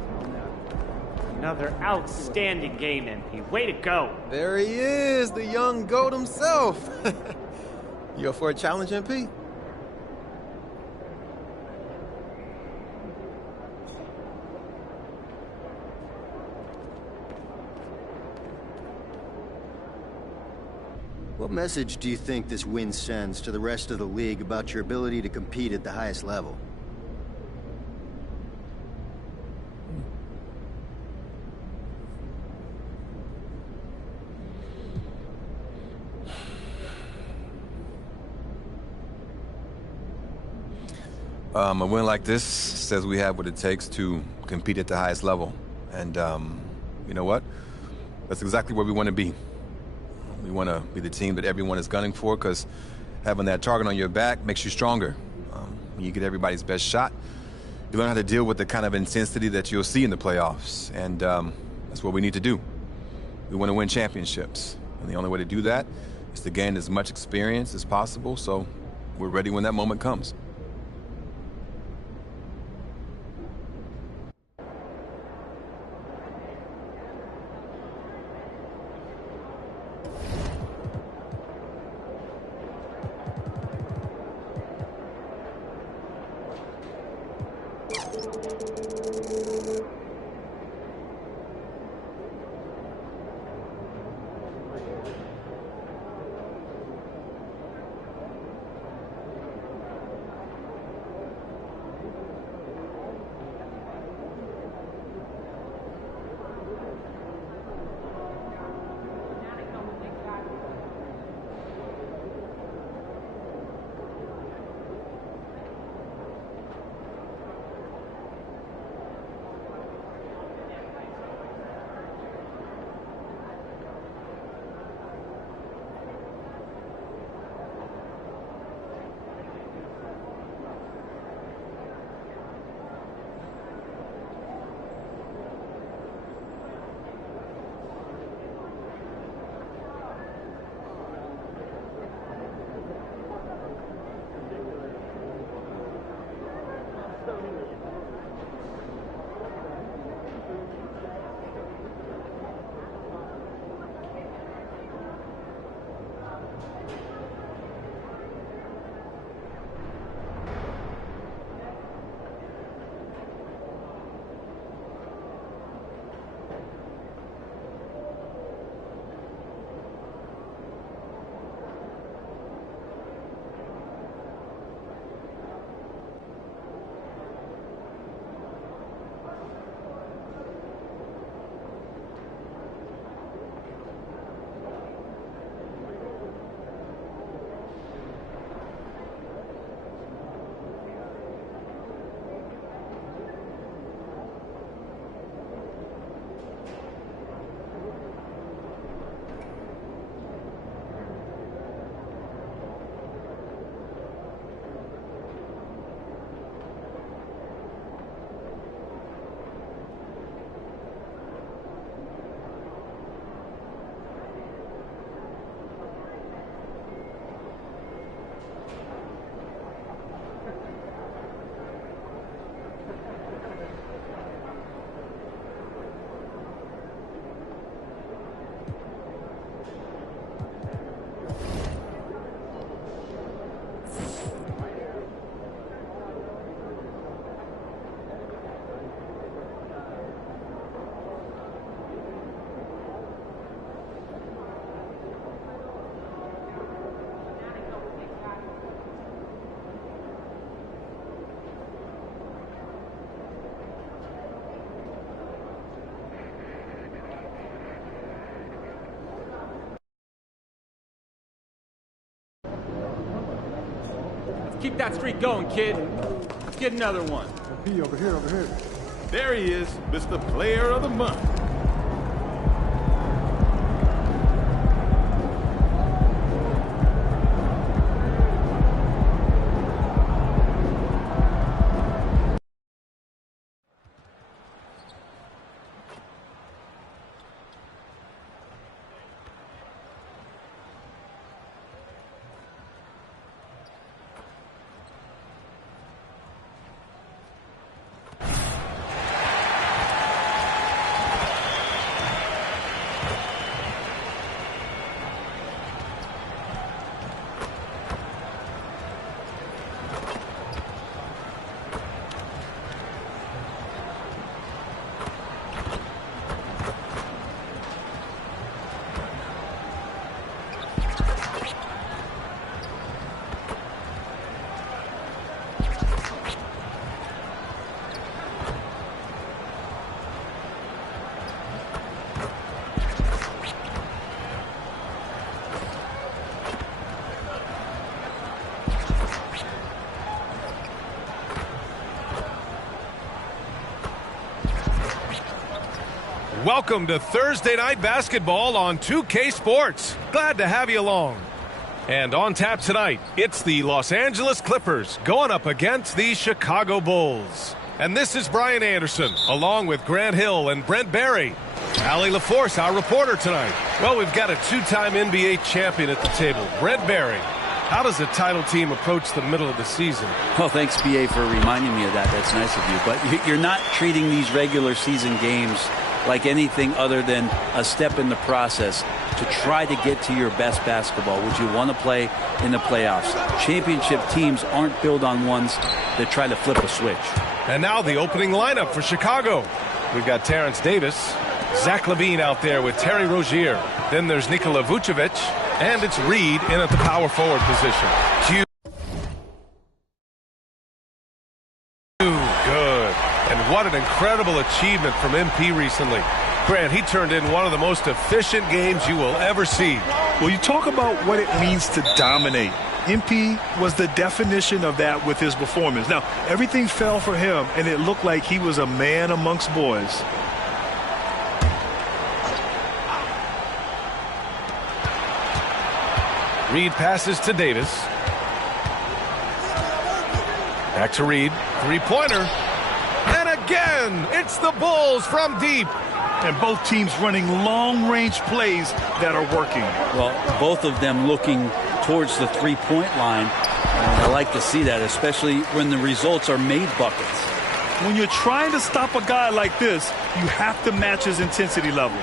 another outstanding game, MP. Way to go. There he is, the young GOAT himself. You up for a challenge, MP? what message do you think this win sends to the rest of the league about your ability to compete at the highest level? A win like this says we have what it takes to compete at the highest level. And you know what? That's exactly where we want to be. We want to be the team that everyone is gunning for, because having that target on your back makes you stronger. When you get everybody's best shot, you learn how to deal with the kind of intensity that you'll see in the playoffs. And that's what we need to do. We want to win championships. And the only way to do that is to gain as much experience as possible, so we're ready when that moment comes. Keep that streak going, kid. Let's get another one. Over here, over here. There he is, Mr. Player of the Month. Welcome to Thursday Night Basketball on 2K Sports. Glad to have you along. And on tap tonight, it's the Los Angeles Clippers going up against the Chicago Bulls. And this is Brian Anderson, along with Grant Hill and Brent Barry. Allie LaForce, our reporter tonight. Well, we've got a two-time NBA champion at the table, Brent Barry. How does a title team approach the middle of the season? Well, thanks, BA, for reminding me of that. That's nice of you. But you're not treating these regular season games like anything other than a step in the process to try to get to your best basketball, which you want to play in the playoffs. Championship teams aren't built on ones that try to flip a switch. And now the opening lineup for Chicago. We've got Terrence Davis, Zach LaVine out there with Terry Rozier. Then there's Nikola Vucevic, and it's Reed in at the power forward position. Good. And what an incredible achievement from MP recently. Grant, he turned in one of the most efficient games you will ever see. Well, you talk about what it means to dominate. MP was the definition of that with his performance. Now, everything fell for him, and it looked like he was a man amongst boys. Reed passes to Davis. Back to Reed. Three-pointer. And again, it's the Bulls from deep. And both teams running long-range plays that are working. Well, both of them looking towards the three-point line. And I like to see that, especially when the results are made buckets. When you're trying to stop a guy like this, you have to match his intensity level.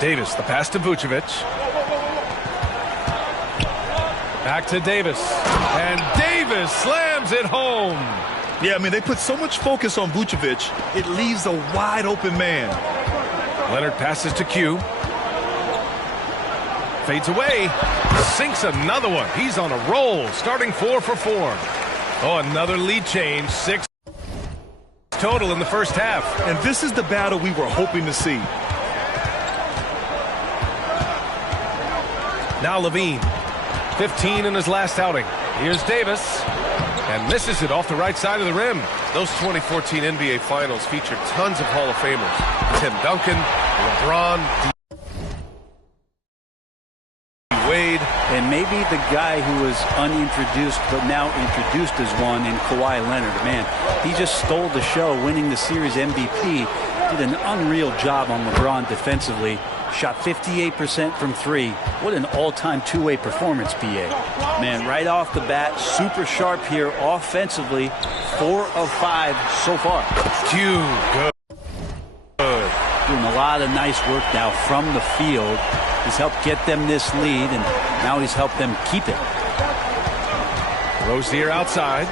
Davis, the pass to Vucevic. Back to Davis. And Davis slams it home. Yeah, I mean, they put so much focus on Vucevic, it leaves a wide-open man. Leonard passes to Q. Fades away. Sinks another one. He's on a roll, starting 4 for 4. Oh, another lead change. 6 total in the first half. And this is the battle we were hoping to see. Now LaVine. 15 in his last outing. Here's Davis. And misses it off the right side of the rim. Those 2014 NBA Finals featured tons of Hall of Famers. Tim Duncan, LeBron, Wade. And maybe the guy who was unintroduced but now introduced as one in Kawhi Leonard. Man, he just stole the show, winning the series MVP. Did an unreal job on LeBron defensively. Shot 58% from 3. What an all-time two-way performance, PA. Man, right off the bat, super sharp here offensively. 4 of 5 so far. Q, good. Doing a lot of nice work now from the field. He's helped get them this lead, and now he's helped them keep it. Rozier outside.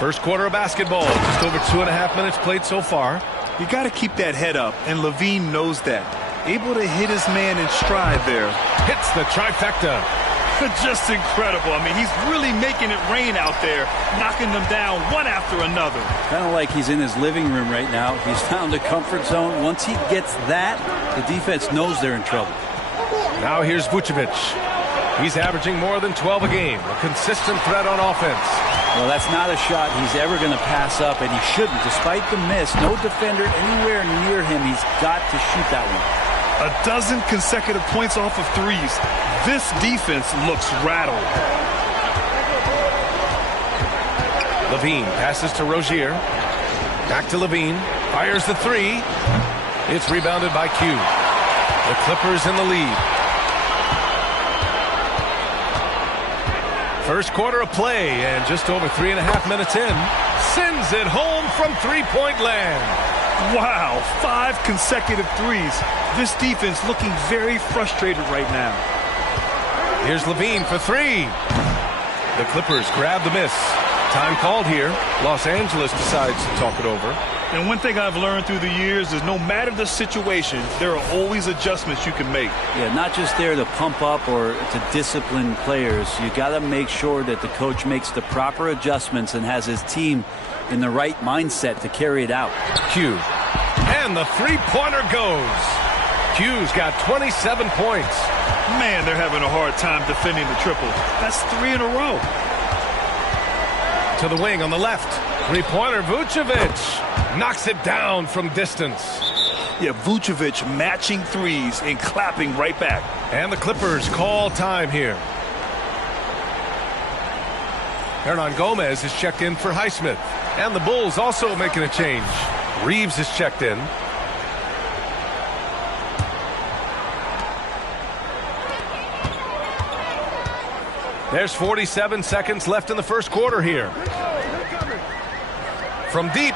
First quarter of basketball. Just over 2.5 minutes played so far. You got to keep that head up, and LaVine knows that. Able to hit his man in stride there. Hits the trifecta. Just incredible. I mean, he's really making it rain out there, knocking them down one after another. Kind of like he's in his living room right now. He's found a comfort zone. Once he gets that, the defense knows they're in trouble. Now here's Vucevic. He's averaging more than 12 a game, a consistent threat on offense. Well, that's not a shot he's ever going to pass up, and he shouldn't. Despite the miss, no defender anywhere near him. He's got to shoot that one. 12 consecutive points off of threes. This defense looks rattled. LaVine passes to Rozier. Back to LaVine. Fires the three. It's rebounded by Q. The Clippers in the lead. First quarter of play, and just over 3.5 minutes in, sends it home from three-point land. Wow, 5 consecutive threes. This defense looking very frustrated right now. Here's LaVine for three. The Clippers grab the miss. Time called here. Los Angeles decides to talk it over. And one thing I've learned through the years is no matter the situation, there are always adjustments you can make. Yeah, not just there to pump up or to discipline players. You got to make sure that the coach makes the proper adjustments and has his team in the right mindset to carry it out. Q. And the three-pointer goes. Q's got 27 points. Man, they're having a hard time defending the triple. That's 3 in a row. To the wing on the left. Three-pointer, Vucevic. Knocks it down from distance. Yeah, Vucevic matching threes and clapping right back. And the Clippers call time here. Hernan Gomez is checked in for Highsmith. And the Bulls also making a change. Reeves is checked in. There's 47 seconds left in the first quarter here. From deep.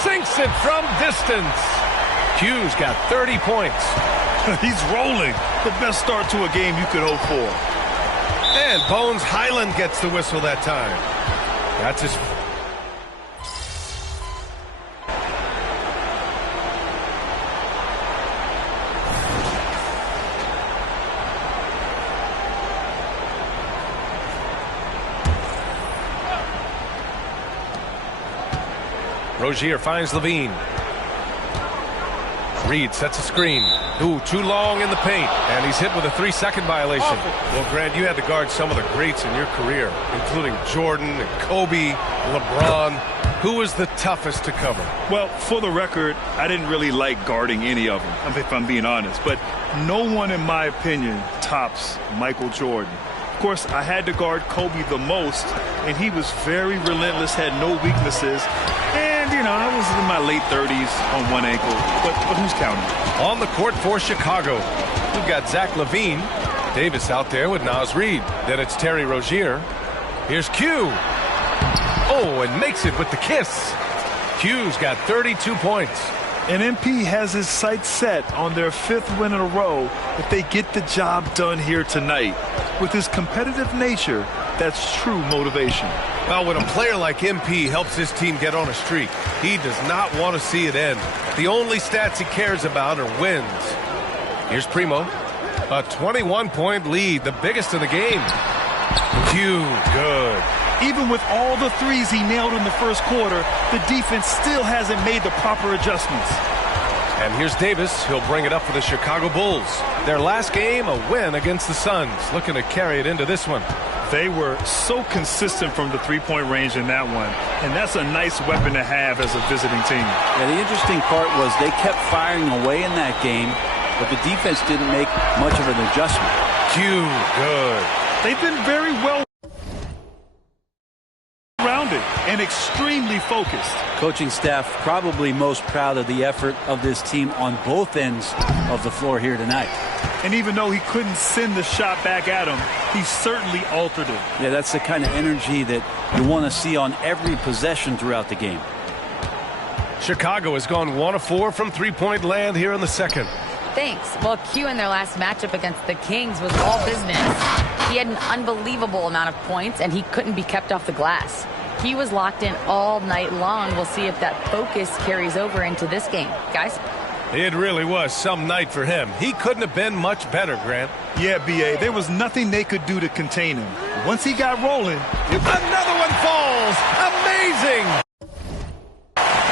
Sinks it from distance. Q's got 30 points. He's rolling. The best start to a game you could hope for. And Bones Highland gets the whistle that time. That's his... Rozier finds LaVine. Reed sets a screen. Ooh, too long in the paint. And he's hit with a 3-second violation. Well, Grant, you had to guard some of the greats in your career, including Jordan and Kobe, LeBron. Who was the toughest to cover? Well, for the record, I didn't really like guarding any of them, if I'm being honest. But no one, in my opinion, tops Michael Jordan. Of course, I had to guard Kobe the most, and he was very relentless, had no weaknesses. And, you know, I was in my late 30s on one ankle, but who's counting? On the court for Chicago, we've got Zach LaVine. Davis out there with Naz Reid. Then it's Terry Rozier. Here's Q. Oh, and makes it with the kiss. Q's got 32 points. And MP has his sights set on their 5th win in a row if they get the job done here tonight. With his competitive nature, that's true motivation. Well, when a player like MP helps his team get on a streak, he does not want to see it end. The only stats he cares about are wins. Here's Primo. A 21-point lead, the biggest in the game. Q, good. Even with all the threes he nailed in the first quarter, the defense still hasn't made the proper adjustments. And here's Davis. He'll bring it up for the Chicago Bulls. Their last game, a win against the Suns. Looking to carry it into this one. They were so consistent from the three-point range in that one. And that's a nice weapon to have as a visiting team. Yeah, the interesting part was they kept firing away in that game, but the defense didn't make much of an adjustment. Q, good. They've been very well rounded and extremely focused. Coaching staff probably most proud of the effort of this team on both ends of the floor here tonight. And even though he couldn't send the shot back at him, he certainly altered it. Yeah, that's the kind of energy that you want to see on every possession throughout the game. Chicago has gone 1 of 4 from three-point land here in the second. Thanks. Well, Q in their last matchup against the Kings was all business. He had an unbelievable amount of points, and he couldn't be kept off the glass. He was locked in all night long. We'll see if that focus carries over into this game. Guys? It really was some night for him. He couldn't have been much better, Grant. Yeah, B.A., there was nothing they could do to contain him. Once he got rolling... Another one falls! Amazing!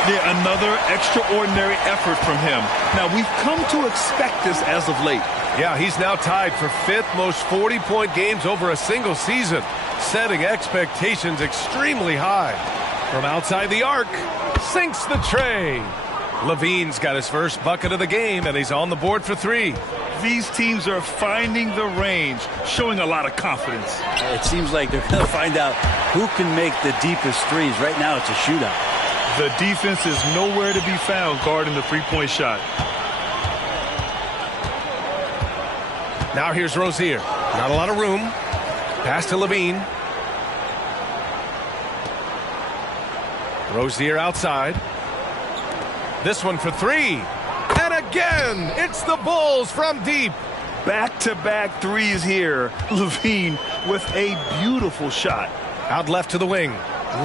Yeah, another extraordinary effort from him. Now, we've come to expect this as of late. Yeah, he's now tied for 5th most 40-point games over a single season, setting expectations extremely high. From outside the arc, sinks the tray. LaVine's got his first bucket of the game, and he's on the board for 3. These teams are finding the range, showing a lot of confidence. It seems like they're going to find out who can make the deepest threes. Right now, it's a shootout. The defense is nowhere to be found guarding the three-point shot. Now here's Rozier. Not a lot of room. Pass to LaVine. Rozier outside. This one for 3. And again, it's the Bulls from deep. Back-to-back threes here. LaVine with a beautiful shot. Out left to the wing.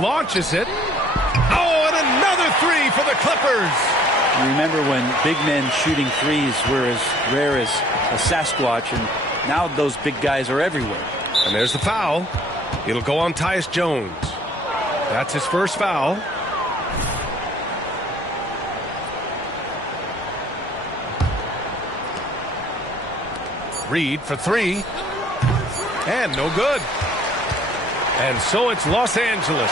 Launches it. Oh, and another 3 for the Clippers. You remember when big men shooting threes were as rare as a Sasquatch, and now those big guys are everywhere. And there's the foul. It'll go on Tyus Jones. That's his first foul. Reed for 3. And no good. And so it's Los Angeles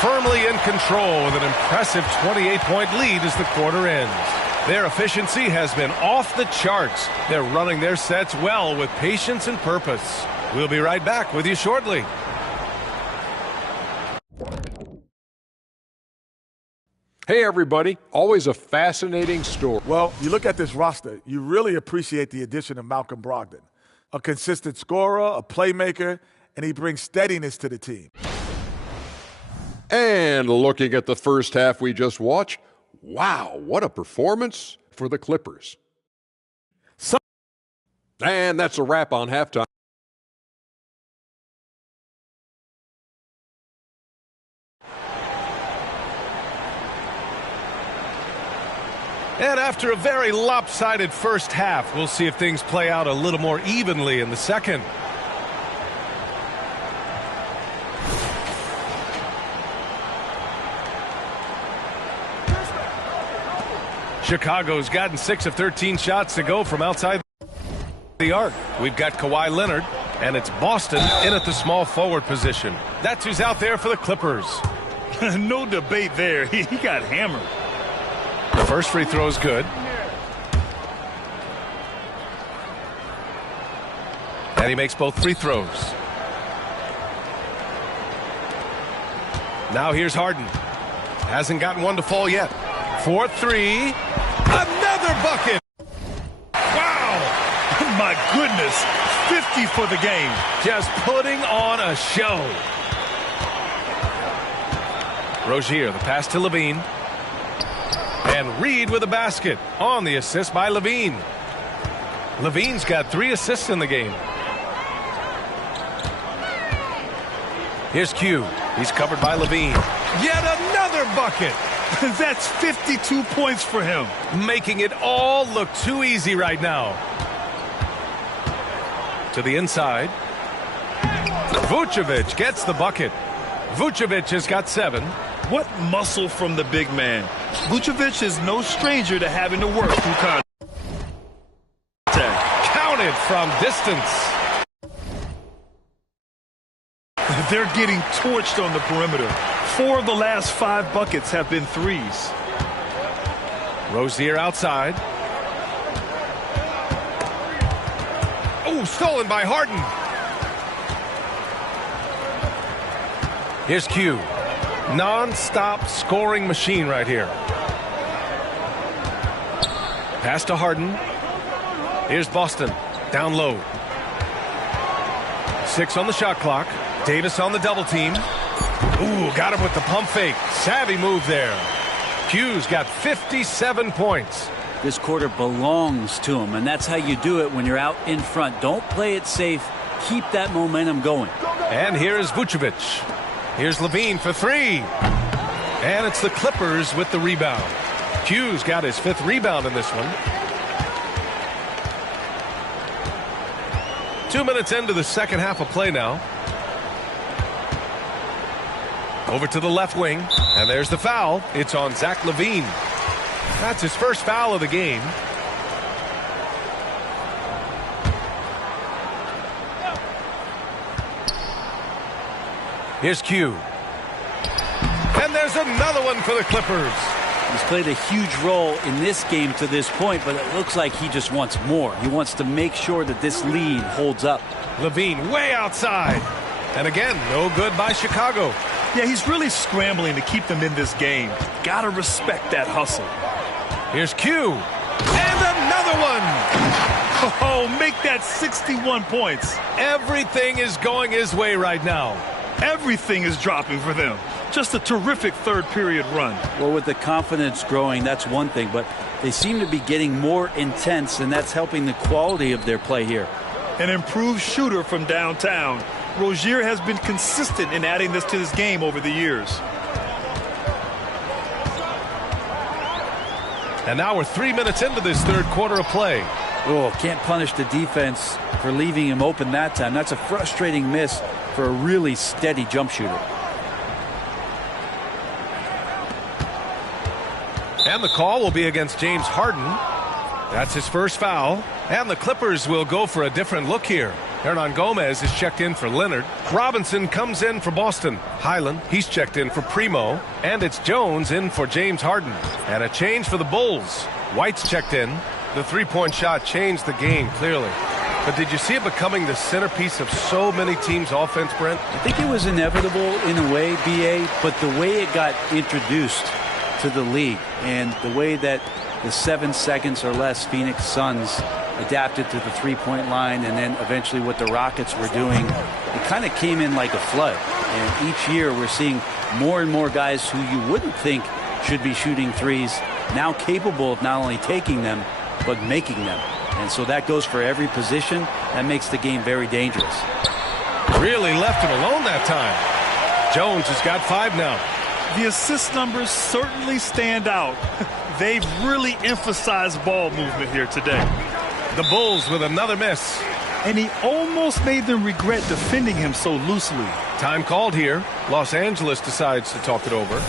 firmly in control with an impressive 28-point lead as the quarter ends. Their efficiency has been off the charts. They're running their sets well with patience and purpose. We'll be right back with you shortly. Hey, everybody. Always a fascinating story. Well, you look at this roster, you really appreciate the addition of Malcolm Brogdon. A consistent scorer, a playmaker, and he brings steadiness to the team. And looking at the first half we just watched, wow, what a performance for the Clippers. And that's a wrap on halftime. And after a very lopsided first half, we'll see if things play out a little more evenly in the second. Chicago's gotten 6 of 13 shots to go from outside the arc. We've got Kawhi Leonard, and it's Boston in at the small forward position. That's who's out there for the Clippers. No debate there. He got hammered. The first free throw is good. And he makes both free throws. Now here's Harden. Hasn't gotten one to fall yet. 4-3. Another bucket. Wow. My goodness. 50 for the game. Just putting on a show. Rozier, the pass to LaVine. And Reed with a basket on the assist by LaVine. LaVine's got 3 assists in the game. Here's Q. He's covered by LaVine. Yet another bucket. That's 52 points for him. Making it all look too easy right now. To the inside. Vucevic gets the bucket. Vucevic has got 7. What muscle from the big man. Vucevic is no stranger to having to work through contact. Counted from distance. They're getting torched on the perimeter. 4 of the last 5 buckets have been threes. Rozier outside. Oh, stolen by Harden. Here's Q. Non-stop scoring machine right here. Pass to Harden. Here's Boston. Down low. 6 on the shot clock. Davis on the double team. Ooh, got him with the pump fake. Savvy move there. Q's got 57 points. This quarter belongs to him, and that's how you do it when you're out in front. Don't play it safe. Keep that momentum going. And here is Vucevic. Here's LaVine for 3. And it's the Clippers with the rebound. Q's got his 5th rebound in this one. 2 minutes into the second half of play now. Over to the left wing, and there's the foul. It's on Zach LaVine. That's his first foul of the game. Here's Q. And there's another one for the Clippers. He's played a huge role in this game to this point, but it looks like he just wants more. He wants to make sure that this lead holds up. LaVine way outside. And again, no good by Chicago. Yeah, he's really scrambling to keep them in this game. Gotta respect that hustle. Here's Q. And another one. Oh, make that 61 points. Everything is going his way right now. Everything is dropping for them. Just a terrific third period run. Well, with the confidence growing, that's one thing, but they seem to be getting more intense, and that's helping the quality of their play here. An improved shooter from downtown. Rozier has been consistent in adding this to his game over the years. And now we're 3 minutes into this third quarter of play. Oh, can't punish the defense for leaving him open that time. That's a frustrating miss for a really steady jump shooter. And the call will be against James Harden. That's his first foul. And the Clippers will go for a different look here. Hernangomez is checked in for Leonard. Robinson comes in for Boston. Highland, he's checked in for Primo. And it's Jones in for James Harden. And a change for the Bulls. White's checked in. The three-point shot changed the game, clearly. But did you see it becoming the centerpiece of so many teams' offense, Brent? I think it was inevitable in a way, B.A., but the way it got introduced to the league and the way that the 7 seconds or less Phoenix Suns adapted to the three-point line, and then eventually what the Rockets were doing, it kind of came in like a flood. And each year we're seeing more and more guys who you wouldn't think should be shooting threes now capable of not only taking them but making them. And so that goes for every position. That makes the game very dangerous. Really left him alone that time. Jones has got 5 now. The assist numbers certainly stand out. They've really emphasized ball movement here today. The Bulls with another miss. And he almost made them regret defending him so loosely. Time called here. Los Angeles decides to talk it over.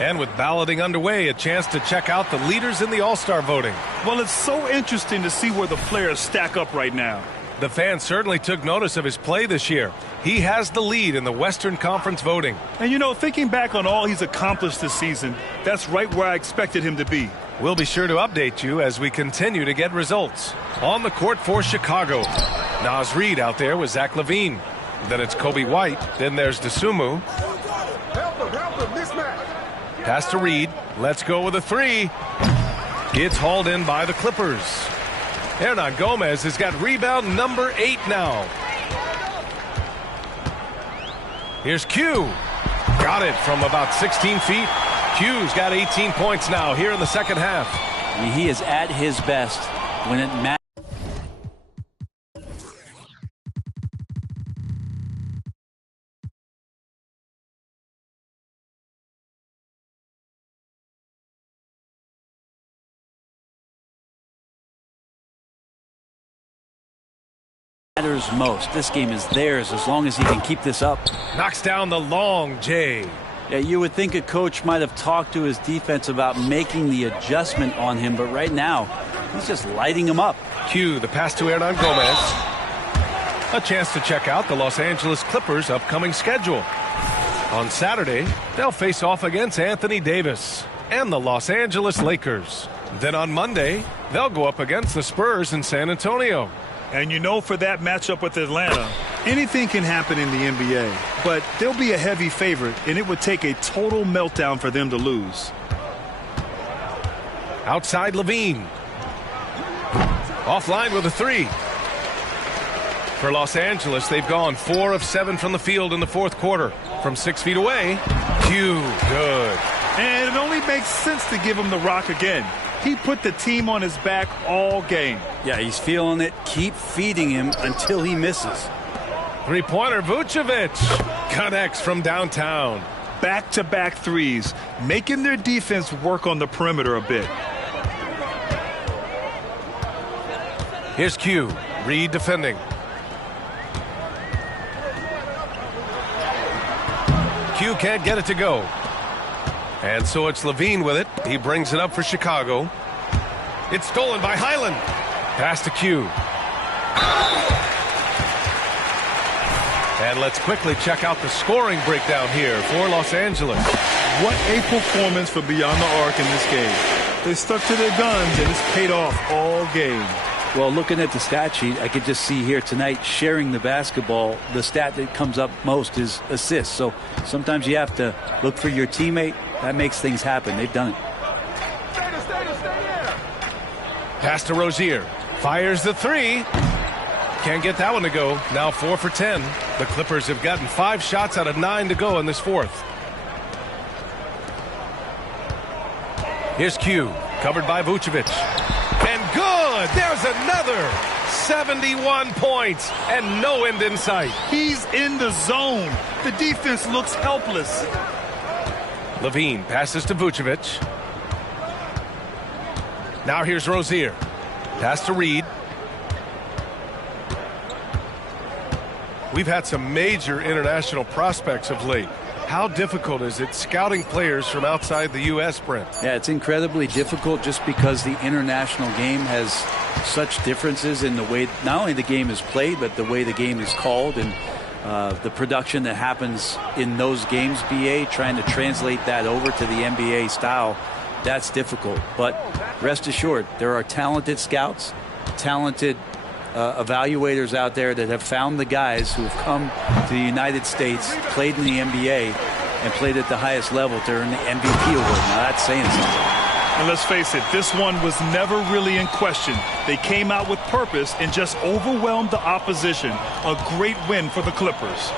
And with balloting underway, a chance to check out the leaders in the All-Star voting. Well, it's so interesting to see where the players stack up right now. The fans certainly took notice of his play this year. He has the lead in the Western Conference voting. And, you know, thinking back on all he's accomplished this season, that's right where I expected him to be. We'll be sure to update you as we continue to get results. On the court for Chicago, Naz Reid out there with Zach LaVine. Then it's Kobe White. Then there's Dosunmu. Pass to Reid. Let's go with a 3. It's hauled in by the Clippers. Hernangomez has got rebound number 8 now. Here's Q. Got it from about 16 feet. Q's got 18 points now here in the second half. I mean, he is at his best when it matters. Most. This game is theirs as long as he can keep this up. Knocks down the long J. Yeah, you would think a coach might have talked to his defense about making the adjustment on him, but right now he's just lighting him up. Q, the pass to Hernangomez. A chance to check out the Los Angeles Clippers' upcoming schedule. On Saturday, they'll face off against Anthony Davis and the Los Angeles Lakers. Then on Monday, they'll go up against the Spurs in San Antonio. And you know, for that matchup with Atlanta, anything can happen in the NBA. But they'll be a heavy favorite, and it would take a total meltdown for them to lose. Outside LaVine. Offline with a 3. For Los Angeles, they've gone 4 of 7 from the field in the fourth quarter. From 6 feet away, Q, good. And it only makes sense to give him the rock again. He put the team on his back all game. Yeah, he's feeling it. Keep feeding him until he misses. Three-pointer, Vucevic. Connects from downtown. Back-to-back threes, making their defense work on the perimeter a bit. Here's Q. Reid defending. Q can't get it to go. And so it's LaVine with it. He brings it up for Chicago. It's stolen by Highland. Pass to Q. And let's quickly check out the scoring breakdown here for Los Angeles. What a performance for Beyond the Arc in this game. They stuck to their guns, and it's paid off all game. Well, looking at the stat sheet, I could just see here tonight, sharing the basketball, the stat that comes up most is assists. So sometimes you have to look for your teammate. That makes things happen. They've done it. Pass to Rozier. Fires the three. Can't get that one to go. Now 4 for 10. The Clippers have gotten 5 shots out of 9 to go in this fourth. Here's Q. Covered by Vucevic. And good! There's another! 71 points and no end in sight. He's in the zone. The defense looks helpless. Levine passes to Vucevic. Now here's Rozier. Pass to Reed. We've had some major international prospects of late. How difficult is it scouting players from outside the U.S., Brent? Yeah, it's incredibly difficult just because the international game has such differences in the way not only the game is played, but the way the game is called and the production that happens in those games, BA, trying to translate that over to the NBA style, that's difficult. But rest assured, there are talented scouts, talented evaluators out there that have found the guys who have come to the United States, played in the NBA, and played at the highest level to earn the MVP award. Now that's saying something. And let's face it, this one was never really in question. They came out with purpose and just overwhelmed the opposition. A great win for the Clippers.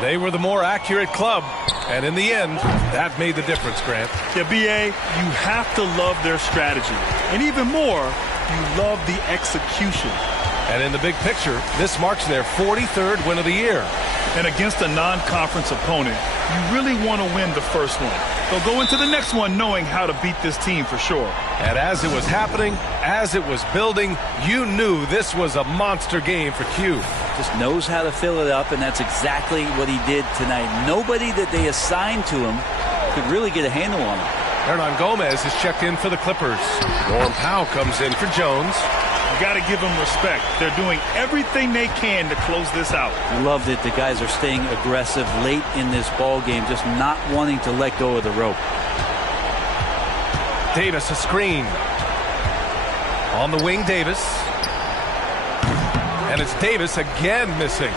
They were the more accurate club, and in the end, that made the difference, Grant. Yeah, BA, you have to love their strategy. And even more, you love the execution. And in the big picture, this marks their 43rd win of the year. And against a non-conference opponent, you really want to win the first one. They'll go into the next one knowing how to beat this team for sure. And as it was happening, as it was building, you knew this was a monster game for Q. Just knows how to fill it up, and that's exactly what he did tonight. Nobody that they assigned to him could really get a handle on him. Hernan Gomez is checked in for the Clippers. Norm Powell comes in for Jones. You got to give them respect. They're doing everything they can to close this out. Love that the guys are staying aggressive late in this ball game, just not wanting to let go of the rope. Davis, a screen. On the wing, Davis. And it's Davis again missing.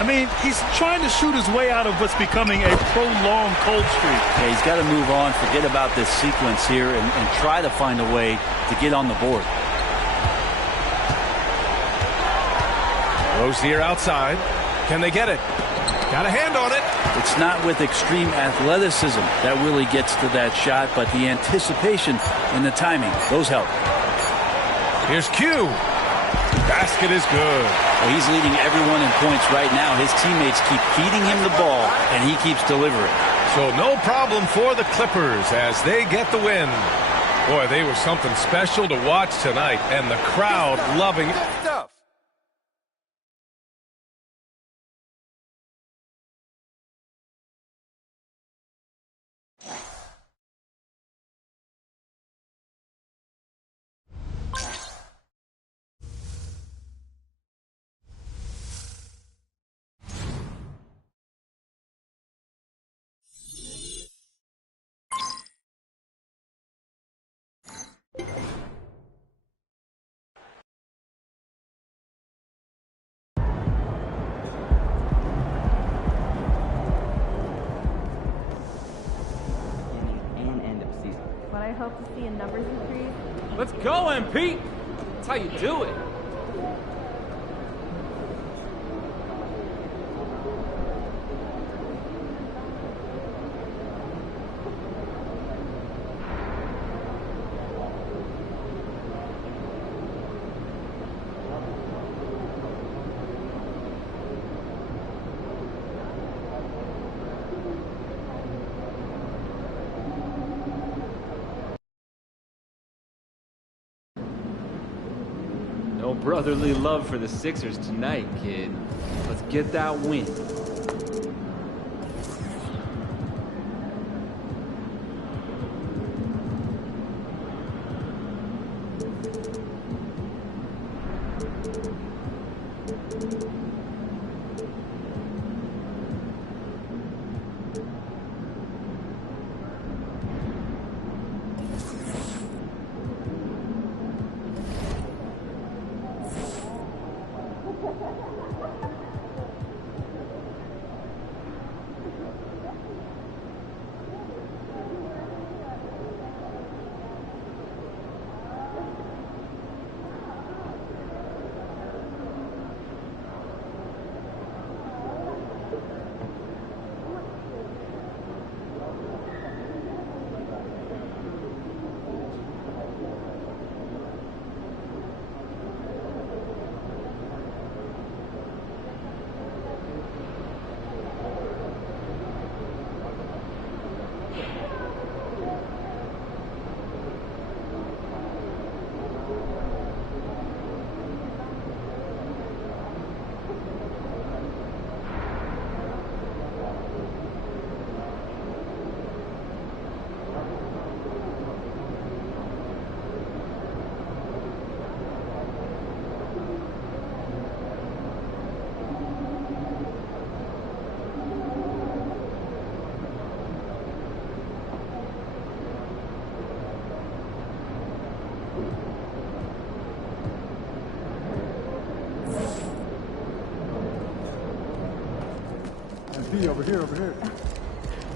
I mean, he's trying to shoot his way out of what's becoming a prolonged cold streak. Yeah, he's got to move on, forget about this sequence here, and try to find a way to get on the board. Rozier outside. Can they get it? Got a hand on it. It's not with extreme athleticism that really gets to that shot, but the anticipation and the timing, those help. Here's Q. Basket is good. Well, he's leading everyone in points right now. His teammates keep feeding him the ball, and he keeps delivering. So no problem for the Clippers as they get the win. Boy, they were something special to watch tonight, and the crowd loving it. But I hope to see a numbers increase. Let's go, MP! That's how you do it. No brotherly love for the Sixers tonight, kid. Let's get that win. over here. Do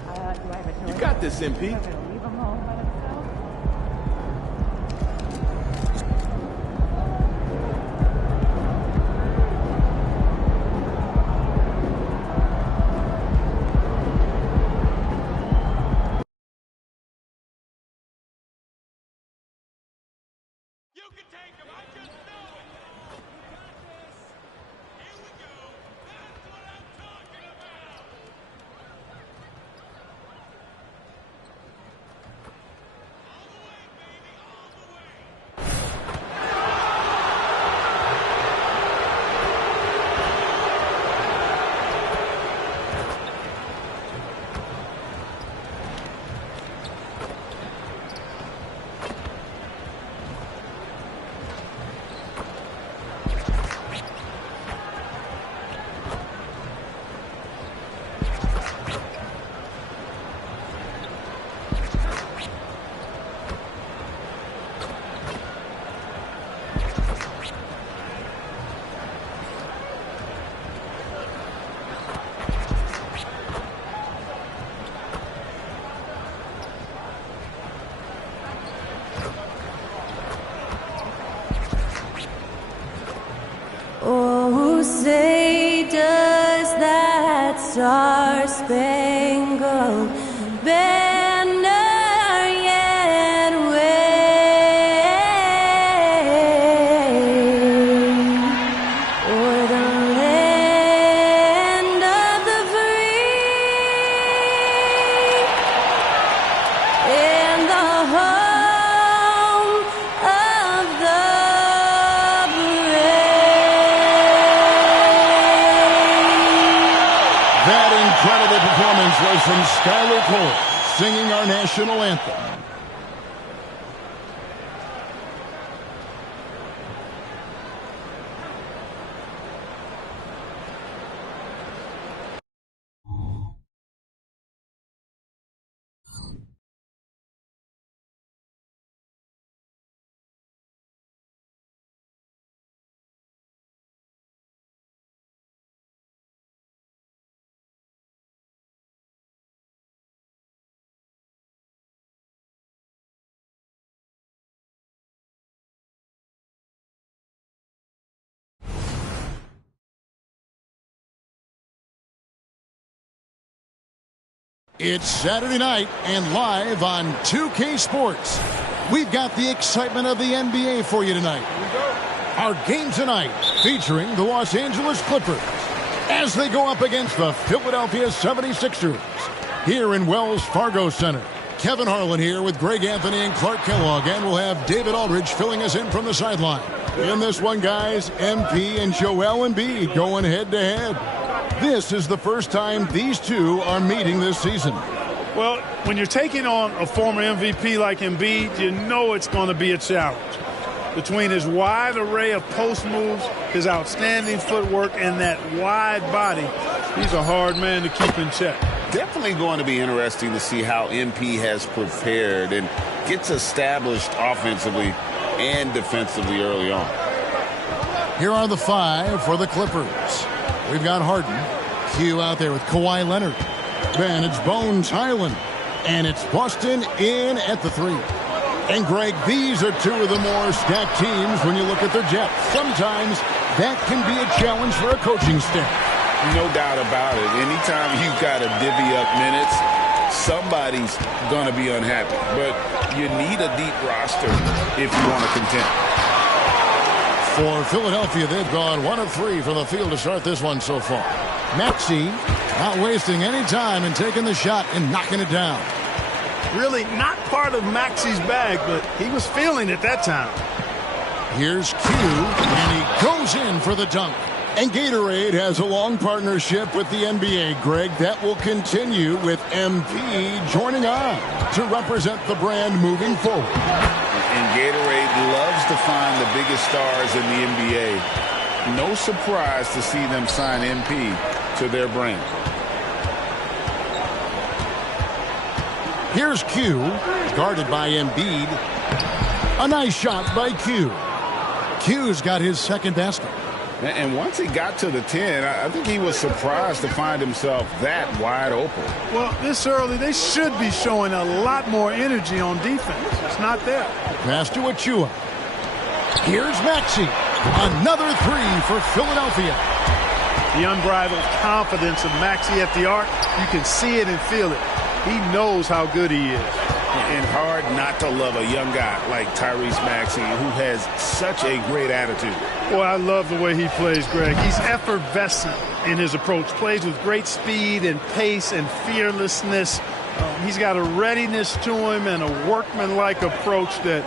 I have a choice? You got this, MP. I'm gonna leave him home by himself. Oh, say does that star-spangled banner yet wave o'er the land of the free and the home of the Incredible performance was from Skylar Cole, singing our national anthem. It's Saturday night and live on 2K Sports. We've got the excitement of the NBA for you tonight. Our game tonight featuring the Los Angeles Clippers as they go up against the Philadelphia 76ers here in Wells Fargo Center. Kevin Harlan here with Greg Anthony and Clark Kellogg, and we'll have David Aldridge filling us in from the sideline. In this one, guys, MP and Joel Embiid going head-to-head. This is the first time these two are meeting this season. Well, when you're taking on a former MVP like Embiid, you know it's going to be a challenge. Between his wide array of post moves, his outstanding footwork, and that wide body, he's a hard man to keep in check. Definitely going to be interesting to see how MP has prepared and gets established offensively and defensively early on. Here are the five for the Clippers. We've got Harden, Q out there with Kawhi Leonard. Then it's Bones Highland, and it's Boston in at the three. And Greg, these are two of the more stacked teams when you look at their depth. Sometimes that can be a challenge for a coaching staff. No doubt about it. Anytime you've got to divvy up minutes, somebody's going to be unhappy. But you need a deep roster if you want to contend. For Philadelphia, they've gone 1 of 3 from the field to start this one so far. Maxey not wasting any time and taking the shot and knocking it down. Really not part of Maxey's bag, but he was feeling it that time. Here's Q, and he goes in for the dunk. And Gatorade has a long partnership with the NBA, Greg, that will continue with MP joining on to represent the brand moving forward. And Gatorade loves to find the biggest stars in the NBA. No surprise to see them sign MP to their brand. Here's Q, guarded by Embiid. A nice shot by Q. Q's got his second basket. And once he got to the 10, I think he was surprised to find himself that wide open. Well, this early, they should be showing a lot more energy on defense. It's not there. Pass to Achua. Here's Maxey. Another three for Philadelphia. The unbridled confidence of Maxey at the arc, you can see it and feel it. He knows how good he is. And hard not to love a young guy like Tyrese Maxey, who has such a great attitude. Boy, I love the way he plays, Greg. He's effervescent in his approach. Plays with great speed and pace and fearlessness. He's got a readiness to him and a workmanlike approach that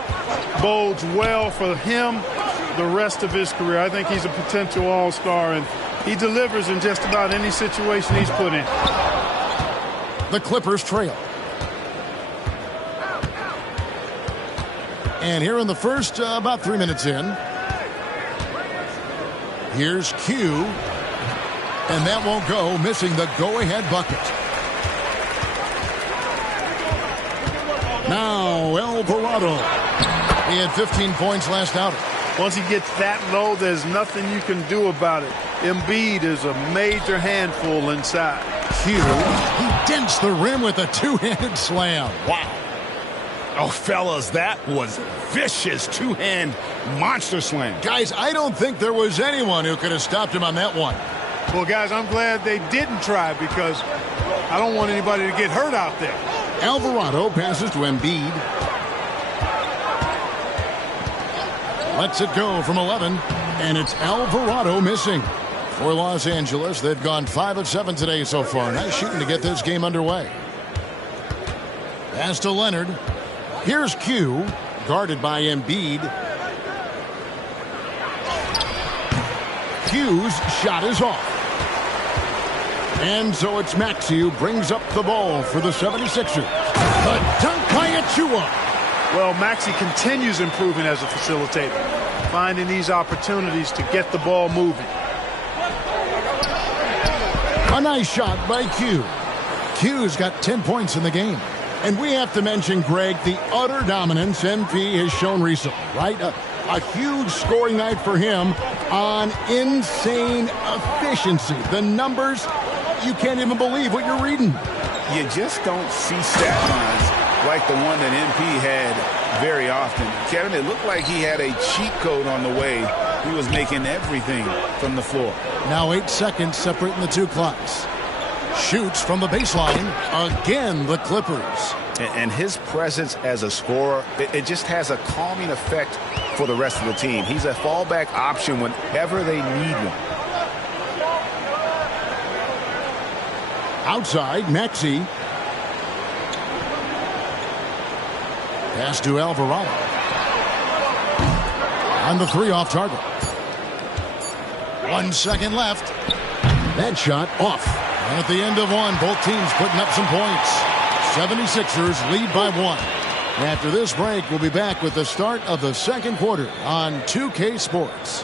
bodes well for him the rest of his career. I think he's a potential all-star, and he delivers in just about any situation he's put in. The Clippers trail. And here in the first, about 3 minutes in, here's Q. And that won't go, missing the go-ahead bucket. Now, Alvarado. He had 15 points last outing. Once he gets that low, there's nothing you can do about it. Embiid is a major handful inside. Q, he dents the rim with a two-handed slam. Wow. Oh, fellas, that was vicious two-hand monster slam. Guys, I don't think there was anyone who could have stopped him on that one. Well, guys, I'm glad they didn't try because I don't want anybody to get hurt out there. Alvarado passes to Embiid. Lets it go from 11, and it's Alvarado missing. For Los Angeles, they've gone 5 of 7 today so far. Nice shooting to get this game underway. Pass to Leonard. Here's Q, guarded by Embiid. Q's shot is off. And so it's Maxey who brings up the ball for the 76ers. The dunk by Achua. Well, Maxey continues improving as a facilitator, finding these opportunities to get the ball moving. A nice shot by Q. Q's got 10 points in the game. And we have to mention, Greg, the utter dominance MP has shown recently, right? A huge scoring night for him on insane efficiency. The numbers, you can't even believe what you're reading. You just don't see stat lines like the one that MP had very often. Kevin, it looked like he had a cheat code on the way. He was making everything from the floor. Now 8 seconds separating the two clocks. Shoots from the baseline. Again, the Clippers. And his presence as a scorer, it just has a calming effect for the rest of the team. He's a fallback option whenever they need one. Outside, Maxey. Pass to Alvarado. On the three off target. 1 second left. That shot off. And at the end of one, both teams putting up some points. 76ers lead by 1. After this break, we'll be back with the start of the second quarter on 2K Sports.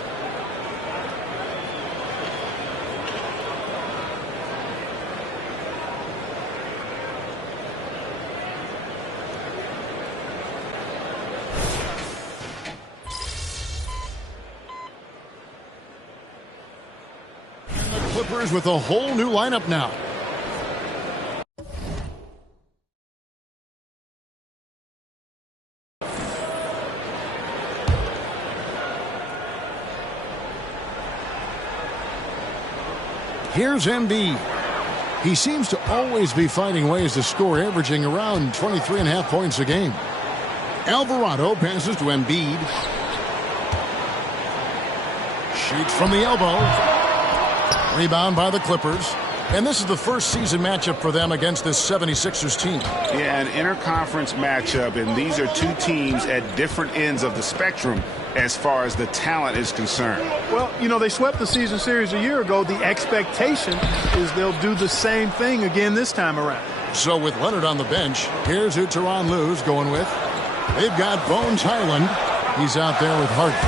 Clippers with a whole new lineup now. Here's Embiid. He seems to always be finding ways to score, averaging around 23.5 points a game. Alvarado passes to Embiid. Shoots from the elbow. Rebound by the Clippers. And this is the first season matchup for them against this 76ers team. Yeah, an interconference matchup, and these are two teams at different ends of the spectrum as far as the talent is concerned. Well, you know, they swept the season series a year ago. The expectation is they'll do the same thing again this time around. So with Leonard on the bench, here's who Tyronn Lue's going with. They've got Bones Highland. He's out there with Harden.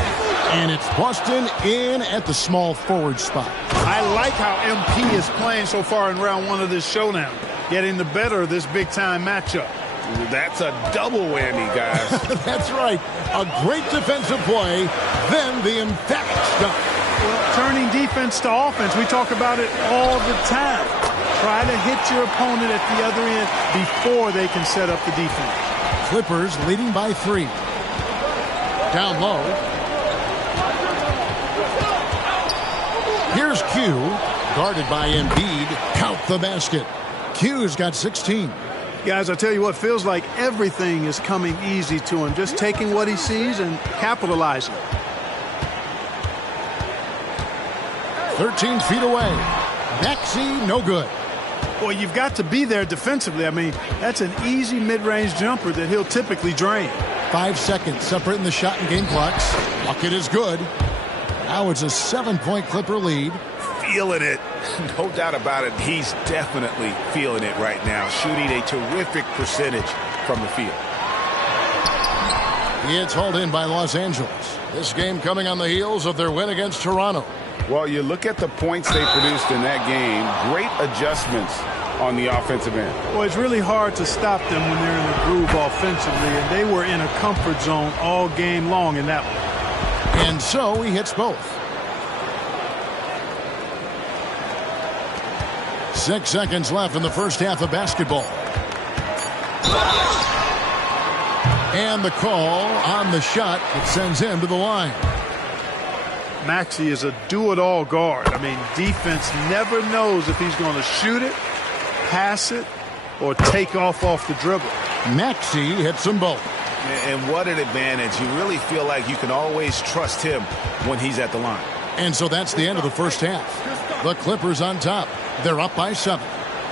And it's Boston in at the small forward spot. I like how MP is playing so far in round 1 of this showdown, getting the better of this big-time matchup. That's a double whammy, guys. That's right. A great defensive play, then the emphatic stuff. Well, turning defense to offense. We talk about it all the time. Try to hit your opponent at the other end before they can set up the defense. Clippers leading by 3. Down low. Here's Q, guarded by Embiid. Count the basket. Q's got 16. Guys, I tell you what, feels like everything is coming easy to him. Just taking what he sees and capitalizing. 13 feet away. Maxey, no good. Boy, you've got to be there defensively. I mean, that's an easy mid-range jumper that he'll typically drain. 5 seconds separating the shot and game clocks. Bucket is good. Now it's a 7-point Clipper lead. Feeling it. No doubt about it. He's definitely feeling it right now. Shooting a terrific percentage from the field. It's hauled in by Los Angeles. This game coming on the heels of their win against Toronto. Well, you look at the points they produced in that game. Great adjustments on the offensive end. Well, it's really hard to stop them when they're in a groove offensively, and they were in a comfort zone all game long in that one. And so he hits both. 6 seconds left in the first half of basketball. And the call on the shot that sends him to the line. Maxey is a do-it-all guard. I mean, defense never knows if he's going to shoot it, pass it, or take off the dribble. Maxey hits them both. And what an advantage. You really feel like you can always trust him when he's at the line. And so that's the end of the first half. The Clippers on top. They're up by 7.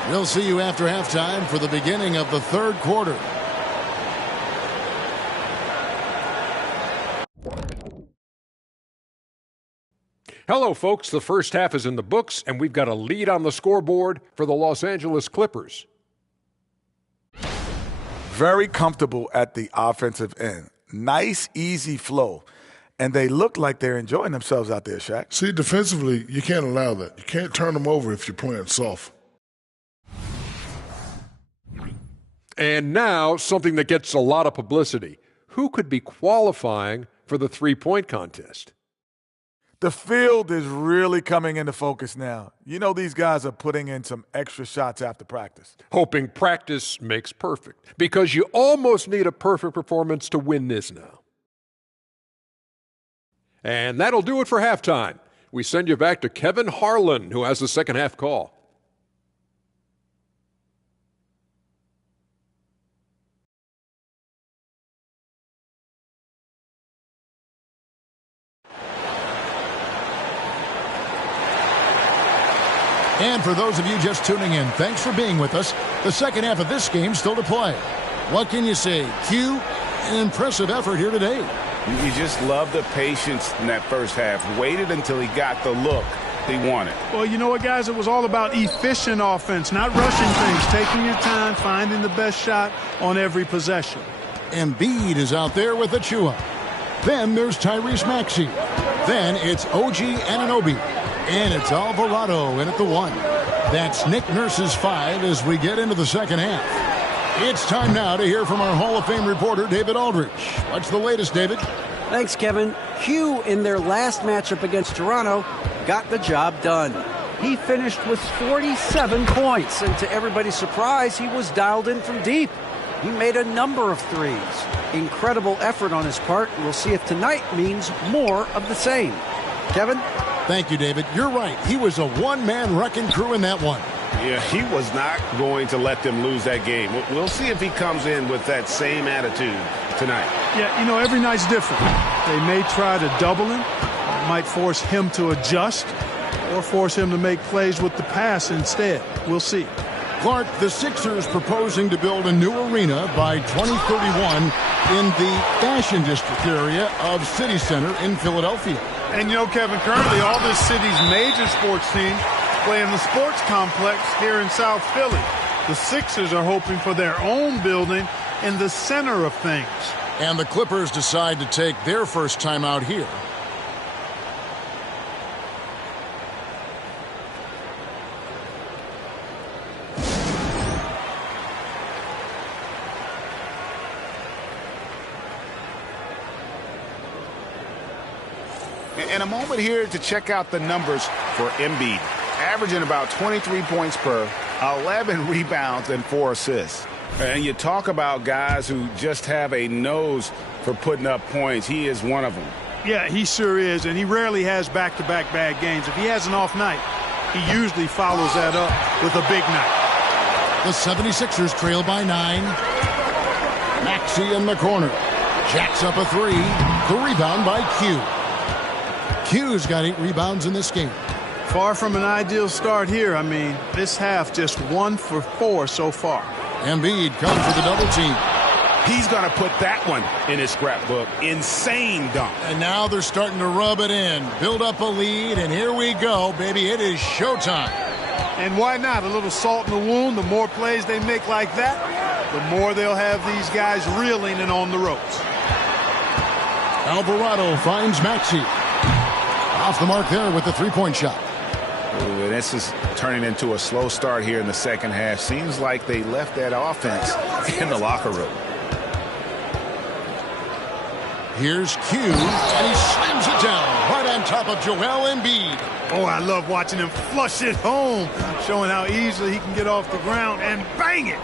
We'll see you after halftime for the beginning of the third quarter. Hello, folks. The first half is in the books, and we've got a lead on the scoreboard for the Los Angeles Clippers. Very comfortable at the offensive end. Nice, easy flow. And they look like they're enjoying themselves out there, Shaq. See, defensively, you can't allow that. You can't turn them over if you're playing soft. And now, something that gets a lot of publicity. Who could be qualifying for the three-point contest? The field is really coming into focus now. You know these guys are putting in some extra shots after practice. Hoping practice makes perfect, because you almost need a perfect performance to win this now. And that'll do it for halftime. We send you back to Kevin Harlan, who has the second half call. And for those of you just tuning in, thanks for being with us. The second half of this game still to play. What can you say? Q, an impressive effort here today. You just love the patience in that first half. Waited until he got the look he wanted. Well, you know what, guys? It was all about efficient offense, not rushing things, taking your time, finding the best shot on every possession. Embiid is out there with Achua. Then there's Tyrese Maxey. Then it's OG Anunoby. And it's Alvarado in at the 1. That's Nick Nurse's 5 as we get into the second half. It's time now to hear from our Hall of Fame reporter, David Aldridge. What's the latest, David? Thanks, Kevin. Q, in their last matchup against Toronto, got the job done. He finished with 47 points, and to everybody's surprise, he was dialed in from deep. He made a number of threes. Incredible effort on his part. We'll see if tonight means more of the same. Kevin? Thank you, David. You're right. He was a one-man wrecking crew in that one. Yeah, he was not going to let them lose that game. We'll see if he comes in with that same attitude tonight. Yeah, you know, every night's different. They may try to double him, might force him to adjust, or force him to make plays with the pass instead. We'll see. Clark, the Sixers proposing to build a new arena by 2031 in the Fashion District area of City Center in Philadelphia. And you know, Kevin, currently all this city's major sports teams play in the sports complex here in South Philly. The Sixers are hoping for their own building in the center of things. And the Clippers decide to take their first time out here. And a moment here to check out the numbers for Embiid. Averaging about 23 points per, 11 rebounds, and 4 assists. And you talk about guys who just have a nose for putting up points. He is one of them. Yeah, he sure is, and he rarely has back-to-back bad games. If he has an off night, he usually follows that up with a big night. The 76ers trail by 9. Maxey in the corner. Jacks up a 3. The rebound by Q. Q's got 8 rebounds in this game. Far from an ideal start here. I mean, this half just 1 for 4 so far. Embiid comes for the double team. He's going to put that one in his scrapbook. Insane dunk. And now they're starting to rub it in. Build up a lead, and here we go, baby. It is showtime. And why not? A little salt in the wound. The more plays they make like that, the more they'll have these guys reeling and on the ropes. Alvarado finds Maxey. Off the mark there with the three-point shot. Ooh, this is turning into a slow start here in the second half. Seems like they left that offense in the locker room. Here's Q, and he slams it down right on top of Joel Embiid. Oh, I love watching him flush it home, showing how easily he can get off the ground and bang it.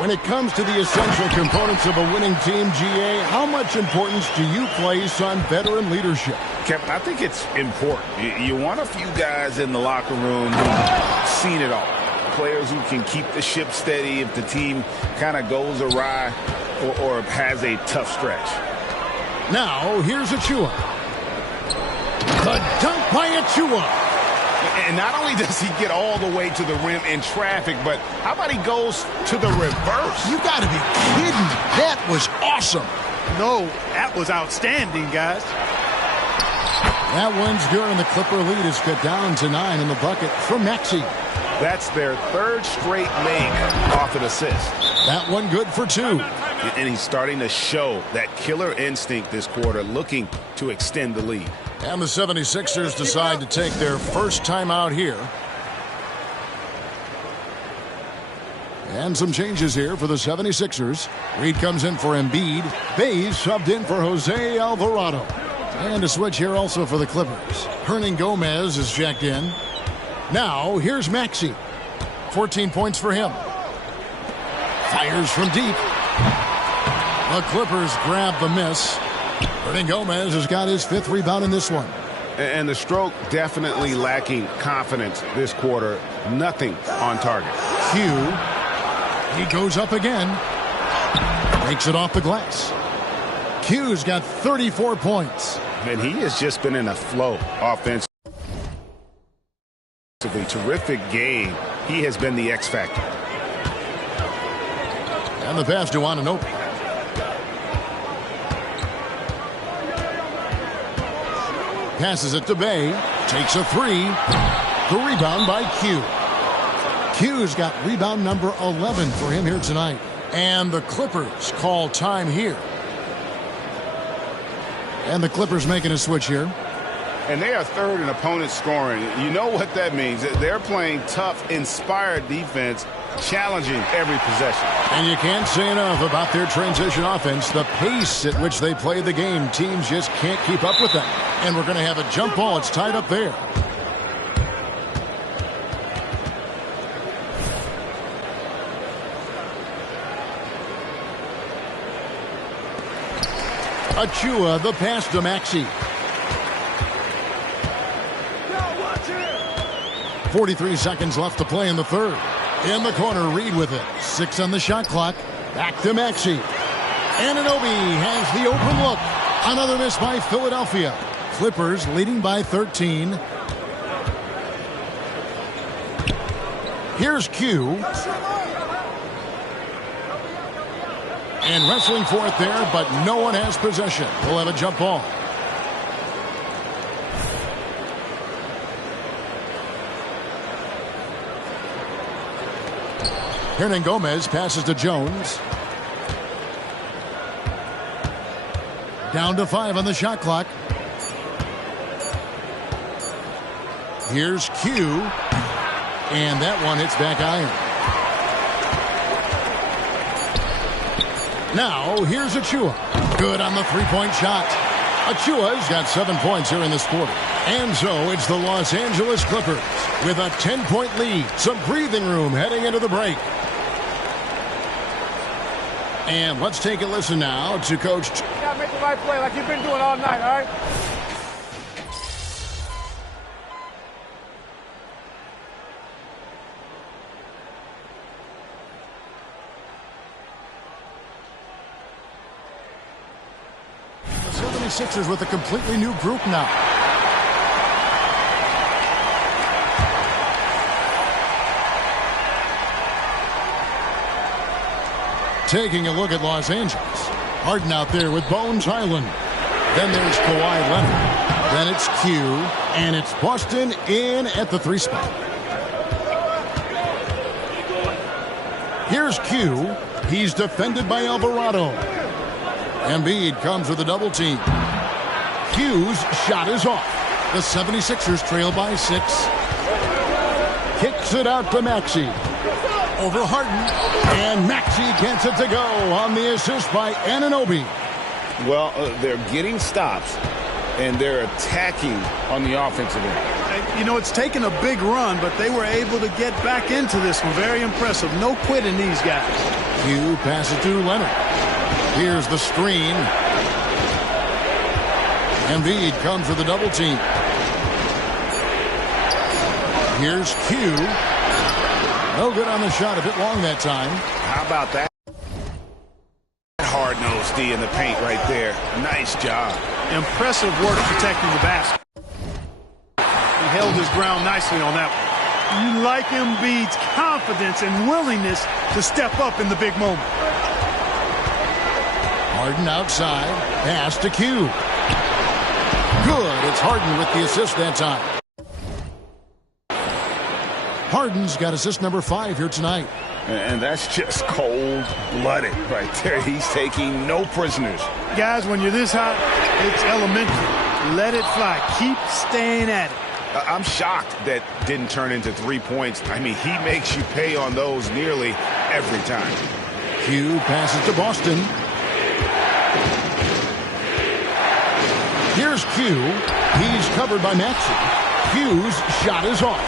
When it comes to the essential components of a winning team, GA, how much importance do you place on veteran leadership? Kevin, I think it's important. You want a few guys in the locker room who've seen it all. Players who can keep the ship steady if the team kind of goes awry or has a tough stretch. Now, here's Achua. The dunk by Achua. And not only does he get all the way to the rim in traffic, but how about he goes to the reverse? You got to be kidding. That was awesome. No, that was outstanding, guys. That one's good, and the Clipper lead is cut down to 9 in the bucket from Maxey. That's their third straight make off an assist. That one good for 2. And he's starting to show that killer instinct this quarter, looking to extend the lead. And the 76ers decide to take their first time out here. And some changes here for the 76ers. Reed comes in for Embiid. Bays subbed in for Jose Alvarado. And a switch here also for the Clippers. Hernan Gomez is checked in. Now, here's Maxey. 14 points for him. Fires from deep. The Clippers grab the miss. Hernan Gomez has got his 5th rebound in this one. And the stroke definitely lacking confidence this quarter. Nothing on target. Q. He goes up again. Makes it off the glass. Q's got 34 points. And he has just been in a flow offensively. Terrific game. He has been the X factor. And the pass to Anunoby. Passes it to Bay. Takes a 3. The rebound by Q. Q's got rebound number 11 for him here tonight. And the Clippers call time here. And the Clippers making a switch here. And they are third in opponent scoring. You know what that means. They're playing tough, inspired defense, challenging every possession. And you can't say enough about their transition offense. The pace at which they play the game, teams just can't keep up with them. And we're going to have a jump ball. It's tied up there. Achua, the pass to Maxey. 43 seconds left to play in the third. In the corner, Reed with it. 6 on the shot clock. Back to Maxey. Anunoby has the open look. Another miss by Philadelphia. Clippers leading by 13. Here's Q. And wrestling for it there, but no one has possession. We'll have a jump ball. Hernan Gomez passes to Jones. Down to 5 on the shot clock. Here's Q. And that one hits back iron. Now, here's Achua. Good on the three-point shot. Achua's got 7 points here in this quarter. And so it's the Los Angeles Clippers with a 10-point lead. Some breathing room heading into the break. And let's take a listen now to Coach. You gotta make the right play like you've been doing all night, all right? The 76ers with a completely new group now. Taking a look at Los Angeles. Harden out there with Bones Highland. Then there's Kawhi Leonard. Then it's Q. And it's Boston in at the 3 spot. Here's Q. He's defended by Alvarado. Embiid comes with a double team. Q's shot is off. The 76ers trail by 6. Kicks it out to Maxey. Over Harden. And Maxey gets it to go on the assist by Anunoby. Well, they're getting stops, and they're attacking on the offensive end. You know, it's taken a big run, but they were able to get back into this one. Very impressive. No quitting these guys. Q passes to Leonard. Here's the screen. Embiid comes with a double team. Here's Q. No good on the shot. A bit long that time. How about that? Hard-nosed D in the paint right there. Nice job. Impressive work protecting the basket. He held his ground nicely on that one. You like Embiid's confidence and willingness to step up in the big moment. Harden outside. Pass to Q. Good. It's Harden with the assist that time. Harden's got assist number 5 here tonight. And that's just cold-blooded right there. He's taking no prisoners. Guys, when you're this hot, it's elementary. Let it fly. Keep staying at it. I'm shocked that didn't turn into 3 points. I mean, he makes you pay on those nearly every time. Q passes to Boston. Here's Q. He's covered by Maxey. Q's shot is off.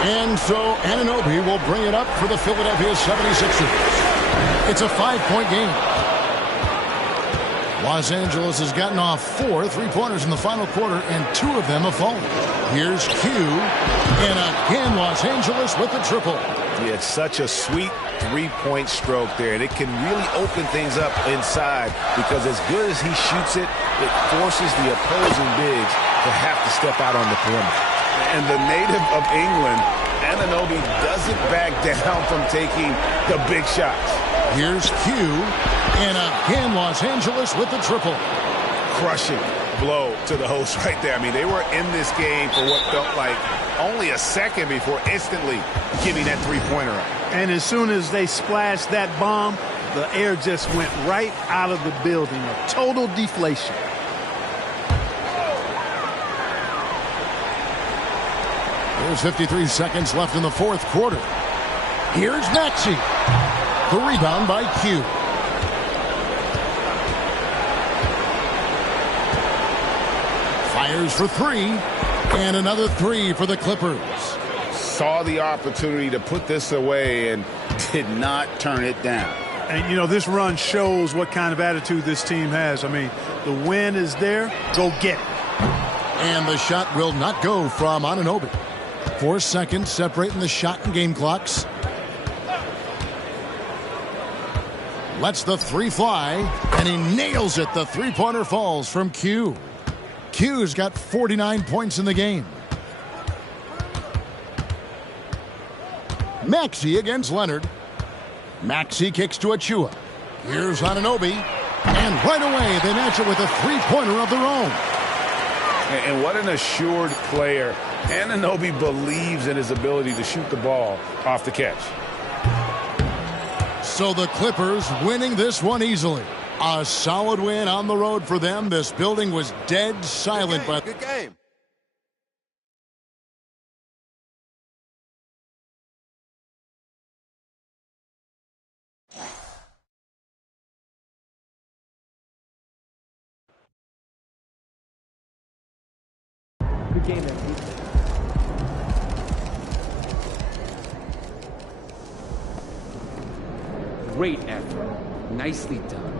And so Anunoby will bring it up for the Philadelphia 76ers. It's a 5-point game. Los Angeles has gotten off 4 3-pointers in the final quarter, and 2 of them have fallen. Here's Q. And again, Los Angeles with the triple. Yeah, it's such a sweet 3-point stroke there, and it can really open things up inside because as good as he shoots it, it forces the opposing bigs to have to step out on the perimeter. And the native of England, Anunoby, doesn't back down from taking the big shots. Here's Q. And again, Los Angeles with the triple. Crushing blow to the host right there. I mean, they were in this game for what felt like only a second before instantly giving that 3-pointer up. And as soon as they splashed that bomb, the air just went right out of the building. A total deflation. There's 53 seconds left in the 4th quarter. Here's Maxey. The rebound by Q. Fires for 3. And another 3 for the Clippers. Saw the opportunity to put this away and did not turn it down. And, you know, this run shows what kind of attitude this team has. I mean, the win is there. Go get it. And the shot will not go from Anunoby. 4 seconds separating the shot and game clocks. Lets the 3 fly, and he nails it. The 3-pointer falls from Q. Q's got 49 points in the game. Maxey against Leonard. Maxey kicks to Achua. Here's Anunoby. And right away, they match it with a 3-pointer of their own. And what an assured player. Anunoby believes in his ability to shoot the ball off the catch. So the Clippers winning this one easily. A solid win on the road for them. This building was dead silent. Good game. Good game there, Pete. Great effort. Nicely done.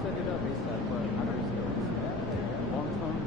Set it up ASAP, but I don't see it. Long time.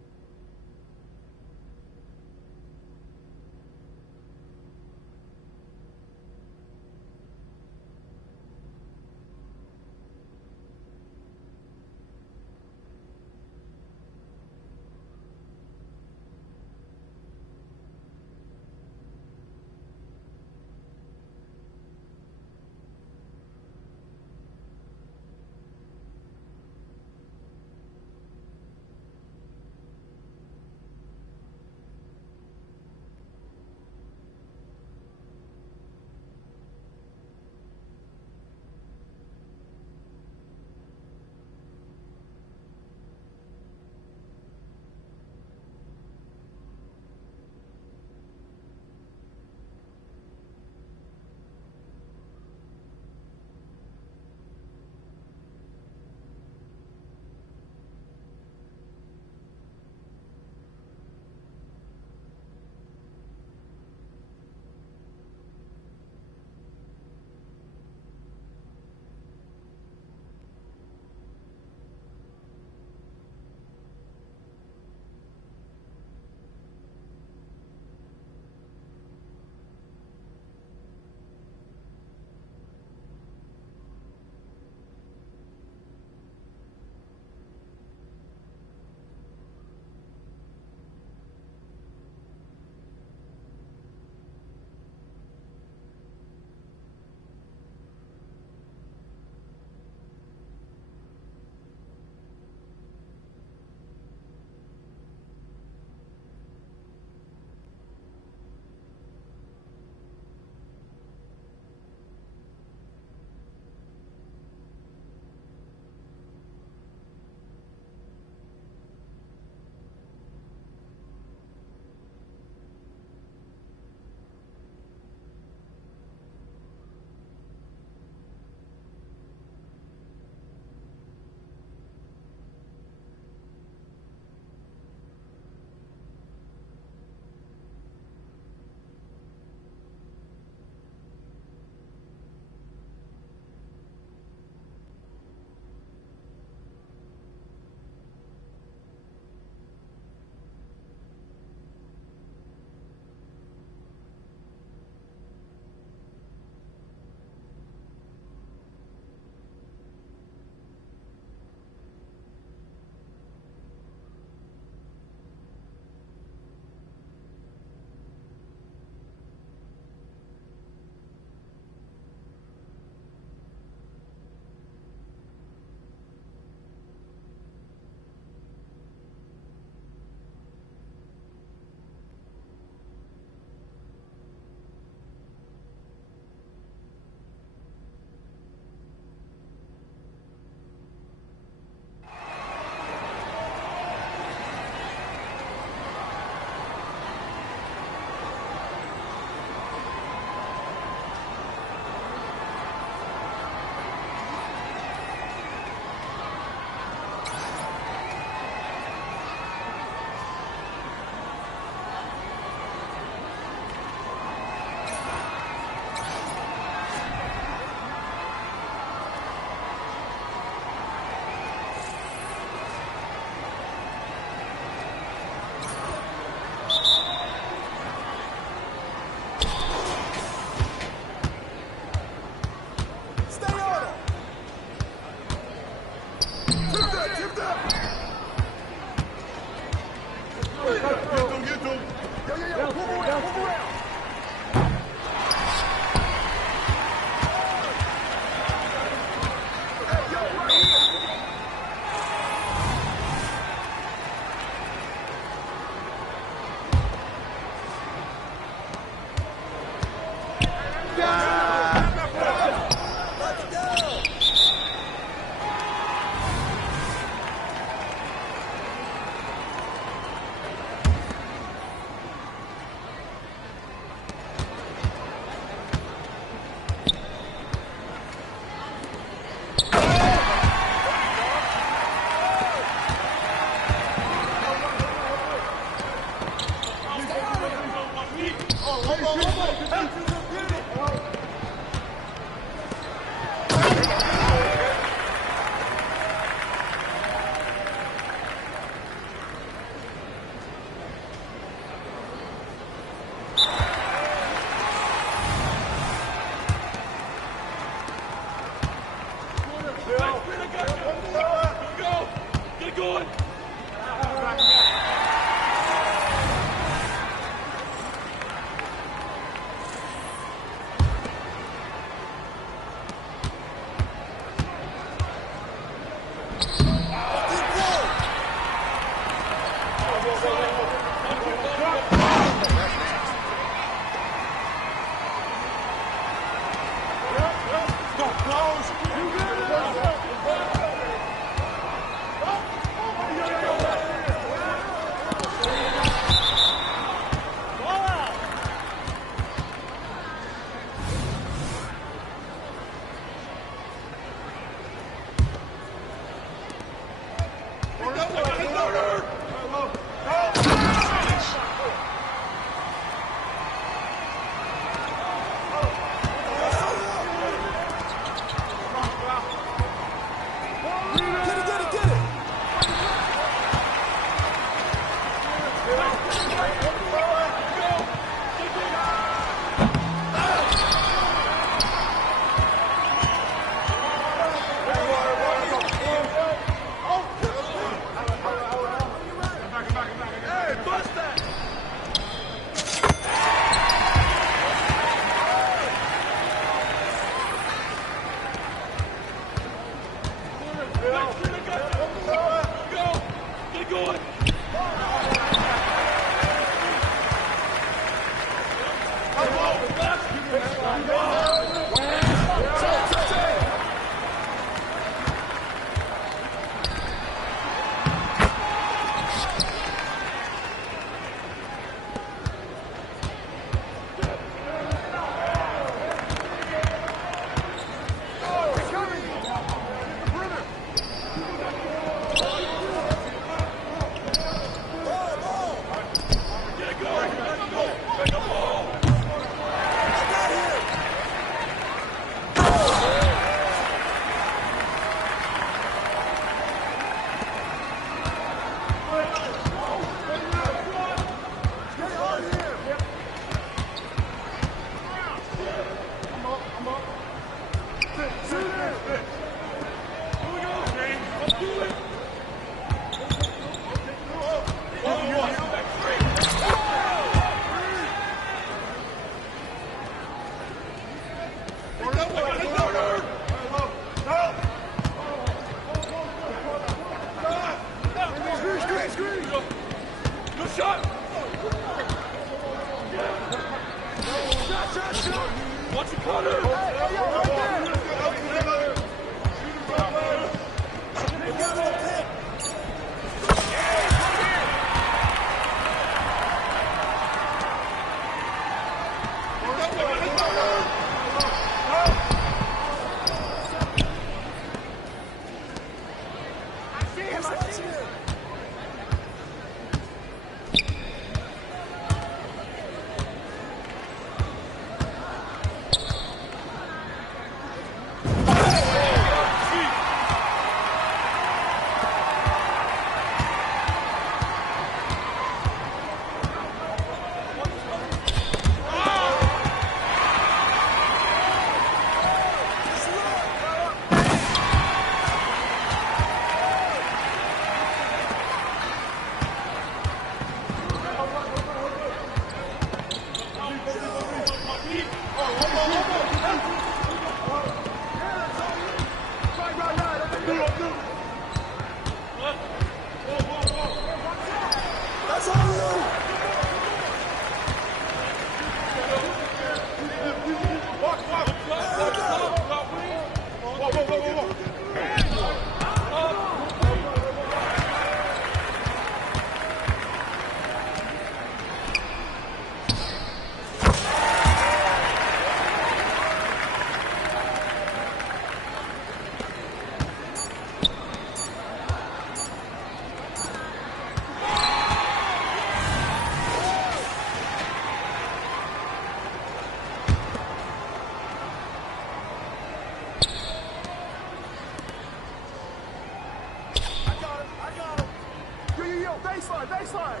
Baseline.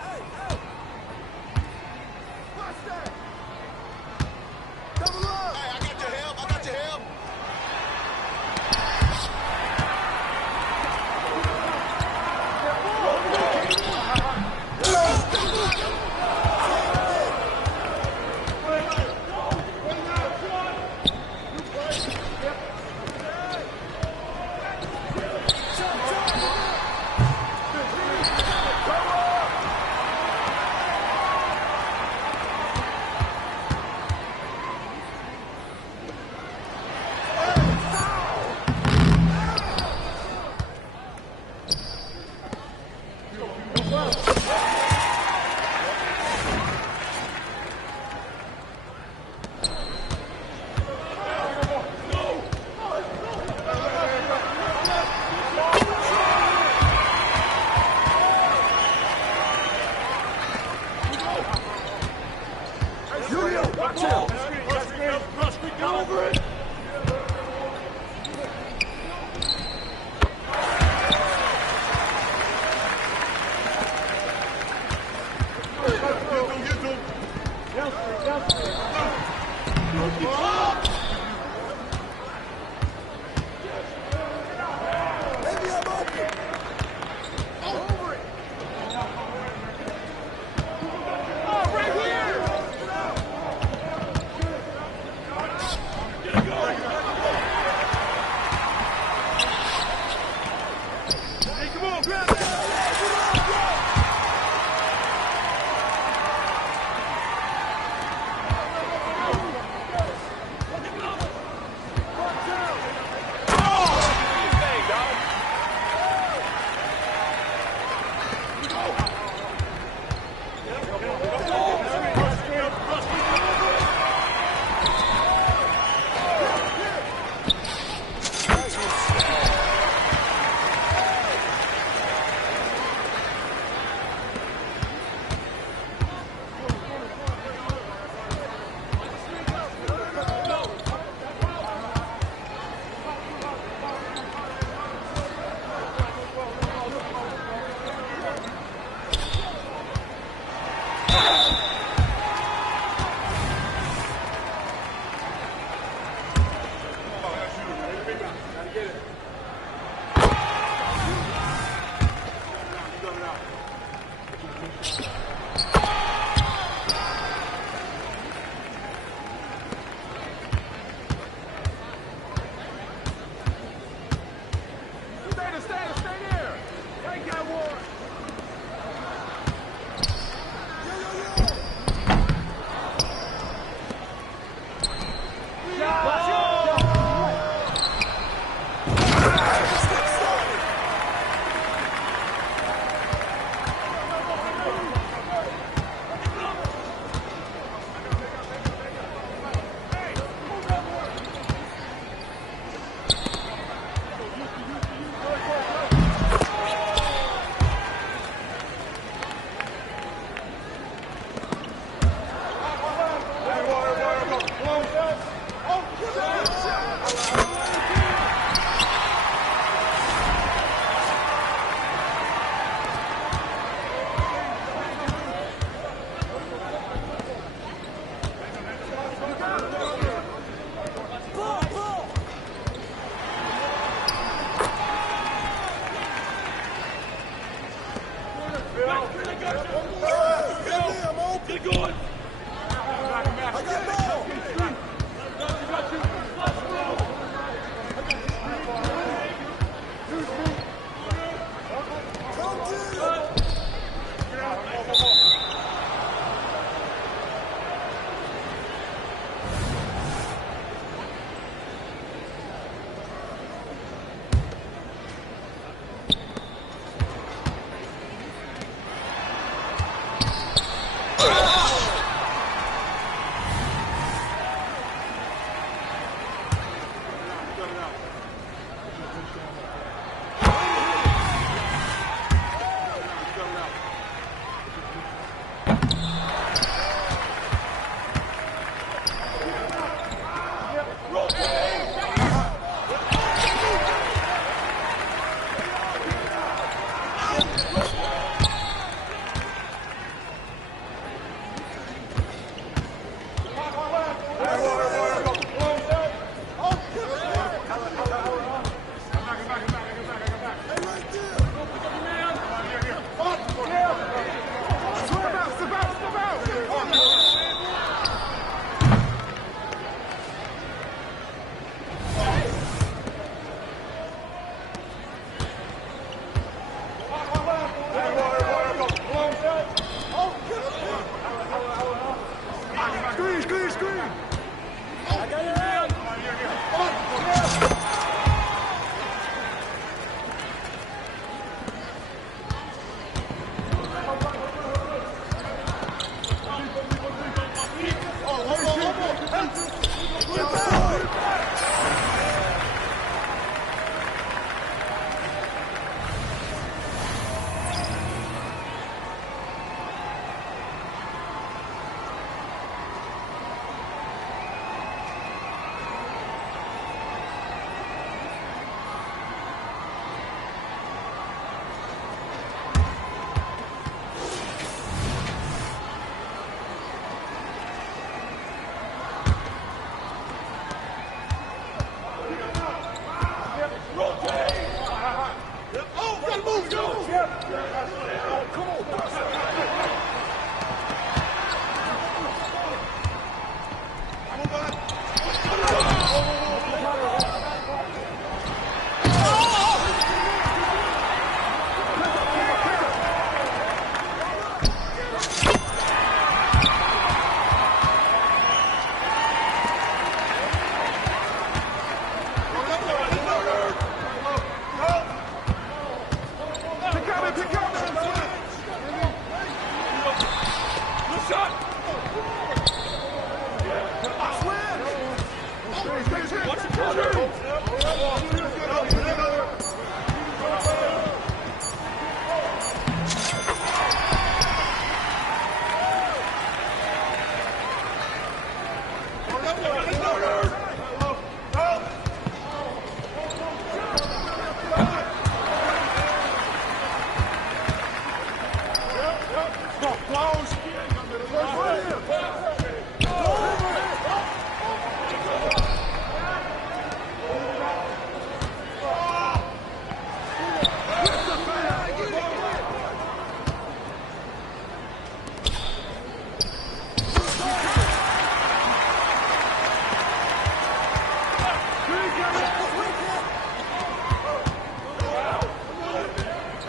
Hey. Watch that. Double up. Hey, I got your help. I got your help.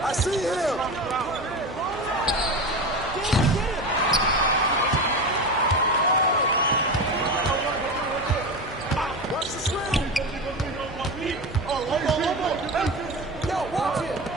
I see him. Watch the swing. Oh, one more. Yo, watch it.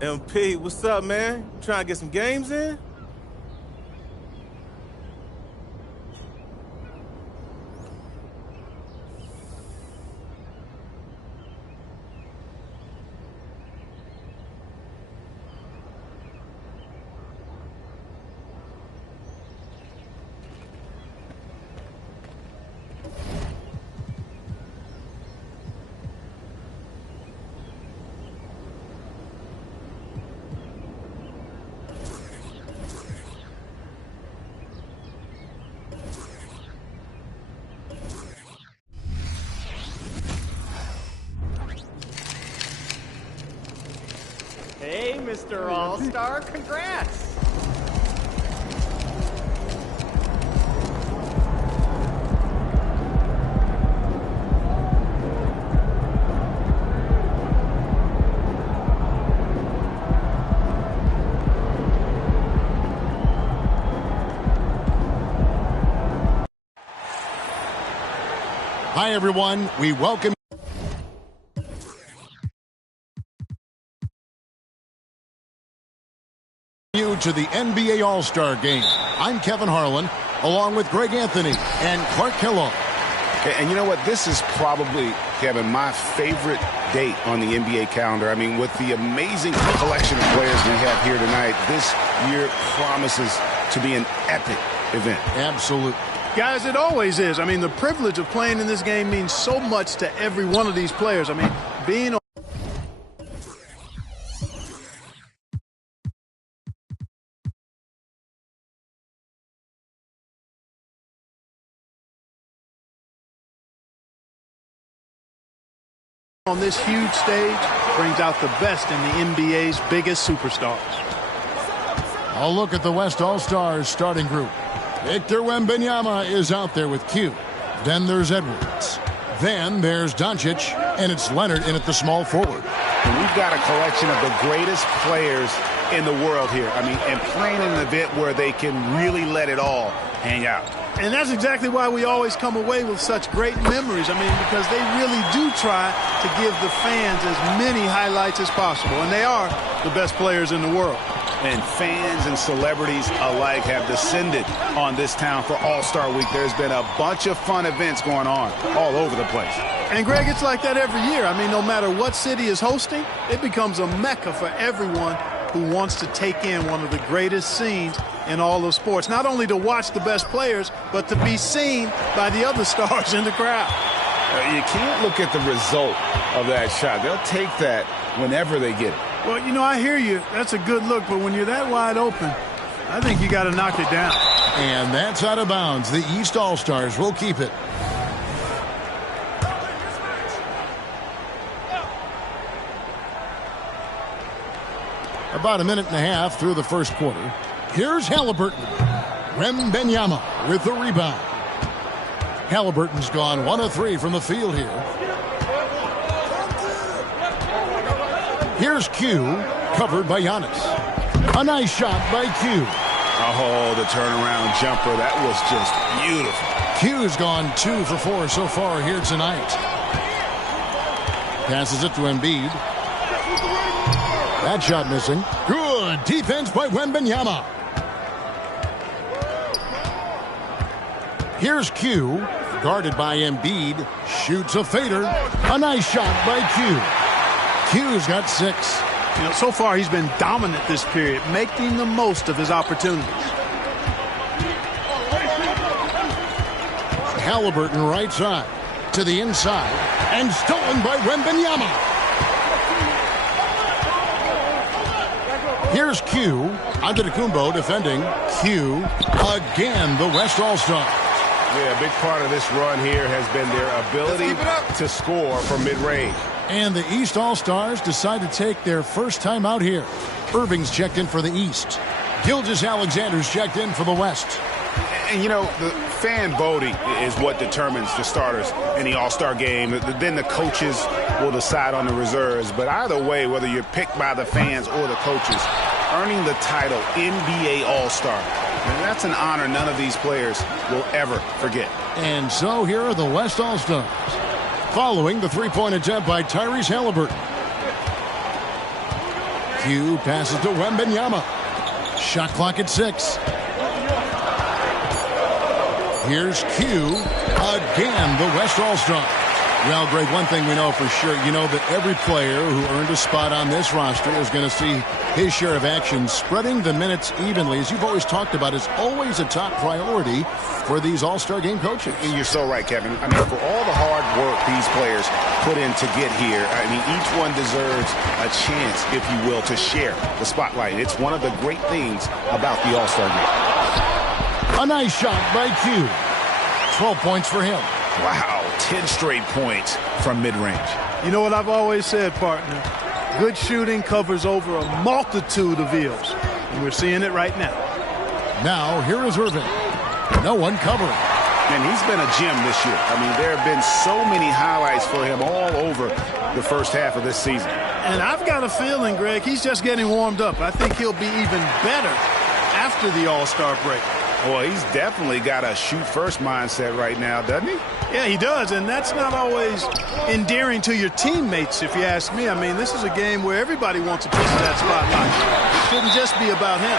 MP, what's up, man? Trying to get some games in? Hey, Mr. All-Star, congrats! Hi, everyone. We welcome you to the NBA All-Star Game. I'm Kevin Harlan, along with Greg Anthony and Clark Kellogg. And you know what? This is probably, Kevin, my favorite date on the NBA calendar. I mean, with the amazing collection of players we have here tonight, this year promises to be an epic event. Absolutely. Guys, it always is. I mean, the privilege of playing in this game means so much to every one of these players. I mean, being on this huge stage brings out the best in the NBA's biggest superstars. I'll look at the West All-Stars starting group. Victor Wembanyama is out there with Q. Then there's Edwards. Then there's Doncic, and it's Leonard in at the small forward. And we've got a collection of the greatest players in the world here. I mean, and playing in an event where they can really let it all hang out. And that's exactly why we always come away with such great memories. I mean, because they really do try to give the fans as many highlights as possible. And they are the best players in the world. And fans and celebrities alike have descended on this town for All-Star Week. There's been a bunch of fun events going on all over the place. And, Greg, it's like that every year. I mean, no matter what city is hosting, it becomes a mecca for everyone who wants to take in one of the greatest scenes in all of sports. Not only to watch the best players, but to be seen by the other stars in the crowd. You can't look at the result of that shot. They'll take that whenever they get it. Well, you know, I hear you. That's a good look, but when you're that wide open, I think you got to knock it down. And that's out of bounds. The East All-Stars will keep it. About a minute and a half through the first quarter. Here's Halliburton. Wembanyama with the rebound. Halliburton's gone 1 of 3 from the field here. Here's Q, covered by Giannis. A nice shot by Q. Oh, the turnaround jumper. That was just beautiful. Q's gone 2 for 4 so far here tonight. Passes it to Embiid. That shot missing. Good defense by Wembanyama. Here's Q, guarded by Embiid. Shoots a fader. A nice shot by Q. Q's got 6. You know, so far he's been dominant this period, making the most of his opportunities. Halliburton right side to the inside and stolen by Wembanyama. Here's Q. Antetokounmpo defending. Q again, the West All-Star. Yeah, a big part of this run here has been their ability to score from mid-range. And the East All-Stars decide to take their first time out here. Irving's checked in for the East. Gilgeous-Alexander's checked in for the West. And, you know, the fan voting is what determines the starters in the All-Star game. Then the coaches will decide on the reserves. But either way, whether you're picked by the fans or the coaches, earning the title NBA All-Star, and that's an honor none of these players will ever forget. And so here are the West All-Stars. Following the three-point attempt by Tyrese Halliburton. Q passes to Wembanyama. Shot clock at 6. Here's Q again, the West All-Star. Well, Greg, one thing we know for sure, you know that every player who earned a spot on this roster is going to see his share of action. Spreading the minutes evenly, as you've always talked about, is always a top priority for these All-Star game coaches. And you're so right, Kevin. I mean, for all the hard work these players put in to get here, I mean, each one deserves a chance, if you will, to share the spotlight. It's one of the great things about the All-Star game. A nice shot by Q. 12 points for him. Wow, 10 straight points from mid-range. You know what I've always said, partner? Good shooting covers over a multitude of ills. And we're seeing it right now. Now, here is Irving. No one covering. And he's been a gem this year. I mean, there have been so many highlights for him all over the first half of this season. And I've got a feeling, Greg, he's just getting warmed up. I think he'll be even better after the All-Star break. Well, he's definitely got a shoot-first mindset right now, doesn't he? Yeah, he does, and that's not always endearing to your teammates, if you ask me. I mean, this is a game where everybody wants a piece of that spotlight. It shouldn't just be about him.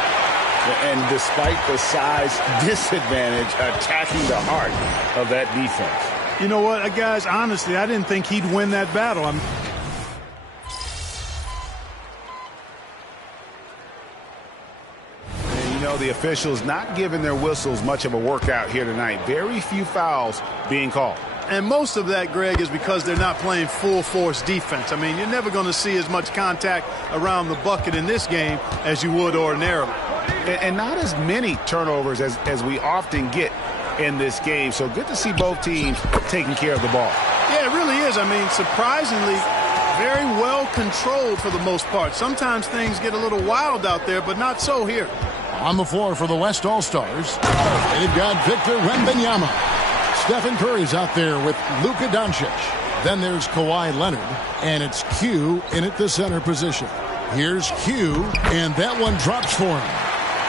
And despite the size disadvantage, attacking the heart of that defense. You know what, guys, honestly, I didn't think he'd win that battle. The officials not giving their whistles much of a workout here tonight. Very few fouls being called. And most of that, Greg, is because they're not playing full force defense. I mean, you're never going to see as much contact around the bucket in this game as you would ordinarily. And not as many turnovers as we often get in this game. So good to see both teams taking care of the ball. Yeah, it really is. I mean, surprisingly, very well controlled for the most part. Sometimes things get a little wild out there, but not so here. On the floor for the West All-Stars, they've got Victor Wembanyama. Stephen Curry's out there with Luka Doncic. Then there's Kawhi Leonard, and it's Q in at the center position. Here's Q, and that one drops for him.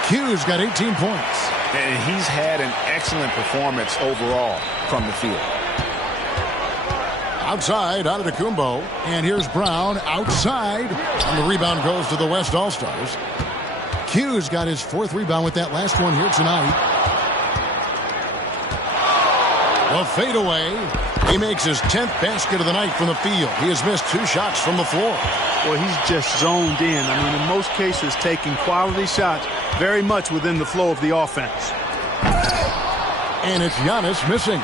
Q's got 18 points. And he's had an excellent performance overall from the field. Outside, Antetokounmpo, and here's Brown outside. And the rebound goes to the West All-Stars. Q's got his 4th rebound with that last one here tonight. A fadeaway. He makes his 10th basket of the night from the field. He has missed 2 shots from the floor. Well, he's just zoned in. I mean, in most cases, taking quality shots very much within the flow of the offense. And it's Giannis missing.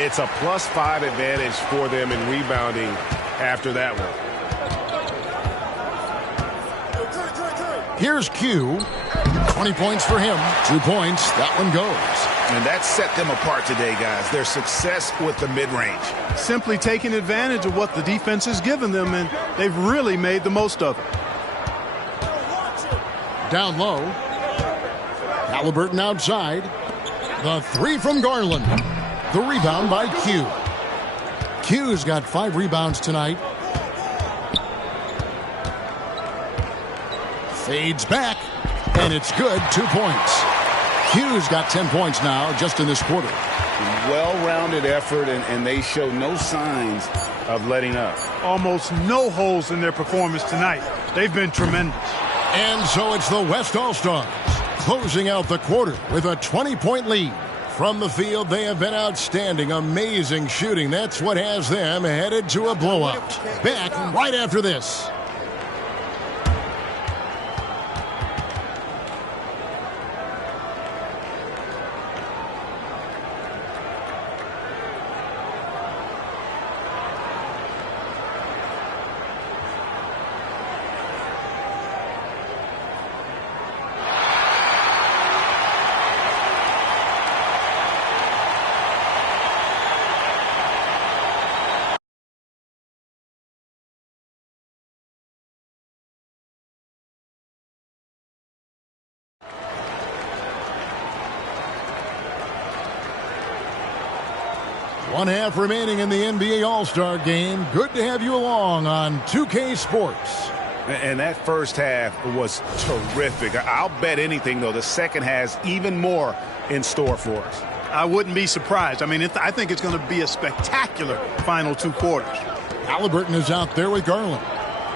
It's a +5 advantage for them in rebounding after that one. Here's Q. 20 points for him. 2 points. That one goes. And that set them apart today, guys. Their success with the mid-range. Simply taking advantage of what the defense has given them, and they've really made the most of it. Down low. Halliburton outside. The 3 from Garland. The rebound by Q. Q's got 5 rebounds tonight. Fades back, and it's good. 2 points. Q's got 10 points now just in this quarter. Well-rounded effort, and they show no signs of letting up. Almost no holes in their performance tonight. They've been tremendous. And so it's the West All-Stars closing out the quarter with a 20-point lead. From the field, they have been outstanding, amazing shooting. That's what has them headed to a blowout. Back right after this. One half remaining in the NBA All-Star Game. Good to have you along on 2K Sports. And that first half was terrific. I'll bet anything, though, the second has even more in store for us. I wouldn't be surprised. I mean, I think it's going to be a spectacular final 2 quarters. Halliburton is out there with Garland.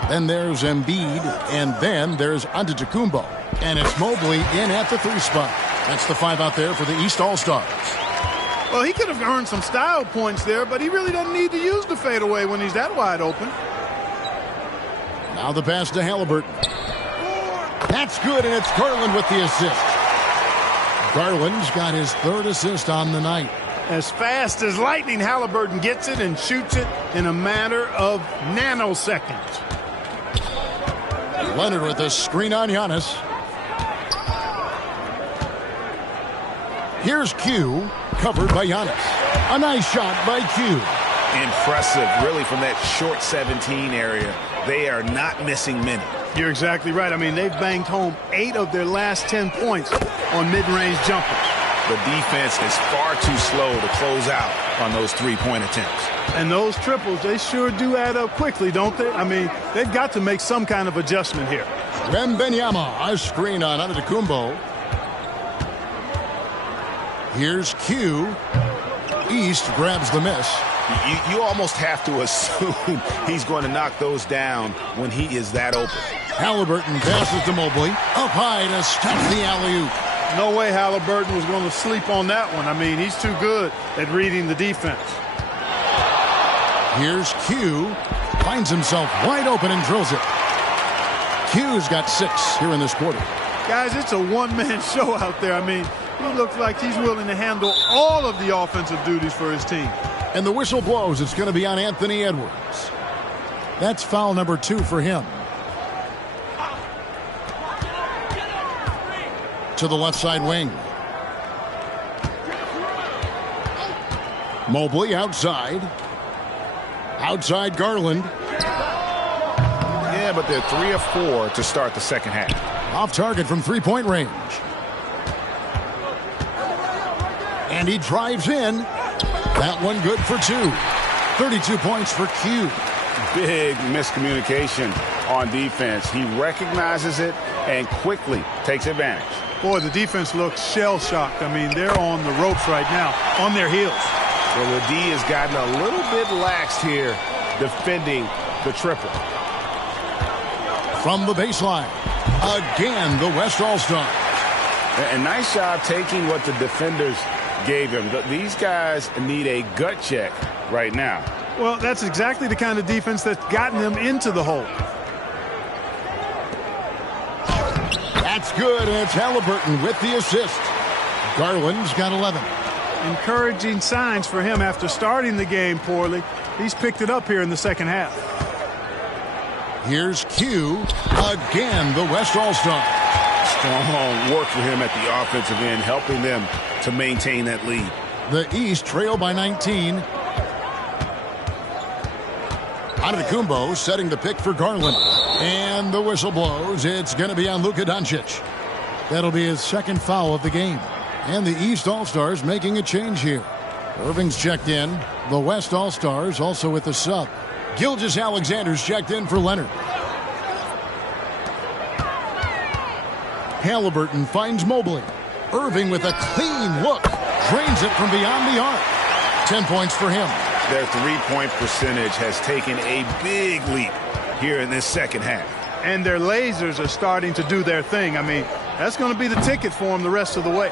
Then there's Embiid, and then there's Antetokounmpo. And it's Mobley in at the 3 spot. That's the 5 out there for the East All-Stars. Well, he could have earned some style points there, but he really doesn't need to use the fadeaway when he's that wide open. Now the pass to Halliburton. That's good, and it's Garland with the assist. Garland's got his 3rd assist on the night. As fast as lightning, Halliburton gets it and shoots it in a matter of nanoseconds. Leonard with a screen on Giannis. Here's Q, covered by Giannis. A nice shot by Q. Impressive, really, from that short 17 area. They are not missing many. You're exactly right. I mean, they've banged home 8 of their last 10 points on mid-range jumpers. The defense is far too slow to close out on those 3-point attempts. And those triples, they sure do add up quickly, don't they? I mean, they've got to make some kind of adjustment here. Wembanyama, a screen on Antetokounmpo. Here's Q. East grabs the miss. You almost have to assume he's going to knock those down when he is that open. Halliburton passes to Mobley. Up high to stop the alley-oop. No way Halliburton was going to sleep on that one. I mean, he's too good at reading the defense. Here's Q. Finds himself wide open and drills it. Q's got 6 here in this quarter. Guys, it's a one-man show out there. I mean, he looks like he's willing to handle all of the offensive duties for his team. And the whistle blows. It's going to be on Anthony Edwards. That's foul number 2 for him. To the left side wing. Mobley outside. Outside Garland. Yeah, but they're 3 of 4 to start the second half. Off target from 3-point range. And he drives in. That one good for 2. 32 points for Q. Big miscommunication on defense. He recognizes it and quickly takes advantage. Boy, the defense looks shell-shocked. I mean, they're on the ropes right now, on their heels. Well, the D has gotten a little bit laxed here defending the triple. From the baseline, again, the West All-Star. A nice job taking what the defenders gave him. These guys need a gut check right now. Well, that's exactly the kind of defense that's gotten them into the hole. That's good, and it's Halliburton with the assist. Garland's got 11. Encouraging signs for him after starting the game poorly. He's picked it up here in the second half. Here's Q. Again, the West All-Star. Strong work for him at the offensive end, helping them to maintain that lead. The East trail by 19. Antetokounmpo setting the pick for Garland. And the whistle blows. It's going to be on Luka Doncic. That'll be his 2nd foul of the game. And the East All-Stars making a change here. Irving's checked in. The West All-Stars also with the sub. Gilgeous-Alexander's checked in for Leonard. Halliburton finds Mobley. Irving with a clean look. Drains it from beyond the arc. 10 points for him. Their 3-point percentage has taken a big leap here in this second half. And their lasers are starting to do their thing. I mean, that's going to be the ticket for them the rest of the way.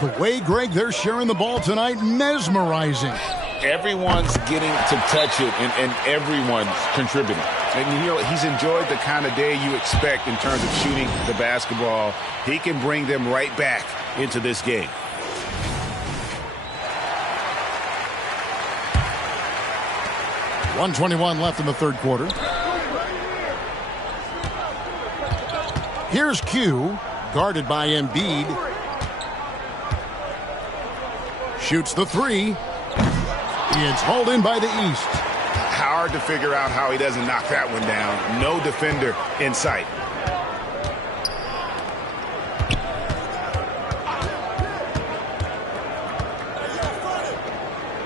The way, Greg, they're sharing the ball tonight, mesmerizing. Everyone's getting to touch it, and everyone's contributing. And, you know, he's enjoyed the kind of day you expect in terms of shooting the basketball. He can bring them right back into this game. .121 left in the third quarter. Here's Q, guarded by Embiid. Shoots the 3. It's hauled in by the East. Hard to figure out how he doesn't knock that one down. No defender in sight.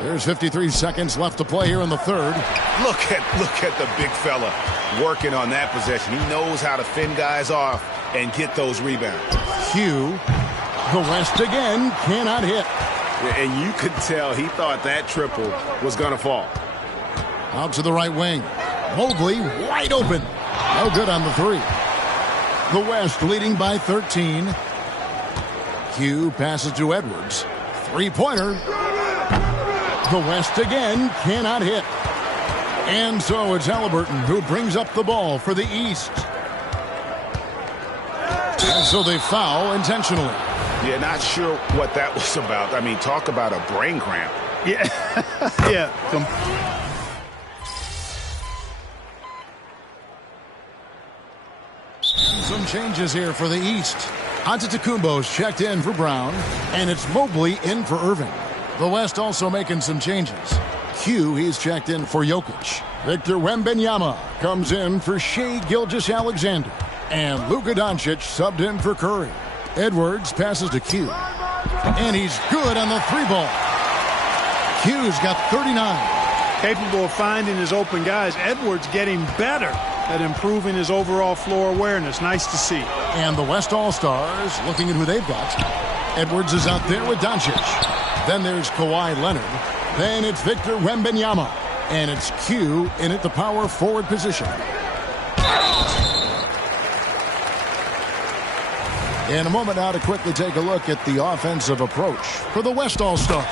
There's 53 seconds left to play here in the third. Look at the big fella working on that possession. He knows how to fend guys off and get those rebounds. Q, the West again, cannot hit. And you could tell he thought that triple was going to fall. Out to the right wing. Mobley wide open. No good on the three. The West leading by 13. Q passes to Edwards. Three-pointer. The West again cannot hit. And so it's Halliburton who brings up the ball for the East. And so they foul intentionally. Yeah, not sure what that was about. I mean, talk about a brain cramp. Yeah. Yeah. Some changes here for the East. Antetokounmpo's checked in for Brown, and it's Mobley in for Irving. The West also making some changes. Q, he's checked in for Jokic. Victor Wembanyama comes in for Shai Gilgeous-Alexander. And Luka Doncic subbed in for Curry. Edwards passes to Q. And he's good on the three ball. Q's got 39. Capable of finding his open guys. Edwards getting better at improving his overall floor awareness. Nice to see. And the West All-Stars looking at who they've got. Edwards is out there with Doncic. Then there's Kawhi Leonard. Then it's Victor Wembanyama. And it's Q in at the power forward position. In a moment now to quickly take a look at the offensive approach for the West All-Stars.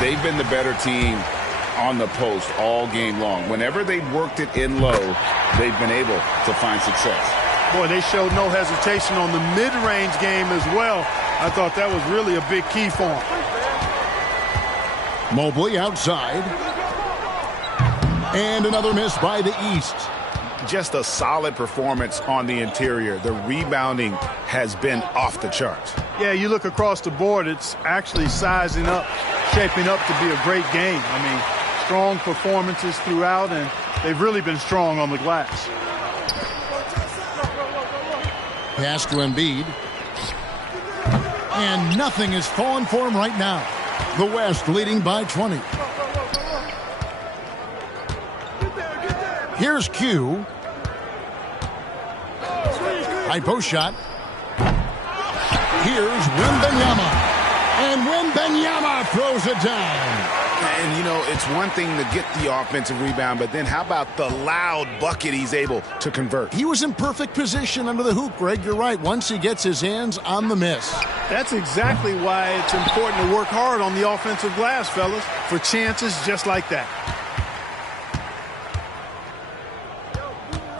They've been the better team on the post all game long. Whenever they've worked it in low, they've been able to find success. Boy, they showed no hesitation on the mid-range game as well. I thought that was really a big key for them. Mobley outside. And another miss by the East. Just a solid performance on the interior. The rebounding has been off the charts. Yeah, you look across the board, it's actually sizing up, shaping up to be a great game. I mean, strong performances throughout, and they've really been strong on the glass. Pass to Embiid. And nothing is falling for him right now. The West leading by 20. Here's Q. High post shot. Here's Wembanyama. And Wembanyama throws it down. And, you know, it's one thing to get the offensive rebound, but then how about the loud bucket he's able to convert? He was in perfect position under the hoop, Greg. You're right. Once he gets his hands on the miss. That's exactly why it's important to work hard on the offensive glass, fellas, for chances just like that.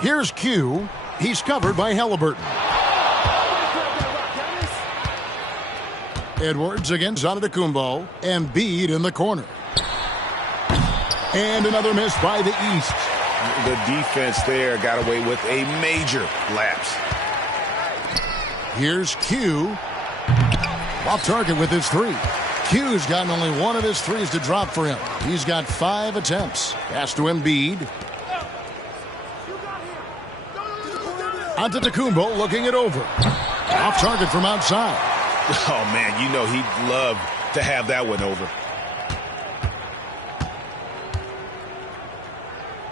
Here's Q. He's covered by Halliburton. Edwards against Antetokounmpo. Embiid in the corner. And another miss by the East. The defense there got away with a major lapse. Here's Q. Off target with his three. Q's gotten only one of his threes to drop for him. He's got 5 attempts. Pass to Embiid. Antetokounmpo looking it over. Off target from outside. Oh, man, you know he'd love to have that one over.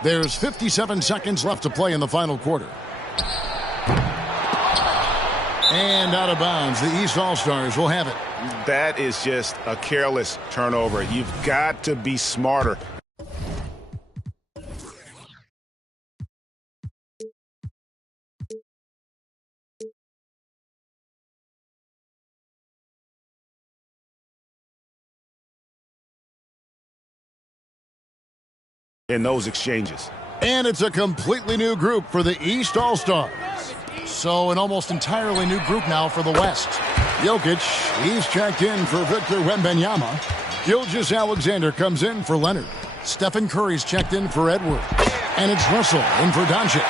There's 57 seconds left to play in the final quarter. And out of bounds. The East All-Stars will have it. That is just a careless turnover. You've got to be smarter. In those exchanges. And it's a completely new group for the East All-Stars. So an almost entirely new group now for the West. Jokic, he's checked in for Victor Wembanyama. Gilgeous-Alexander comes in for Leonard. Stephen Curry's checked in for Edwards. And it's Russell in for Doncic.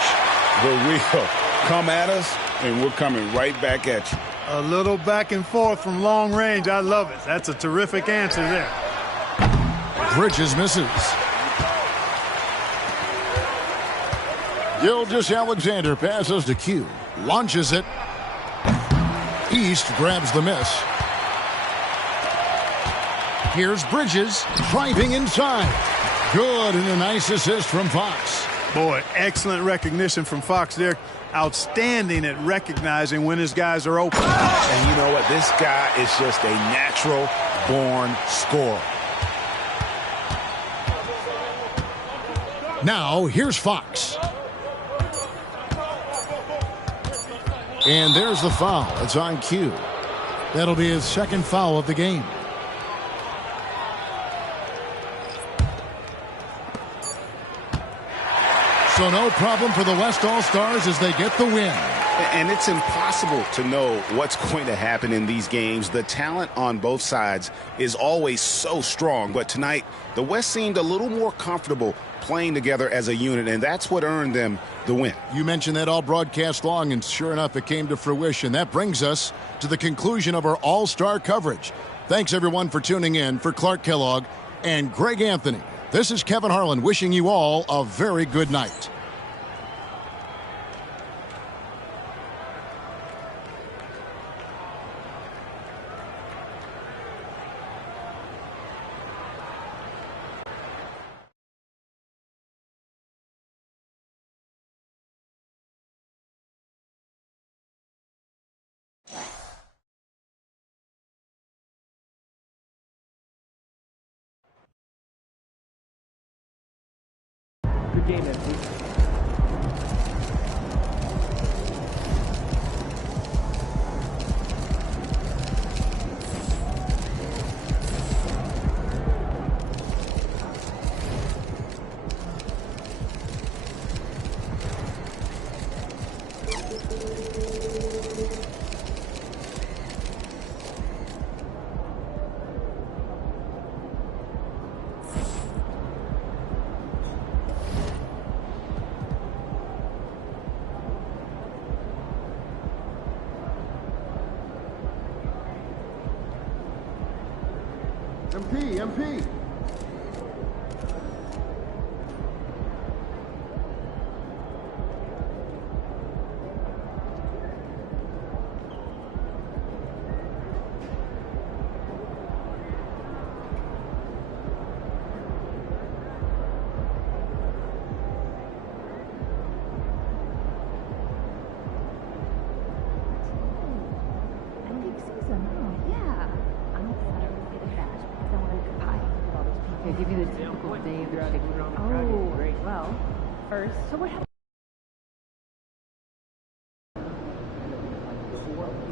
The real come at us, and we're coming right back at you. A little back and forth from long range. I love it. That's a terrific answer there. Bridges misses. Gilgeous-Alexander passes to Q. Launches it. East grabs the miss. Here's Bridges driving inside. Good, and a nice assist from Fox. Boy, excellent recognition from Fox there. Outstanding at recognizing when his guys are open. And you know what? This guy is just a natural-born scorer. Now, here's Fox. And there's the foul. It's on cue. That'll be his second foul of the game. So no problem for the West All-Stars as they get the win. And it's impossible to know what's going to happen in these games. The talent on both sides is always so strong. But tonight, the West seemed a little more comfortable playing together as a unit, and that's what earned them the win. You mentioned that all broadcast long, and sure enough, it came to fruition. That brings us to the conclusion of our All-Star coverage. Thanks, everyone, for tuning in. For Clark Kellogg and Greg Anthony, this is Kevin Harlan wishing you all a very good night. Good game, MP. MP. Give you the typical day of the chicken. Oh, great. Well, first, so what happened?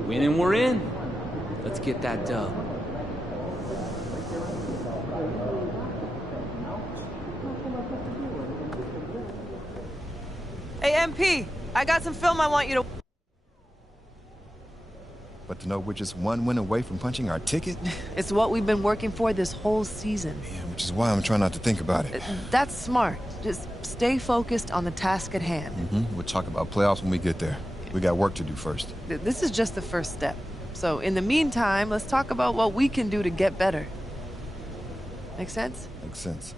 Win and we're in. Let's get that dub. Hey, MP, I got some film I want you to... But to know we're just one win away from punching our ticket? It's what we've been working for this whole season. Yeah, which is why I'm trying not to think about it. That's smart. Just stay focused on the task at hand. We'll talk about playoffs when we get there. We got work to do first. This is just the first step. So in the meantime, let's talk about what we can do to get better. Make sense? Makes sense.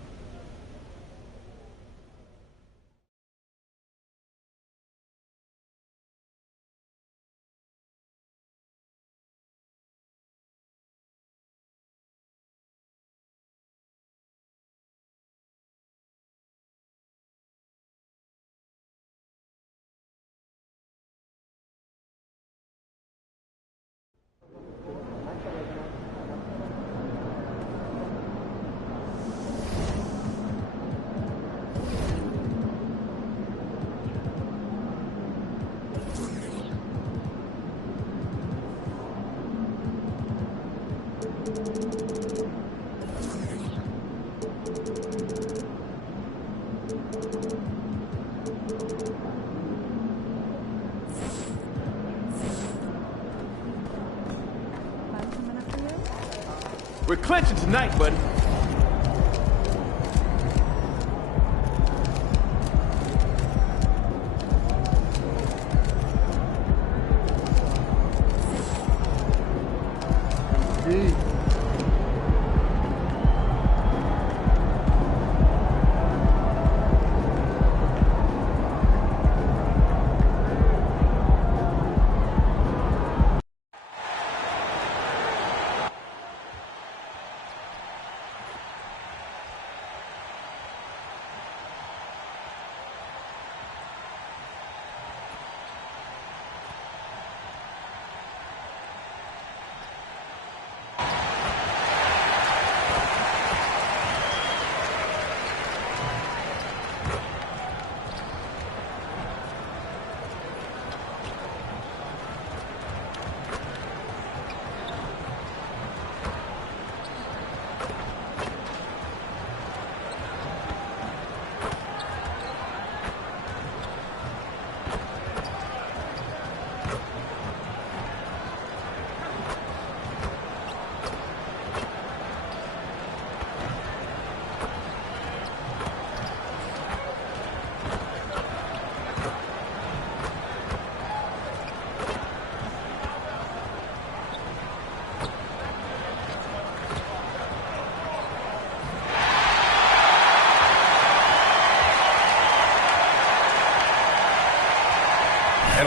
We're clinching tonight, buddy.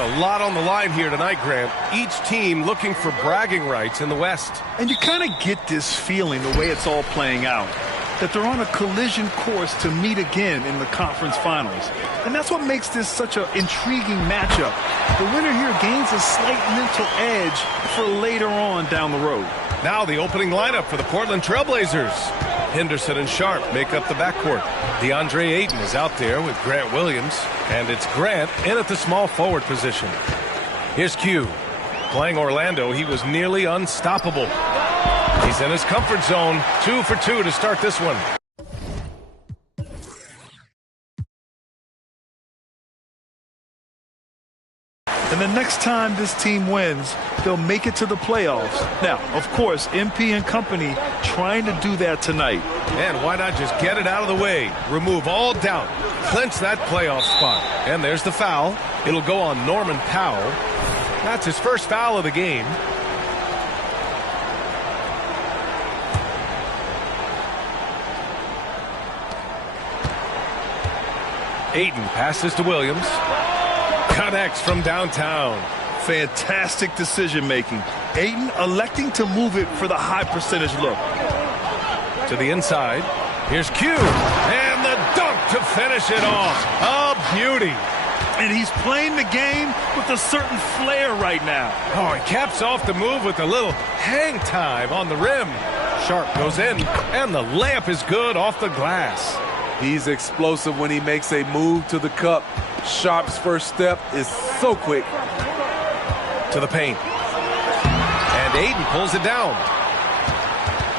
A lot on the line here tonight, Grant. Each team looking for bragging rights in the West. And you kind of get this feeling, the way it's all playing out, that they're on a collision course to meet again in the conference finals. And that's what makes this such an intriguing matchup. The winner here gains a slight mental edge for later on down the road. Now the opening lineup for the Portland Trailblazers. Henderson and Sharp make up the backcourt. DeAndre Ayton is out there with Grant Williams, and it's Grant in at the small forward position. Here's Q. Playing Orlando, he was nearly unstoppable. He's in his comfort zone, 2 for 2 to start this one. And the next time this team wins, they'll make it to the playoffs. Now, of course, MP and company trying to do that tonight. And why not just get it out of the way? Remove all doubt. Clinch that playoff spot. And there's the foul. It'll go on Norman Powell. That's his first foul of the game. Ayton passes to Williams. Connects from downtown. Fantastic decision making. Ayton electing to move it for the high percentage look. To the inside. Here's Q. And the dunk to finish it off. A beauty. And he's playing the game with a certain flair right now. Oh, he caps off the move with a little hang time on the rim. Sharp goes in, and the layup is good off the glass. He's explosive when he makes a move to the cup. Sharp's first step is so quick. To the paint. And Ayton pulls it down.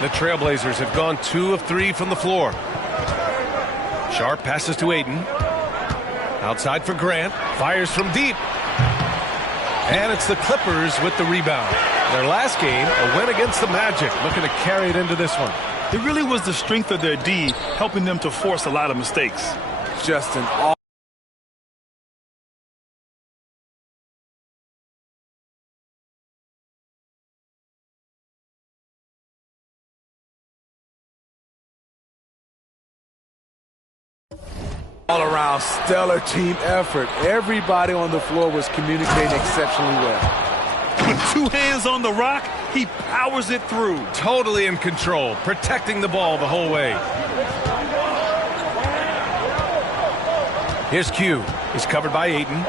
The Trailblazers have gone 2 of 3 from the floor. Sharp passes to Ayton. Outside for Grant. Fires from deep. And it's the Clippers with the rebound. Their last game, a win against the Magic. Looking to carry it into this one. It really was the strength of their D helping them to force a lot of mistakes. Just an all-around stellar team effort. Everybody on the floor was communicating exceptionally well. With 2 hands on the rock, he powers it through. Totally in control, protecting the ball the whole way. Here's Q. He's covered by Ayton. Ooh,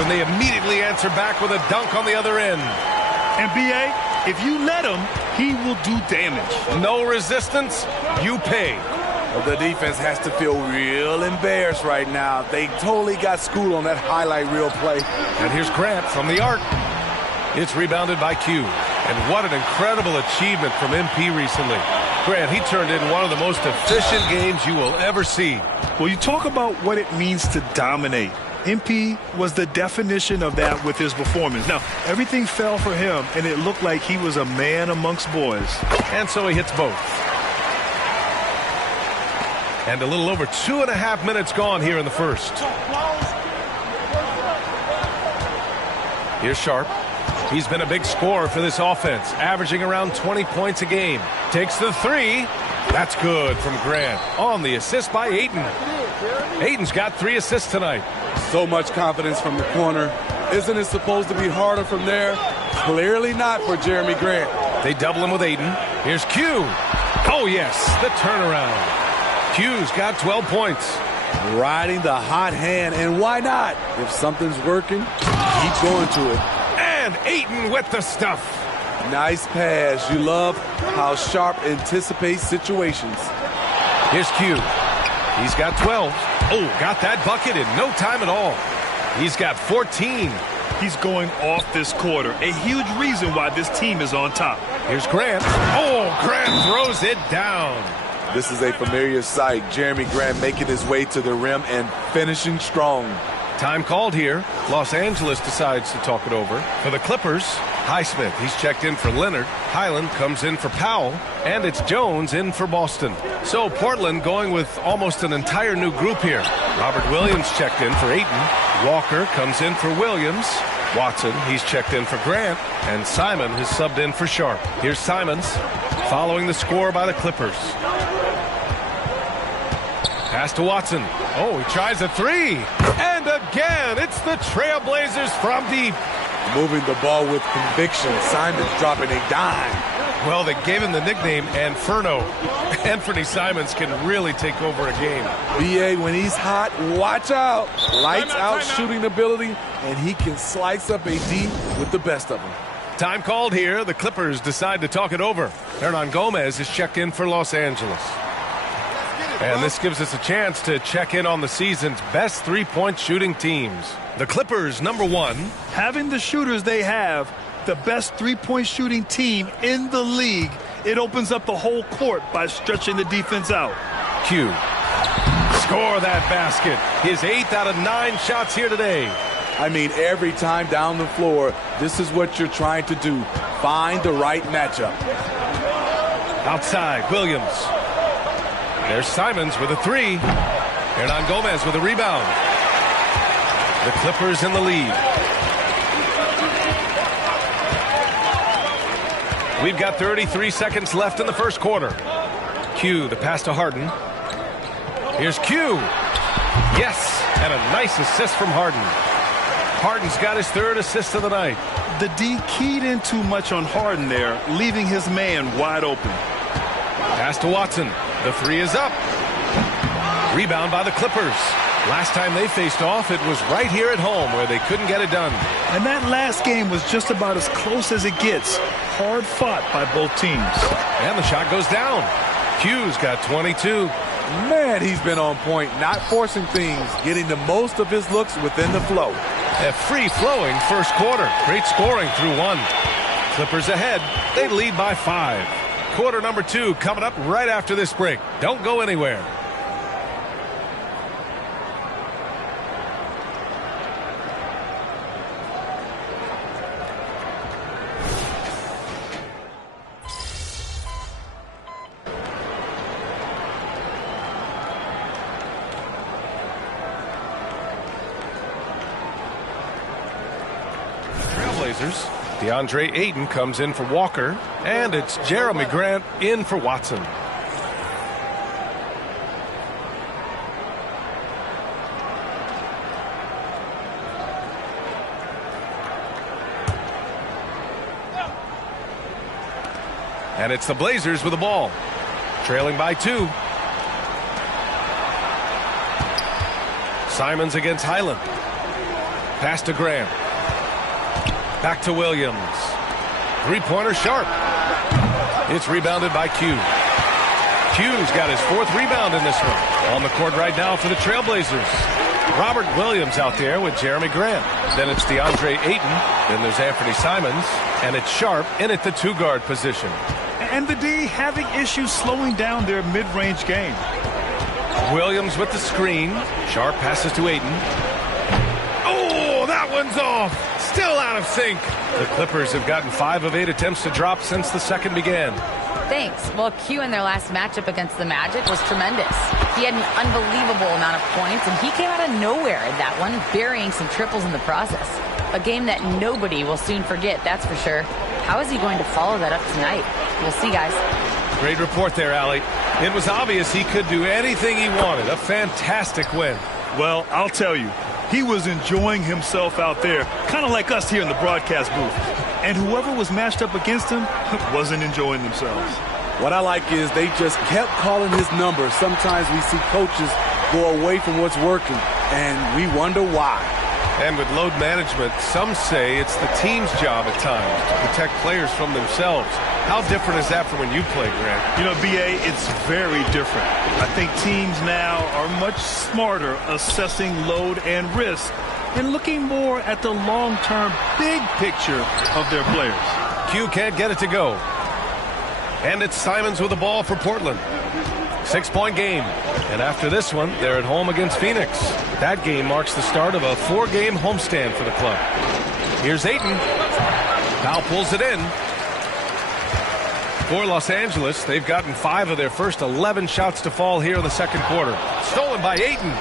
and they immediately answer back with a dunk on the other end. And B.A., if you let him, he will do damage. No resistance, you pay. The defense has to feel real embarrassed right now. They totally got schooled on that highlight reel play. And here's Grant from the arc. It's rebounded by Q. And what an incredible achievement from MP recently. Grant, he turned in one of the most efficient games you will ever see. Well, you talk about what it means to dominate. MP was the definition of that with his performance. Now, everything fell for him, and it looked like he was a man amongst boys. And so he hits both. And a little over 2.5 minutes gone here in the first. Here's Sharp. He's been a big scorer for this offense, averaging around 20 points a game. Takes the 3. That's good from Grant. On the assist by Ayton. Ayton's got 3 assists tonight. So much confidence from the corner. Isn't it supposed to be harder from there? Clearly not for Jeremy Grant. They double him with Ayton. Here's Q. Oh, yes, the turnaround. Q's got 12 points. Riding the hot hand, and why not? If something's working, keep going to it. And Ayton with the stuff. Nice pass. You love how Sharp anticipates situations. Here's Q. He's got 12. Oh, got that bucket in no time at all. He's got 14. He's going off this quarter. A huge reason why this team is on top. Here's Grant. Oh, Grant throws it down. This is a familiar sight. Jeremy Grant making his way to the rim and finishing strong. Time called here. Los Angeles decides to talk it over. For the Clippers, Highsmith. He's checked in for Leonard. Highland comes in for Powell. And it's Jones in for Boston. So Portland going with almost an entire new group here. Robert Williams checked in for Ayton. Walker comes in for Williams. Watson, he's checked in for Grant. And Simon has subbed in for Sharp. Here's Simons following the score by the Clippers. Pass to Watson. Oh, he tries a 3. And again. It's the Trailblazers from deep. Moving the ball with conviction. Simons dropping a dime. Well, they gave him the nickname Inferno. Anthony Simons can really take over a game. BA, when he's hot, watch out. Lights out shooting ability, and he can slice up a D with the best of them. Time called here. The Clippers decide to talk it over. Hernan Gomez is checked in for Los Angeles. And this gives us a chance to check in on the season's best three-point shooting teams. The Clippers, number 1. Having the shooters they have, the best three-point shooting team in the league, it opens up the whole court by stretching the defense out. Q. Score that basket. His 8th out of 9 shots here today. I mean, every time down the floor, this is what you're trying to do. Find the right matchup. Outside, Williams. There's Simons with a 3. Hernan Gomez with a rebound. The Clippers in the lead. We've got 33 seconds left in the first quarter. Q, the pass to Harden. Here's Q. Yes, and a nice assist from Harden. Harden's got his 3rd assist of the night. The D keyed in too much on Harden there, leaving his man wide open. Pass to Watson. The 3 is up. Rebound by the Clippers. Last time they faced off, it was right here at home where they couldn't get it done. And that last game was just about as close as it gets. Hard fought by both teams. And the shot goes down. Q's got 22. Man, he's been on point, not forcing things, getting the most of his looks within the flow. A free-flowing first quarter. Great scoring through 1. Clippers ahead. They lead by 5. Quarter number 2 coming up right after this break. Don't go anywhere. DeAndre Ayton comes in for Walker, and it's Jeremy Grant in for Watson. And it's the Blazers with the ball, trailing by 2. Simons against Highland. Pass to Graham. Back to Williams. Three-pointer Sharp. It's rebounded by Q. Q's got his 4th rebound in this one. On the court right now for the Trailblazers. Robert Williams out there with Jeremy Grant. Then it's DeAndre Ayton. Then there's Anthony Simons. And it's Sharp in at the 2-guard position. And the D having issues slowing down their mid-range game. Williams with the screen. Sharp passes to Ayton. Oh, that one's off. Still out of sync. The Clippers have gotten 5 of 8 attempts to drop since the second began. Thanks. Well, Q in their last matchup against the Magic was tremendous. He had an unbelievable amount of points, and he came out of nowhere in that one, burying some triples in the process. A game that nobody will soon forget, that's for sure. How is he going to follow that up tonight? We'll see, guys. Great report there, Allie. It was obvious he could do anything he wanted. A fantastic win. Well, I'll tell you, he was enjoying himself out there, kind of like us here in the broadcast booth. And whoever was matched up against him wasn't enjoying themselves. What I like is they just kept calling his number. Sometimes we see coaches go away from what's working, and we wonder why. And with load management, some say it's the team's job at times to protect players from themselves. How different is that from when you played, Grant? You know, BA, it's very different. I think teams now are much smarter assessing load and risk and looking more at the long-term big picture of their players. Q can't get it to go. And it's Simons with the ball for Portland. 6-point game. And after this one, they're at home against Phoenix. That game marks the start of a 4-game homestand for the club. Here's Ayton. Now pulls it in. For Los Angeles, they've gotten 5 of their first 11 shots to fall here in the second quarter. Stolen by Ayton.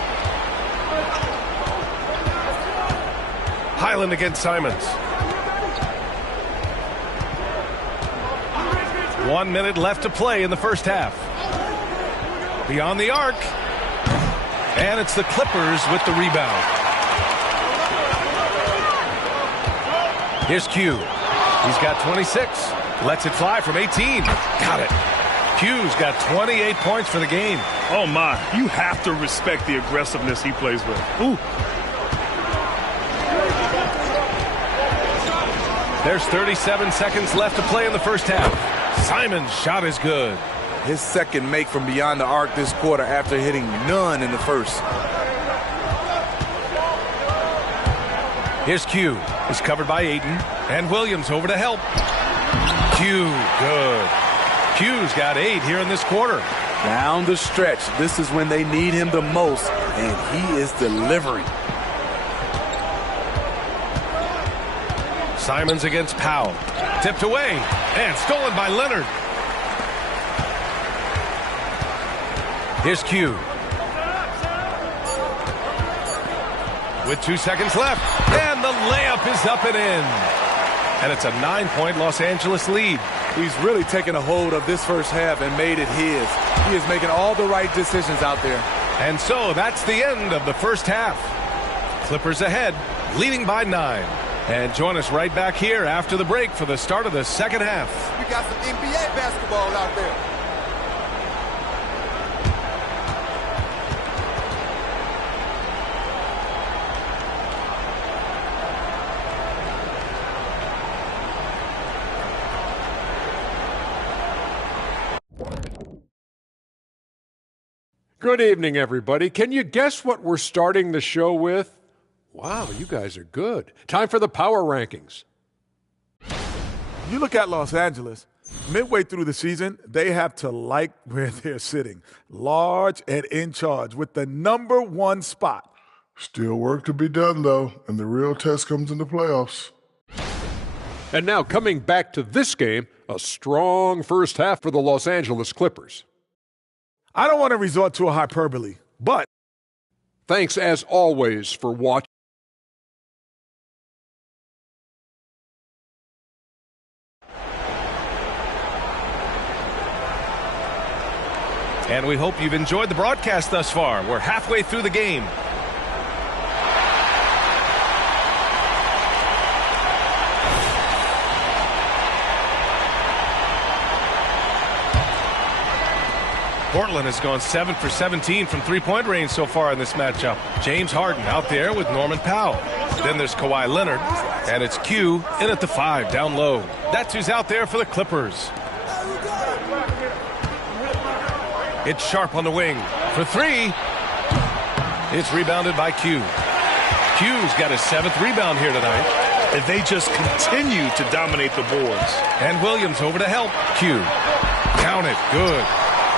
Highland against Simons. 1 minute left to play in the first half. Beyond the arc. And it's the Clippers with the rebound. Here's Q. He's got 26. Lets it fly from 18. Got it. Q's got 28 points for the game. Oh, my. You have to respect the aggressiveness he plays with. Ooh. There's 37 seconds left to play in the first half. Simon's shot is good. His second make from beyond the arc this quarter after hitting none in the first. Here's Q. He's covered by Ayton. And Williams over to help. Q, good. Q's got 8 here in this quarter. Down the stretch, this is when they need him the most, and he is delivering. Simons against Powell. Tipped away and stolen by Leonard. Here's Q. With 2 seconds left, and the layup is up and in. And it's a 9-point Los Angeles lead. He's really taken a hold of this first half and made it his. He is making all the right decisions out there. And so that's the end of the first half. Clippers ahead, leading by 9. And join us right back here after the break for the start of the second half. We got some NBA basketball out there. Good evening, everybody. Can you guess what we're starting the show with? Wow, you guys are good. Time for the power rankings. You look at Los Angeles, midway through the season, they have to like where they're sitting. Large and in charge with the #1 spot. Still work to be done, though, and the real test comes in the playoffs. And now coming back to this game, a strong first half for the Los Angeles Clippers. I don't want to resort to a hyperbole, but thanks as always for watching. And we hope you've enjoyed the broadcast thus far. We're halfway through the game. Portland has gone 7 for 17 from three-point range so far in this matchup. James Harden out there with Norman Powell. Then there's Kawhi Leonard, and it's Q in at the 5 down low. That's who's out there for the Clippers. It's Sharp on the wing for 3. It's rebounded by Q. Q's got his 7th rebound here tonight. If they just continue to dominate the boards. And Williams over to help. Q. Count it. Good.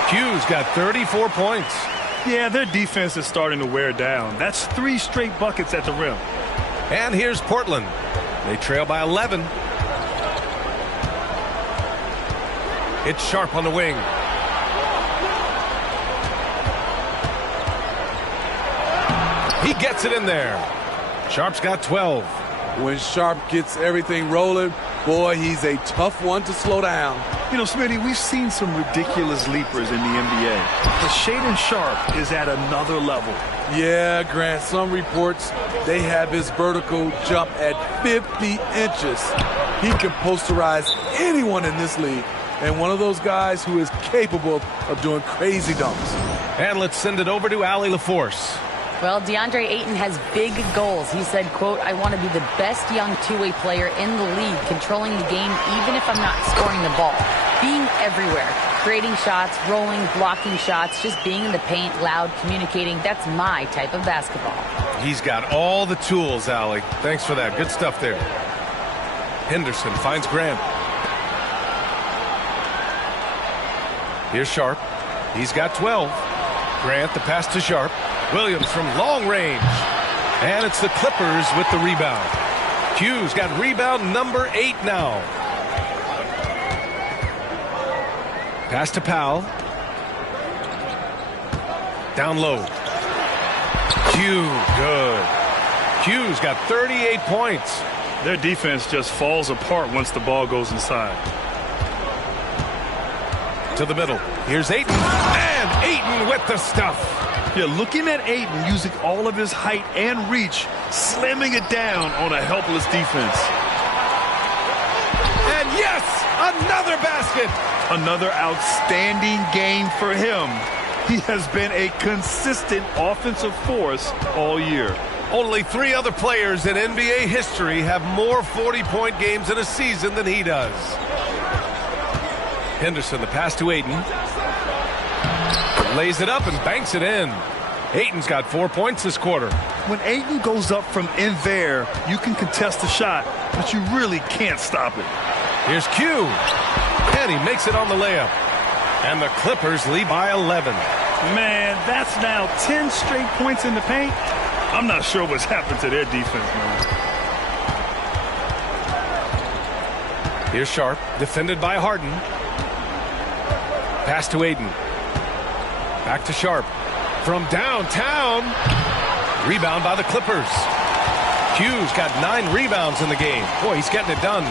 Q's got 34 points. Yeah, their defense is starting to wear down. That's 3 straight buckets at the rim. And here's Portland. They trail by 11. It's Sharp on the wing. He gets it in there. Sharp's got 12. When Sharp gets everything rolling, boy, he's a tough one to slow down. You know, Smitty, we've seen some ridiculous leapers in the NBA. But Shaedon Sharp is at another level. Yeah, Grant, some reports they have his vertical jump at 50 inches. He can posterize anyone in this league, and one of those guys who is capable of doing crazy dunks. And let's send it over to Allie LaForce. Well, DeAndre Ayton has big goals. He said, quote, I want to be the best young two-way player in the league, controlling the game even if I'm not scoring the ball. Being everywhere, creating shots, rolling, blocking shots, just being in the paint, loud, communicating. That's my type of basketball. He's got all the tools, Allie. Thanks for that. Good stuff there. Henderson finds Grant. Here's Sharp. He's got 12. Grant, the pass to Sharp. Williams from long range. And it's the Clippers with the rebound. Q's got rebound number 8 now. Pass to Powell. Down low. Q, good. Q's got 38 points. Their defense just falls apart once the ball goes inside. To the middle. Here's Ayton. And Ayton with the stuff. Yeah, looking at Ayton using all of his height and reach, slamming it down on a helpless defense. Yes! Another basket! Another outstanding game for him. He has been a consistent offensive force all year. Only 3 other players in NBA history have more 40-point games in a season than he does. Henderson, the pass to Ayton. Lays it up and banks it in. Ayton's got 4 points this quarter. When Ayton goes up from in there, you can contest the shot, but you really can't stop it. Here's Q. And he makes it on the layup. And the Clippers lead by 11. Man, that's now 10 straight points in the paint. I'm not sure what's happened to their defense, man. Here's Sharp, defended by Harden. Pass to Ayton. Back to Sharp. From downtown. Rebound by the Clippers. Q's got 9 rebounds in the game. Boy, he's getting it done.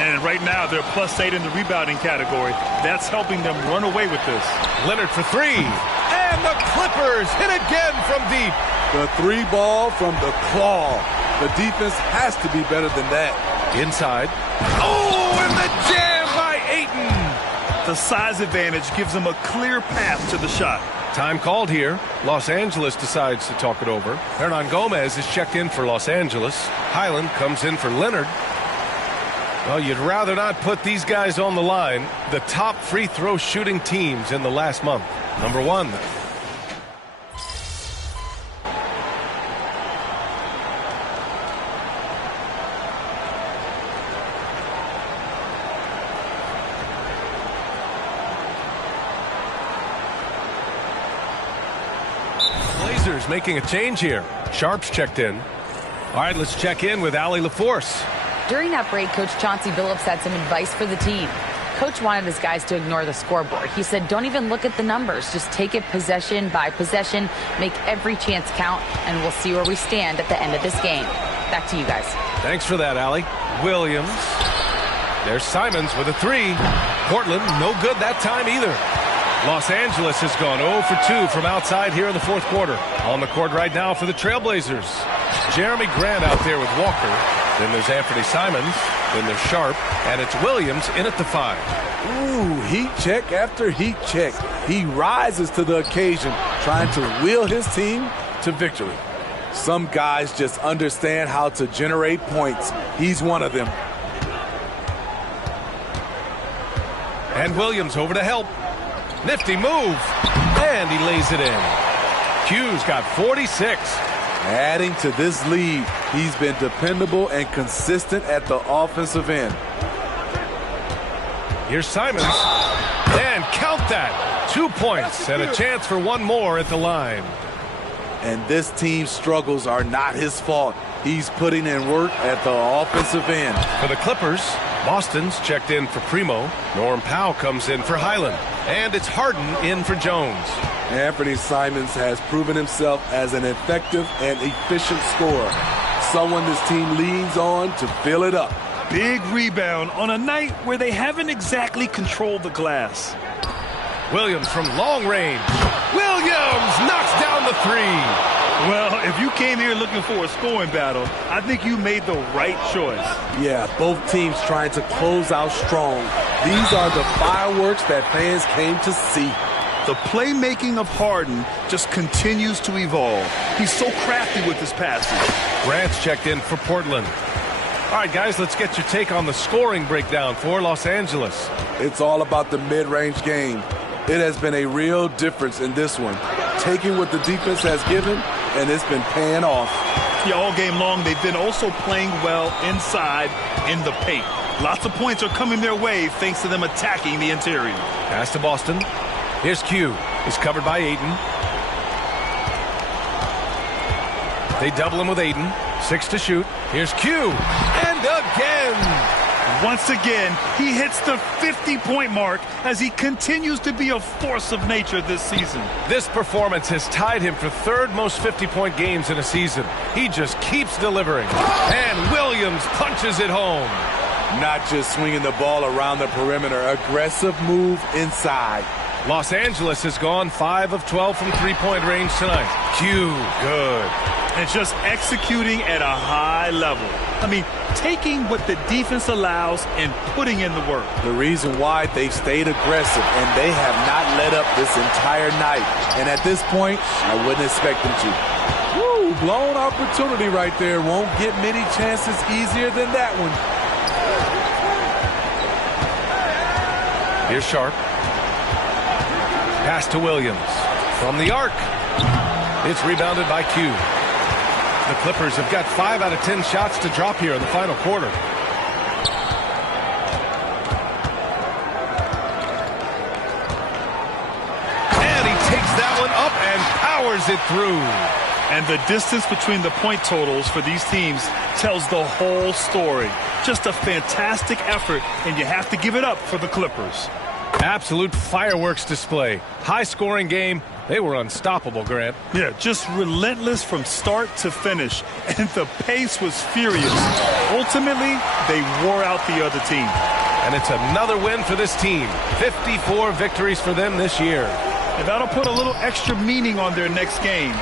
And right now, they're +8 in the rebounding category. That's helping them run away with this. Leonard for 3. And the Clippers hit again from deep. The 3 ball from the claw. The defense has to be better than that. Inside. Oh, and the jam by Ayton. The size advantage gives them a clear path to the shot. Time called here. Los Angeles decides to talk it over. Hernan Gomez is checked in for Los Angeles. Highland comes in for Leonard. Well, you'd rather not put these guys on the line. The top free throw shooting teams in the last month. Number 1. Blazers making a change here. Sharp's checked in. All right, let's check in with Allie LaForce. During that break, Coach Chauncey Billups had some advice for the team. Coach wanted his guys to ignore the scoreboard. He said, don't even look at the numbers. Just take it possession by possession, make every chance count, and we'll see where we stand at the end of this game. Back to you guys. Thanks for that, Allie. Williams. There's Simons with a 3. Portland, no good that time either. Los Angeles has gone 0 for 2 from outside here in the 4th quarter. On the court right now for the Trailblazers. Jeremy Grant out there with Walker. Then there's Anthony Simons. Then there's Sharp. And it's Williams in at the 5. Ooh, heat check after heat check. He rises to the occasion, trying to wheel his team to victory. Some guys just understand how to generate points. He's one of them. And Williams over to help. Nifty move. And he lays it in. Q's got 46. Adding to this lead, he's been dependable and consistent at the offensive end. Here's Simons. And count that. 2 points and a chance for 1 more at the line. And this team's struggles are not his fault. He's putting in work at the offensive end. For the Clippers, Boston's checked in for Primo. Norm Powell comes in for Highland. And it's Harden in for Jones. Anthony Simons has proven himself as an effective and efficient scorer. Someone this team leans on to fill it up. Big rebound on a night where they haven't exactly controlled the glass. Williams from long range. Williams knocks down the 3. Well, if you came here looking for a scoring battle, I think you made the right choice. Yeah, both teams trying to close out strong. These are the fireworks that fans came to see. The playmaking of Harden just continues to evolve. He's so crafty with his passes. Grant's checked in for Portland. All right, guys, let's get your take on the scoring breakdown for Los Angeles. It's all about the mid-range game. It has been a real difference in this one. Taking what the defense has given, and it's been paying off. Yeah, all game long, they've been also playing well inside in the paint. Lots of points are coming their way thanks to them attacking the interior. Pass to Boston. Here's Q. He's covered by Ayton. They double him with Ayton. 6 to shoot. Here's Q. And again. Once again, he hits the 50-point mark as he continues to be a force of nature this season. This performance has tied him for 3rd most 50-point games in a season. He just keeps delivering. And Williams punches it home. Not just swinging the ball around the perimeter. Aggressive move inside. Los Angeles has gone 5 of 12 from three-point range tonight. Q, good. And just executing at a high level. I mean, taking what the defense allows and putting in the work. The reason why they've stayed aggressive and they have not let up this entire night. And at this point, I wouldn't expect them to. Woo, blown opportunity right there. Won't get many chances easier than that one. Here's Sharp. Pass to Williams. From the arc. It's rebounded by Q. The Clippers have got 5 out of 10 shots to drop here in the final quarter. And he takes that one up and powers it through. And the distance between the point totals for these teams tells the whole story. Just a fantastic effort, and you have to give it up for the Clippers. Absolute fireworks display. High-scoring game. They were unstoppable, Grant. Yeah, just relentless from start to finish. And the pace was furious. Ultimately, they wore out the other team. And it's another win for this team. 54 victories for them this year. And that'll put a little extra meaning on their next game.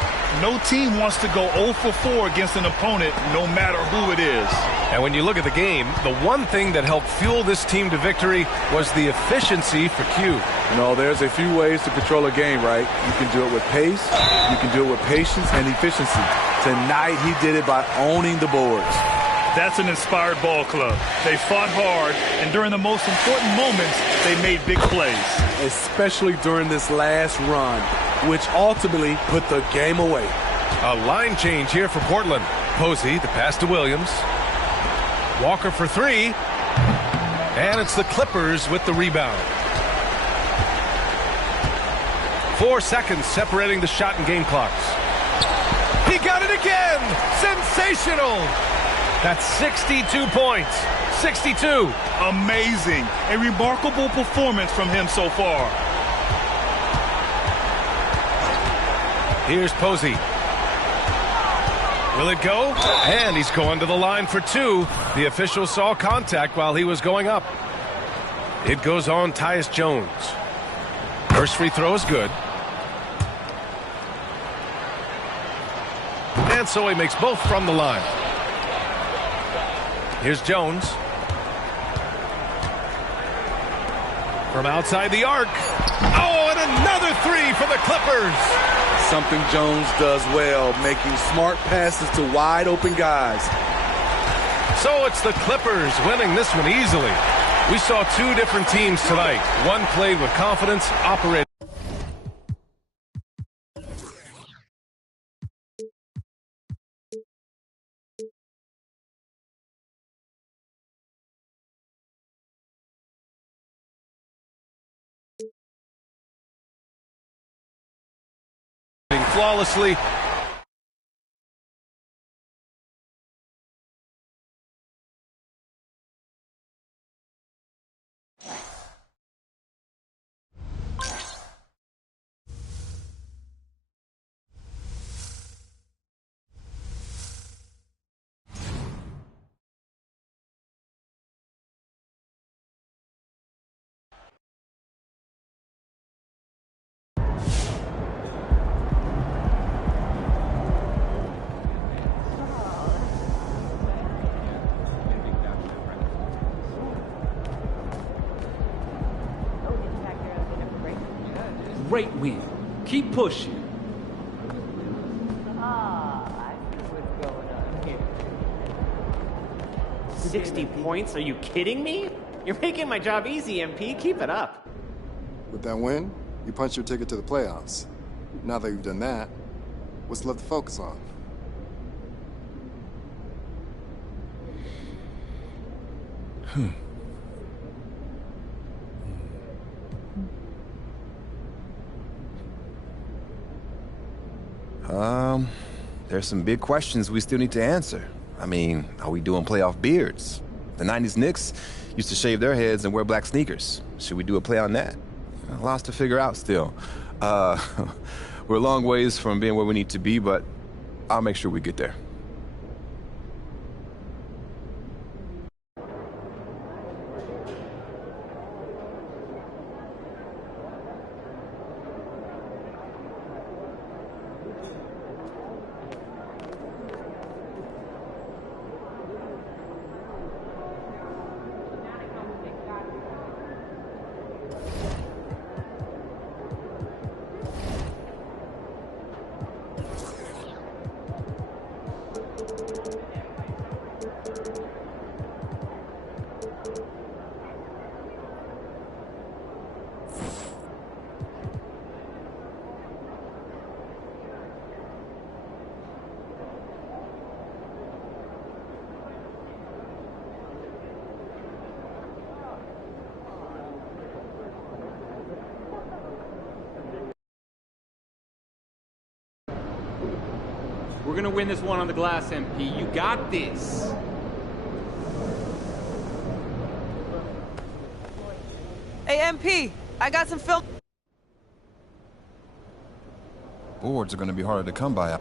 No team wants to go 0 for 4 against an opponent, no matter who it is. And when you look at the game, the one thing that helped fuel this team to victory was the efficiency for Q. You know, there's a few ways to control a game, right? You can do it with pace, you can do it with patience and efficiency. Tonight, he did it by owning the boards. That's an inspired ball club. They fought hard, and during the most important moments, they made big plays. Especially during this last run, which ultimately put the game away. A line change here for Portland. Posey, the pass to Williams. Walker for 3. And it's the Clippers with the rebound. 4 seconds separating the shot and game clocks. He got it again! Sensational! That's 62 points. 62. Amazing. A remarkable performance from him so far. Here's Posey. Will it go? And he's going to the line for 2. The official saw contact while he was going up. It goes on Tyus Jones. First free throw is good. And so he makes both from the line. Here's Jones. From outside the arc. Oh, and another 3 for the Clippers. Something Jones does well, making smart passes to wide open guys. So it's the Clippers winning this one easily. We saw 2 different teams tonight. One played with confidence, operated. Flawlessly. Great win. Keep pushing. I see what's going on here. 60 points? Are you kidding me? You're making my job easy, MP. Keep it up. With that win, you punched your ticket to the playoffs. Now that you've done that, what's left to focus on? There's some big questions we still need to answer. I mean, are we doing playoff beards? The 90s Knicks used to shave their heads and wear black sneakers. Should we do a play on that? Lots to figure out still. We're a long ways from being where we need to be, but I'll make sure we get there. going to win this one on the glass, MP. You got this. Hey, MP, I got some film. Boards are going to be harder to come by.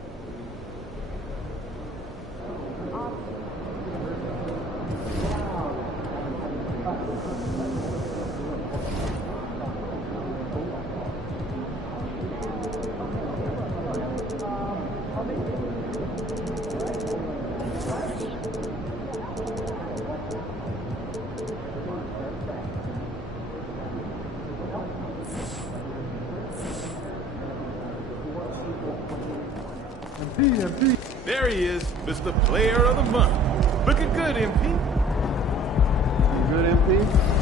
There he is, Mr. Player of the Month. Looking good, MP. Good, MP?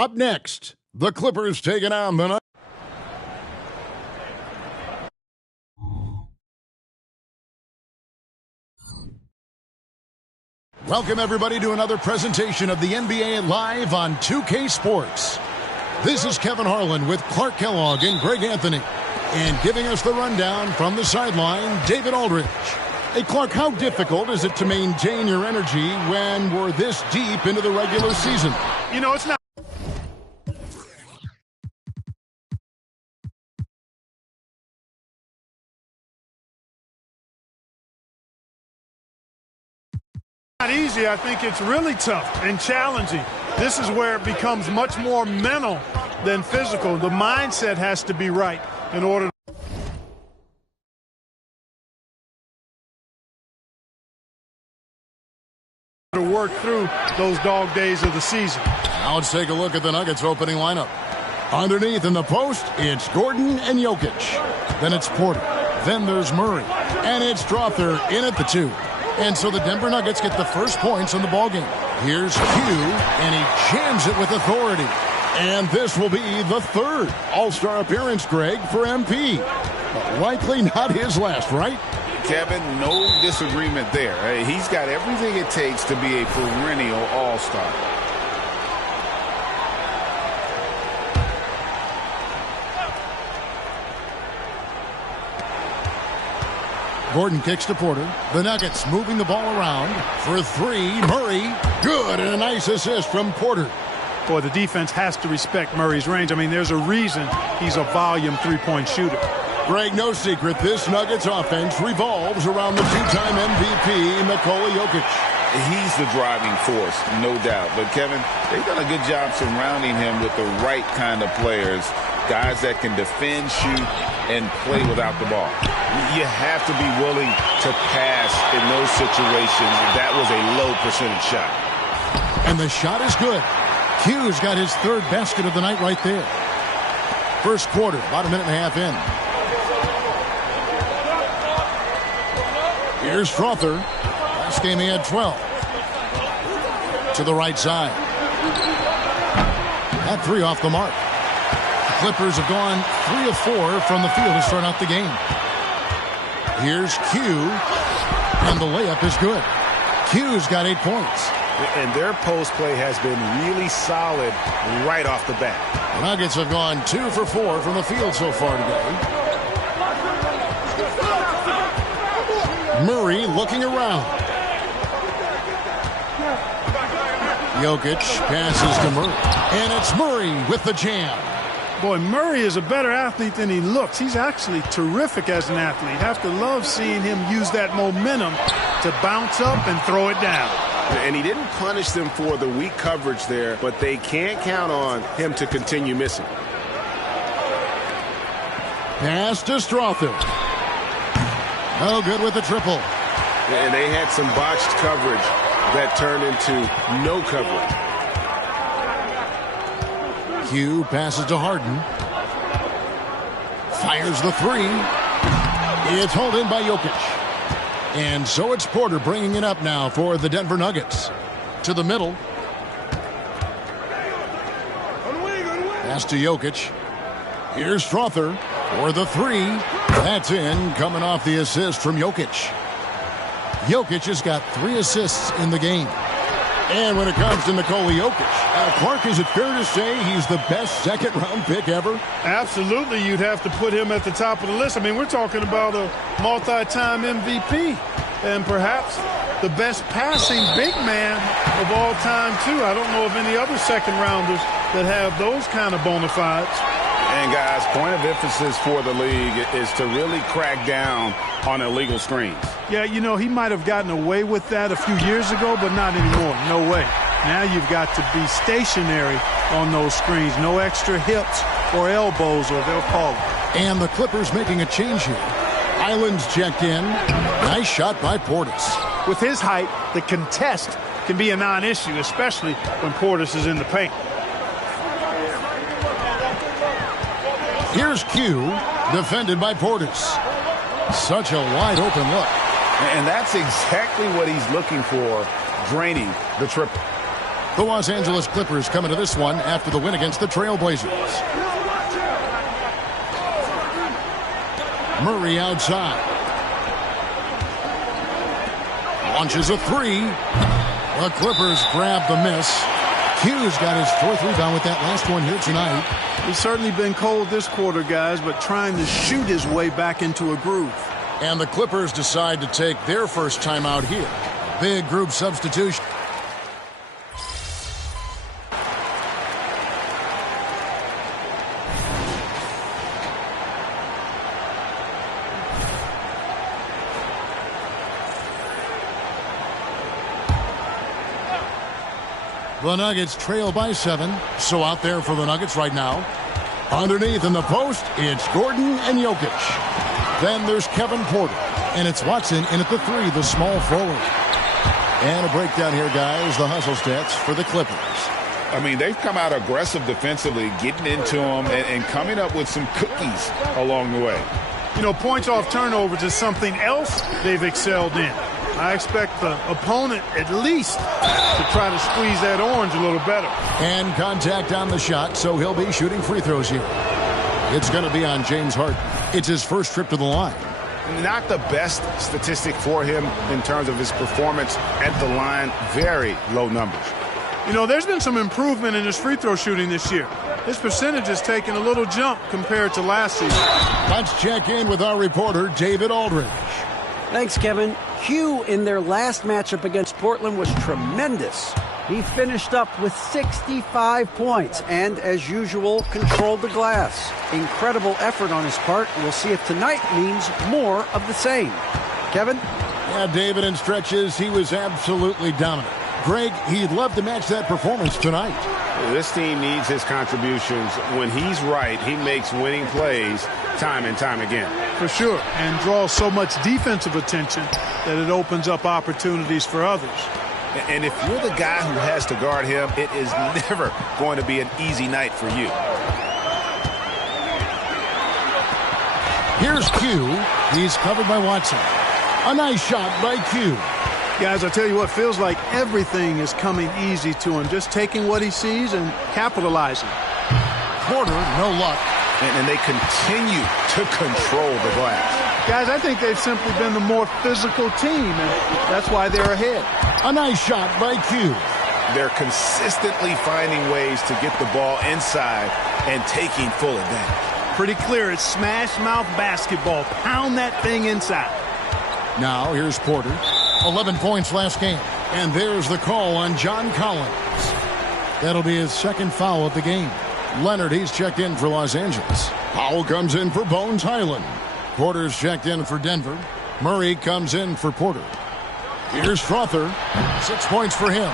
Up next, the Clippers taking on the Nuggets. Welcome, everybody, to another presentation of the NBA Live on 2K Sports. This is Kevin Harlan with Clark Kellogg and Greg Anthony. And giving us the rundown from the sideline, David Aldridge. Hey, Clark, how difficult is it to maintain your energy when we're this deep into the regular season? You know, it's not. Not easy. I think it's really tough and challenging. This is where it becomes much more mental than physical. The mindset has to be right in order to work through those dog days of the season. Now let's take a look at the Nuggets opening lineup. Underneath in the post, it's Gordon and Jokic. Then it's Porter. Then there's Murray. And it's Strawther in at the 2. And so the Denver Nuggets get the first points in the ballgame. Here's Q, and he jams it with authority. And this will be the third All-Star appearance, Greg, for MP. But likely not his last, right? Kevin, no disagreement there. He's got everything it takes to be a perennial All-Star. Gordon kicks to Porter. The Nuggets moving the ball around for 3. Murray, good, and a nice assist from Porter. Boy, the defense has to respect Murray's range. I mean, there's a reason he's a volume three-point shooter. Greg, no secret, this Nuggets offense revolves around the two-time MVP, Nikola Jokic. He's the driving force, no doubt. But, Kevin, they've done a good job surrounding him with the right kind of players, guys that can defend, shoot, and play without the ball. You have to be willing to pass in those situations. That was a low percentage shot. And the shot is good. Q's got his third basket of the night right there. First quarter, about a minute and a half in. Here's Strawther. Last game he had 12. To the right side. That 3 off the mark. The Clippers have gone 3 of 4 from the field to start out the game. Here's Q. And the layup is good. Q's got 8 points. And their post play has been really solid right off the bat. The Nuggets have gone 2 for 4 from the field so far today. Murray looking around. Jokic passes to Murray. And it's Murray with the jam. Boy, Murray is a better athlete than he looks. He's actually terrific as an athlete. Have to love seeing him use that momentum to bounce up and throw it down. And he didn't punish them for the weak coverage there, but they can't count on him to continue missing. Pass to Strawther. No good with the triple. And they had some botched coverage that turned into no coverage. Q passes to Harden. Fires the 3. It's hauled in by Jokic. And so it's Porter bringing it up now for the Denver Nuggets. To the middle. Pass to Jokic. Here's Strawther for the 3. That's in, coming off the assist from Jokic. Jokic has got 3 assists in the game. And when it comes to Nikola Jokic, Clark, is it fair to say he's the best second-round pick ever? Absolutely, you'd have to put him at the top of the list. I mean, we're talking about a multi-time MVP and perhaps the best passing big man of all time, too. I don't know of any other second-rounders that have those kind of bona fides. And, guys, point of emphasis for the league is to really crack down on illegal screens. Yeah, you know, he might have gotten away with that a few years ago, but not anymore. No way. Now you've got to be stationary on those screens. No extra hips or elbows, or they'll call it. And the Clippers making a change here. Island's checked in. Nice shot by Portis. With his height, the contest can be a non-issue, especially when Portis is in the paint. Here's Q, defended by Portis. Such a wide-open look. And that's exactly what he's looking for, draining the triple. The Los Angeles Clippers coming to this one after the win against the Trailblazers. Murray outside. Launches a 3. The Clippers grab the miss. Q's got his 4th rebound with that last one here tonight. He's certainly been cold this quarter, guys, but trying to shoot his way back into a groove. And the Clippers decide to take their first time out here. Big group substitution. The Nuggets trail by 7. So out there for the Nuggets right now. Underneath in the post, it's Gordon and Jokic. Then there's Kevin Porter. And it's Watson in at the 3, the small forward. And a breakdown here, guys. The hustle stats for the Clippers. I mean, they've come out aggressive defensively, getting into them and coming up with some cookies along the way. You know, points off turnovers is something else they've excelled in. I expect the opponent at least to try to squeeze that orange a little better. And contact on the shot, so he'll be shooting free throws here. It's going to be on James Harden. It's his first trip to the line. Not the best statistic for him in terms of his performance at the line. Very low numbers. You know, there's been some improvement in his free throw shooting this year. His percentage has taken a little jump compared to last season. Let's check in with our reporter, David Aldridge. Thanks, Kevin. Q in their last matchup against Portland was tremendous. He finished up with 65 points and, as usual, controlled the glass. Incredible effort on his part. We'll see if tonight means more of the same. Kevin? Yeah, David, in stretches, he was absolutely dominant. Greg, he'd love to match that performance tonight. This team needs his contributions. When he's right, he makes winning plays time and time again. For sure, and draws so much defensive attention that it opens up opportunities for others. And if you're the guy who has to guard him, it is never going to be an easy night for you. Here's Q. He's covered by Watson. A nice shot by Q. Guys, I tell you what, feels like everything is coming easy to him. Just taking what he sees and capitalizing. Porter, no luck. And they continue to control the glass. Guys, I think they've simply been the more physical team, and that's why they're ahead. A nice shot by Q. They're consistently finding ways to get the ball inside and taking full advantage. Pretty clear, it's smash mouth basketball. Pound that thing inside. Now, here's Porter. 11 points last game. And there's the call on John Collins. That'll be his second foul of the game. Leonard, he's checked in for Los Angeles. Powell comes in for Bones Highland. Porter's checked in for Denver. Murray comes in for Porter. Here's Strother. 6 points for him.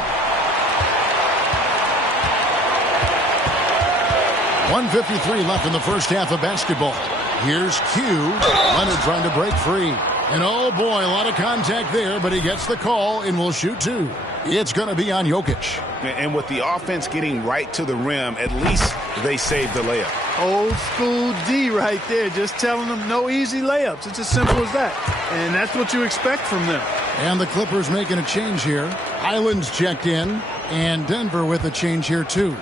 1:53 left in the first half of basketball. Here's Q. Leonard trying to break free. And oh boy, a lot of contact there, but he gets the call and will shoot 2. It's going to be on Jokic. And with the offense getting right to the rim, at least they saved the layup. Old school D right there, just telling them no easy layups. It's as simple as that. And that's what you expect from them. And the Clippers making a change here. Island's checked in, and Denver with a change here too.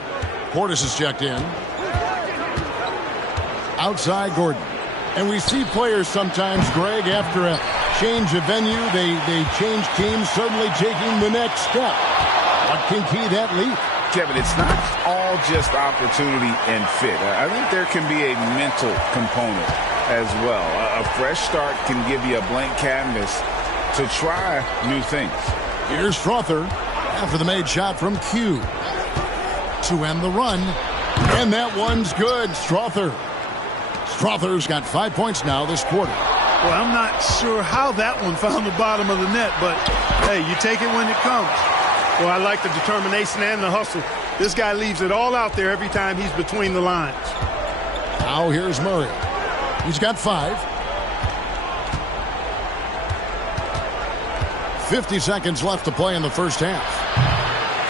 Portis is checked in. Outside Gordon. And we see players sometimes, Greg, after a change of venue, they change teams, suddenly taking the next step. What can key that leap? Kevin, it's not all just opportunity and fit. I think there can be a mental component as well. A fresh start can give you a blank canvas to try new things. Here's Strother after the made shot from Q to end the run. And that one's good. Strother's got 5 points now this quarter. Well, I'm not sure how that one found the bottom of the net, but hey, you take it when it comes. Well, I like the determination and the hustle. This guy leaves it all out there every time he's between the lines. Now here's Murray. He's got 5. 50 seconds left to play in the first half.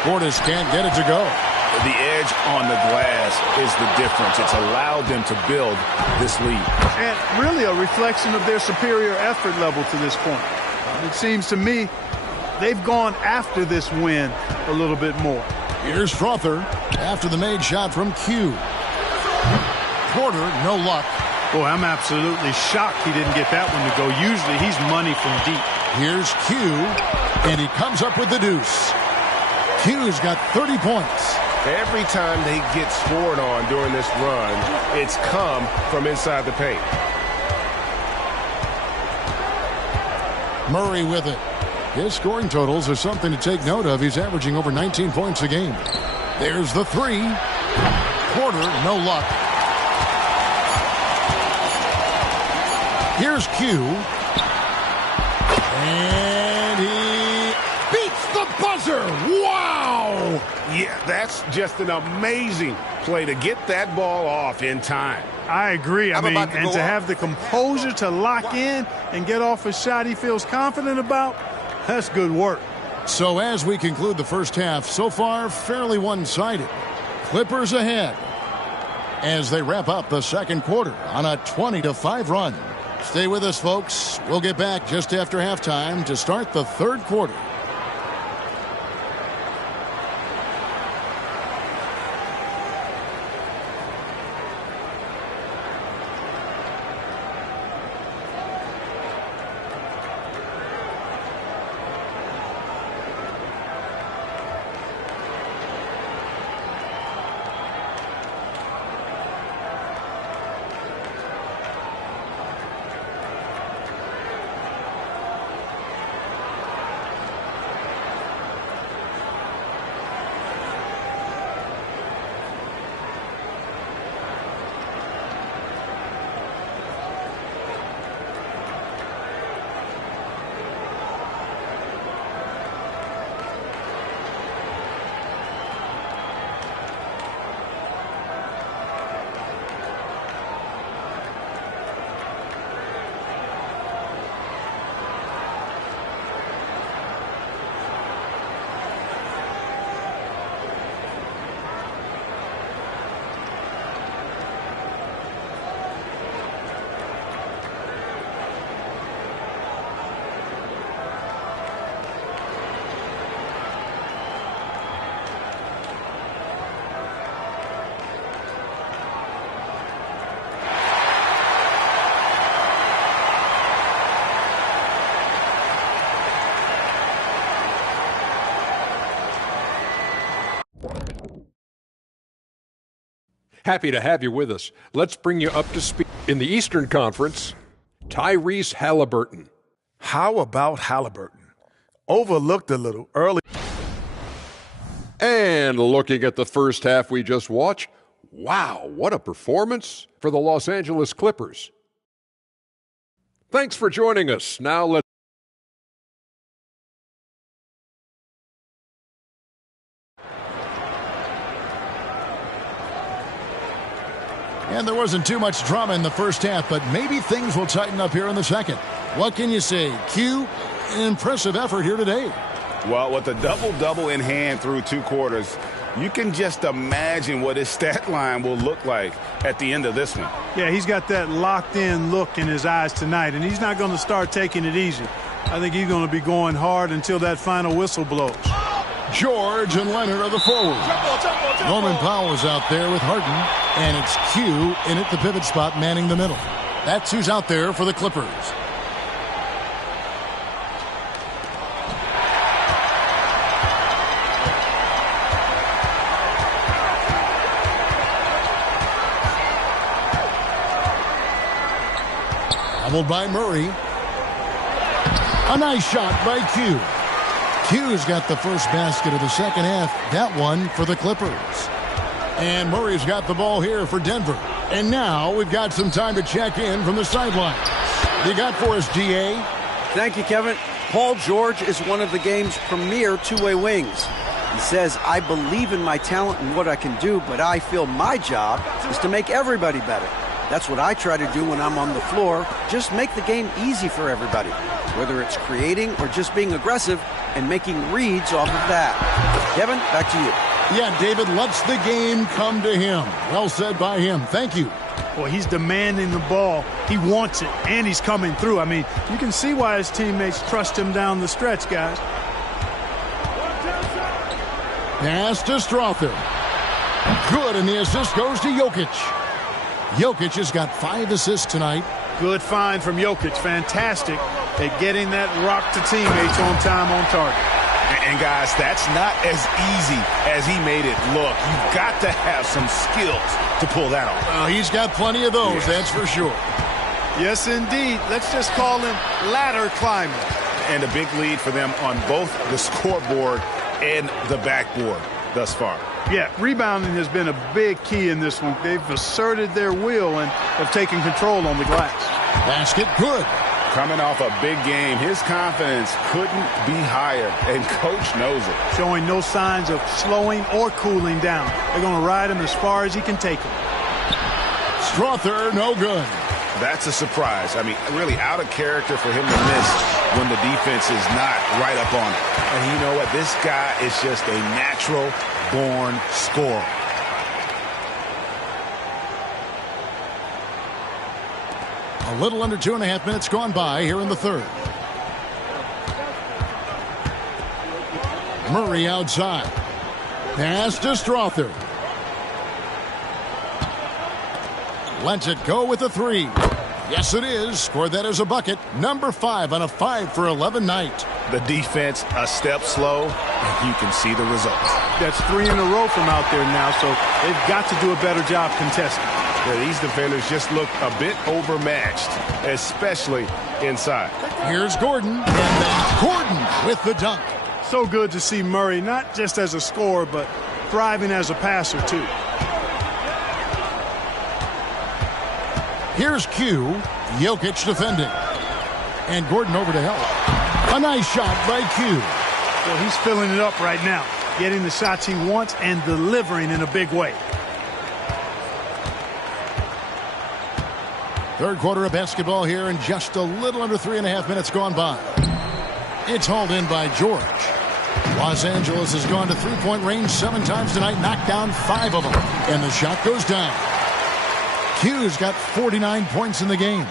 Portis can't get it to go. The edge on the glass is the difference. It's allowed them to build this lead. And really a reflection of their superior effort level to this point. It seems to me they've gone after this win a little bit more. Here's Strother after the made shot from Q. Porter, no luck. Boy, I'm absolutely shocked he didn't get that one to go. Usually he's money from deep. Here's Q, and he comes up with the deuce. Q's got 30 points. Every time they get scored on during this run, it's come from inside the paint. Murray with it. His scoring totals are something to take note of. He's averaging over 19 points a game. There's the 3. Porter, no luck. Here's Q. And he beats the buzzer. Wow! Oh, yeah, that's just an amazing play to get that ball off in time. I agree. I mean, and to have the composure to lock in and get off a shot he feels confident about, that's good work. So as we conclude the first half, so far fairly one-sided. Clippers ahead as they wrap up the second quarter on a 20-5 run. Stay with us, folks. We'll get back just after halftime to start the third quarter. Happy to have you with us. Let's bring you up to speed. In the Eastern Conference, Tyrese Halliburton. How about Halliburton? Overlooked a little early. And looking at the first half we just watched, wow, what a performance for the Los Angeles Clippers. Thanks for joining us. Now let's And there wasn't too much drama in the first half, but maybe things will tighten up here in the second. What can you say? Q, an impressive effort here today. Well, with a double-double in hand through 2 quarters, you can just imagine what his stat line will look like at the end of this one. Yeah, he's got that locked-in look in his eyes tonight, and he's not going to start taking it easy. I think he's going to be going hard until that final whistle blows. George and Leonard are the forwards. Norman Powell is out there with Harden, and it's Q in at the pivot spot manning the middle. That's who's out there for the Clippers. Doubled by Murray. A nice shot by Q. Q's got the first basket of the second half. That one for the Clippers. And Murray's got the ball here for Denver. And now we've got some time to check in from the sidelines. You got for us, GA? Thank you, Kevin. Paul George is one of the game's premier two-way wings. He says, I believe in my talent and what I can do, but I feel my job is to make everybody better. That's what I try to do when I'm on the floor. Just make the game easy for everybody, whether it's creating or just being aggressive and making reads off of that. Kevin, back to you. Yeah, David lets the game come to him. Well said by him. Thank you. Well, he's demanding the ball. He wants it, and he's coming through. I mean, you can see why his teammates trust him down the stretch, guys. Pass to Strother. Good, and the assist goes to Jokic. Jokic has got 5 assists tonight. Good find from Jokic. Fantastic at getting that rock to teammates on time, on target. And guys, that's not as easy as he made it look. You've got to have some skills to pull that off. He's got plenty of those, that's for sure. Yes, indeed. Let's just call him ladder climbing. And a big lead for them on both the scoreboard and the backboard thus far. Yeah, rebounding has been a big key in this one. They've asserted their will and have taken control on the glass. Basket good. Coming off a big game, his confidence couldn't be higher, and Coach knows it. Showing no signs of slowing or cooling down. They're going to ride him as far as he can take him. Strother, no good. That's a surprise. I mean, really out of character for him to miss when the defense is not right up on it. And you know what? This guy is just a natural-born scorer. A little under 2.5 minutes gone by here in the third. Murray outside. Pass to Strother. Lets it go with a 3. Yes, it is. Scored that as a bucket. Number 5 on a 5-for-11 night. The defense a step slow, and you can see the results. That's 3 in a row from out there now, so they've got to do a better job contesting. Yeah, these defenders just look a bit overmatched, especially inside. Here's Gordon, and then Gordon with the dunk. So good to see Murray, not just as a scorer, but thriving as a passer, too. Here's Q. Jokic defending. And Gordon over to help. A nice shot by Q. Well, he's filling it up right now, getting the shots he wants and delivering in a big way. Third quarter of basketball here, and just a little under 3.5 minutes gone by. It's hauled in by George. Los Angeles has gone to three-point range 7 times tonight, knocked down 5 of them. And the shot goes down. Q's got 49 points in the game.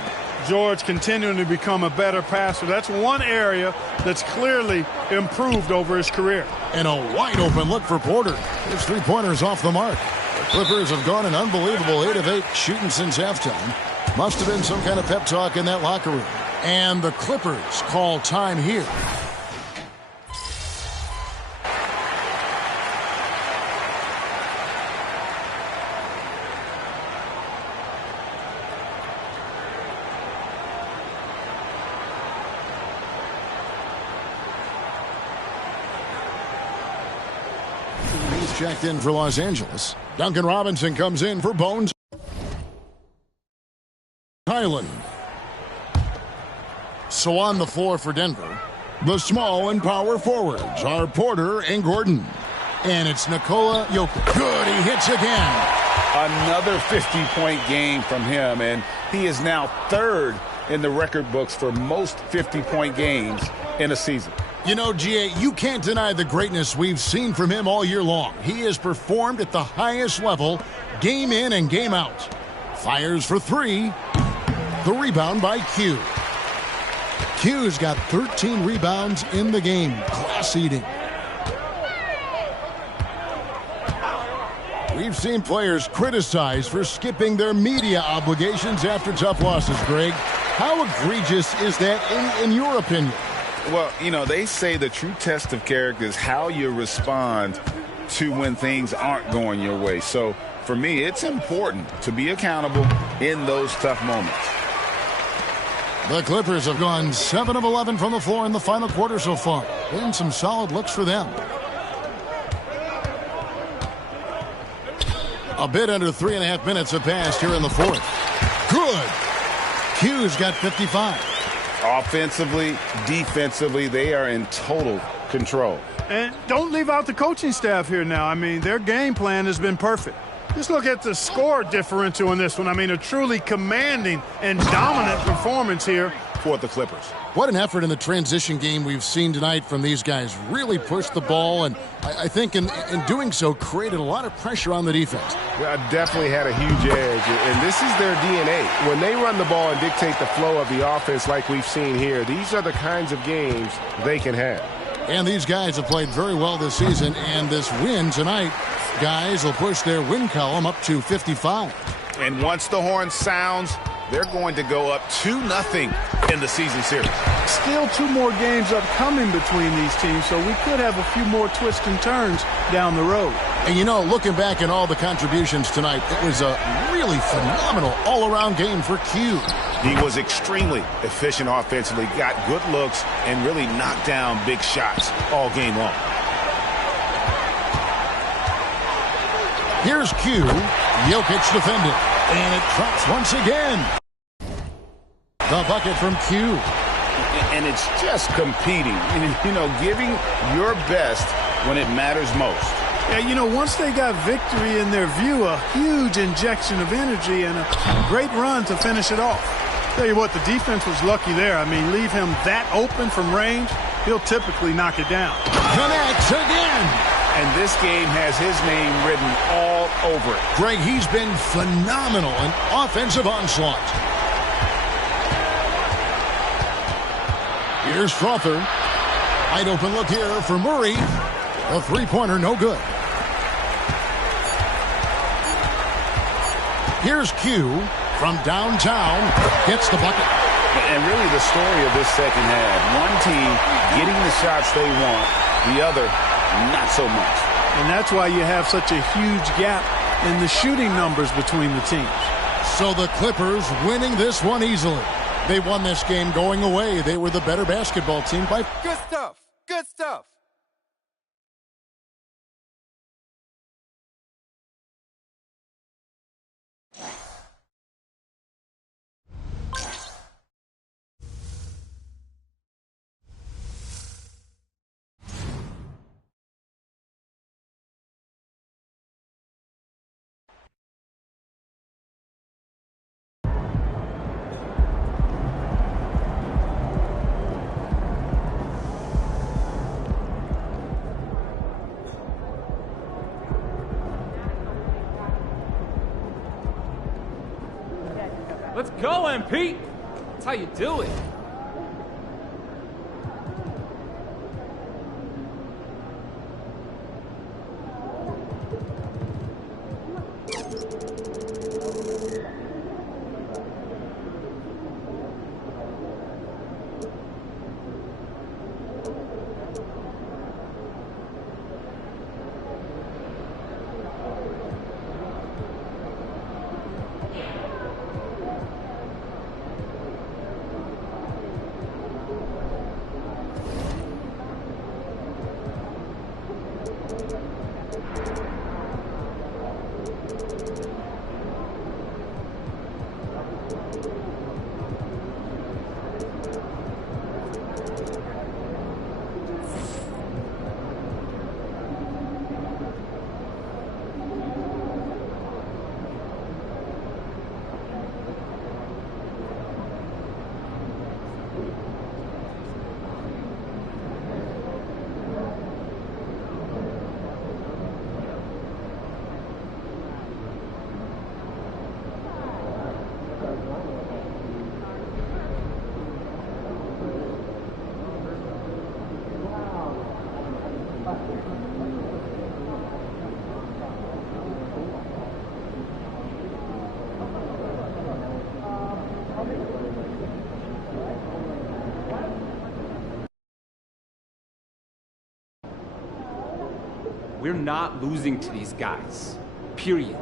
George continuing to become a better passer. That's one area that's clearly improved over his career. And a wide-open look for Porter. His three-pointer's off the mark. The Clippers have gone an unbelievable 8 of 8 shooting since halftime. Must have been some kind of pep talk in that locker room. And the Clippers call time here. He's checked in for Los Angeles. Duncan Robinson comes in for Bones Highland. So on the floor for Denver, the small and power forwards are Porter and Gordon. And it's Nikola Jokic. Good, he hits again. Another 50-point game from him, and he is now 3rd in the record books for most 50-point games in a season. You know, G.A., you can't deny the greatness we've seen from him all year long. He has performed at the highest level, game in and game out. Fires for 3. The rebound by Q. Q's got 13 rebounds in the game. Class eating. We've seen players criticized for skipping their media obligations after tough losses, Greg. How egregious is that in your opinion? Well, you know, they say the true test of character is how you respond to when things aren't going your way. So, for me, it's important to be accountable in those tough moments. The Clippers have gone 7 of 11 from the floor in the final quarter so far. Been some solid looks for them. A bit under 3.5 minutes have passed here in the fourth. Good. Q's got 55. Offensively, defensively, they are in total control. And don't leave out the coaching staff here now. I mean, their game plan has been perfect. Just look at the score differential in this one. I mean, a truly commanding and dominant performance here for the Clippers. What an effort in the transition game we've seen tonight from these guys. Really pushed the ball, and I think in doing so created a lot of pressure on the defense. Well, definitely had a huge edge, and this is their DNA. When they run the ball and dictate the flow of the offense like we've seen here, these are the kinds of games they can have. And these guys have played very well this season, and this win tonight, guys will push their win column up to 55. And once the horn sounds, they're going to go up 2-0 in the season series. Still 2 more games upcoming between these teams, so we could have a few more twists and turns down the road. And you know, looking back at all the contributions tonight, it was a really phenomenal all-around game for Q. He was extremely efficient offensively, got good looks, and really knocked down big shots all game long. Here's Q. Jokic defending. And it drops once again. The bucket from Q. And it's just competing, you know, giving your best when it matters most. Yeah, you know, once they got victory in their view, a huge injection of energy and a great run to finish it off. Tell you what, the defense was lucky there. I mean, leave him that open from range, he'll typically knock it down. Connects again. And this game has his name written all over it. Greg, he's been phenomenal in offensive onslaught. Here's Strother. Wide open look here for Murray. The three-pointer, no good. Here's Q from downtown. Gets the bucket. And really the story of this second half. One team getting the shots they want, the other not so much. And that's why you have such a huge gap in the shooting numbers between the teams. So the Clippers winning this one easily. They won this game going away. They were the better basketball team by... Good stuff. Good stuff. Let's go, MP! That's how you do it. We're not losing to these guys. Period.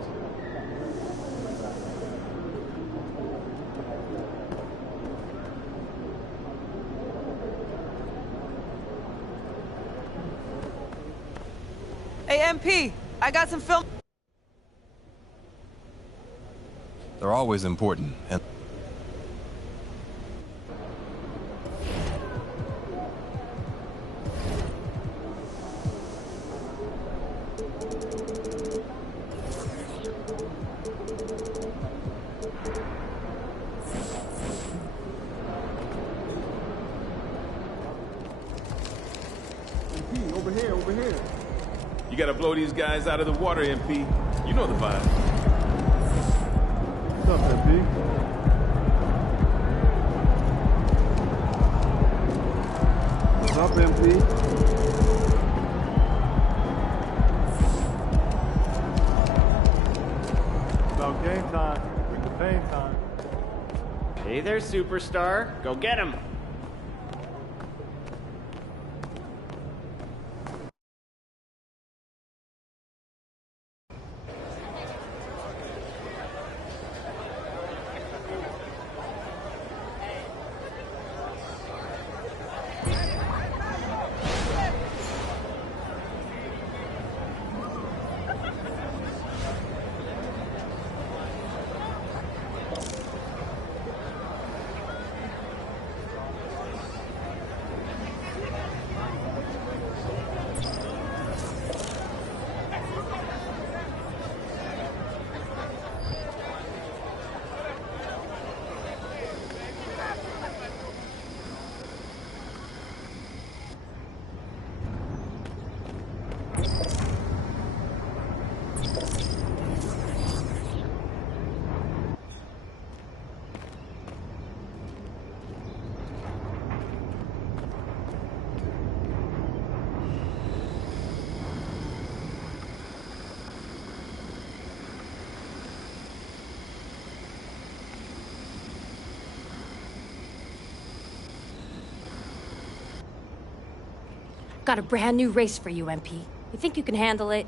Hey, MP, I got some film. They're always important. And Over here. You gotta blow these guys out of the water, MP. You know the vibe. What's up, MP? What's up, MP? It's about game time. It's pain time. Hey there, superstar. Go get him. got a brand new race for you, MP. You think you can handle it?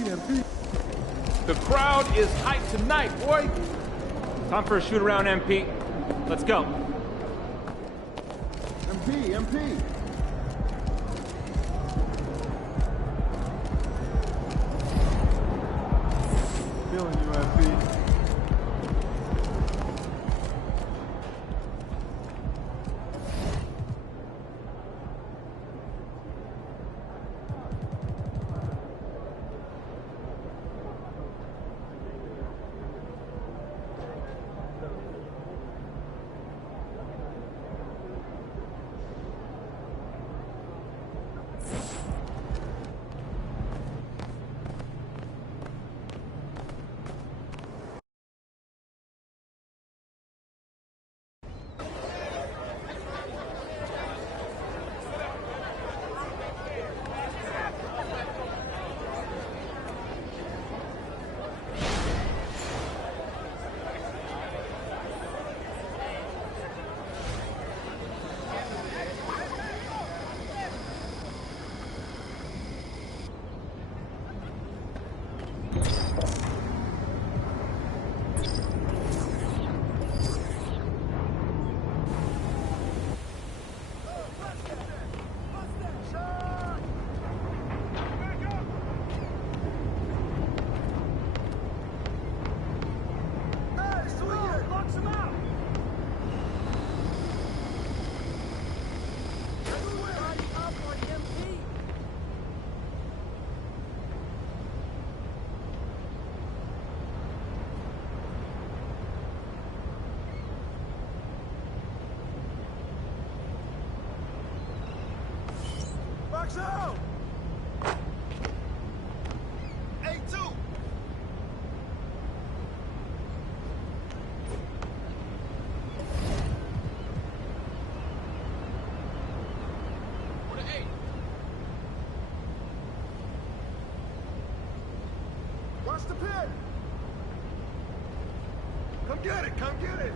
MP. The crowd is hyped tonight, boy. Time for a shoot-around, MP. Let's go. MP. Feeling you, MP. Box out! A2! Watch the pit! Come get it! Come get it!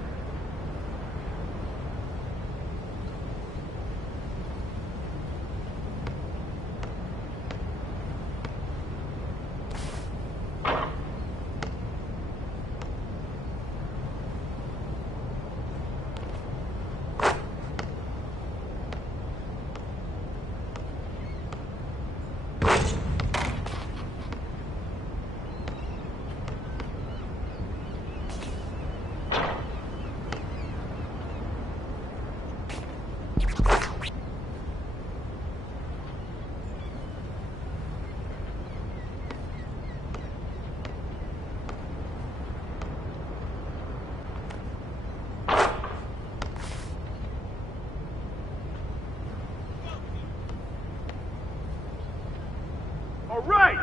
All right!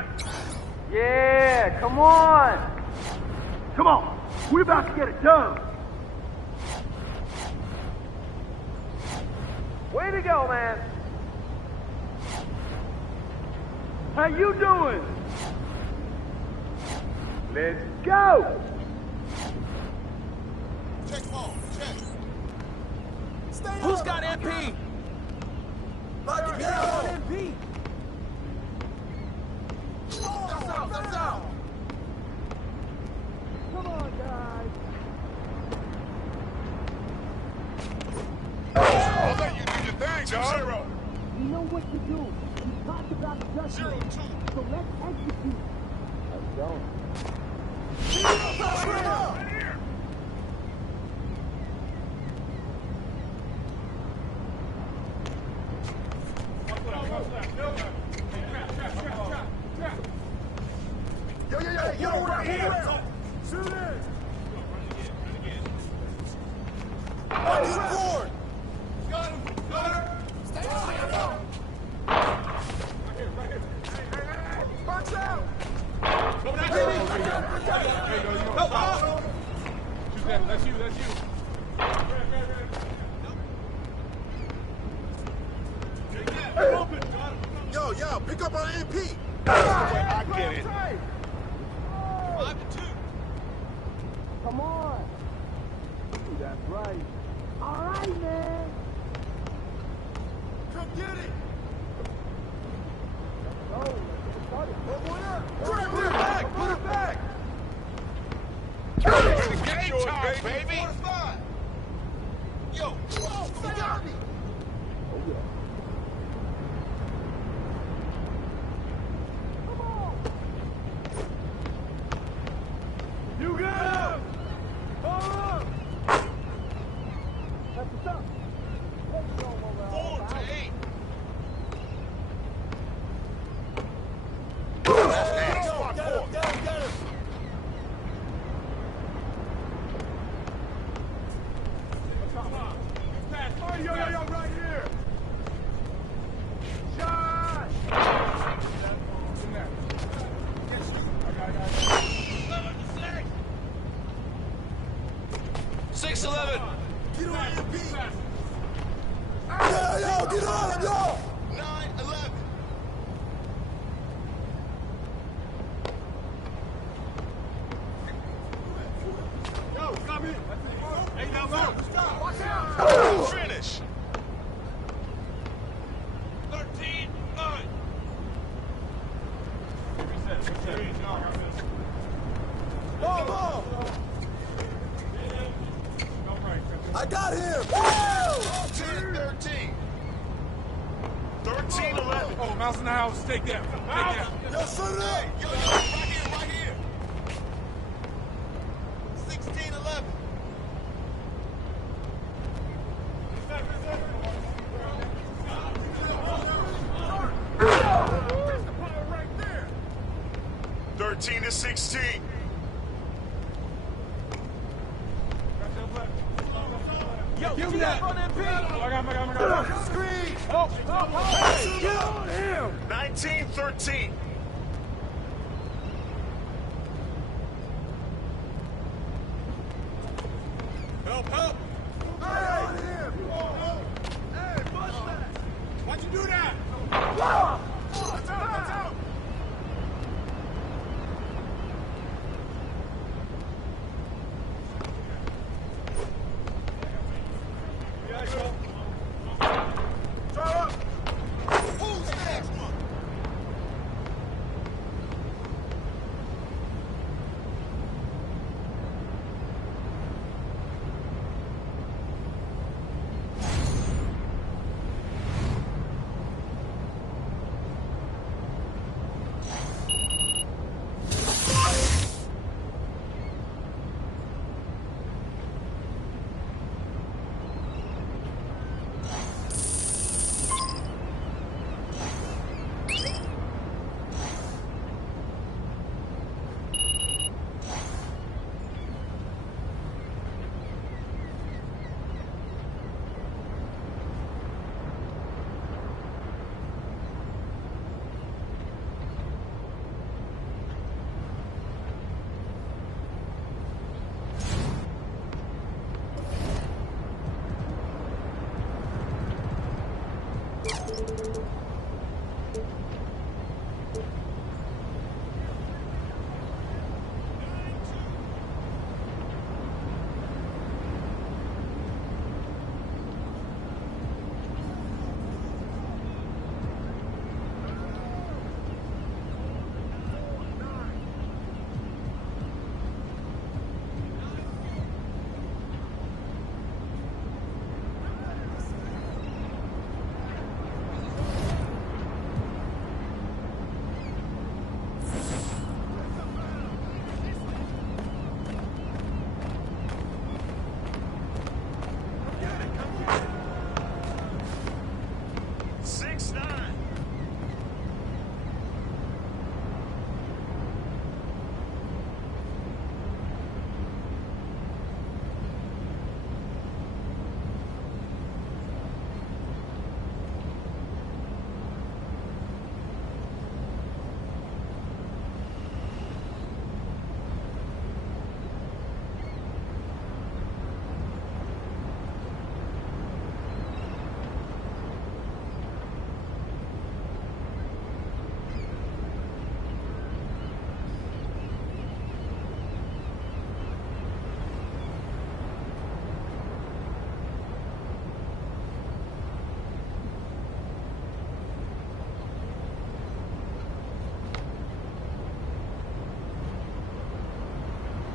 Yeah, come on! Come on! We're about to get it done! Way to go, man! How you doing? Let's go! Check ball, check. Who's got MP? Lock it down! MP! That's out! Come on, guys! I'll let you do your thing, dog. 0. We know what to do. We talked about judgment. 0-2. So let's execute. Let's go. Right here. Yo, right here! Shoot it! On the board! Got him! Stay on! Right here! Hey! Box out! Over there! There you go! Shoot that! That's you! Hey, open! Yo! Pick up on MP! I get it! 5-2. Come on. That's right. All right, man. Come get it. Let's go. Let's get it started. Grab You got him! Hold up! That's what's up. 4 to 8. Yo, right here. Shot. 6-11. Get on him, B. Yo, get on him, yo. 9-11. Yo, come in. Hey, now go. Watch out. Finish. 13-9. Ball. I got him! 10-13. 13-11. Oh, Mouse in the house. Take that. Yo, shoot it up! Yo, right here. 16-11. That's the power right there. 13-16. Yo, give me that. I got. Screen. Hey, get on him. 19-13. Help. Hey, on him. Hey, bust that. Why'd you do that? Watch out.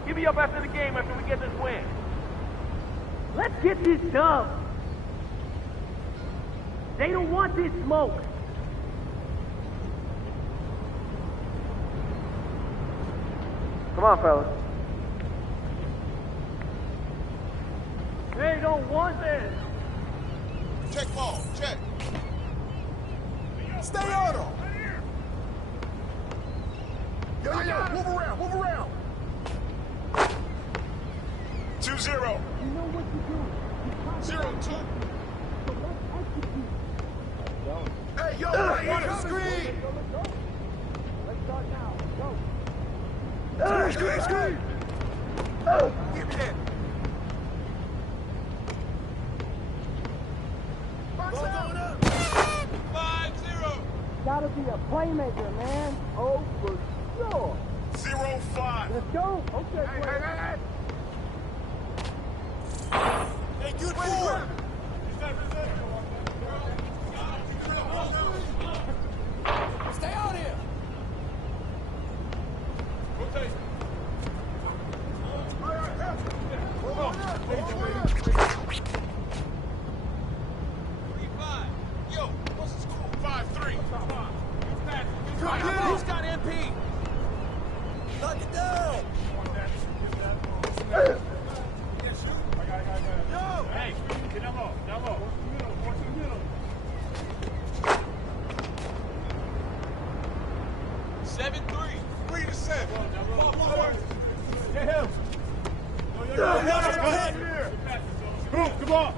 Give me up after the game after we get this win. Let's get this done. They don't want this smoke. Come on, fellas. They don't want this. Check ball. Check. Stay on them. Yo. Move around. 2-0. You know what to do. 0-2. Hey, yo, what a screen! Let's start now. Go. Screen! Give me that. Box up. 5-0. Gotta be a playmaker, man. Oh, for sure. 0-5. Let's go. Okay, Hey, good boy. Stay out here. Rotation. Yo, what's the score? 5-3. Who's got MP? Knock it down. Yo! Hey, get them off. 7-3. 3-7. Get him. Go ahead. Come on.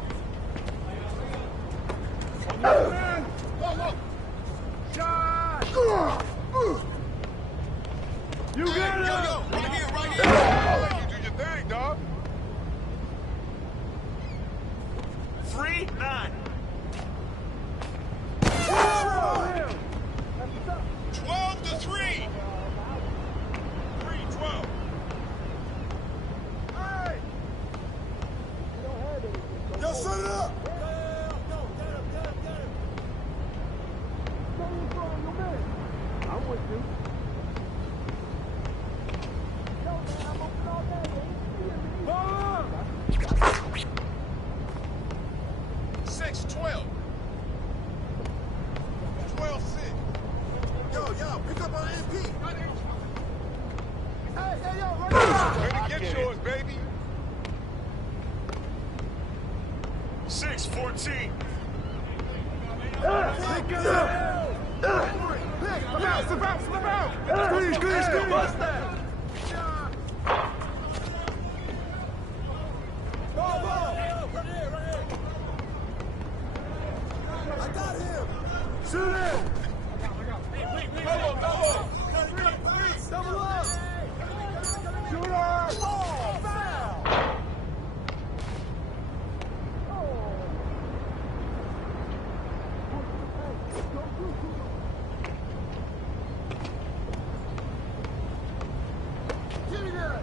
Shot. You got it. Yo. Right here. You do your thing, dog. 3-9. 12-3. 3-12. Hey! Yo, set it up! I'm with you. 6-12. 12-6. Yo, pick up our MP. Hey, yo, right now. Way to get yours, baby. 6-14. Slip out. Squeeze. Bust that. Ball. Right here. I got him. Shoot him. Double up. Shooter. Oh, foul. Give me that.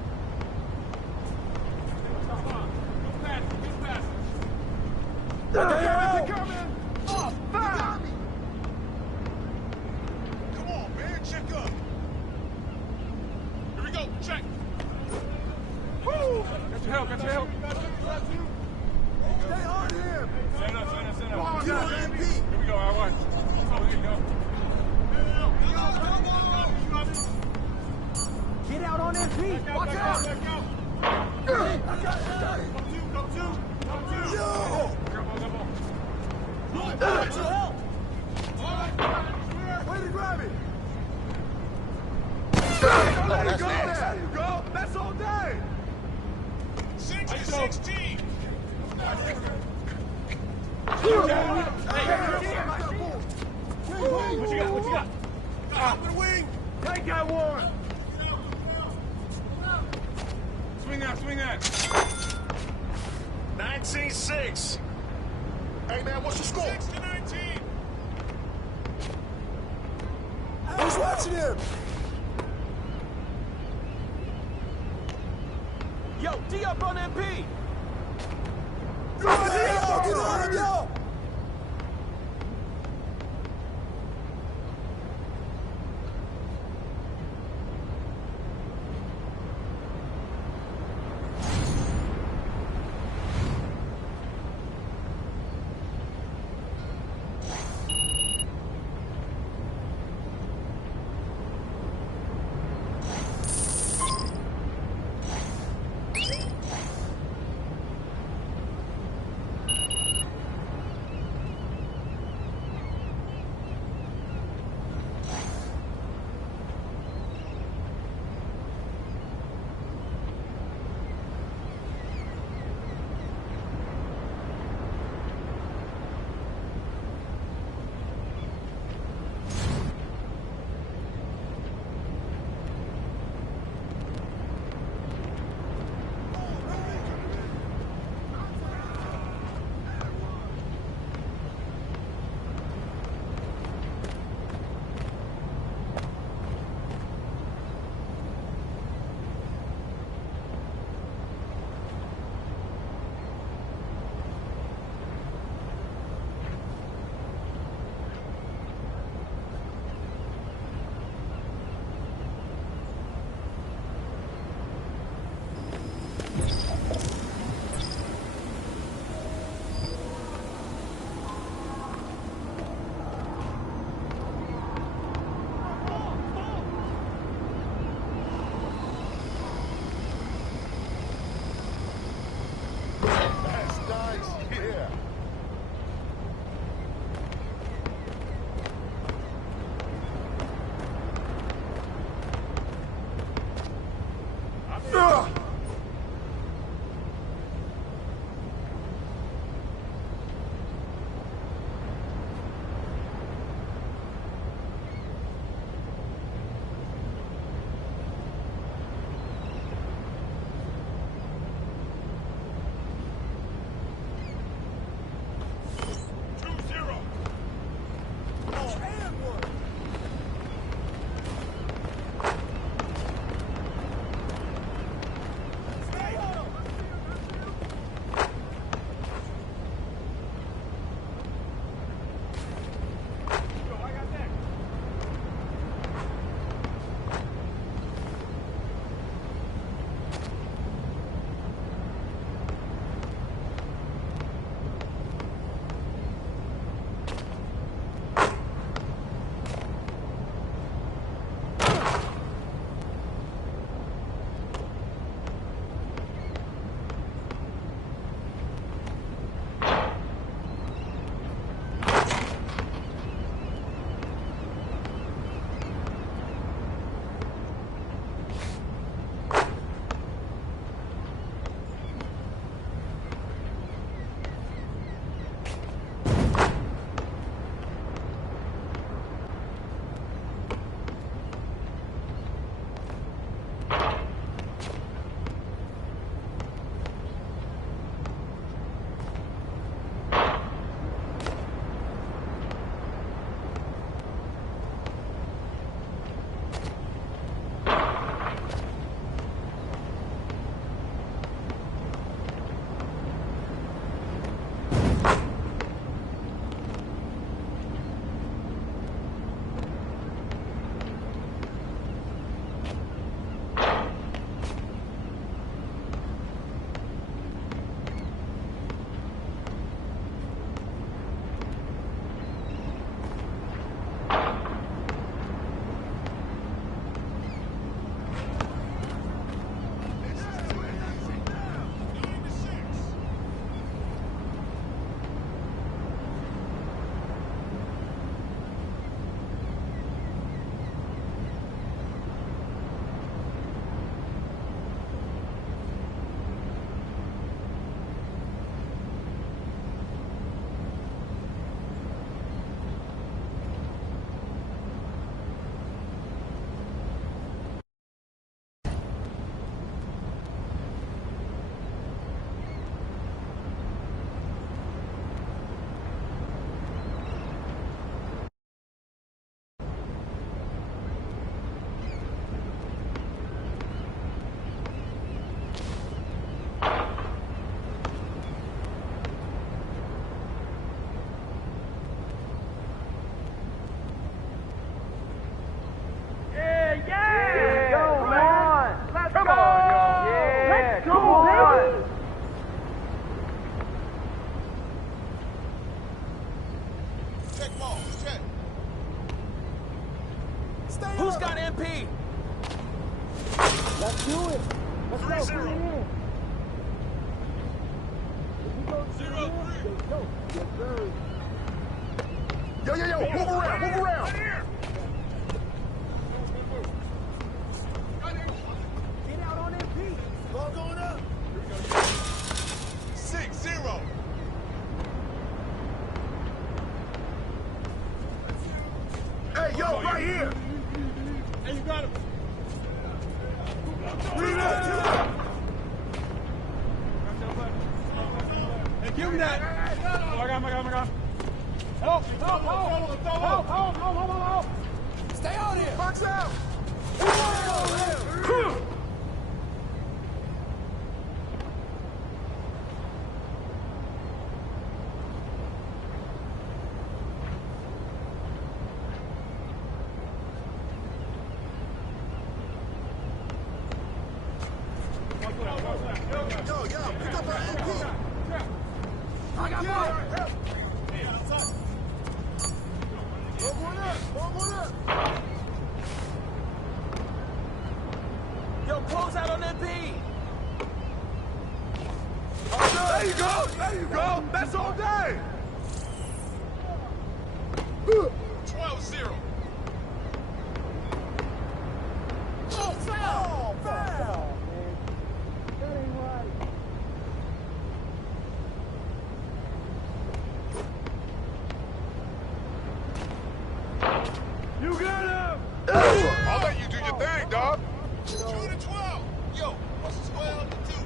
Coming. Oh, foul. Come on, man. Check up. Here we go. Check. Woo. Got your help. Stay on him. Stand up. Come on, get on MP. Here we go, R1. Here you go. Get out on MP. Watch out. I got it. Come two. Yo. Got your help. Way to grab it. There you go. That's all day. 6-16. What you got? Open wing. Take that one. Swing that. 19-6. Hey, man, what's the score? 6-19. Who's watching him? Yo, D up on MP. Get on him, yo. Check ball. Check. Who's got MP? Let's do it. Let's go. 3-0. Bring it in. If you go 0-3. go. Yes, sir. Yo, move around, move around. Get out on MP. Ball going up. 6-0. Hey, yo, right here. Hey, you got him. 3-0. Hey, give me that. Oh, I got him. Help! Stay on here! Box out! Yo, pick up our MP! I got mine! Yo, close out on MP. There you go. That's all day. 12-0. Oh, foul! Foul! That ain't right. You got him. I'll let you do your thing, dog. 2-12. Yo, what's 12-2?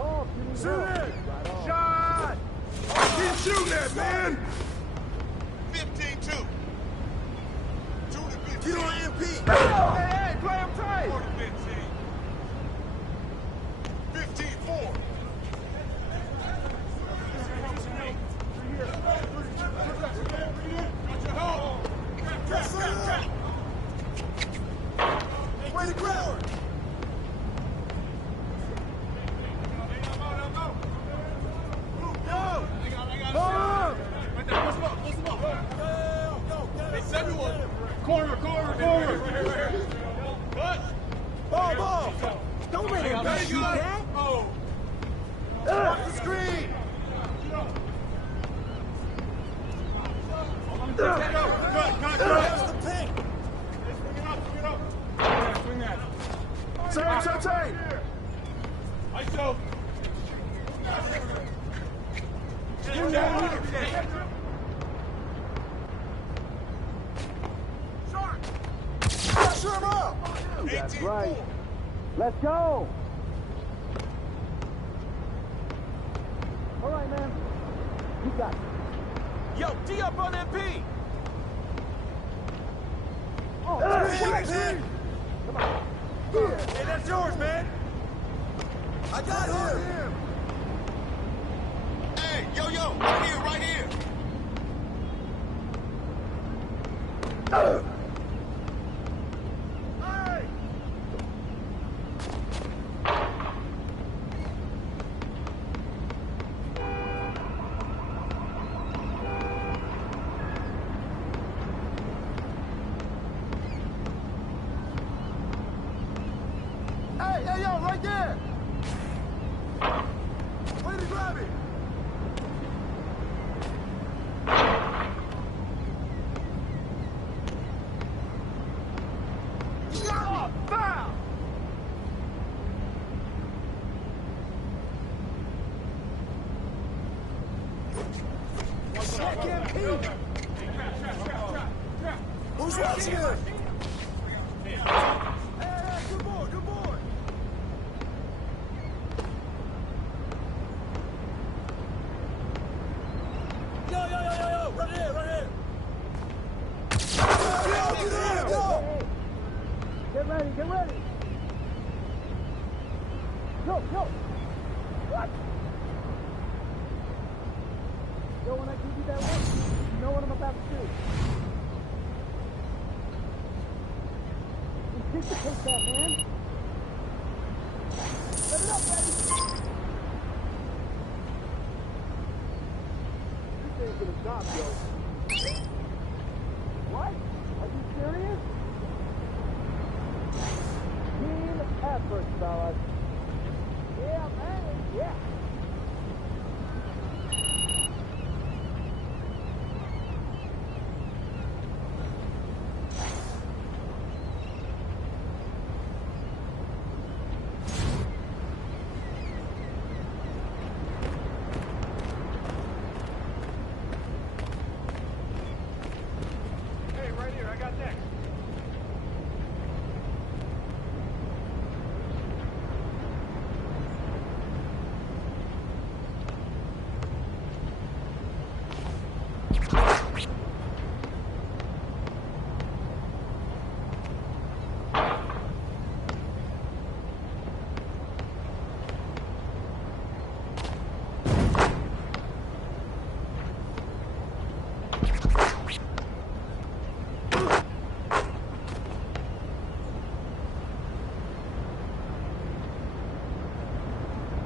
Oh, Shoot it! Shot! Keep shooting that, man! 15-2. 2-15. Get on MP! Hey, play him tight! 4-15. 15-4. Way to ground! Corner. What? Ball. Don't let him shoot that. Oh. Off the screen. Cut. Swing that. Say. ISO. Pressure him up. That's right. Let's go. All right, man. You got it. Yo, D up on MP. Oh, Come on. Hey, that's yours, man. I got him. Hey, yo, right here. Hey! Hey, yo, right there! Way to grab it! Oh, foul! Check MP. Who's watching it? Hey, good boy. Yo, right here. Go. Get ready. Go. What? Yo, when I give you that look, you know what I'm about to do. Anticipate that, man. Set it up, baby. ain't gonna stop, yo. What? Are you serious? Team effort, fellas. Yeah, man. Yeah.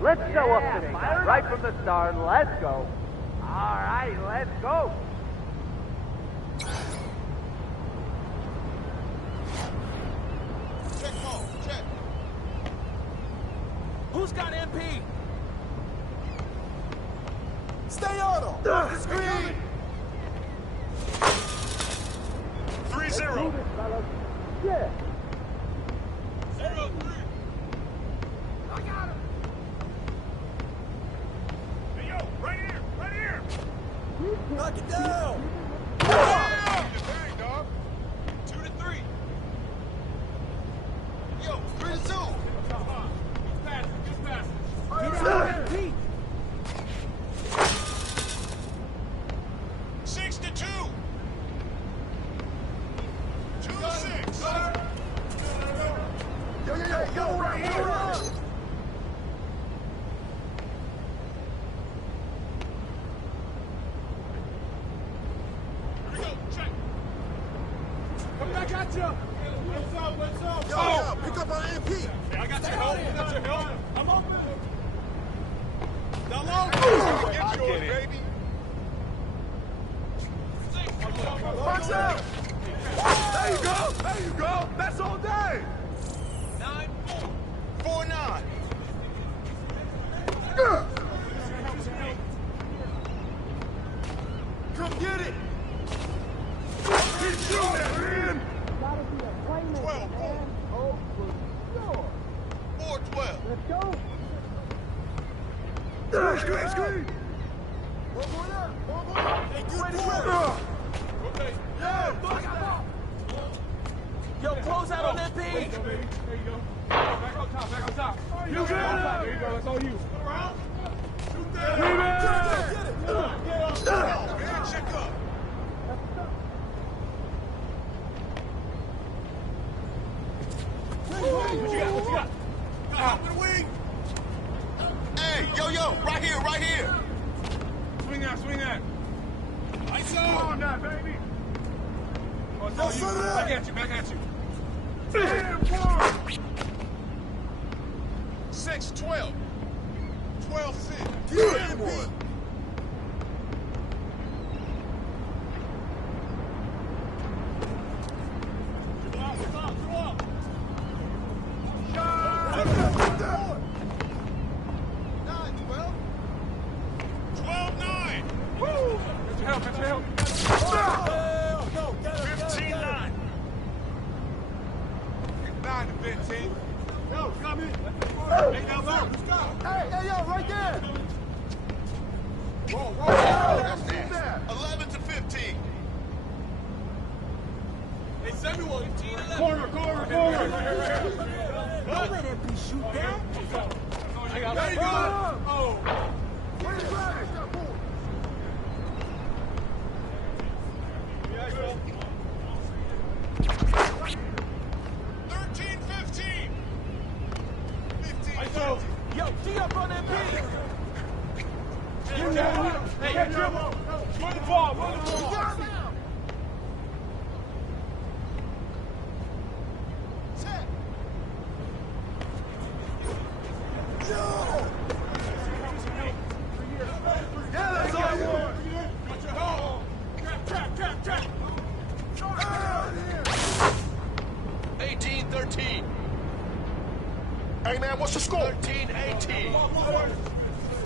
Let's show up today. Right from the start, let's go. All right, let's go. Check ball, check. Who's got MP? Stay on him. Screen. 3-0. Yeah. 0-3. I got him. Hey, yo, right here, right here. Knock it down. Bang, dog. 2-3. Yo, 3-2. Just pass it. Pete. 6-2. 2-6. Yo, right here. Come back at you. What's up? What's up? Yo, pick up our MP. Hey, I got your help. I got your help. I'm open. Down low. Get yours, baby. Box out. There you go. There you go. That's all day. 9-4. 4-9. Come get it. Get you there, man. 12-4. 4-12. Let's go. Screen. One more there. One more. Hey, good ball. Okay. Yeah, Yo, close out on that page. There you go. Back on top, back on top. You got it. There you go, that's all you. Around. Shoot that. Get it. Get up. Man, check up. What you got? Got help in the wing. Hey, yo, right here, right here. Swing that. Ice on that, baby. Oh, back at you. Damn, 6-12. 12-6. Damn, boy.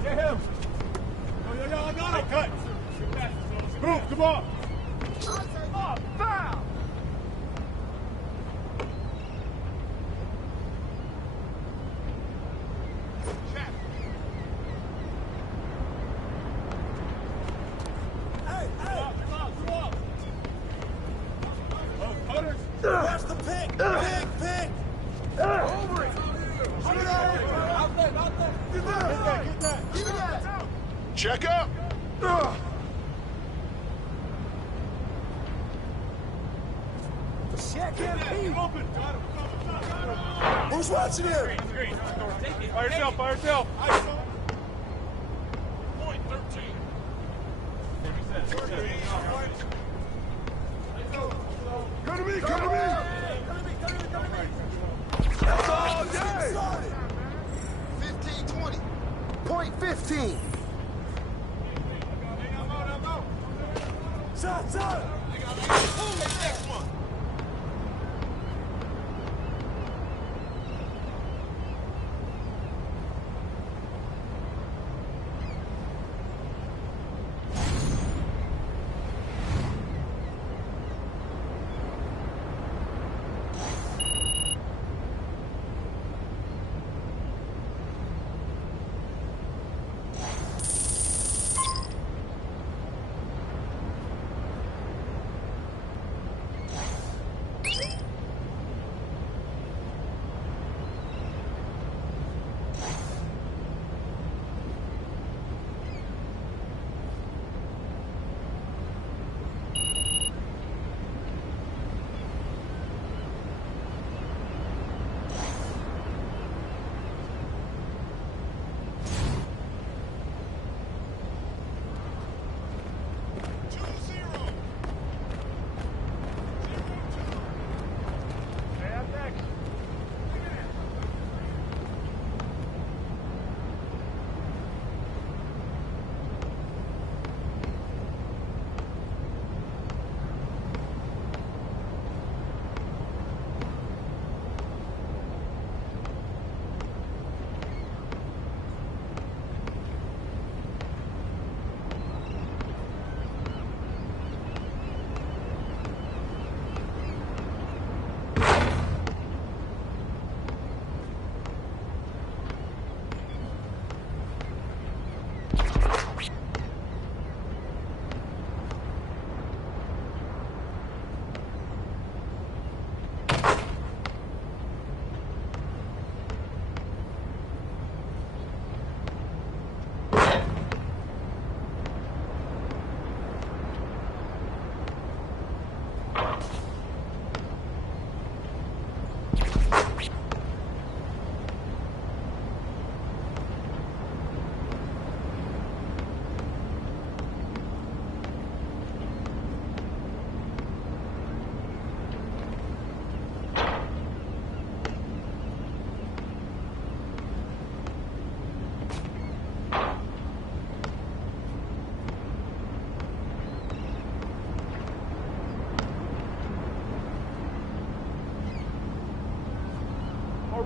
Get him. Yo, I got him. Cut. Move, come on. Oh, foul. Watch the pick! Pick! Over it! Shoot it out there! Get that! Give me that! Check up! Check him! Open! Who's watching him? By yourself! Point 13. Come to me! That's all day! 15-20. Point 15. Shots up! Next one.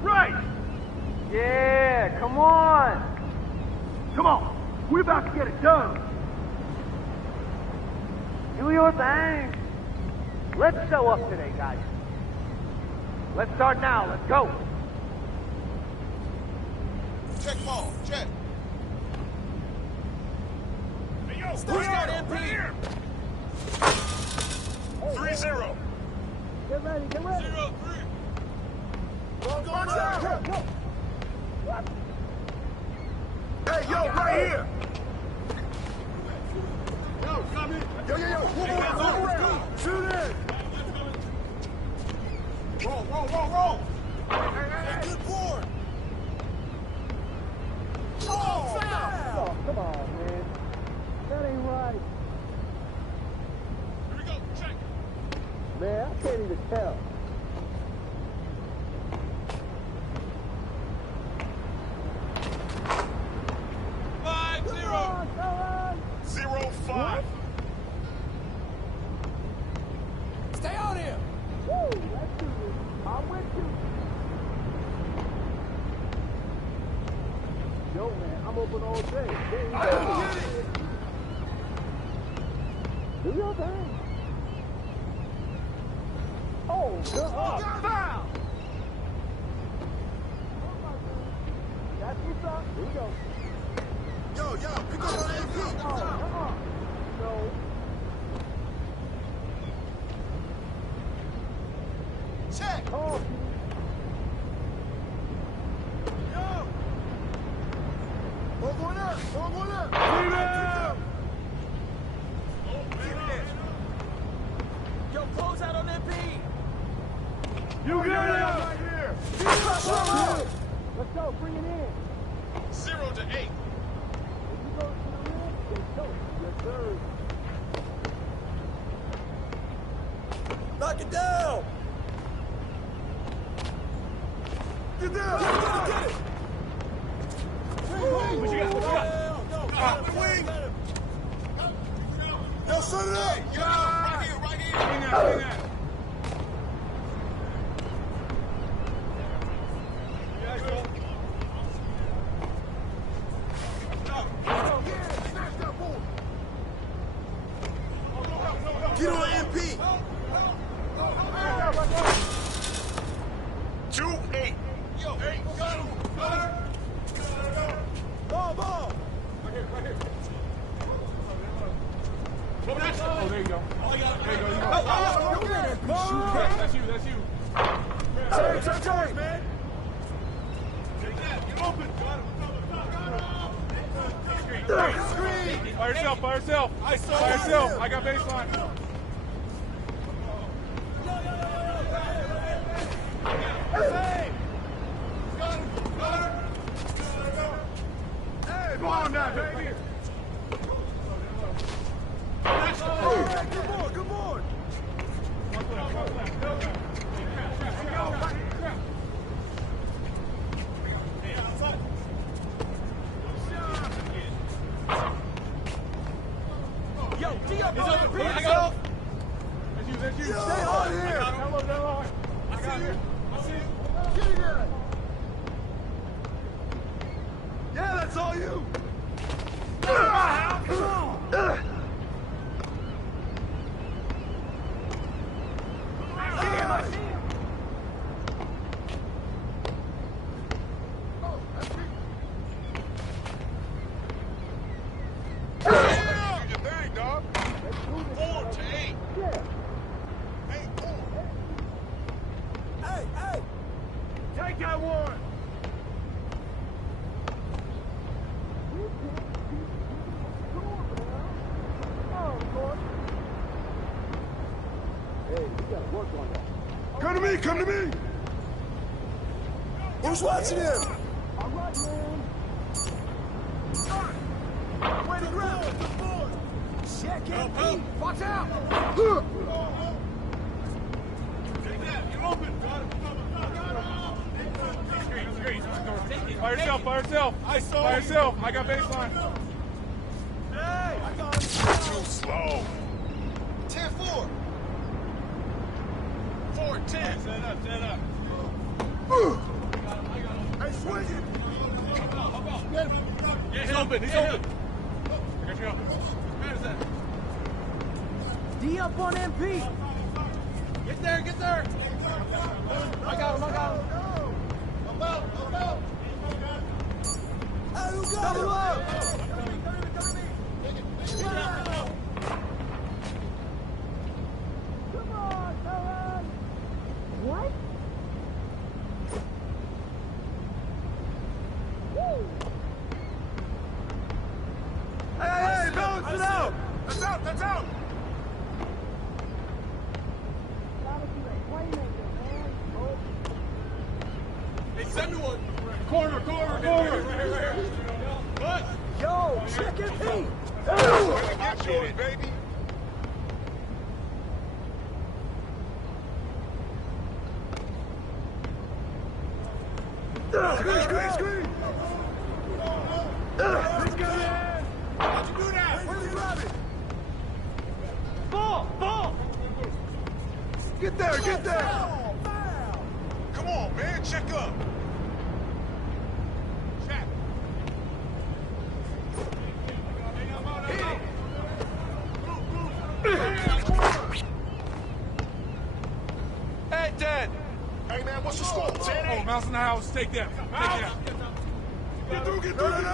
Right! Yeah, come on! Come on! We're about to get it done! Do your thing! Let's show up today, guys. Let's start now. Let's go! Check ball. Check. Hey, yo, start MP. Right here. 3-0. Get ready. 0-3. Go. Hey, yo, right here. Yo, come in. Yo. Move around. Shoot it. Roll. Hey. Good board. Oh, foul. Oh, come on, man. That ain't right. Here we go. Check. Man, I can't even tell. Stay on him! Woo! That's you. I'm with you. Oh, foul! That's what's up. Here we go. Yo, pick up on AP. Come on. No. Check. Oh, yo. Ball going up. yo, close out on MP. You get it. Right here. Let's go. Bring it in. 0 to 8. If you go to the rim, let's go. Yes, sir. Knock it down. Get down. Get it. What you got? Wing. Yo, set it up. Right here. Get on MP. 2-8. Yo, hey, got him. Ball. Right here. Oh, there you go. That's you. Turn, man. You open. Screen. By yourself. I got baseline. Hey, ball now, baby. Good board. Yo, D up on that That's you. Stay hard here. I got here. I see you. Get it in. Yeah, that's all you. Take that one. Hey, we gotta work on that. Come to me. Who's watching him? All right, man. Way to grab it. Good board. Check MP. Watch out. You open. By yourself. By yourself. I got baseline. Hey, I got him. Too slow. 10-4. 4-10. Set up. Hey, swing it. He's open. I got you up. D up on MP. Get there. I got him. I'm out. Hey, who got Double him? up. Come on, fellas. What? Woo. Hey, balance it out. That's out. Gotta be a playmaker, man. Hey, send me one. Corner. What? Yo, check it, Pete. Get yours, baby. Screen. Let's go. How'd you do that? Where did he grab it? Ball. Get there. Come on, man. Check up. Hit it. What's the score? 10-8. Oh, Mouse in the house. Take that. Take that. Get through, get through, get through.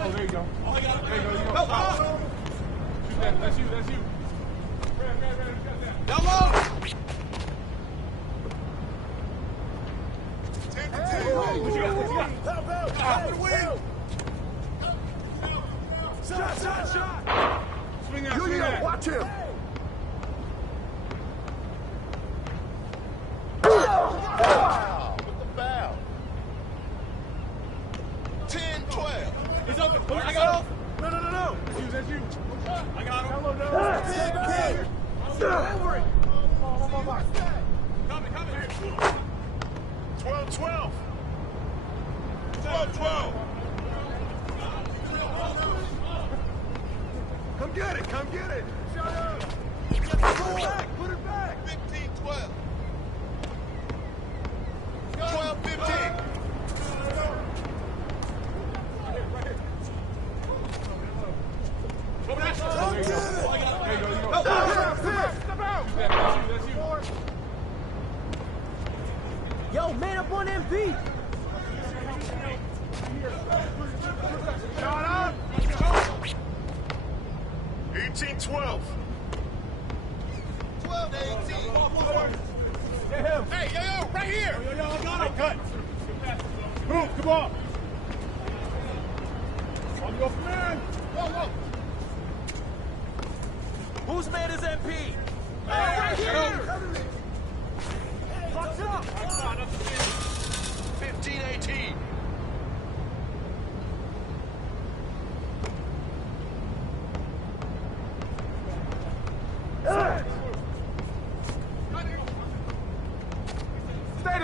Oh, there you go. Oh, there you go. There you go. Shoot that. That's you. That's you. Red, you got that. Yellow. 10 to 10. What you got? What you got? Help. For the win. Shot. Swing out, swing out. Watch him. With the foul. 10-12. He's open. I got him. No. That's you. I got him. Over it. Coming. 12-12. 12-12. Come get it. Shut up. Put it back. 15-12. 12-15. Yo, man up on MP. Shot up. 18-12. 12-18. Hey, yo, right here. Yo, I got him. Cut. Move, come on. On your man. Whoa. Whose man is MP? Right here. Watch out. 15-18.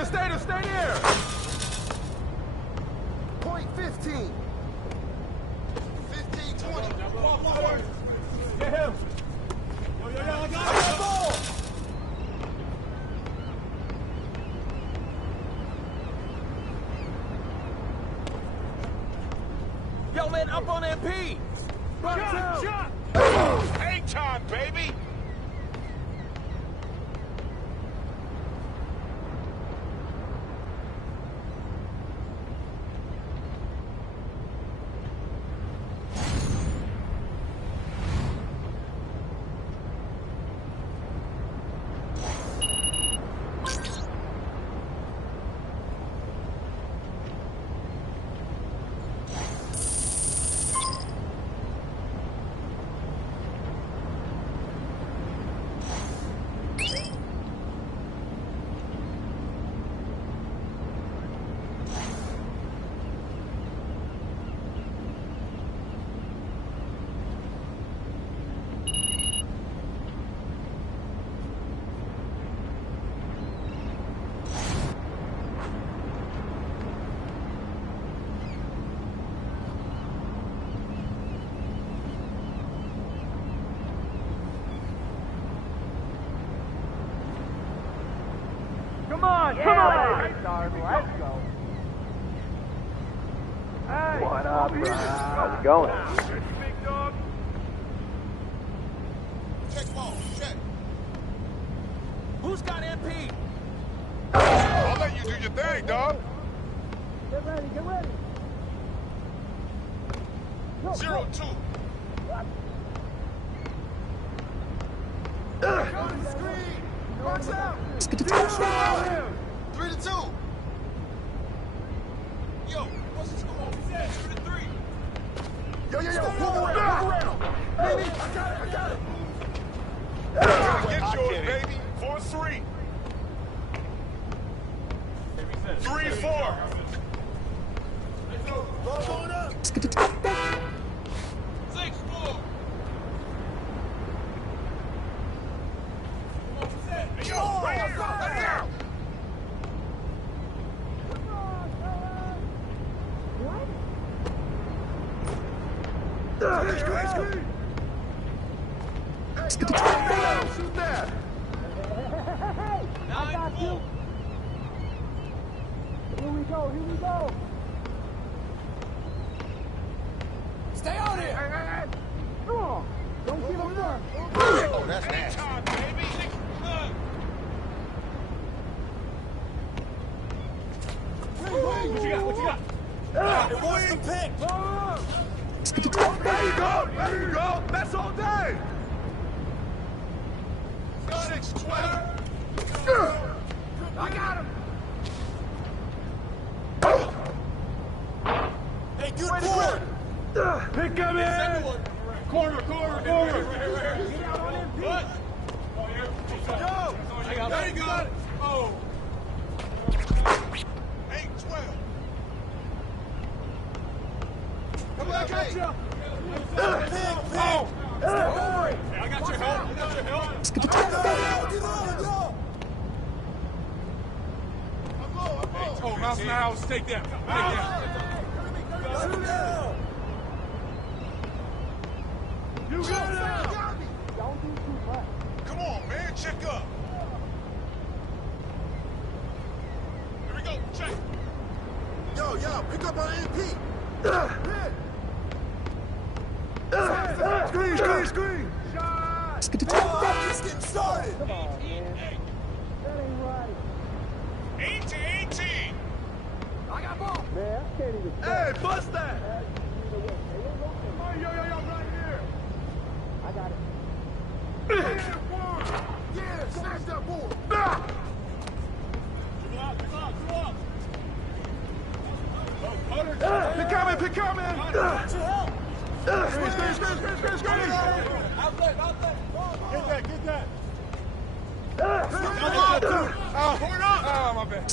Stay there. Point 15. 15-20. Get him. Yo, I got the ball. Yo, man, up on MP. Shot. Hang time, baby. Come on. Let's go. Hey. What up, Brian? How's it going? Big dog. Check ball. Check. Who's got MP? I'll let you do your thing, dog. Get ready. 0-2. Screen. Watch out. 3-2. Yo, what's the score? 3-3. Yo. Walk around. Baby, I got it. Get yours, baby. 4-3. 3-4. Ball going up. 6-4. Yo, right here. Screen. Shoot that. I got you. Here we go. Stay on it. Hey. Come on. Don't give him up. Oh, that's nasty. What you got? What you got? It was the pick. There you go. There you go. That's all day. 6-12. I got him. Hey, good board. Pick him in. Corner. Get out on him. What? Yo. There you go. Oh. 8-12. Come on, I got you. I got your help. Oh, mouse in the house. Take that. You got it. Don't do too much. Come on, man. Check up. Here we go. Check. Yo, pick up our MP. Screen. Shot. It's getting started. Come on, man. That ain't right. 18. I got ball. Man, I can't even. Hey, bust that. Yo, right here. I got it. Yeah, snatch that ball. Pick coming. Screen. Get that. Oh, my bad.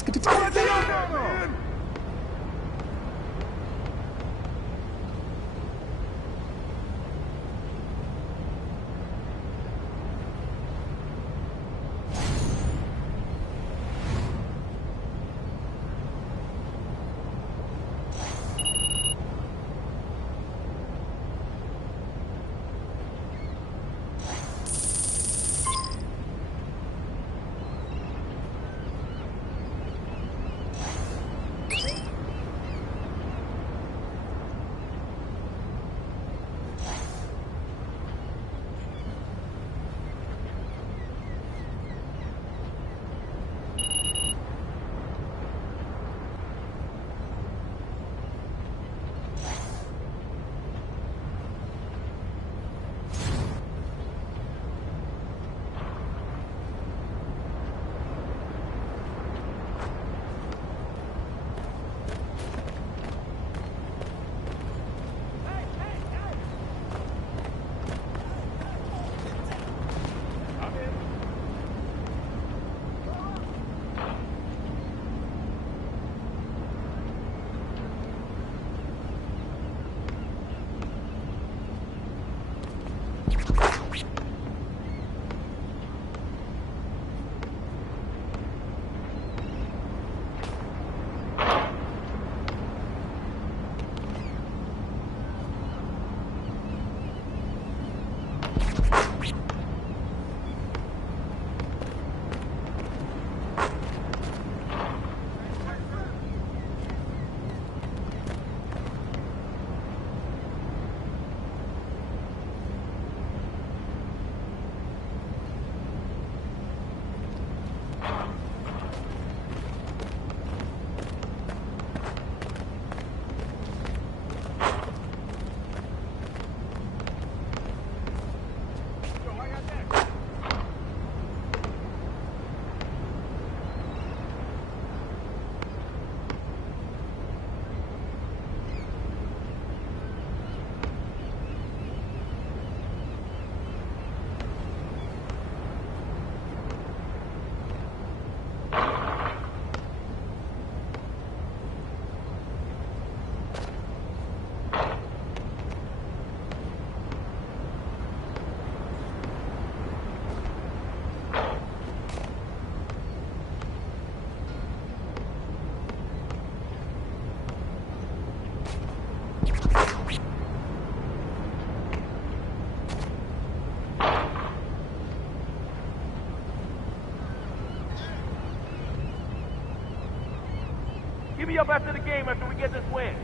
Give me up after the game after we get this win.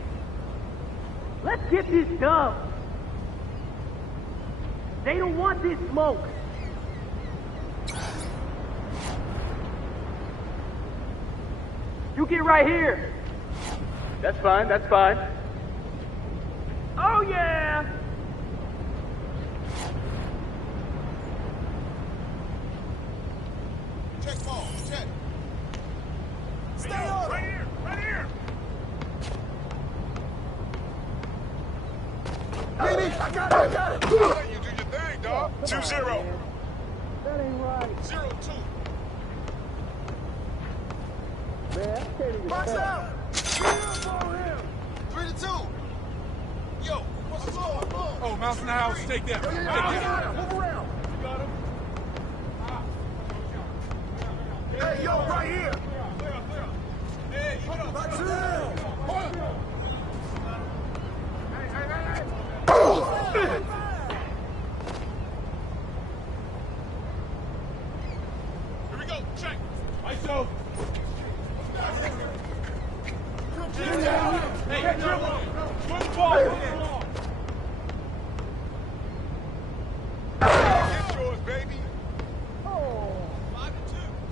Let's get this done. They don't want this smoke. You get right here. That's fine, that's fine. Oh, yeah! Check ball, check. Stay on. Right here, right here. Baby, I got it. You do your thing, dog. 2-0. That ain't right. 0-2. Man, I can't even Box tell. out. 3-2. Yo, what's the score? Oh, Mouse in the house. Take that. Take that. Move around. You got him. Hey, yo, right here. Hey, you got him. Here we go. Check. ISO. Hey, dribble. Swing the ball. Get yours, baby. 5-2.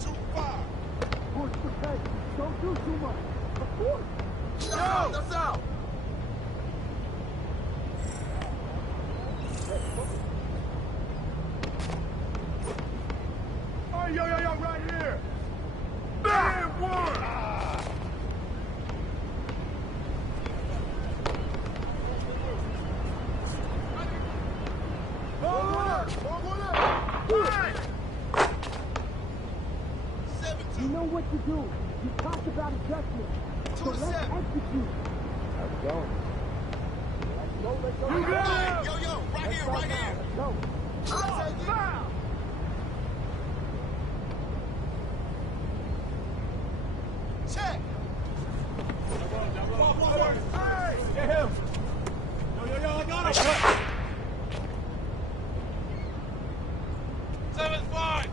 2-5. Push the pace. Don't do too much. Of course. No, that's out. Oh, yo, right here. Bam, one. You know what to do. You talked about adjustment. So let's execute. How's it going? Let's go, let's go. You got it. Yo, right here, right here. Let's go. I'll take it. Check. Hey, get him. Yo, I got it. 7-5.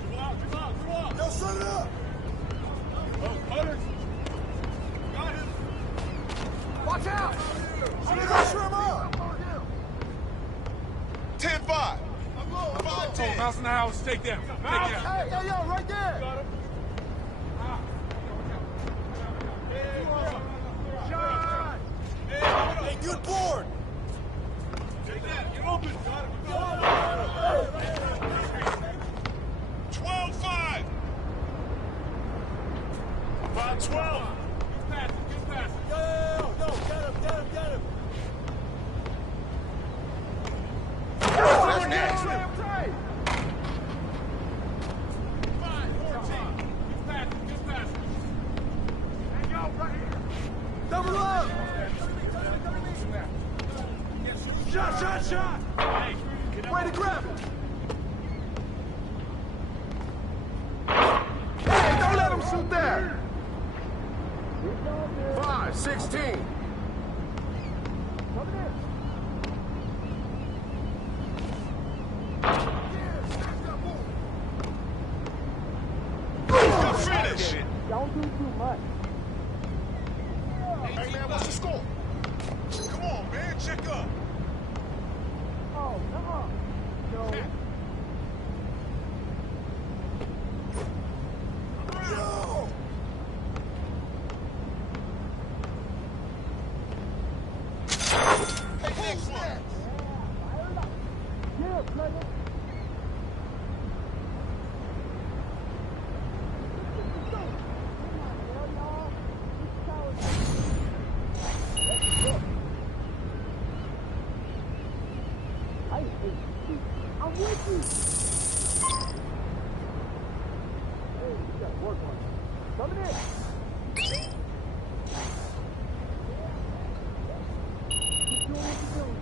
Come on. Yo, set it up. Oh, Cutters. Got him. Watch out. I'm going to shrimp up. 10-5. 5-10. Mouse in the house. Take them. Hey, yo, right there. Got him. Shot. Hey, good board. Take that. Get open. Got him. 12-5. 5-12. Good pass. Yo, get him. What's next? 5-14. Good pass. Hey, yo, right here. Double up. Shot. Hey, way to grab it. Hey, don't let him shoot that. 5-16. Finish. Don't do too much. Hey, man, what's the score? Come on, man, check up. Oh, no. Yo! Hey, next one. Yeah, player. I'm with you. Hey, you got work on it. Coming in. Keep doing what you're doing.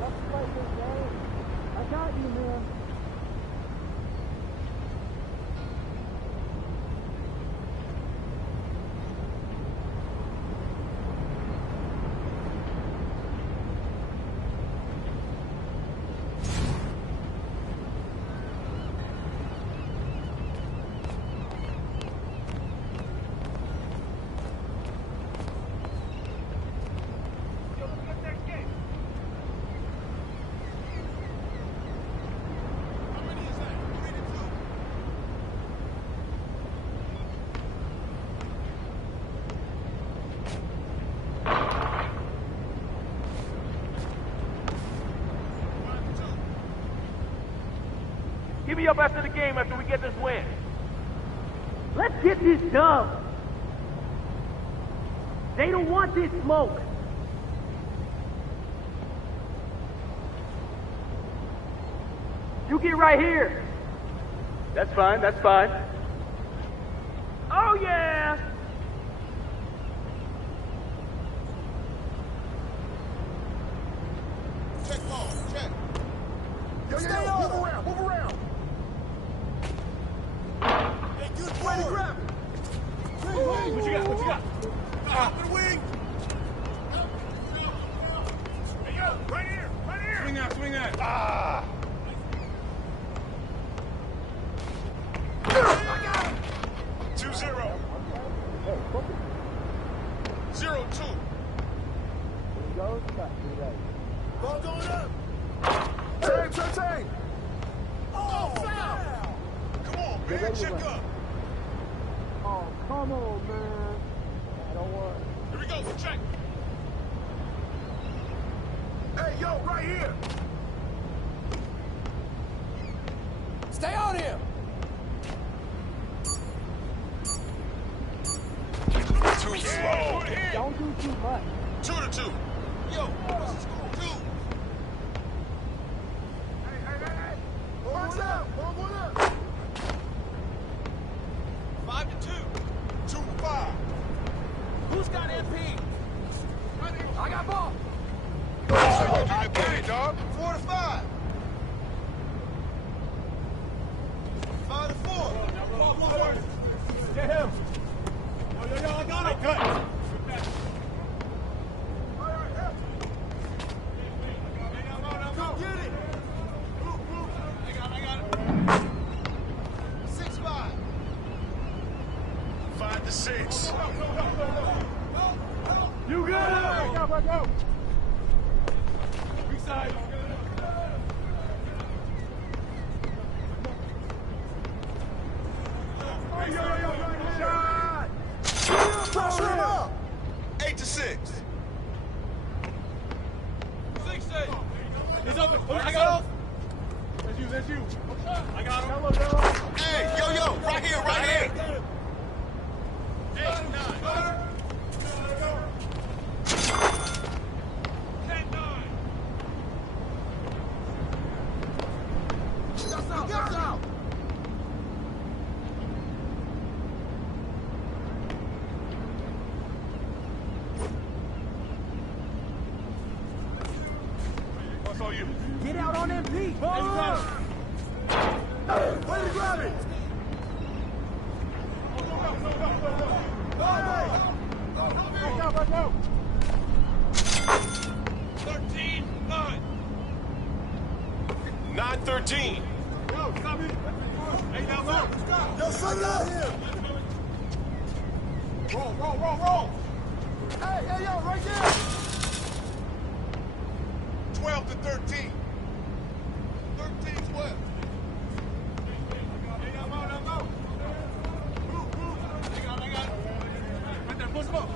Let's play this game. I got you, man. Hit me up after the game after we get this win. Let's get this done. They don't want this smoke. You get right here. That's fine, that's fine. Oh, yeah! Check ball, check. Yo, stay on. Move around, move around. Hey, good way to grab it. What you got, what you got? Top of the wing. Hey, yo, right here, right here. Swing that. Ah! I got him. 2-0. 0-2. Ball going up. Take. Oh, foul. Come on, man. Check up. Oh, come on, man. I don't worry. Here we go. Check. Hey, yo, right here. Stay on him. Too slow. Don't do too much. 2-2. Yo, what's the score? 2. Hey. Box out. Ball going up. 5-2. 2-5. Who's got MP? I got ball. I play, dog. 4-5. 5-4. Get him. Yo, I got it. Cut. Go get it. I got it. 6-5. 5-6. You got it. Go. Weak side. Shot. Pressure him up. 8-6. 6-8. He's open. I got him. That's you. I got him. Hey, yo, right here. 8-9. 10-9. That's out. What's all you? Get out on MP. Way to grab it. Go. 13-9. 9-13. Yo, stop it. Hey, now low. Yo, set it up. Roll. Hey, yo, right there. 12-13. 13-12. I got it. Right there, push him up.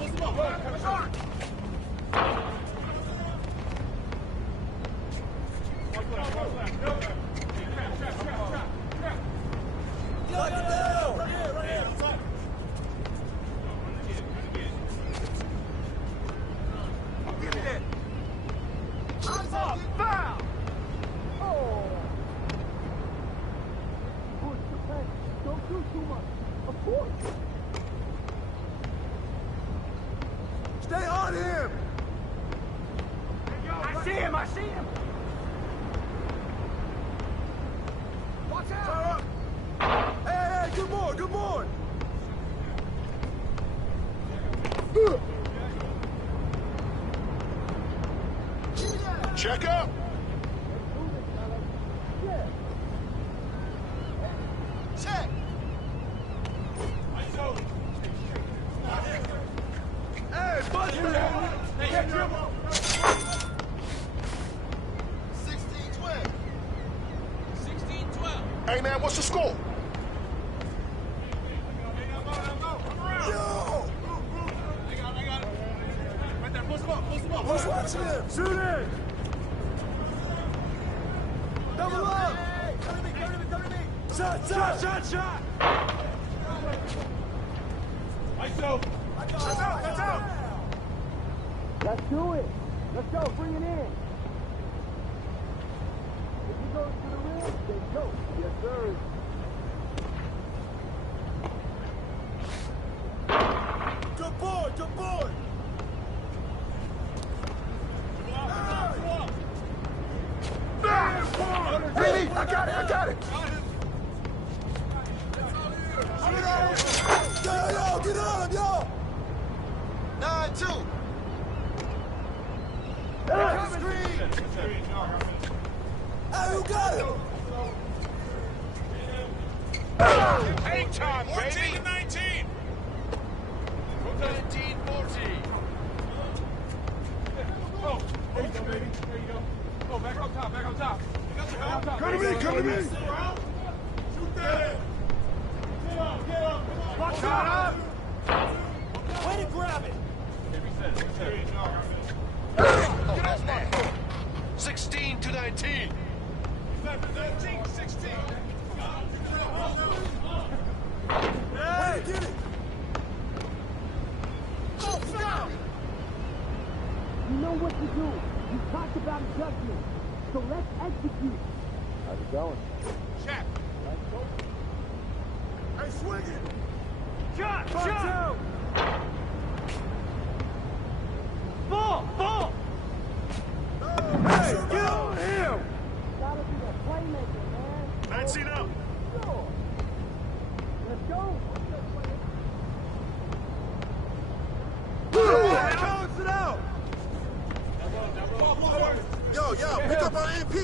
Don't do too much. Of course. Stay on him. I see him. Watch out. Hey, good board. Check up. Check. Hey, bust that. 16-12. Hey, man, what's the score? Yo! I got it. Right there, push him up. Who's watching him? Shoot it! Double up! Come to me. Shot! Nice go. That's out! Let's do it. Let's go. Bring it in. If he goes to the rim, then go. Yes, sir. Good boy! Really? I got it! Yo, get on him, yo! 9-2. Hey, who got him? Hang time, 14 to 19. 19-14. Oh, there you go, baby. There you go. Oh, back on top. Come to me. Shoot that. Get up. Watch out. Way to grab it. Get off my foot. 16 to 19. 16. Hey, get it. Oh, stop. You know what to do. You talked about adjustment. So let's execute. How's it going? Check. Hey, swing it. Shot. Ball. Hey, get on him. Gotta be a playmaker, man. 19 up. Let's go. Balance it out. Yo, pick up our MP.